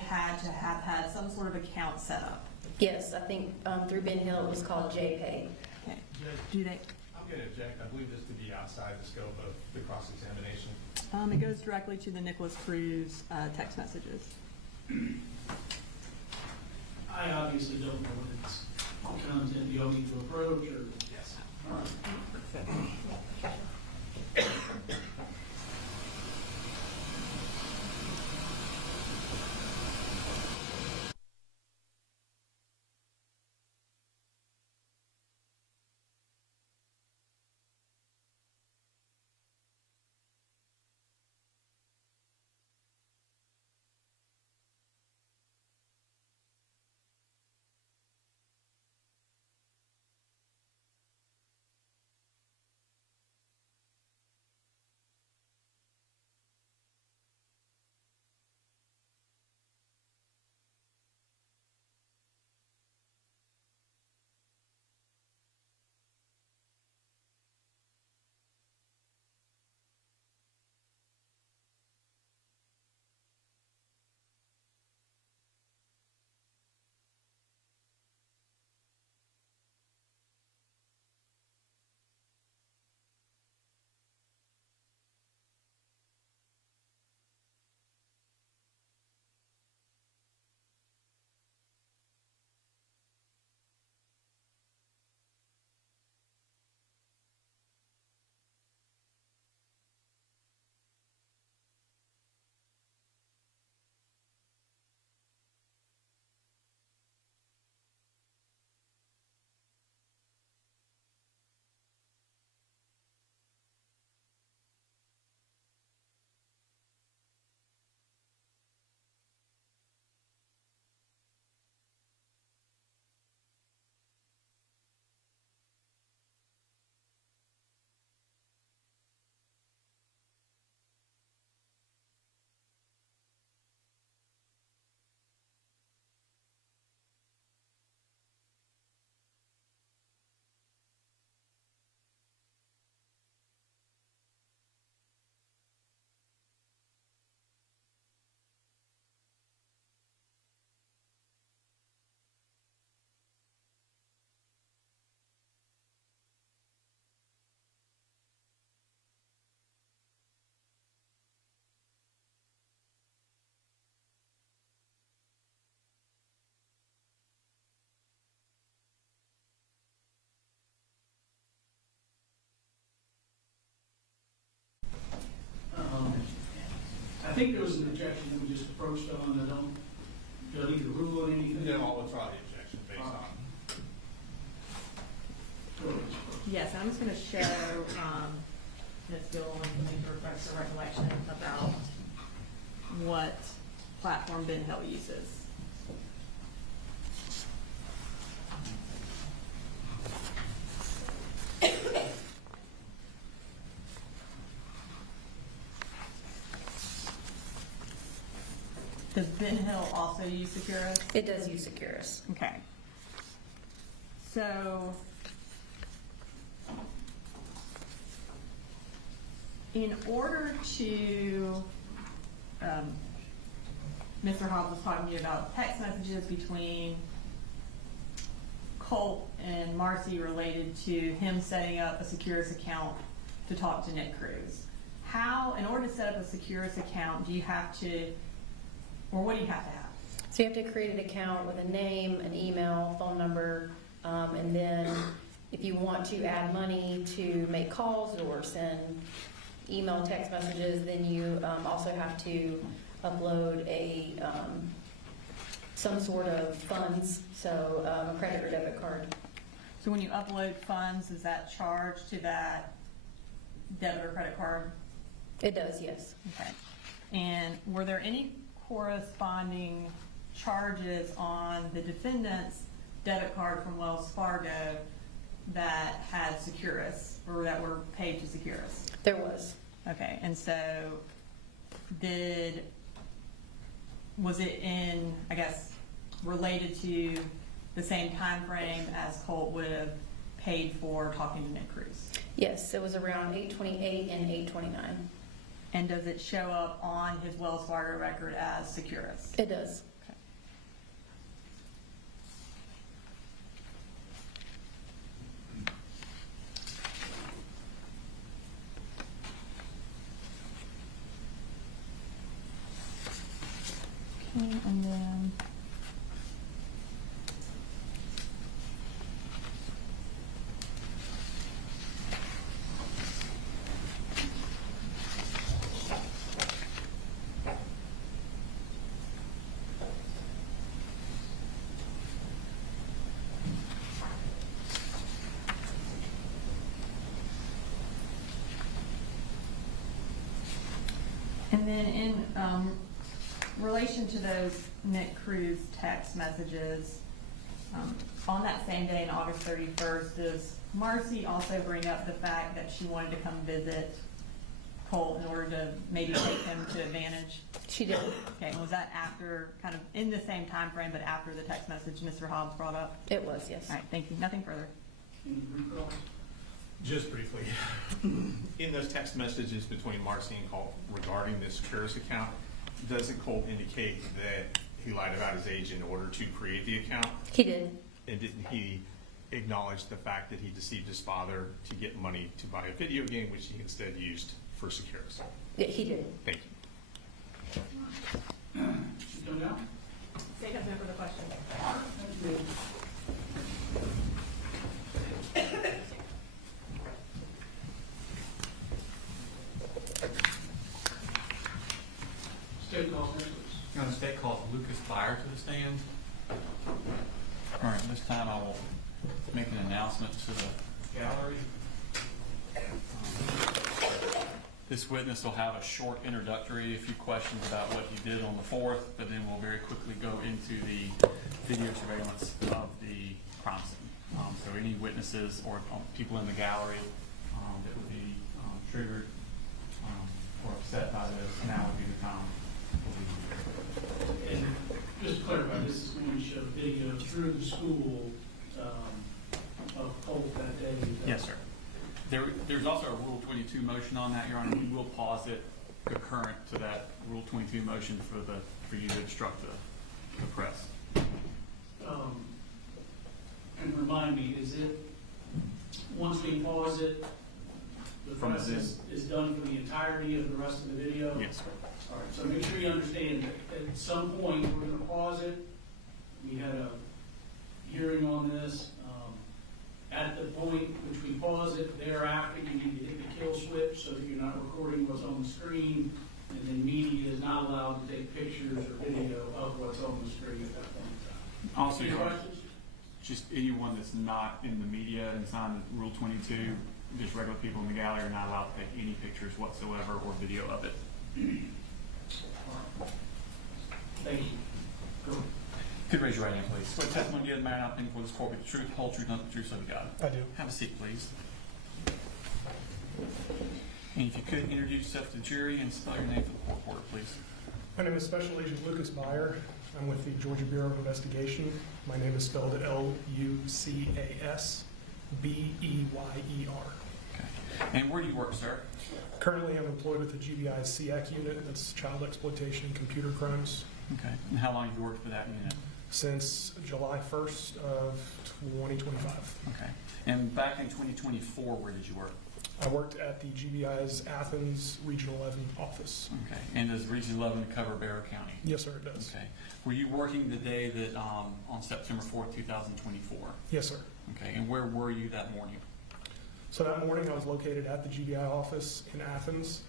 had some sort of account set up? Yes, I think through Ben Hill it was called JPay. Okay. Do they? I'm going to object. I believe this to be outside the scope of the cross-examination. It goes directly to the Nicholas Cruz text messages. I obviously don't know what its content you all need to approach, or? Yes. All right. think there was an objection that we just approached on, I don't, do I need to rule on anything? Then I'll withdraw the objection based on. Yes, I'm just gonna show, Ms. Gill and make her refresh her recollection about what platform Ben Hill uses. Does Ben Hill also use Securus? It does use Securus. Okay. So, in order to, Mr. Hobbs was talking to you about text messages between Colt and Marcy related to him setting up a Securus account to talk to Nick Cruz. How, in order to set up a Securus account, do you have to, or what do you have to have? So you have to create an account with a name, an email, phone number, and then if you want to add money to make calls or send email, text messages, then you also have to upload a some sort of funds, so a credit or debit card. So when you upload funds, is that charged to that debit or credit card? It does, yes. Okay. And were there any corresponding charges on the defendant's debit card from Wells Fargo that had Securus, or that were paid to Securus? There was. Okay, and so was it in, I guess, related to the same time frame as Colt would have paid for talking to Nick Cruz? Yes, it was around 8/28 and 8/29. And does it show up on his Wells Fargo record as Securus? It does. Okay. Okay, and then in relation to those Nick Cruz text messages, on that same day, on August 31st, does Marcy also bring up the fact that she wanted to come visit Colt in order to maybe take him to advantage? She did. Okay, and was that after, kind of in the same time frame, but after the text message Mr. Hobbs brought up? It was, yes. All right, thank you. Nothing further. Any recall? Just briefly, in those text messages between Marcy and Colt regarding this Securus account, doesn't Colt indicate that he lied about his age in order to create the account? He did. And didn't he acknowledge the fact that he deceived his father to get money to buy a video game, which he instead used for Securus? Yeah, he did. Thank you. Should come down? State has no further questions. Thank you. State calls next, please. The state calls Lucas Byer to the stand. All right, this time I will make an announcement to the gallery. This witness will have a short introductory, a few questions about what he did on the 4th, but then we'll very quickly go into the video surveillance of the crime scene. So any witnesses or people in the gallery that would be triggered or upset by this, now would be the time. And just to clarify, this is going to show video through the school of Colt that day. Yes, sir. There's also a Rule 22 motion on that, Your Honor. We will pause it concurrent to that Rule 22 motion for you to instruct the press. And remind me, is it, once we pause it, the From press the- is done for the entirety of the rest of the video? Yes, sir. All right, so make sure you understand that at some point, we're going to pause it. We had a hearing on this. At the point which we pause it, thereafter, you need to hit the kill switch so that you're not recording what's on the screen. And And then media is not allowed to take pictures or video of what's on the screen at that point in time. Also, Any Your Honor, questions? just anyone that's not in the media and signed Rule 22, just regular people in the gallery are not allowed to take any pictures whatsoever or video of it. Thank you. Go ahead. Could you raise your right hand, please? Swear testimony given by now before this court with the truth, whole truth, nothing but the truth, so help you God. I do. Have a seat, please. And if you could introduce yourself to the jury and spell your name for the court reporter, please. My name is Special Agent Lucas Meyer. I'm with the Georgia Bureau of Investigation. My name is spelled Lucasbeyer. Okay. And where do you work, sir? Currently, I'm employed with the GBI's SEAC unit, that's Child Exploitation and Computer Crimes, Okay. And how long have you worked for that unit? since July 1st of 2025. Okay. And back in 2024, where did you work? I worked at the GBI's Athens Regional 11 office. Okay. And does Region 11 cover Barrow County? Yes, sir, it does. Okay. Were you working the day that, on September 4th, 2024? Yes, sir. Okay. And where were you that morning? So that morning, I was located at the GBI office in Athens.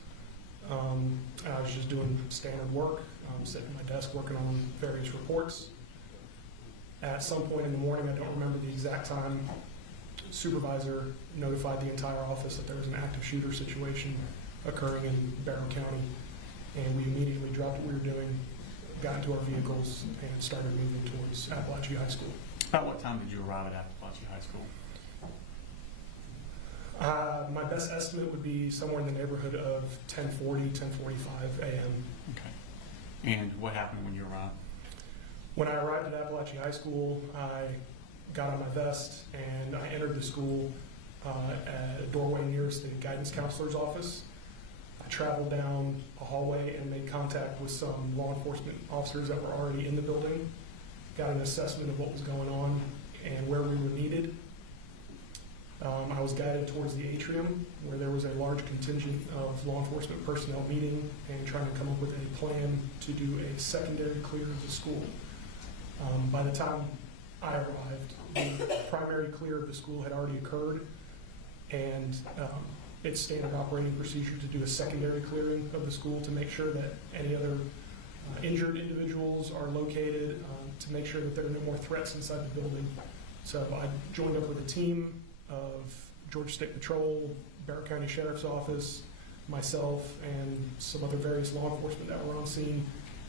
I was just doing standard work, sitting at my desk working on various reports. At some point in the morning, I don't remember the exact time, supervisor notified the entire office that there was an active shooter situation occurring in Barrow County. And we immediately dropped what we were doing, got into our vehicles, and started moving towards Apalachee High School. About what time did you arrive at Apalachee High School? My best estimate would be somewhere in the neighborhood of 10:45 a.m. Okay. And what happened when you arrived? When I arrived at Apalachee High School, I got on my vest and I entered the school at a doorway nearest the guidance counselor's office. I traveled down a hallway and made contact with some law enforcement officers that were already in the building, got an assessment of what was going on and where we were needed. I was guided towards the atrium where there was a large contingent of law enforcement personnel meeting and trying to come up with a plan to do a secondary clear of the school. By the time I arrived, the primary clear of the school had already occurred, and it's standard operating procedure to do a secondary clearing of the school to make sure that any other injured individuals are located, to make sure that there are no more threats inside the building. So I joined up with a team of Georgia State Patrol, Barrow County Sheriff's Office, myself, and some other various law enforcement that were on scene,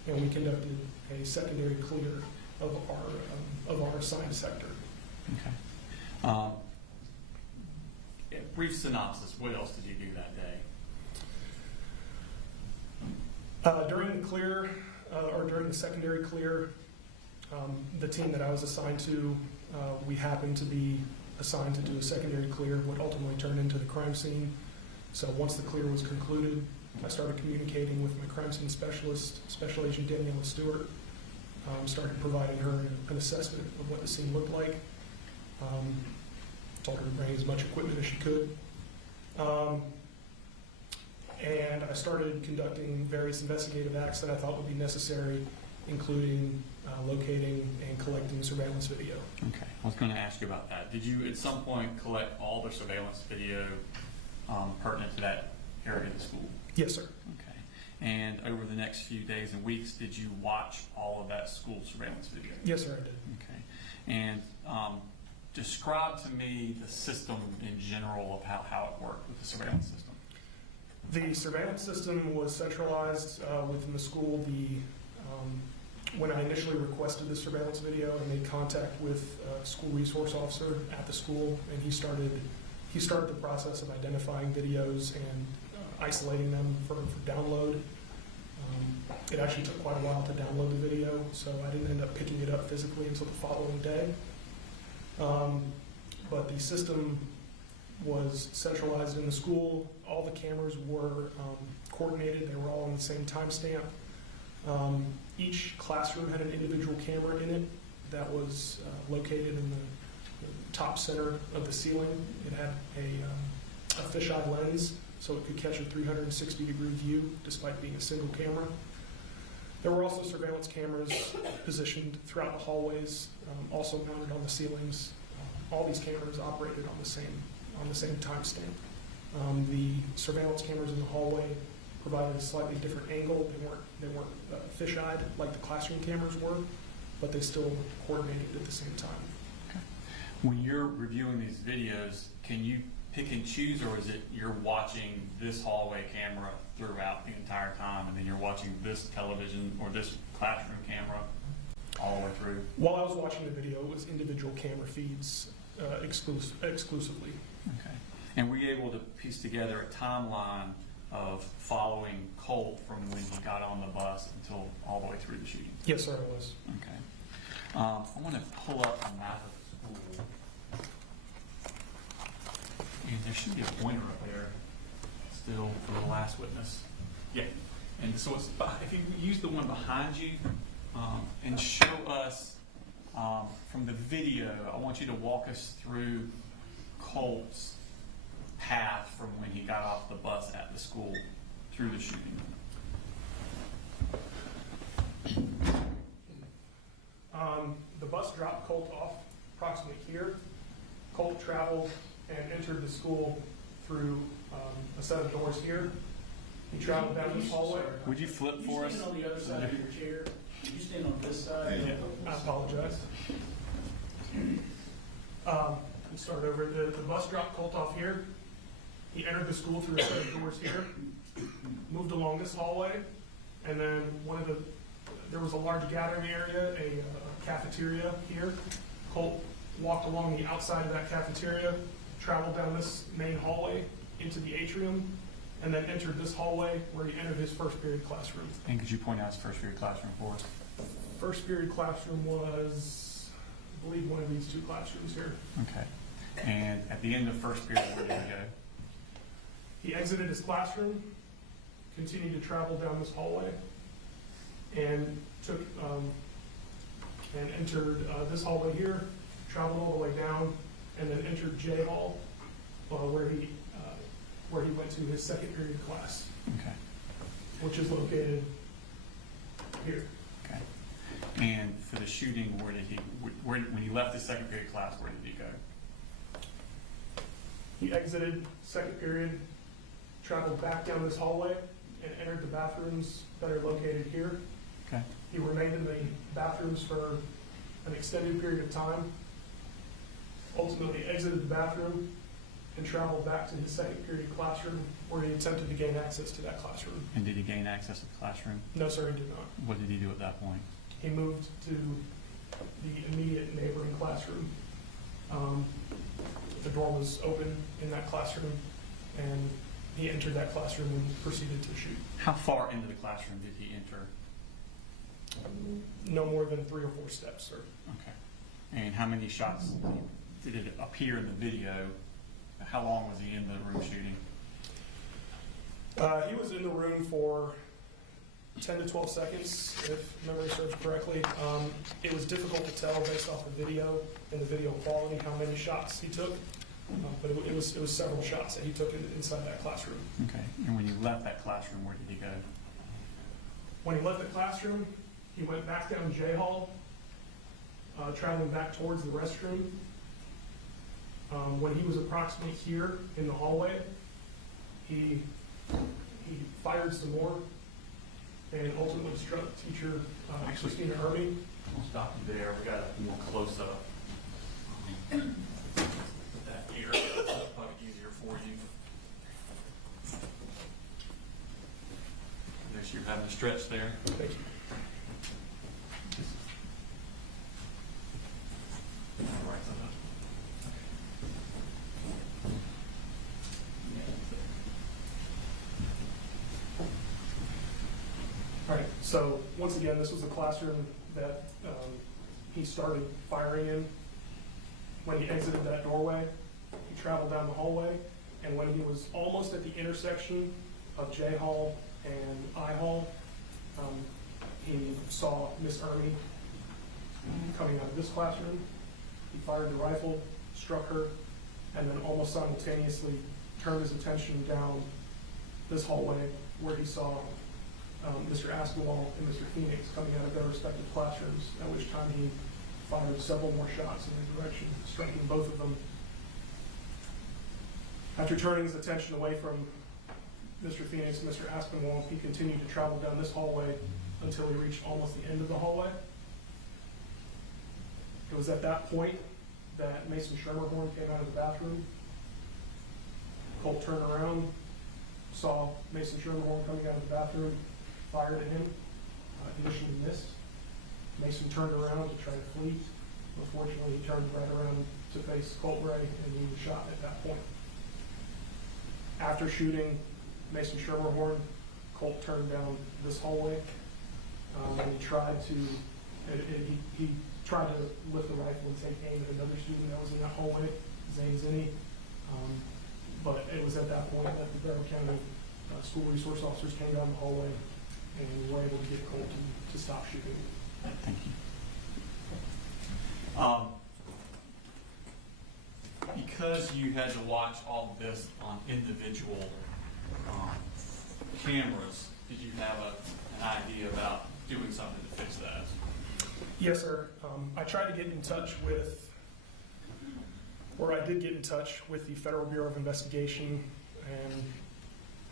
and we conducted a secondary clear of our assigned sector. Okay. Brief synopsis, what else did you do that day? During the clear, or during the secondary clear, the team that I was assigned to, we happened to be assigned to do a secondary clear, what ultimately turned into the crime scene. So once the clear was concluded, I started communicating with my crime scene specialist, Special Agent Daniela Stewart, started providing her an assessment of what the scene looked like. Told her to bring as much equipment as she could. And I started conducting various investigative acts that I thought would be necessary, including locating and collecting surveillance video. Okay, I was going to ask you about that. Did you at some point collect all the surveillance video pertinent to that area of the school? Yes, sir. Okay. And over the next few days and weeks, did you watch all of that school surveillance video? Yes, sir, I did. Okay. And describe to me the system in general of how it worked with the surveillance system. The surveillance system was centralized within the school. When I initially requested the surveillance video, I made contact with a school resource officer at the school, and he started the process of identifying videos and isolating them for download. It actually took quite a while to download the video, so I didn't end up picking it up physically until the following day. But the system was centralized in the school. All the cameras were coordinated. They were all on the same timestamp. Each classroom had an individual camera in it that was located in the top center of the ceiling. It had a fisheye lens, so it could catch a 360-degree view despite being a single camera. There were also surveillance cameras positioned throughout the hallways, also mounted on the ceilings. All these cameras operated on the same timestamp. The surveillance cameras in the hallway provided a slightly different angle. They weren't fisheyed like the classroom cameras were, but they still coordinated at the same time. When you're reviewing these videos, can you pick and choose, or is it you're watching this hallway camera throughout the entire time, and then you're watching this television or this classroom camera all the way through? While I was watching the video, it was individual camera feeds exclusively. Okay. And were you able to piece together a timeline of following Colt from when he got on the bus until all the way through the shooting? Yes, sir, it was. Okay. I want to pull up a map of the school. And there should be a pointer up there still for the last witness. Yeah. And so it's, if you use the one behind you and show us from the video, I want you to walk us through Colt's path from when he got off the bus at the school through the shooting. The bus dropped Colt off approximately here. Colt traveled and entered the school through a set of doors here. He traveled down this hallway. Would you flip for us? You stand on the other side of your chair. You stand on this side. Yeah. I apologize. We'll start over. The bus dropped Colt off here. He entered the school through a set of doors here, moved along this hallway, and then there was a large gathering area, a cafeteria here. Colt walked along the outside of that cafeteria, traveled down this main hallway into the atrium, and then entered this hallway where he entered his first period classroom. And could you point out his first period classroom for us? First period classroom was, I believe, one of these two classrooms here. Okay. And at the end of first period, where did he go? He exited his classroom, continued to travel down this hallway, and entered this hallway here, traveled all the way down, and then entered J Hall, where he went to his second period class, Okay. which is located here. Okay. And for the shooting, when he left his second period class, where did he go? He exited second period, traveled back down this hallway, and entered the bathrooms that are located here. Okay. He remained in the bathrooms for an extended period of time, ultimately exited the bathroom, and traveled back to his second period classroom, where he attempted to gain access to that classroom. And did he gain access to the classroom? No, sir, he did not. What did he do at that point? He moved to the immediate neighboring classroom. The door was open in that classroom, and he entered that classroom and proceeded to shoot. How far into the classroom did he enter? No more than 3 or 4 steps, sir. Okay. And how many shots did it appear in the video? How long was he in the room shooting? He was in the room for 10 to 12 seconds, if memory serves correctly. It was difficult to tell based off the video and the video quality how many shots he took, but it was several shots that he took inside that classroom. Okay. And when you left that classroom, where did he go? When he left the classroom, he went back down J Hall, traveling back towards the restroom. When he was approximately here in the hallway, he fired some more and ultimately struck teacher Christina Irving. We'll stop you there. We got a more close up. That here, that's probably easier for you. There's you having to stretch there. Thank you. Right side up. All right, so once again, this was the classroom that he started firing in. When he exited that doorway, he traveled down the hallway, and when he was almost at the intersection of J Hall and I Hall, he saw Miss Ermy coming out of this classroom. He fired the rifle, struck her, and then almost simultaneously turned his attention down this hallway where he saw Mr. Aspinwall and Mr. Phoenix coming out of their respective classrooms, at which time he fired several more shots in their direction, striking both of them. After turning his attention away from Mr. Phoenix, Mr. Aspinwall, he continued to travel down this hallway until he reached almost the end of the hallway. It was at that point that Mason Schermerhorn came out of the bathroom. Colt turned around, saw Mason Schermerhorn coming out of the bathroom, fired at him. Initially missed. Mason turned around to try to flee. Unfortunately, he turned right around to face Colt Gray, and he was shot at that point. After shooting Mason Schermerhorn, Colt turned down this hallway, and he tried to lift the rifle and take aim at another student that was in that hallway, Zane Zinni. But it was at that point that the Brevard County school resource officers came down the hallway and were able to get Colt to stop shooting. Thank you. Because you had to watch all of this on individual cameras, did you have an idea about doing something to fix that? Yes, sir. I tried to get in touch with, or I did get in touch with the Federal Bureau of Investigation and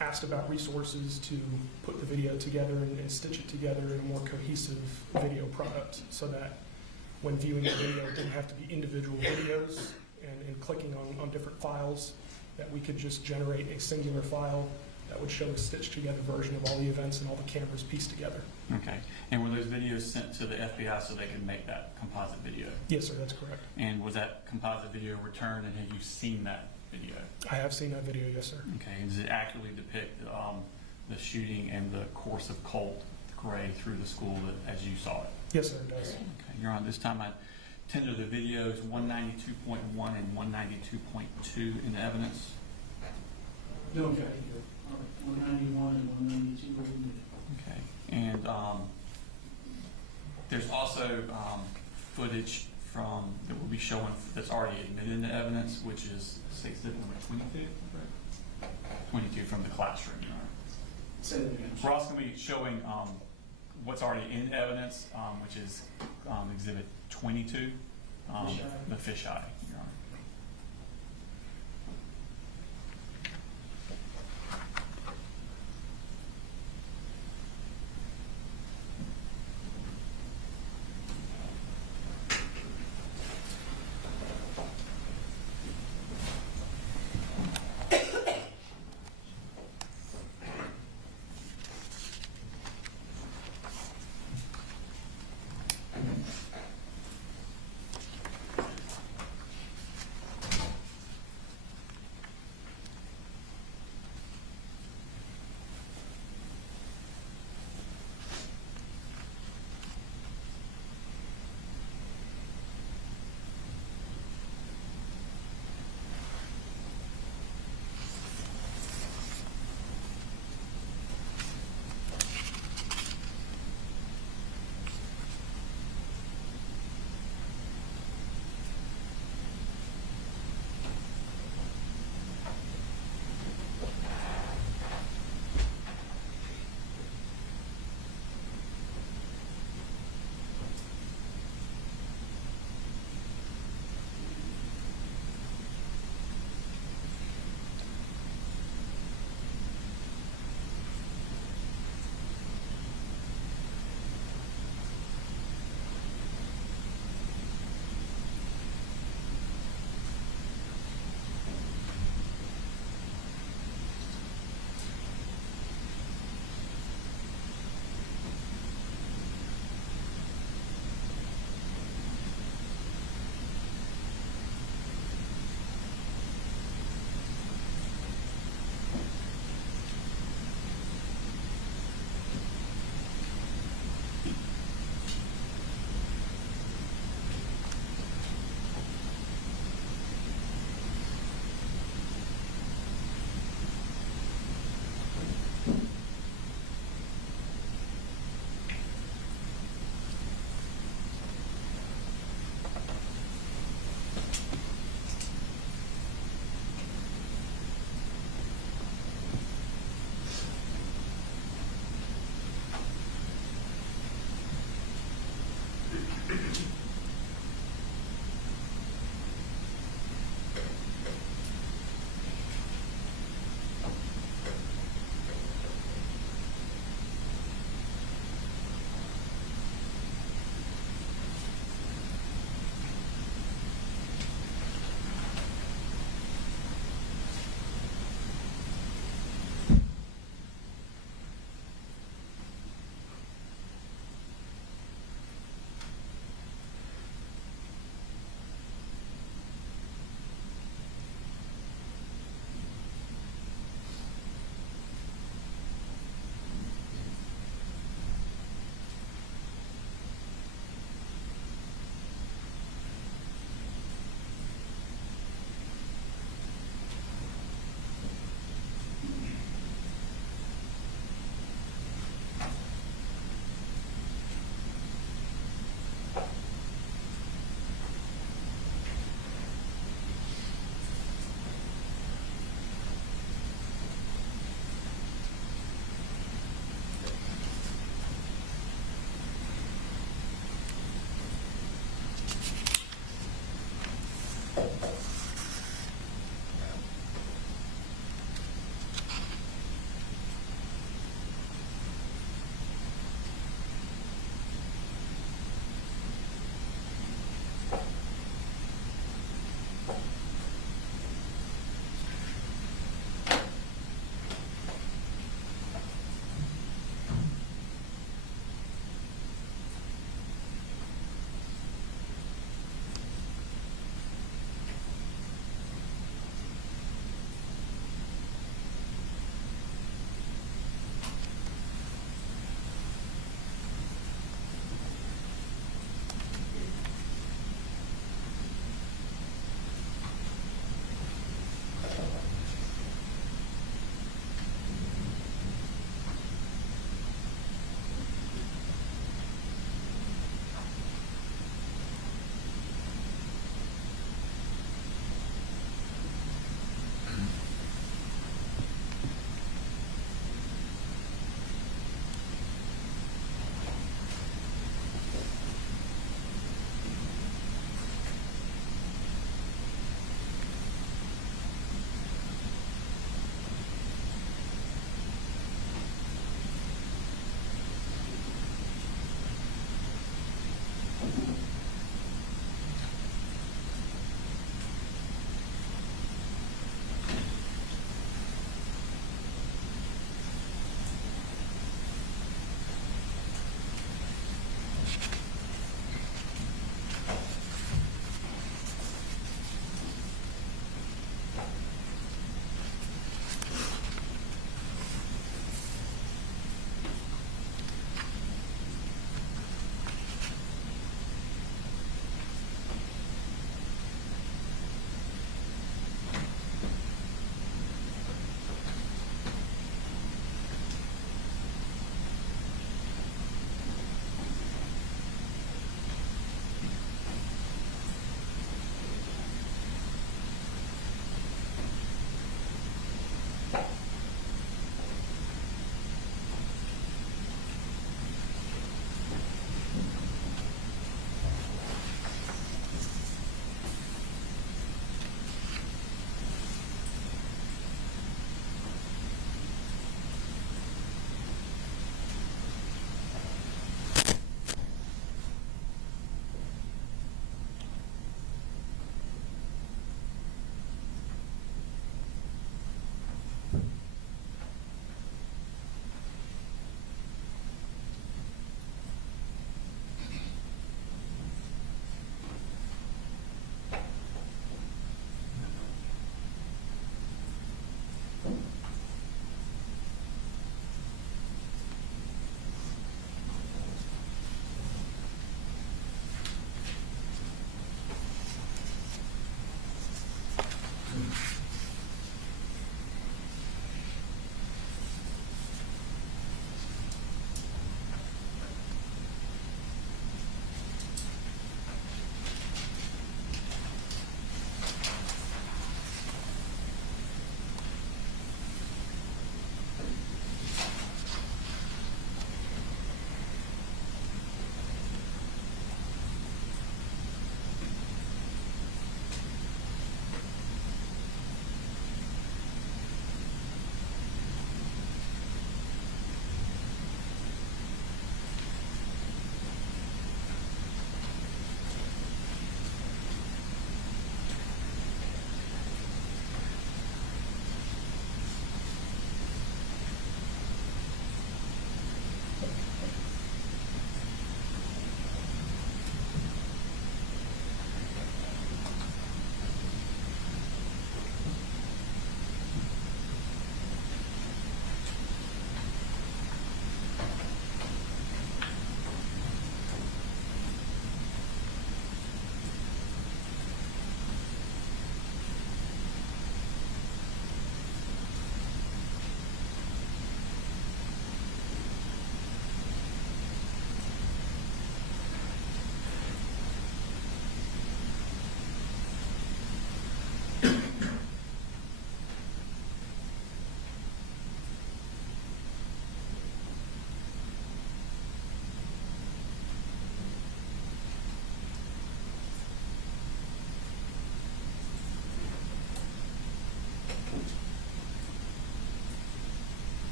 asked about resources to put the video together and stitch it together in a more cohesive video product so that when viewing the video, it didn't have to be individual videos and clicking on different files, that we could just generate a singular file that would show a stitched together version of all the events and all the cameras pieced together. Okay. And were those videos sent to the FBI so they could make that composite video? Yes, sir, that's correct. And was that composite video returned, and had you seen that video? I have seen that video, yes, sir. Okay. And does it accurately depict the shooting and the course of Colt Gray through the school as you saw it? Yes, sir, it does. Okay. Your Honor, this time I tender the videos 192.1 and 192.2 in the evidence. No, okay. 191 and 192. Okay. And there's also footage from that will be showing that's already admitted into evidence, which is exhibit number 22, right? 22 from the classroom. Your Honor. Say that again. We're also going to be showing what's already in evidence, which is exhibit 22, the fisheye, Your Honor.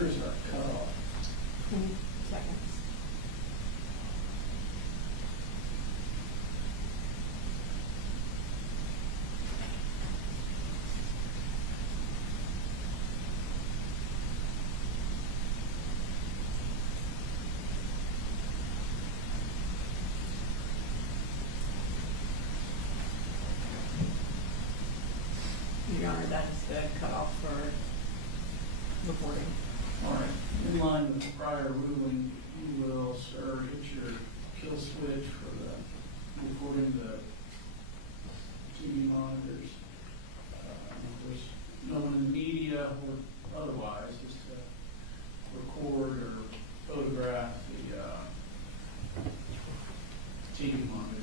Where is our cutoff? 20 seconds. Your Honor, that's the cutoff for reporting. All right, in line with the prior ruling, you will, sir, hit your kill switch for the recording the TV monitors. If there's no one in the media or otherwise, just to record or photograph the TV monitor.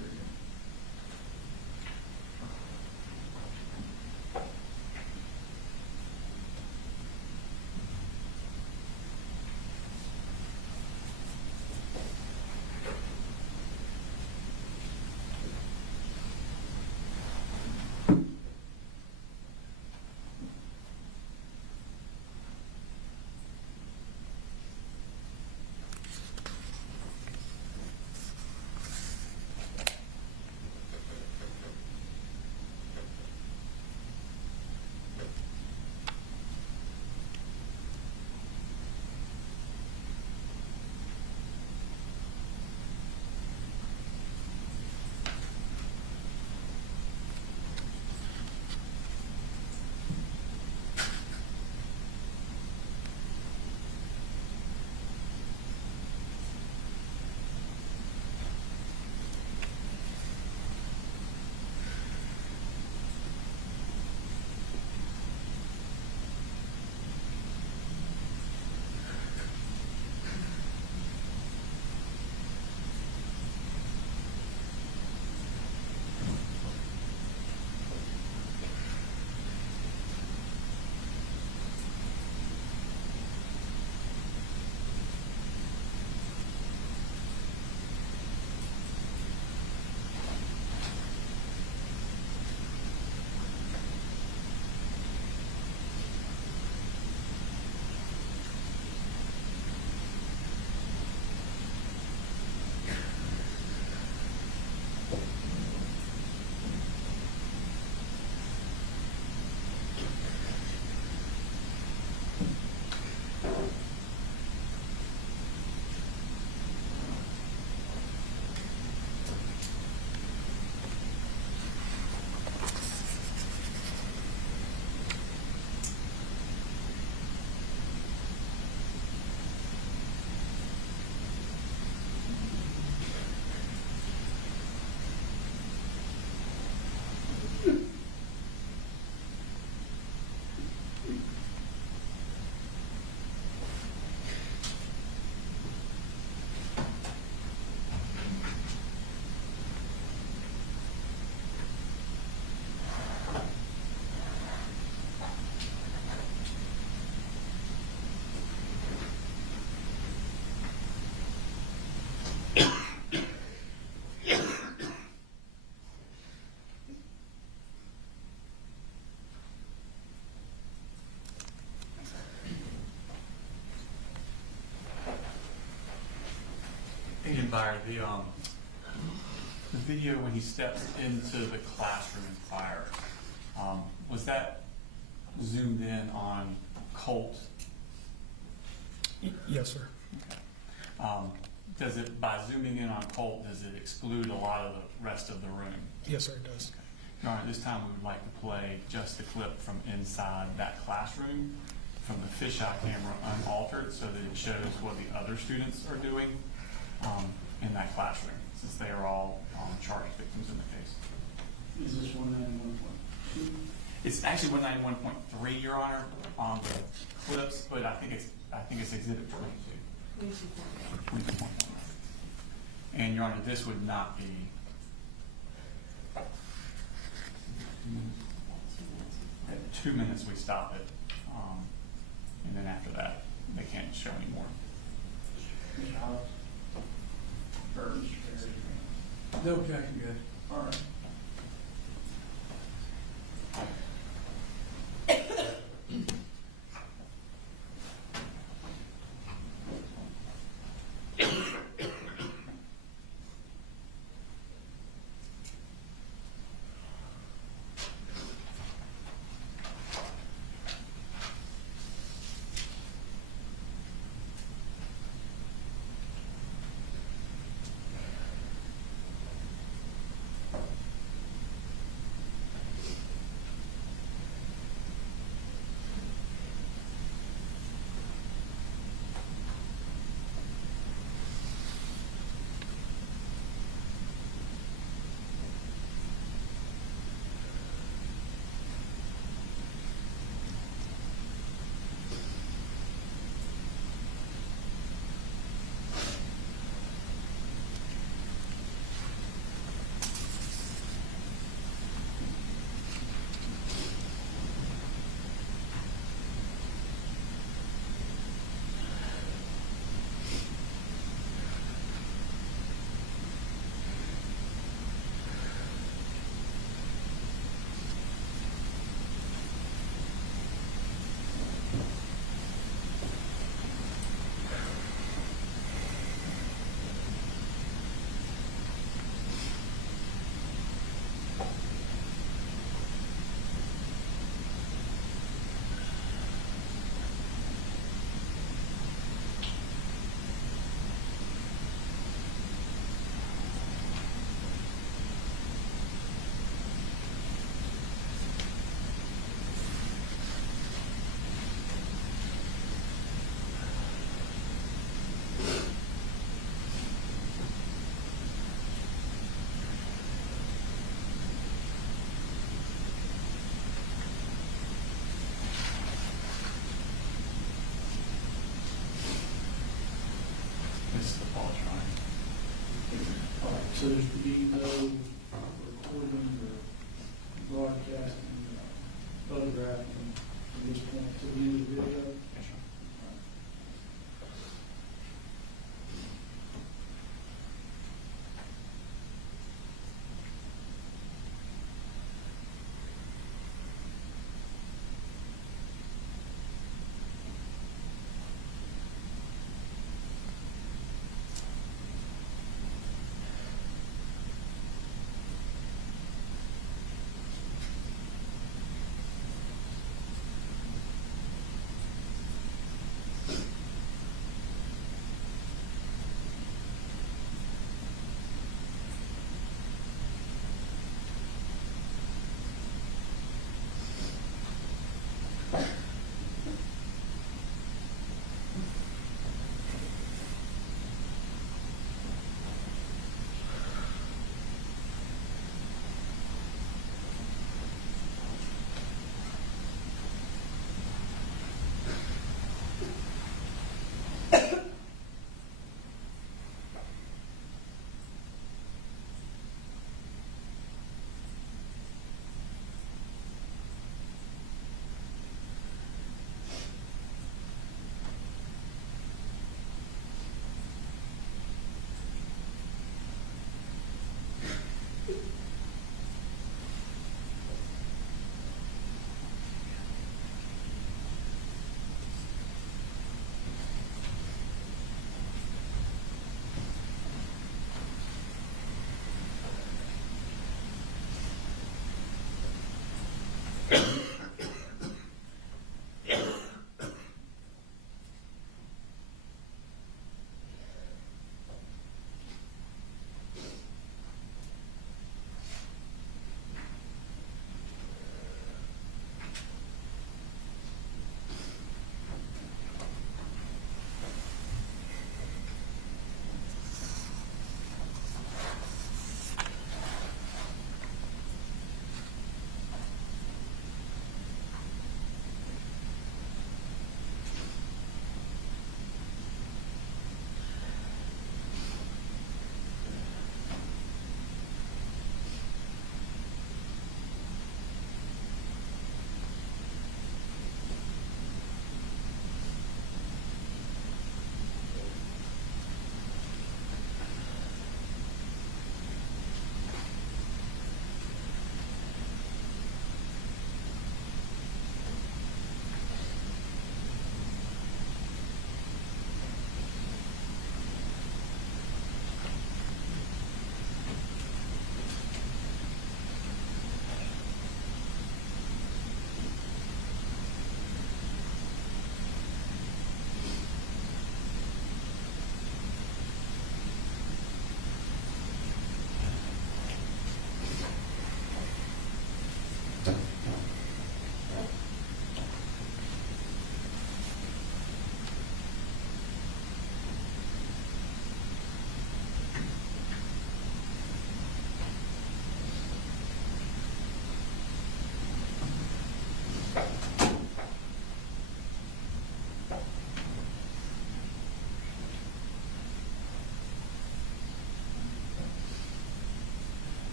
Agent Byer, the video when he steps into the classroom in fire, was that zoomed in on Colt? Yes, sir. Does it, by zooming in on Colt, does it exclude a lot of the rest of the room? Yes, sir, it does. Your Honor, this time we would like to play just the clip from inside that classroom from the fisheye camera unaltered so that it shows what the other students are doing in that classroom, since they are all charged victims in the case. Is this 191.2? It's actually 191.3, Your Honor, on the clips, but I think it's Exhibit 22. 22.1. And Your Honor, this would not be. At 2 minutes we stop it, and then after that they can't show anymore. Mr. Hobbs? Burns? No objection, Judge. All right. So there's to be no recording or broadcasting, photographing at this point to the end of the video.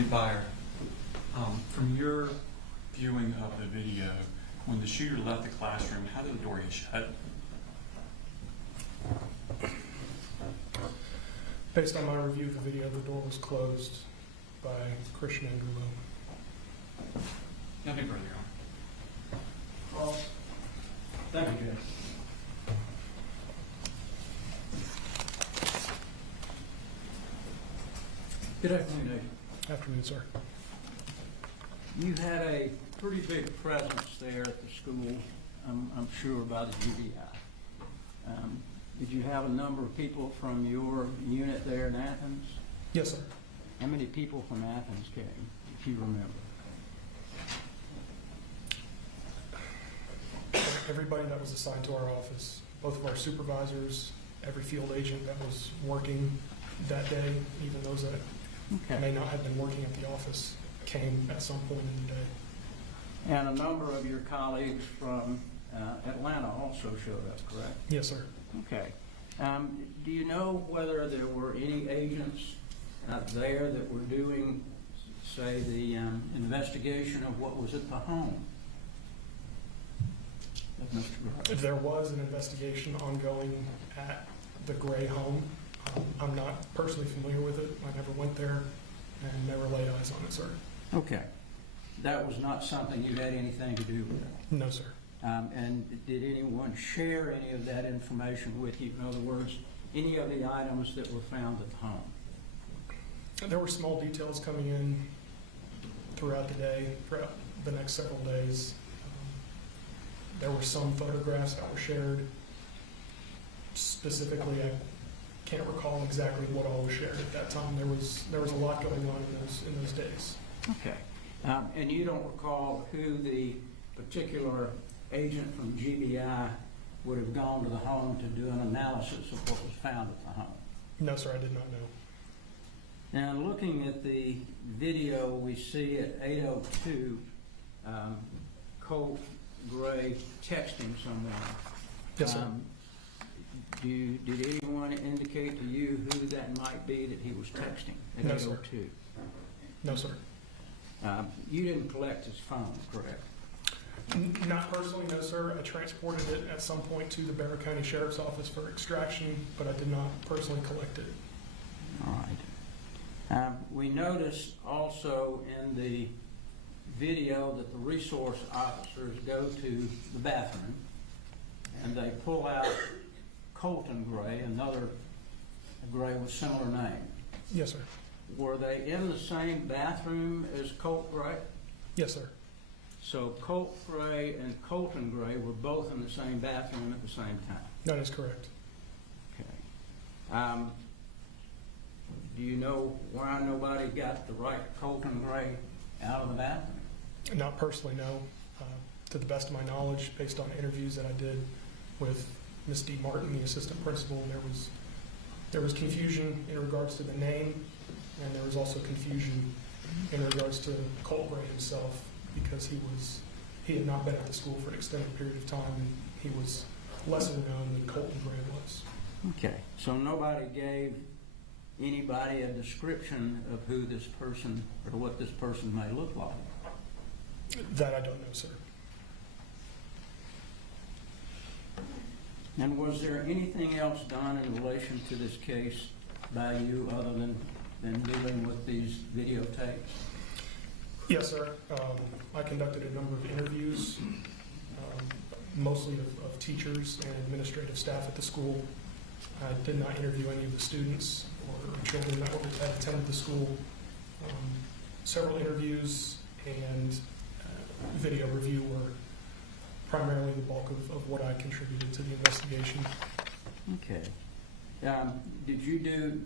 Chief Byer, from your viewing of the video, when the shooter left the classroom, how did the door get shut? Based on my review of the video, the door was closed by Christian Angulo. Nothing further, Your Honor. Thank you, Judge. Good afternoon, Dave. Afternoon, sir. You had a pretty big presence there at the school, I'm sure, by the GBI. Did you have a number of people from your unit there in Athens? Yes, sir. How many people from Athens came, if you remember? Everybody that was assigned to our office, both of our supervisors, every field agent that was working that day, even those that may not have been working at the office, came at some point in the day. And a number of your colleagues from Atlanta also showed up, correct? Yes, sir. Okay. Do you know whether there were any agents there that were doing, say, the investigation of what was at the home of Mr. Gray? There was an investigation ongoing at the Gray home. I'm not personally familiar with it. I never went there and never laid eyes on it, sir. Okay. That was not something you had anything to do with? No, sir. And did anyone share any of that information with you? In other words, any of the items that were found at the home? There were small details coming in throughout the day, throughout the next several days. There were some photographs that were shared. Specifically, I can't recall exactly what all was shared at that time. There was a lot going on in those days. Okay. And you don't recall who the particular agent from GBI would have gone to the home to do an analysis of what was found at the home? No, sir, I did not know. Now, looking at the video, we see at 8:02, Colt Gray texting someone. Yes, sir. Did anyone indicate to you who that might be that he was texting at No, sir. 8:02? No, sir. You didn't collect his phone, correct? Not personally, no, sir. I transported it at some point to the Barrow County Sheriff's Office for extraction, but I did not personally collect it. All right. We notice also in the video that the resource officers go to the bathroom and they pull out Colton Gray, another Gray with similar name. Yes, sir. Were they in the same bathroom as Colt Gray? Yes, sir. So Colt Gray and Colton Gray were both in the same bathroom at the same time? That is correct. Okay. Do you know why nobody got the right Colton Gray out of the bathroom? Not personally, no. To the best of my knowledge, based on interviews that I did with Ms. D. Martin, the assistant principal, there was confusion in regards to the name, and there was also confusion in regards to Colt Gray himself, because he had not been at the school for an extended period of time, and he was lesser known than Colton Gray was. Okay, so nobody gave anybody a description of who this person or what this person may look like? That I don't know, sir. And was there anything else done in relation to this case by you other than dealing with these videotapes? Yes, sir. I conducted a number of interviews, mostly of teachers and administrative staff at the school. I did not interview any of the students or children that attended the school. Several interviews and video review were primarily the bulk of what I contributed to the investigation. Okay. Did you do,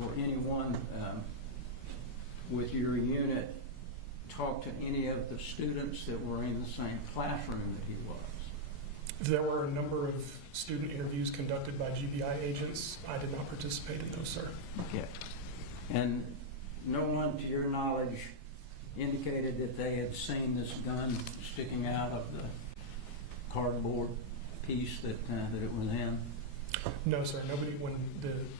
or anyone with your unit, talk to any of the students that were in the same classroom that he was? There were a number of student interviews conducted by GBI agents. I did not participate in those, sir. Okay. And no one, to your knowledge, indicated that they had seen this gun sticking out of the cardboard piece that it was in? No, sir. Nobody,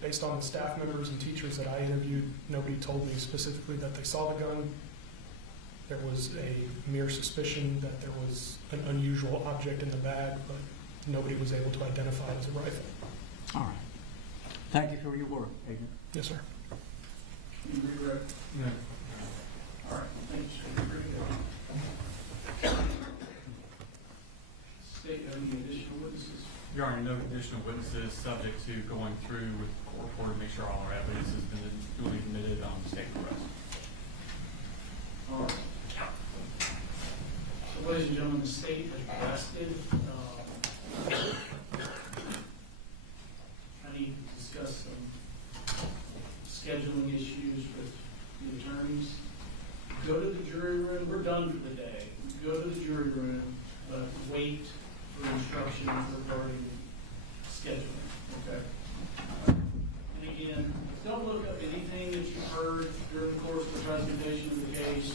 based on the staff members and teachers that I interviewed, nobody told me specifically that they saw the gun. There was a mere suspicion that there was an unusual object in the bag, but nobody was able to identify it as a rifle. All right. Thank you for your work, Agent. Yes, sir. You agree, Rick? No. All right, thanks. State, have any additional witnesses? Your Honor, no additional witnesses, subject to going through with the court reporter to make sure all our evidence has been duly admitted on state arrest. All right. So, ladies and gentlemen, the state has arrested, I need to discuss some scheduling issues with the attorneys. Go to the jury room, we're done for the day. Go to the jury room, but wait for instructions regarding scheduling, okay? And again, don't look up anything that you heard during the course of the presentation of the case.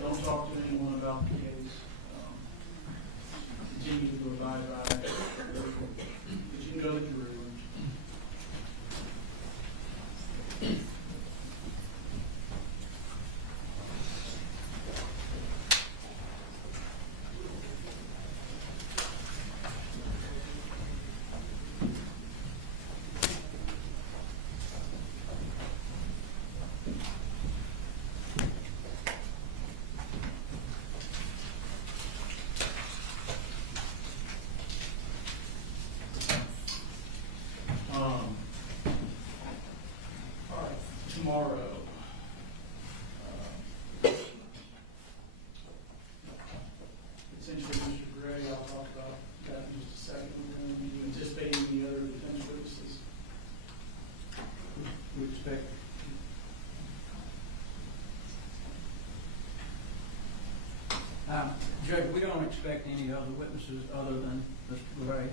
Don't talk to anyone about the case. Continue to abide by it. But you can go to the jury room. All right, tomorrow. Essentially, Mr. Gray, I'll talk about that in just a second. Are you anticipating any other defense witnesses? We expect. Judge, we don't expect any other witnesses other than Mr. Gray.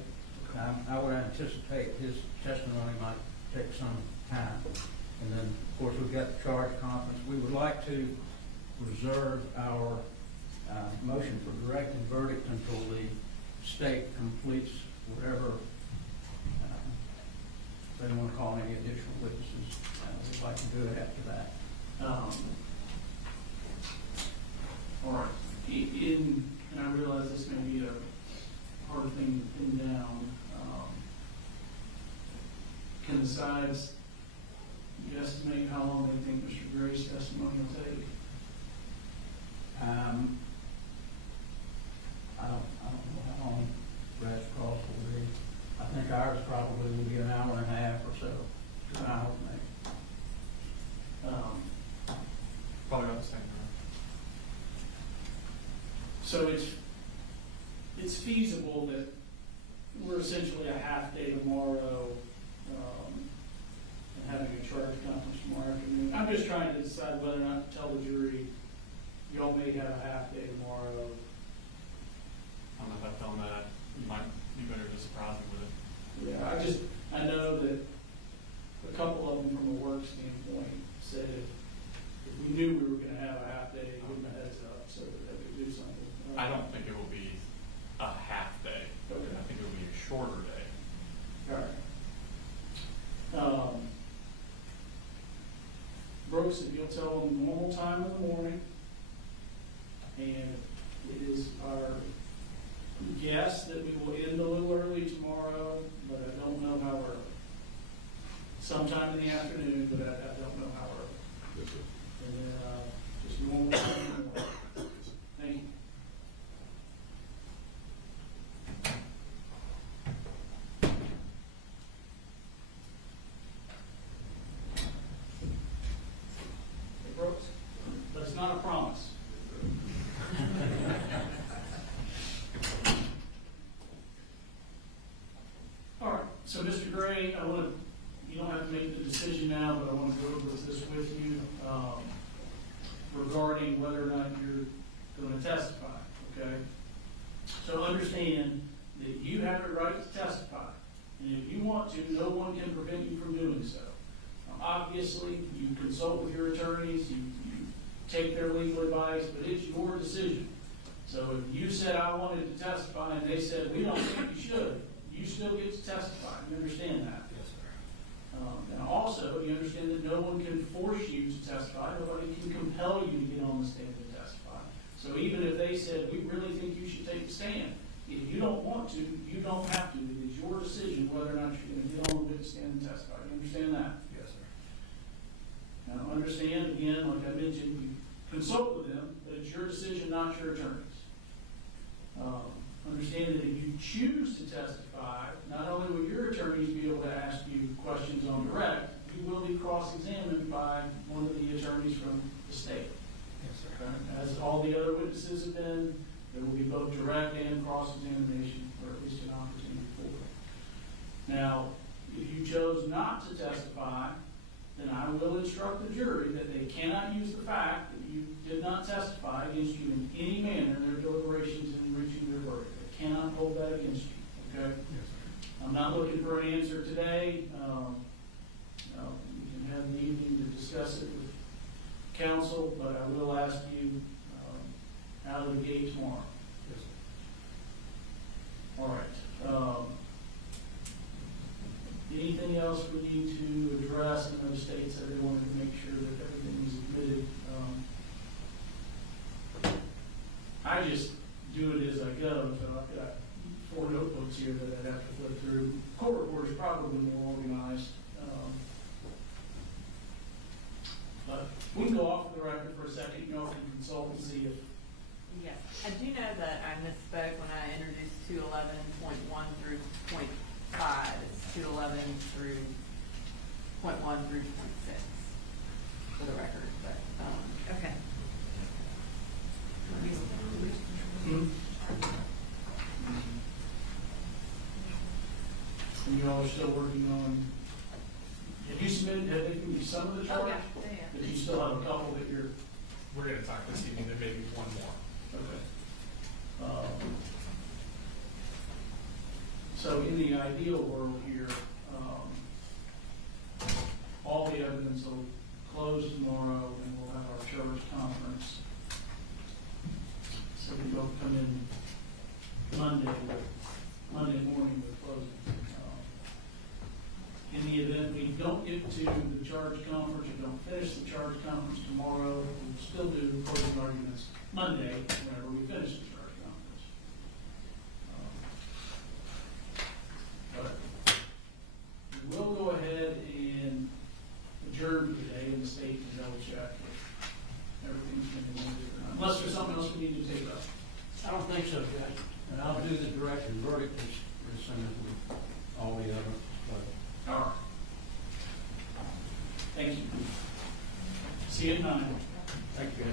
I would anticipate his testimony might take some time. And then, of course, we've got the charge conference. We would like to reserve our motion for directed verdict until the state completes whatever they want to call any additional witnesses. We'd like to do it after that. All right. And I realize this may be a hard thing to pin down. Can the sides guesstimate how long they think Mr. Gray's testimony will take? I don't know how long Brad's cross will be. I think ours probably will be an hour and a half or so, 2 hours maybe. Probably about the same. So it's feasible that we're essentially a half day tomorrow, and having a charge conference tomorrow afternoon. I'm just trying to decide whether or not to tell the jury, y'all may have a half day tomorrow. I don't know if I tell them that, you might be better to surprise me with it. Yeah, I know that a couple of them from a work standpoint said if we knew we were gonna have a half day, give them a heads up so that they could do something. I don't think it will be a half day. Okay. I think it will be a shorter day. All right. Brooks, if you'll tell them normal time in the morning, and it is our guess that we will end a little early tomorrow, but I don't know how early. Sometime in the afternoon, but I don't know how early. And then, just normal time in the morning. Thank you. Hey, Brooks, but it's not a promise. All right, so Mr. Gray, you don't have to make the decision now, but I want to go over this with you, regarding whether or not you're going to testify, okay? So understand that you have the right to testify, and if you want to, no one can prevent you from doing so. Now, obviously, you consult with your attorneys, you take their legal advice, but it's your decision. So if you said, I wanted to testify, and they said, we don't think you should, you still get to testify. You understand that? Yes, sir. And also, you understand that no one can force you to testify. Nobody can compel you to get on the stand and testify. So even if they said, we really think you should take the stand, if you don't want to, you don't have to. It is your decision whether or not you're going to get on the witness stand and testify. You understand that? Yes, sir. Now, understand, again, like I mentioned, you consult with them, but it's your decision, not your attorney's. Understand that if you choose to testify, not only will your attorneys be able to ask you questions on direct, you will be cross-examined by one of the attorneys from the state. Yes, sir. Okay? As all the other witnesses have been, there will be both direct and cross-examination, or at least an opportunity for it. Now, if you chose not to testify, then I will instruct the jury that they cannot use the fact that you did not testify against you in any manner in their deliberations in reaching their verdict. They cannot hold that against you, okay? Yes, sir. I'm not looking for an answer today. We can have an evening to discuss it with counsel, but I will ask you out of the gate tomorrow. Yes, sir. All right. Anything else we need to address in those states? I really wanted to make sure that everything was admitted. I just do it as I go, so I've got 4 notebooks here that I'd have to flip through. Court report is probably more organized. But we can go off the record for a second, you know, if you consult and see if. Yes, I do know that I misspoke when I introduced 211.1 through .5. It's 211 through .1 through .6 for the record, but, okay. And you all are still working on, have you submitted, have they given you some of the charge? Yeah. But you still have a couple that you're, We're gonna talk this evening, there may be one more. okay. So in the ideal world here, all the evidence will close tomorrow and we'll have our charge conference. So we both come in Monday morning with closing. In the event we don't get to the charge conference or don't finish the charge conference tomorrow, we'll still do closing arguments Monday whenever we finish the charge conference. But we will go ahead and adjourn today in the state and double check if everything's been amended or not. Unless there's something else we need to take up. I don't think so, Judge. And I'll do the direct and verdict as soon as we, all the other, but. All right. Thank you. See you at 9. Thank you.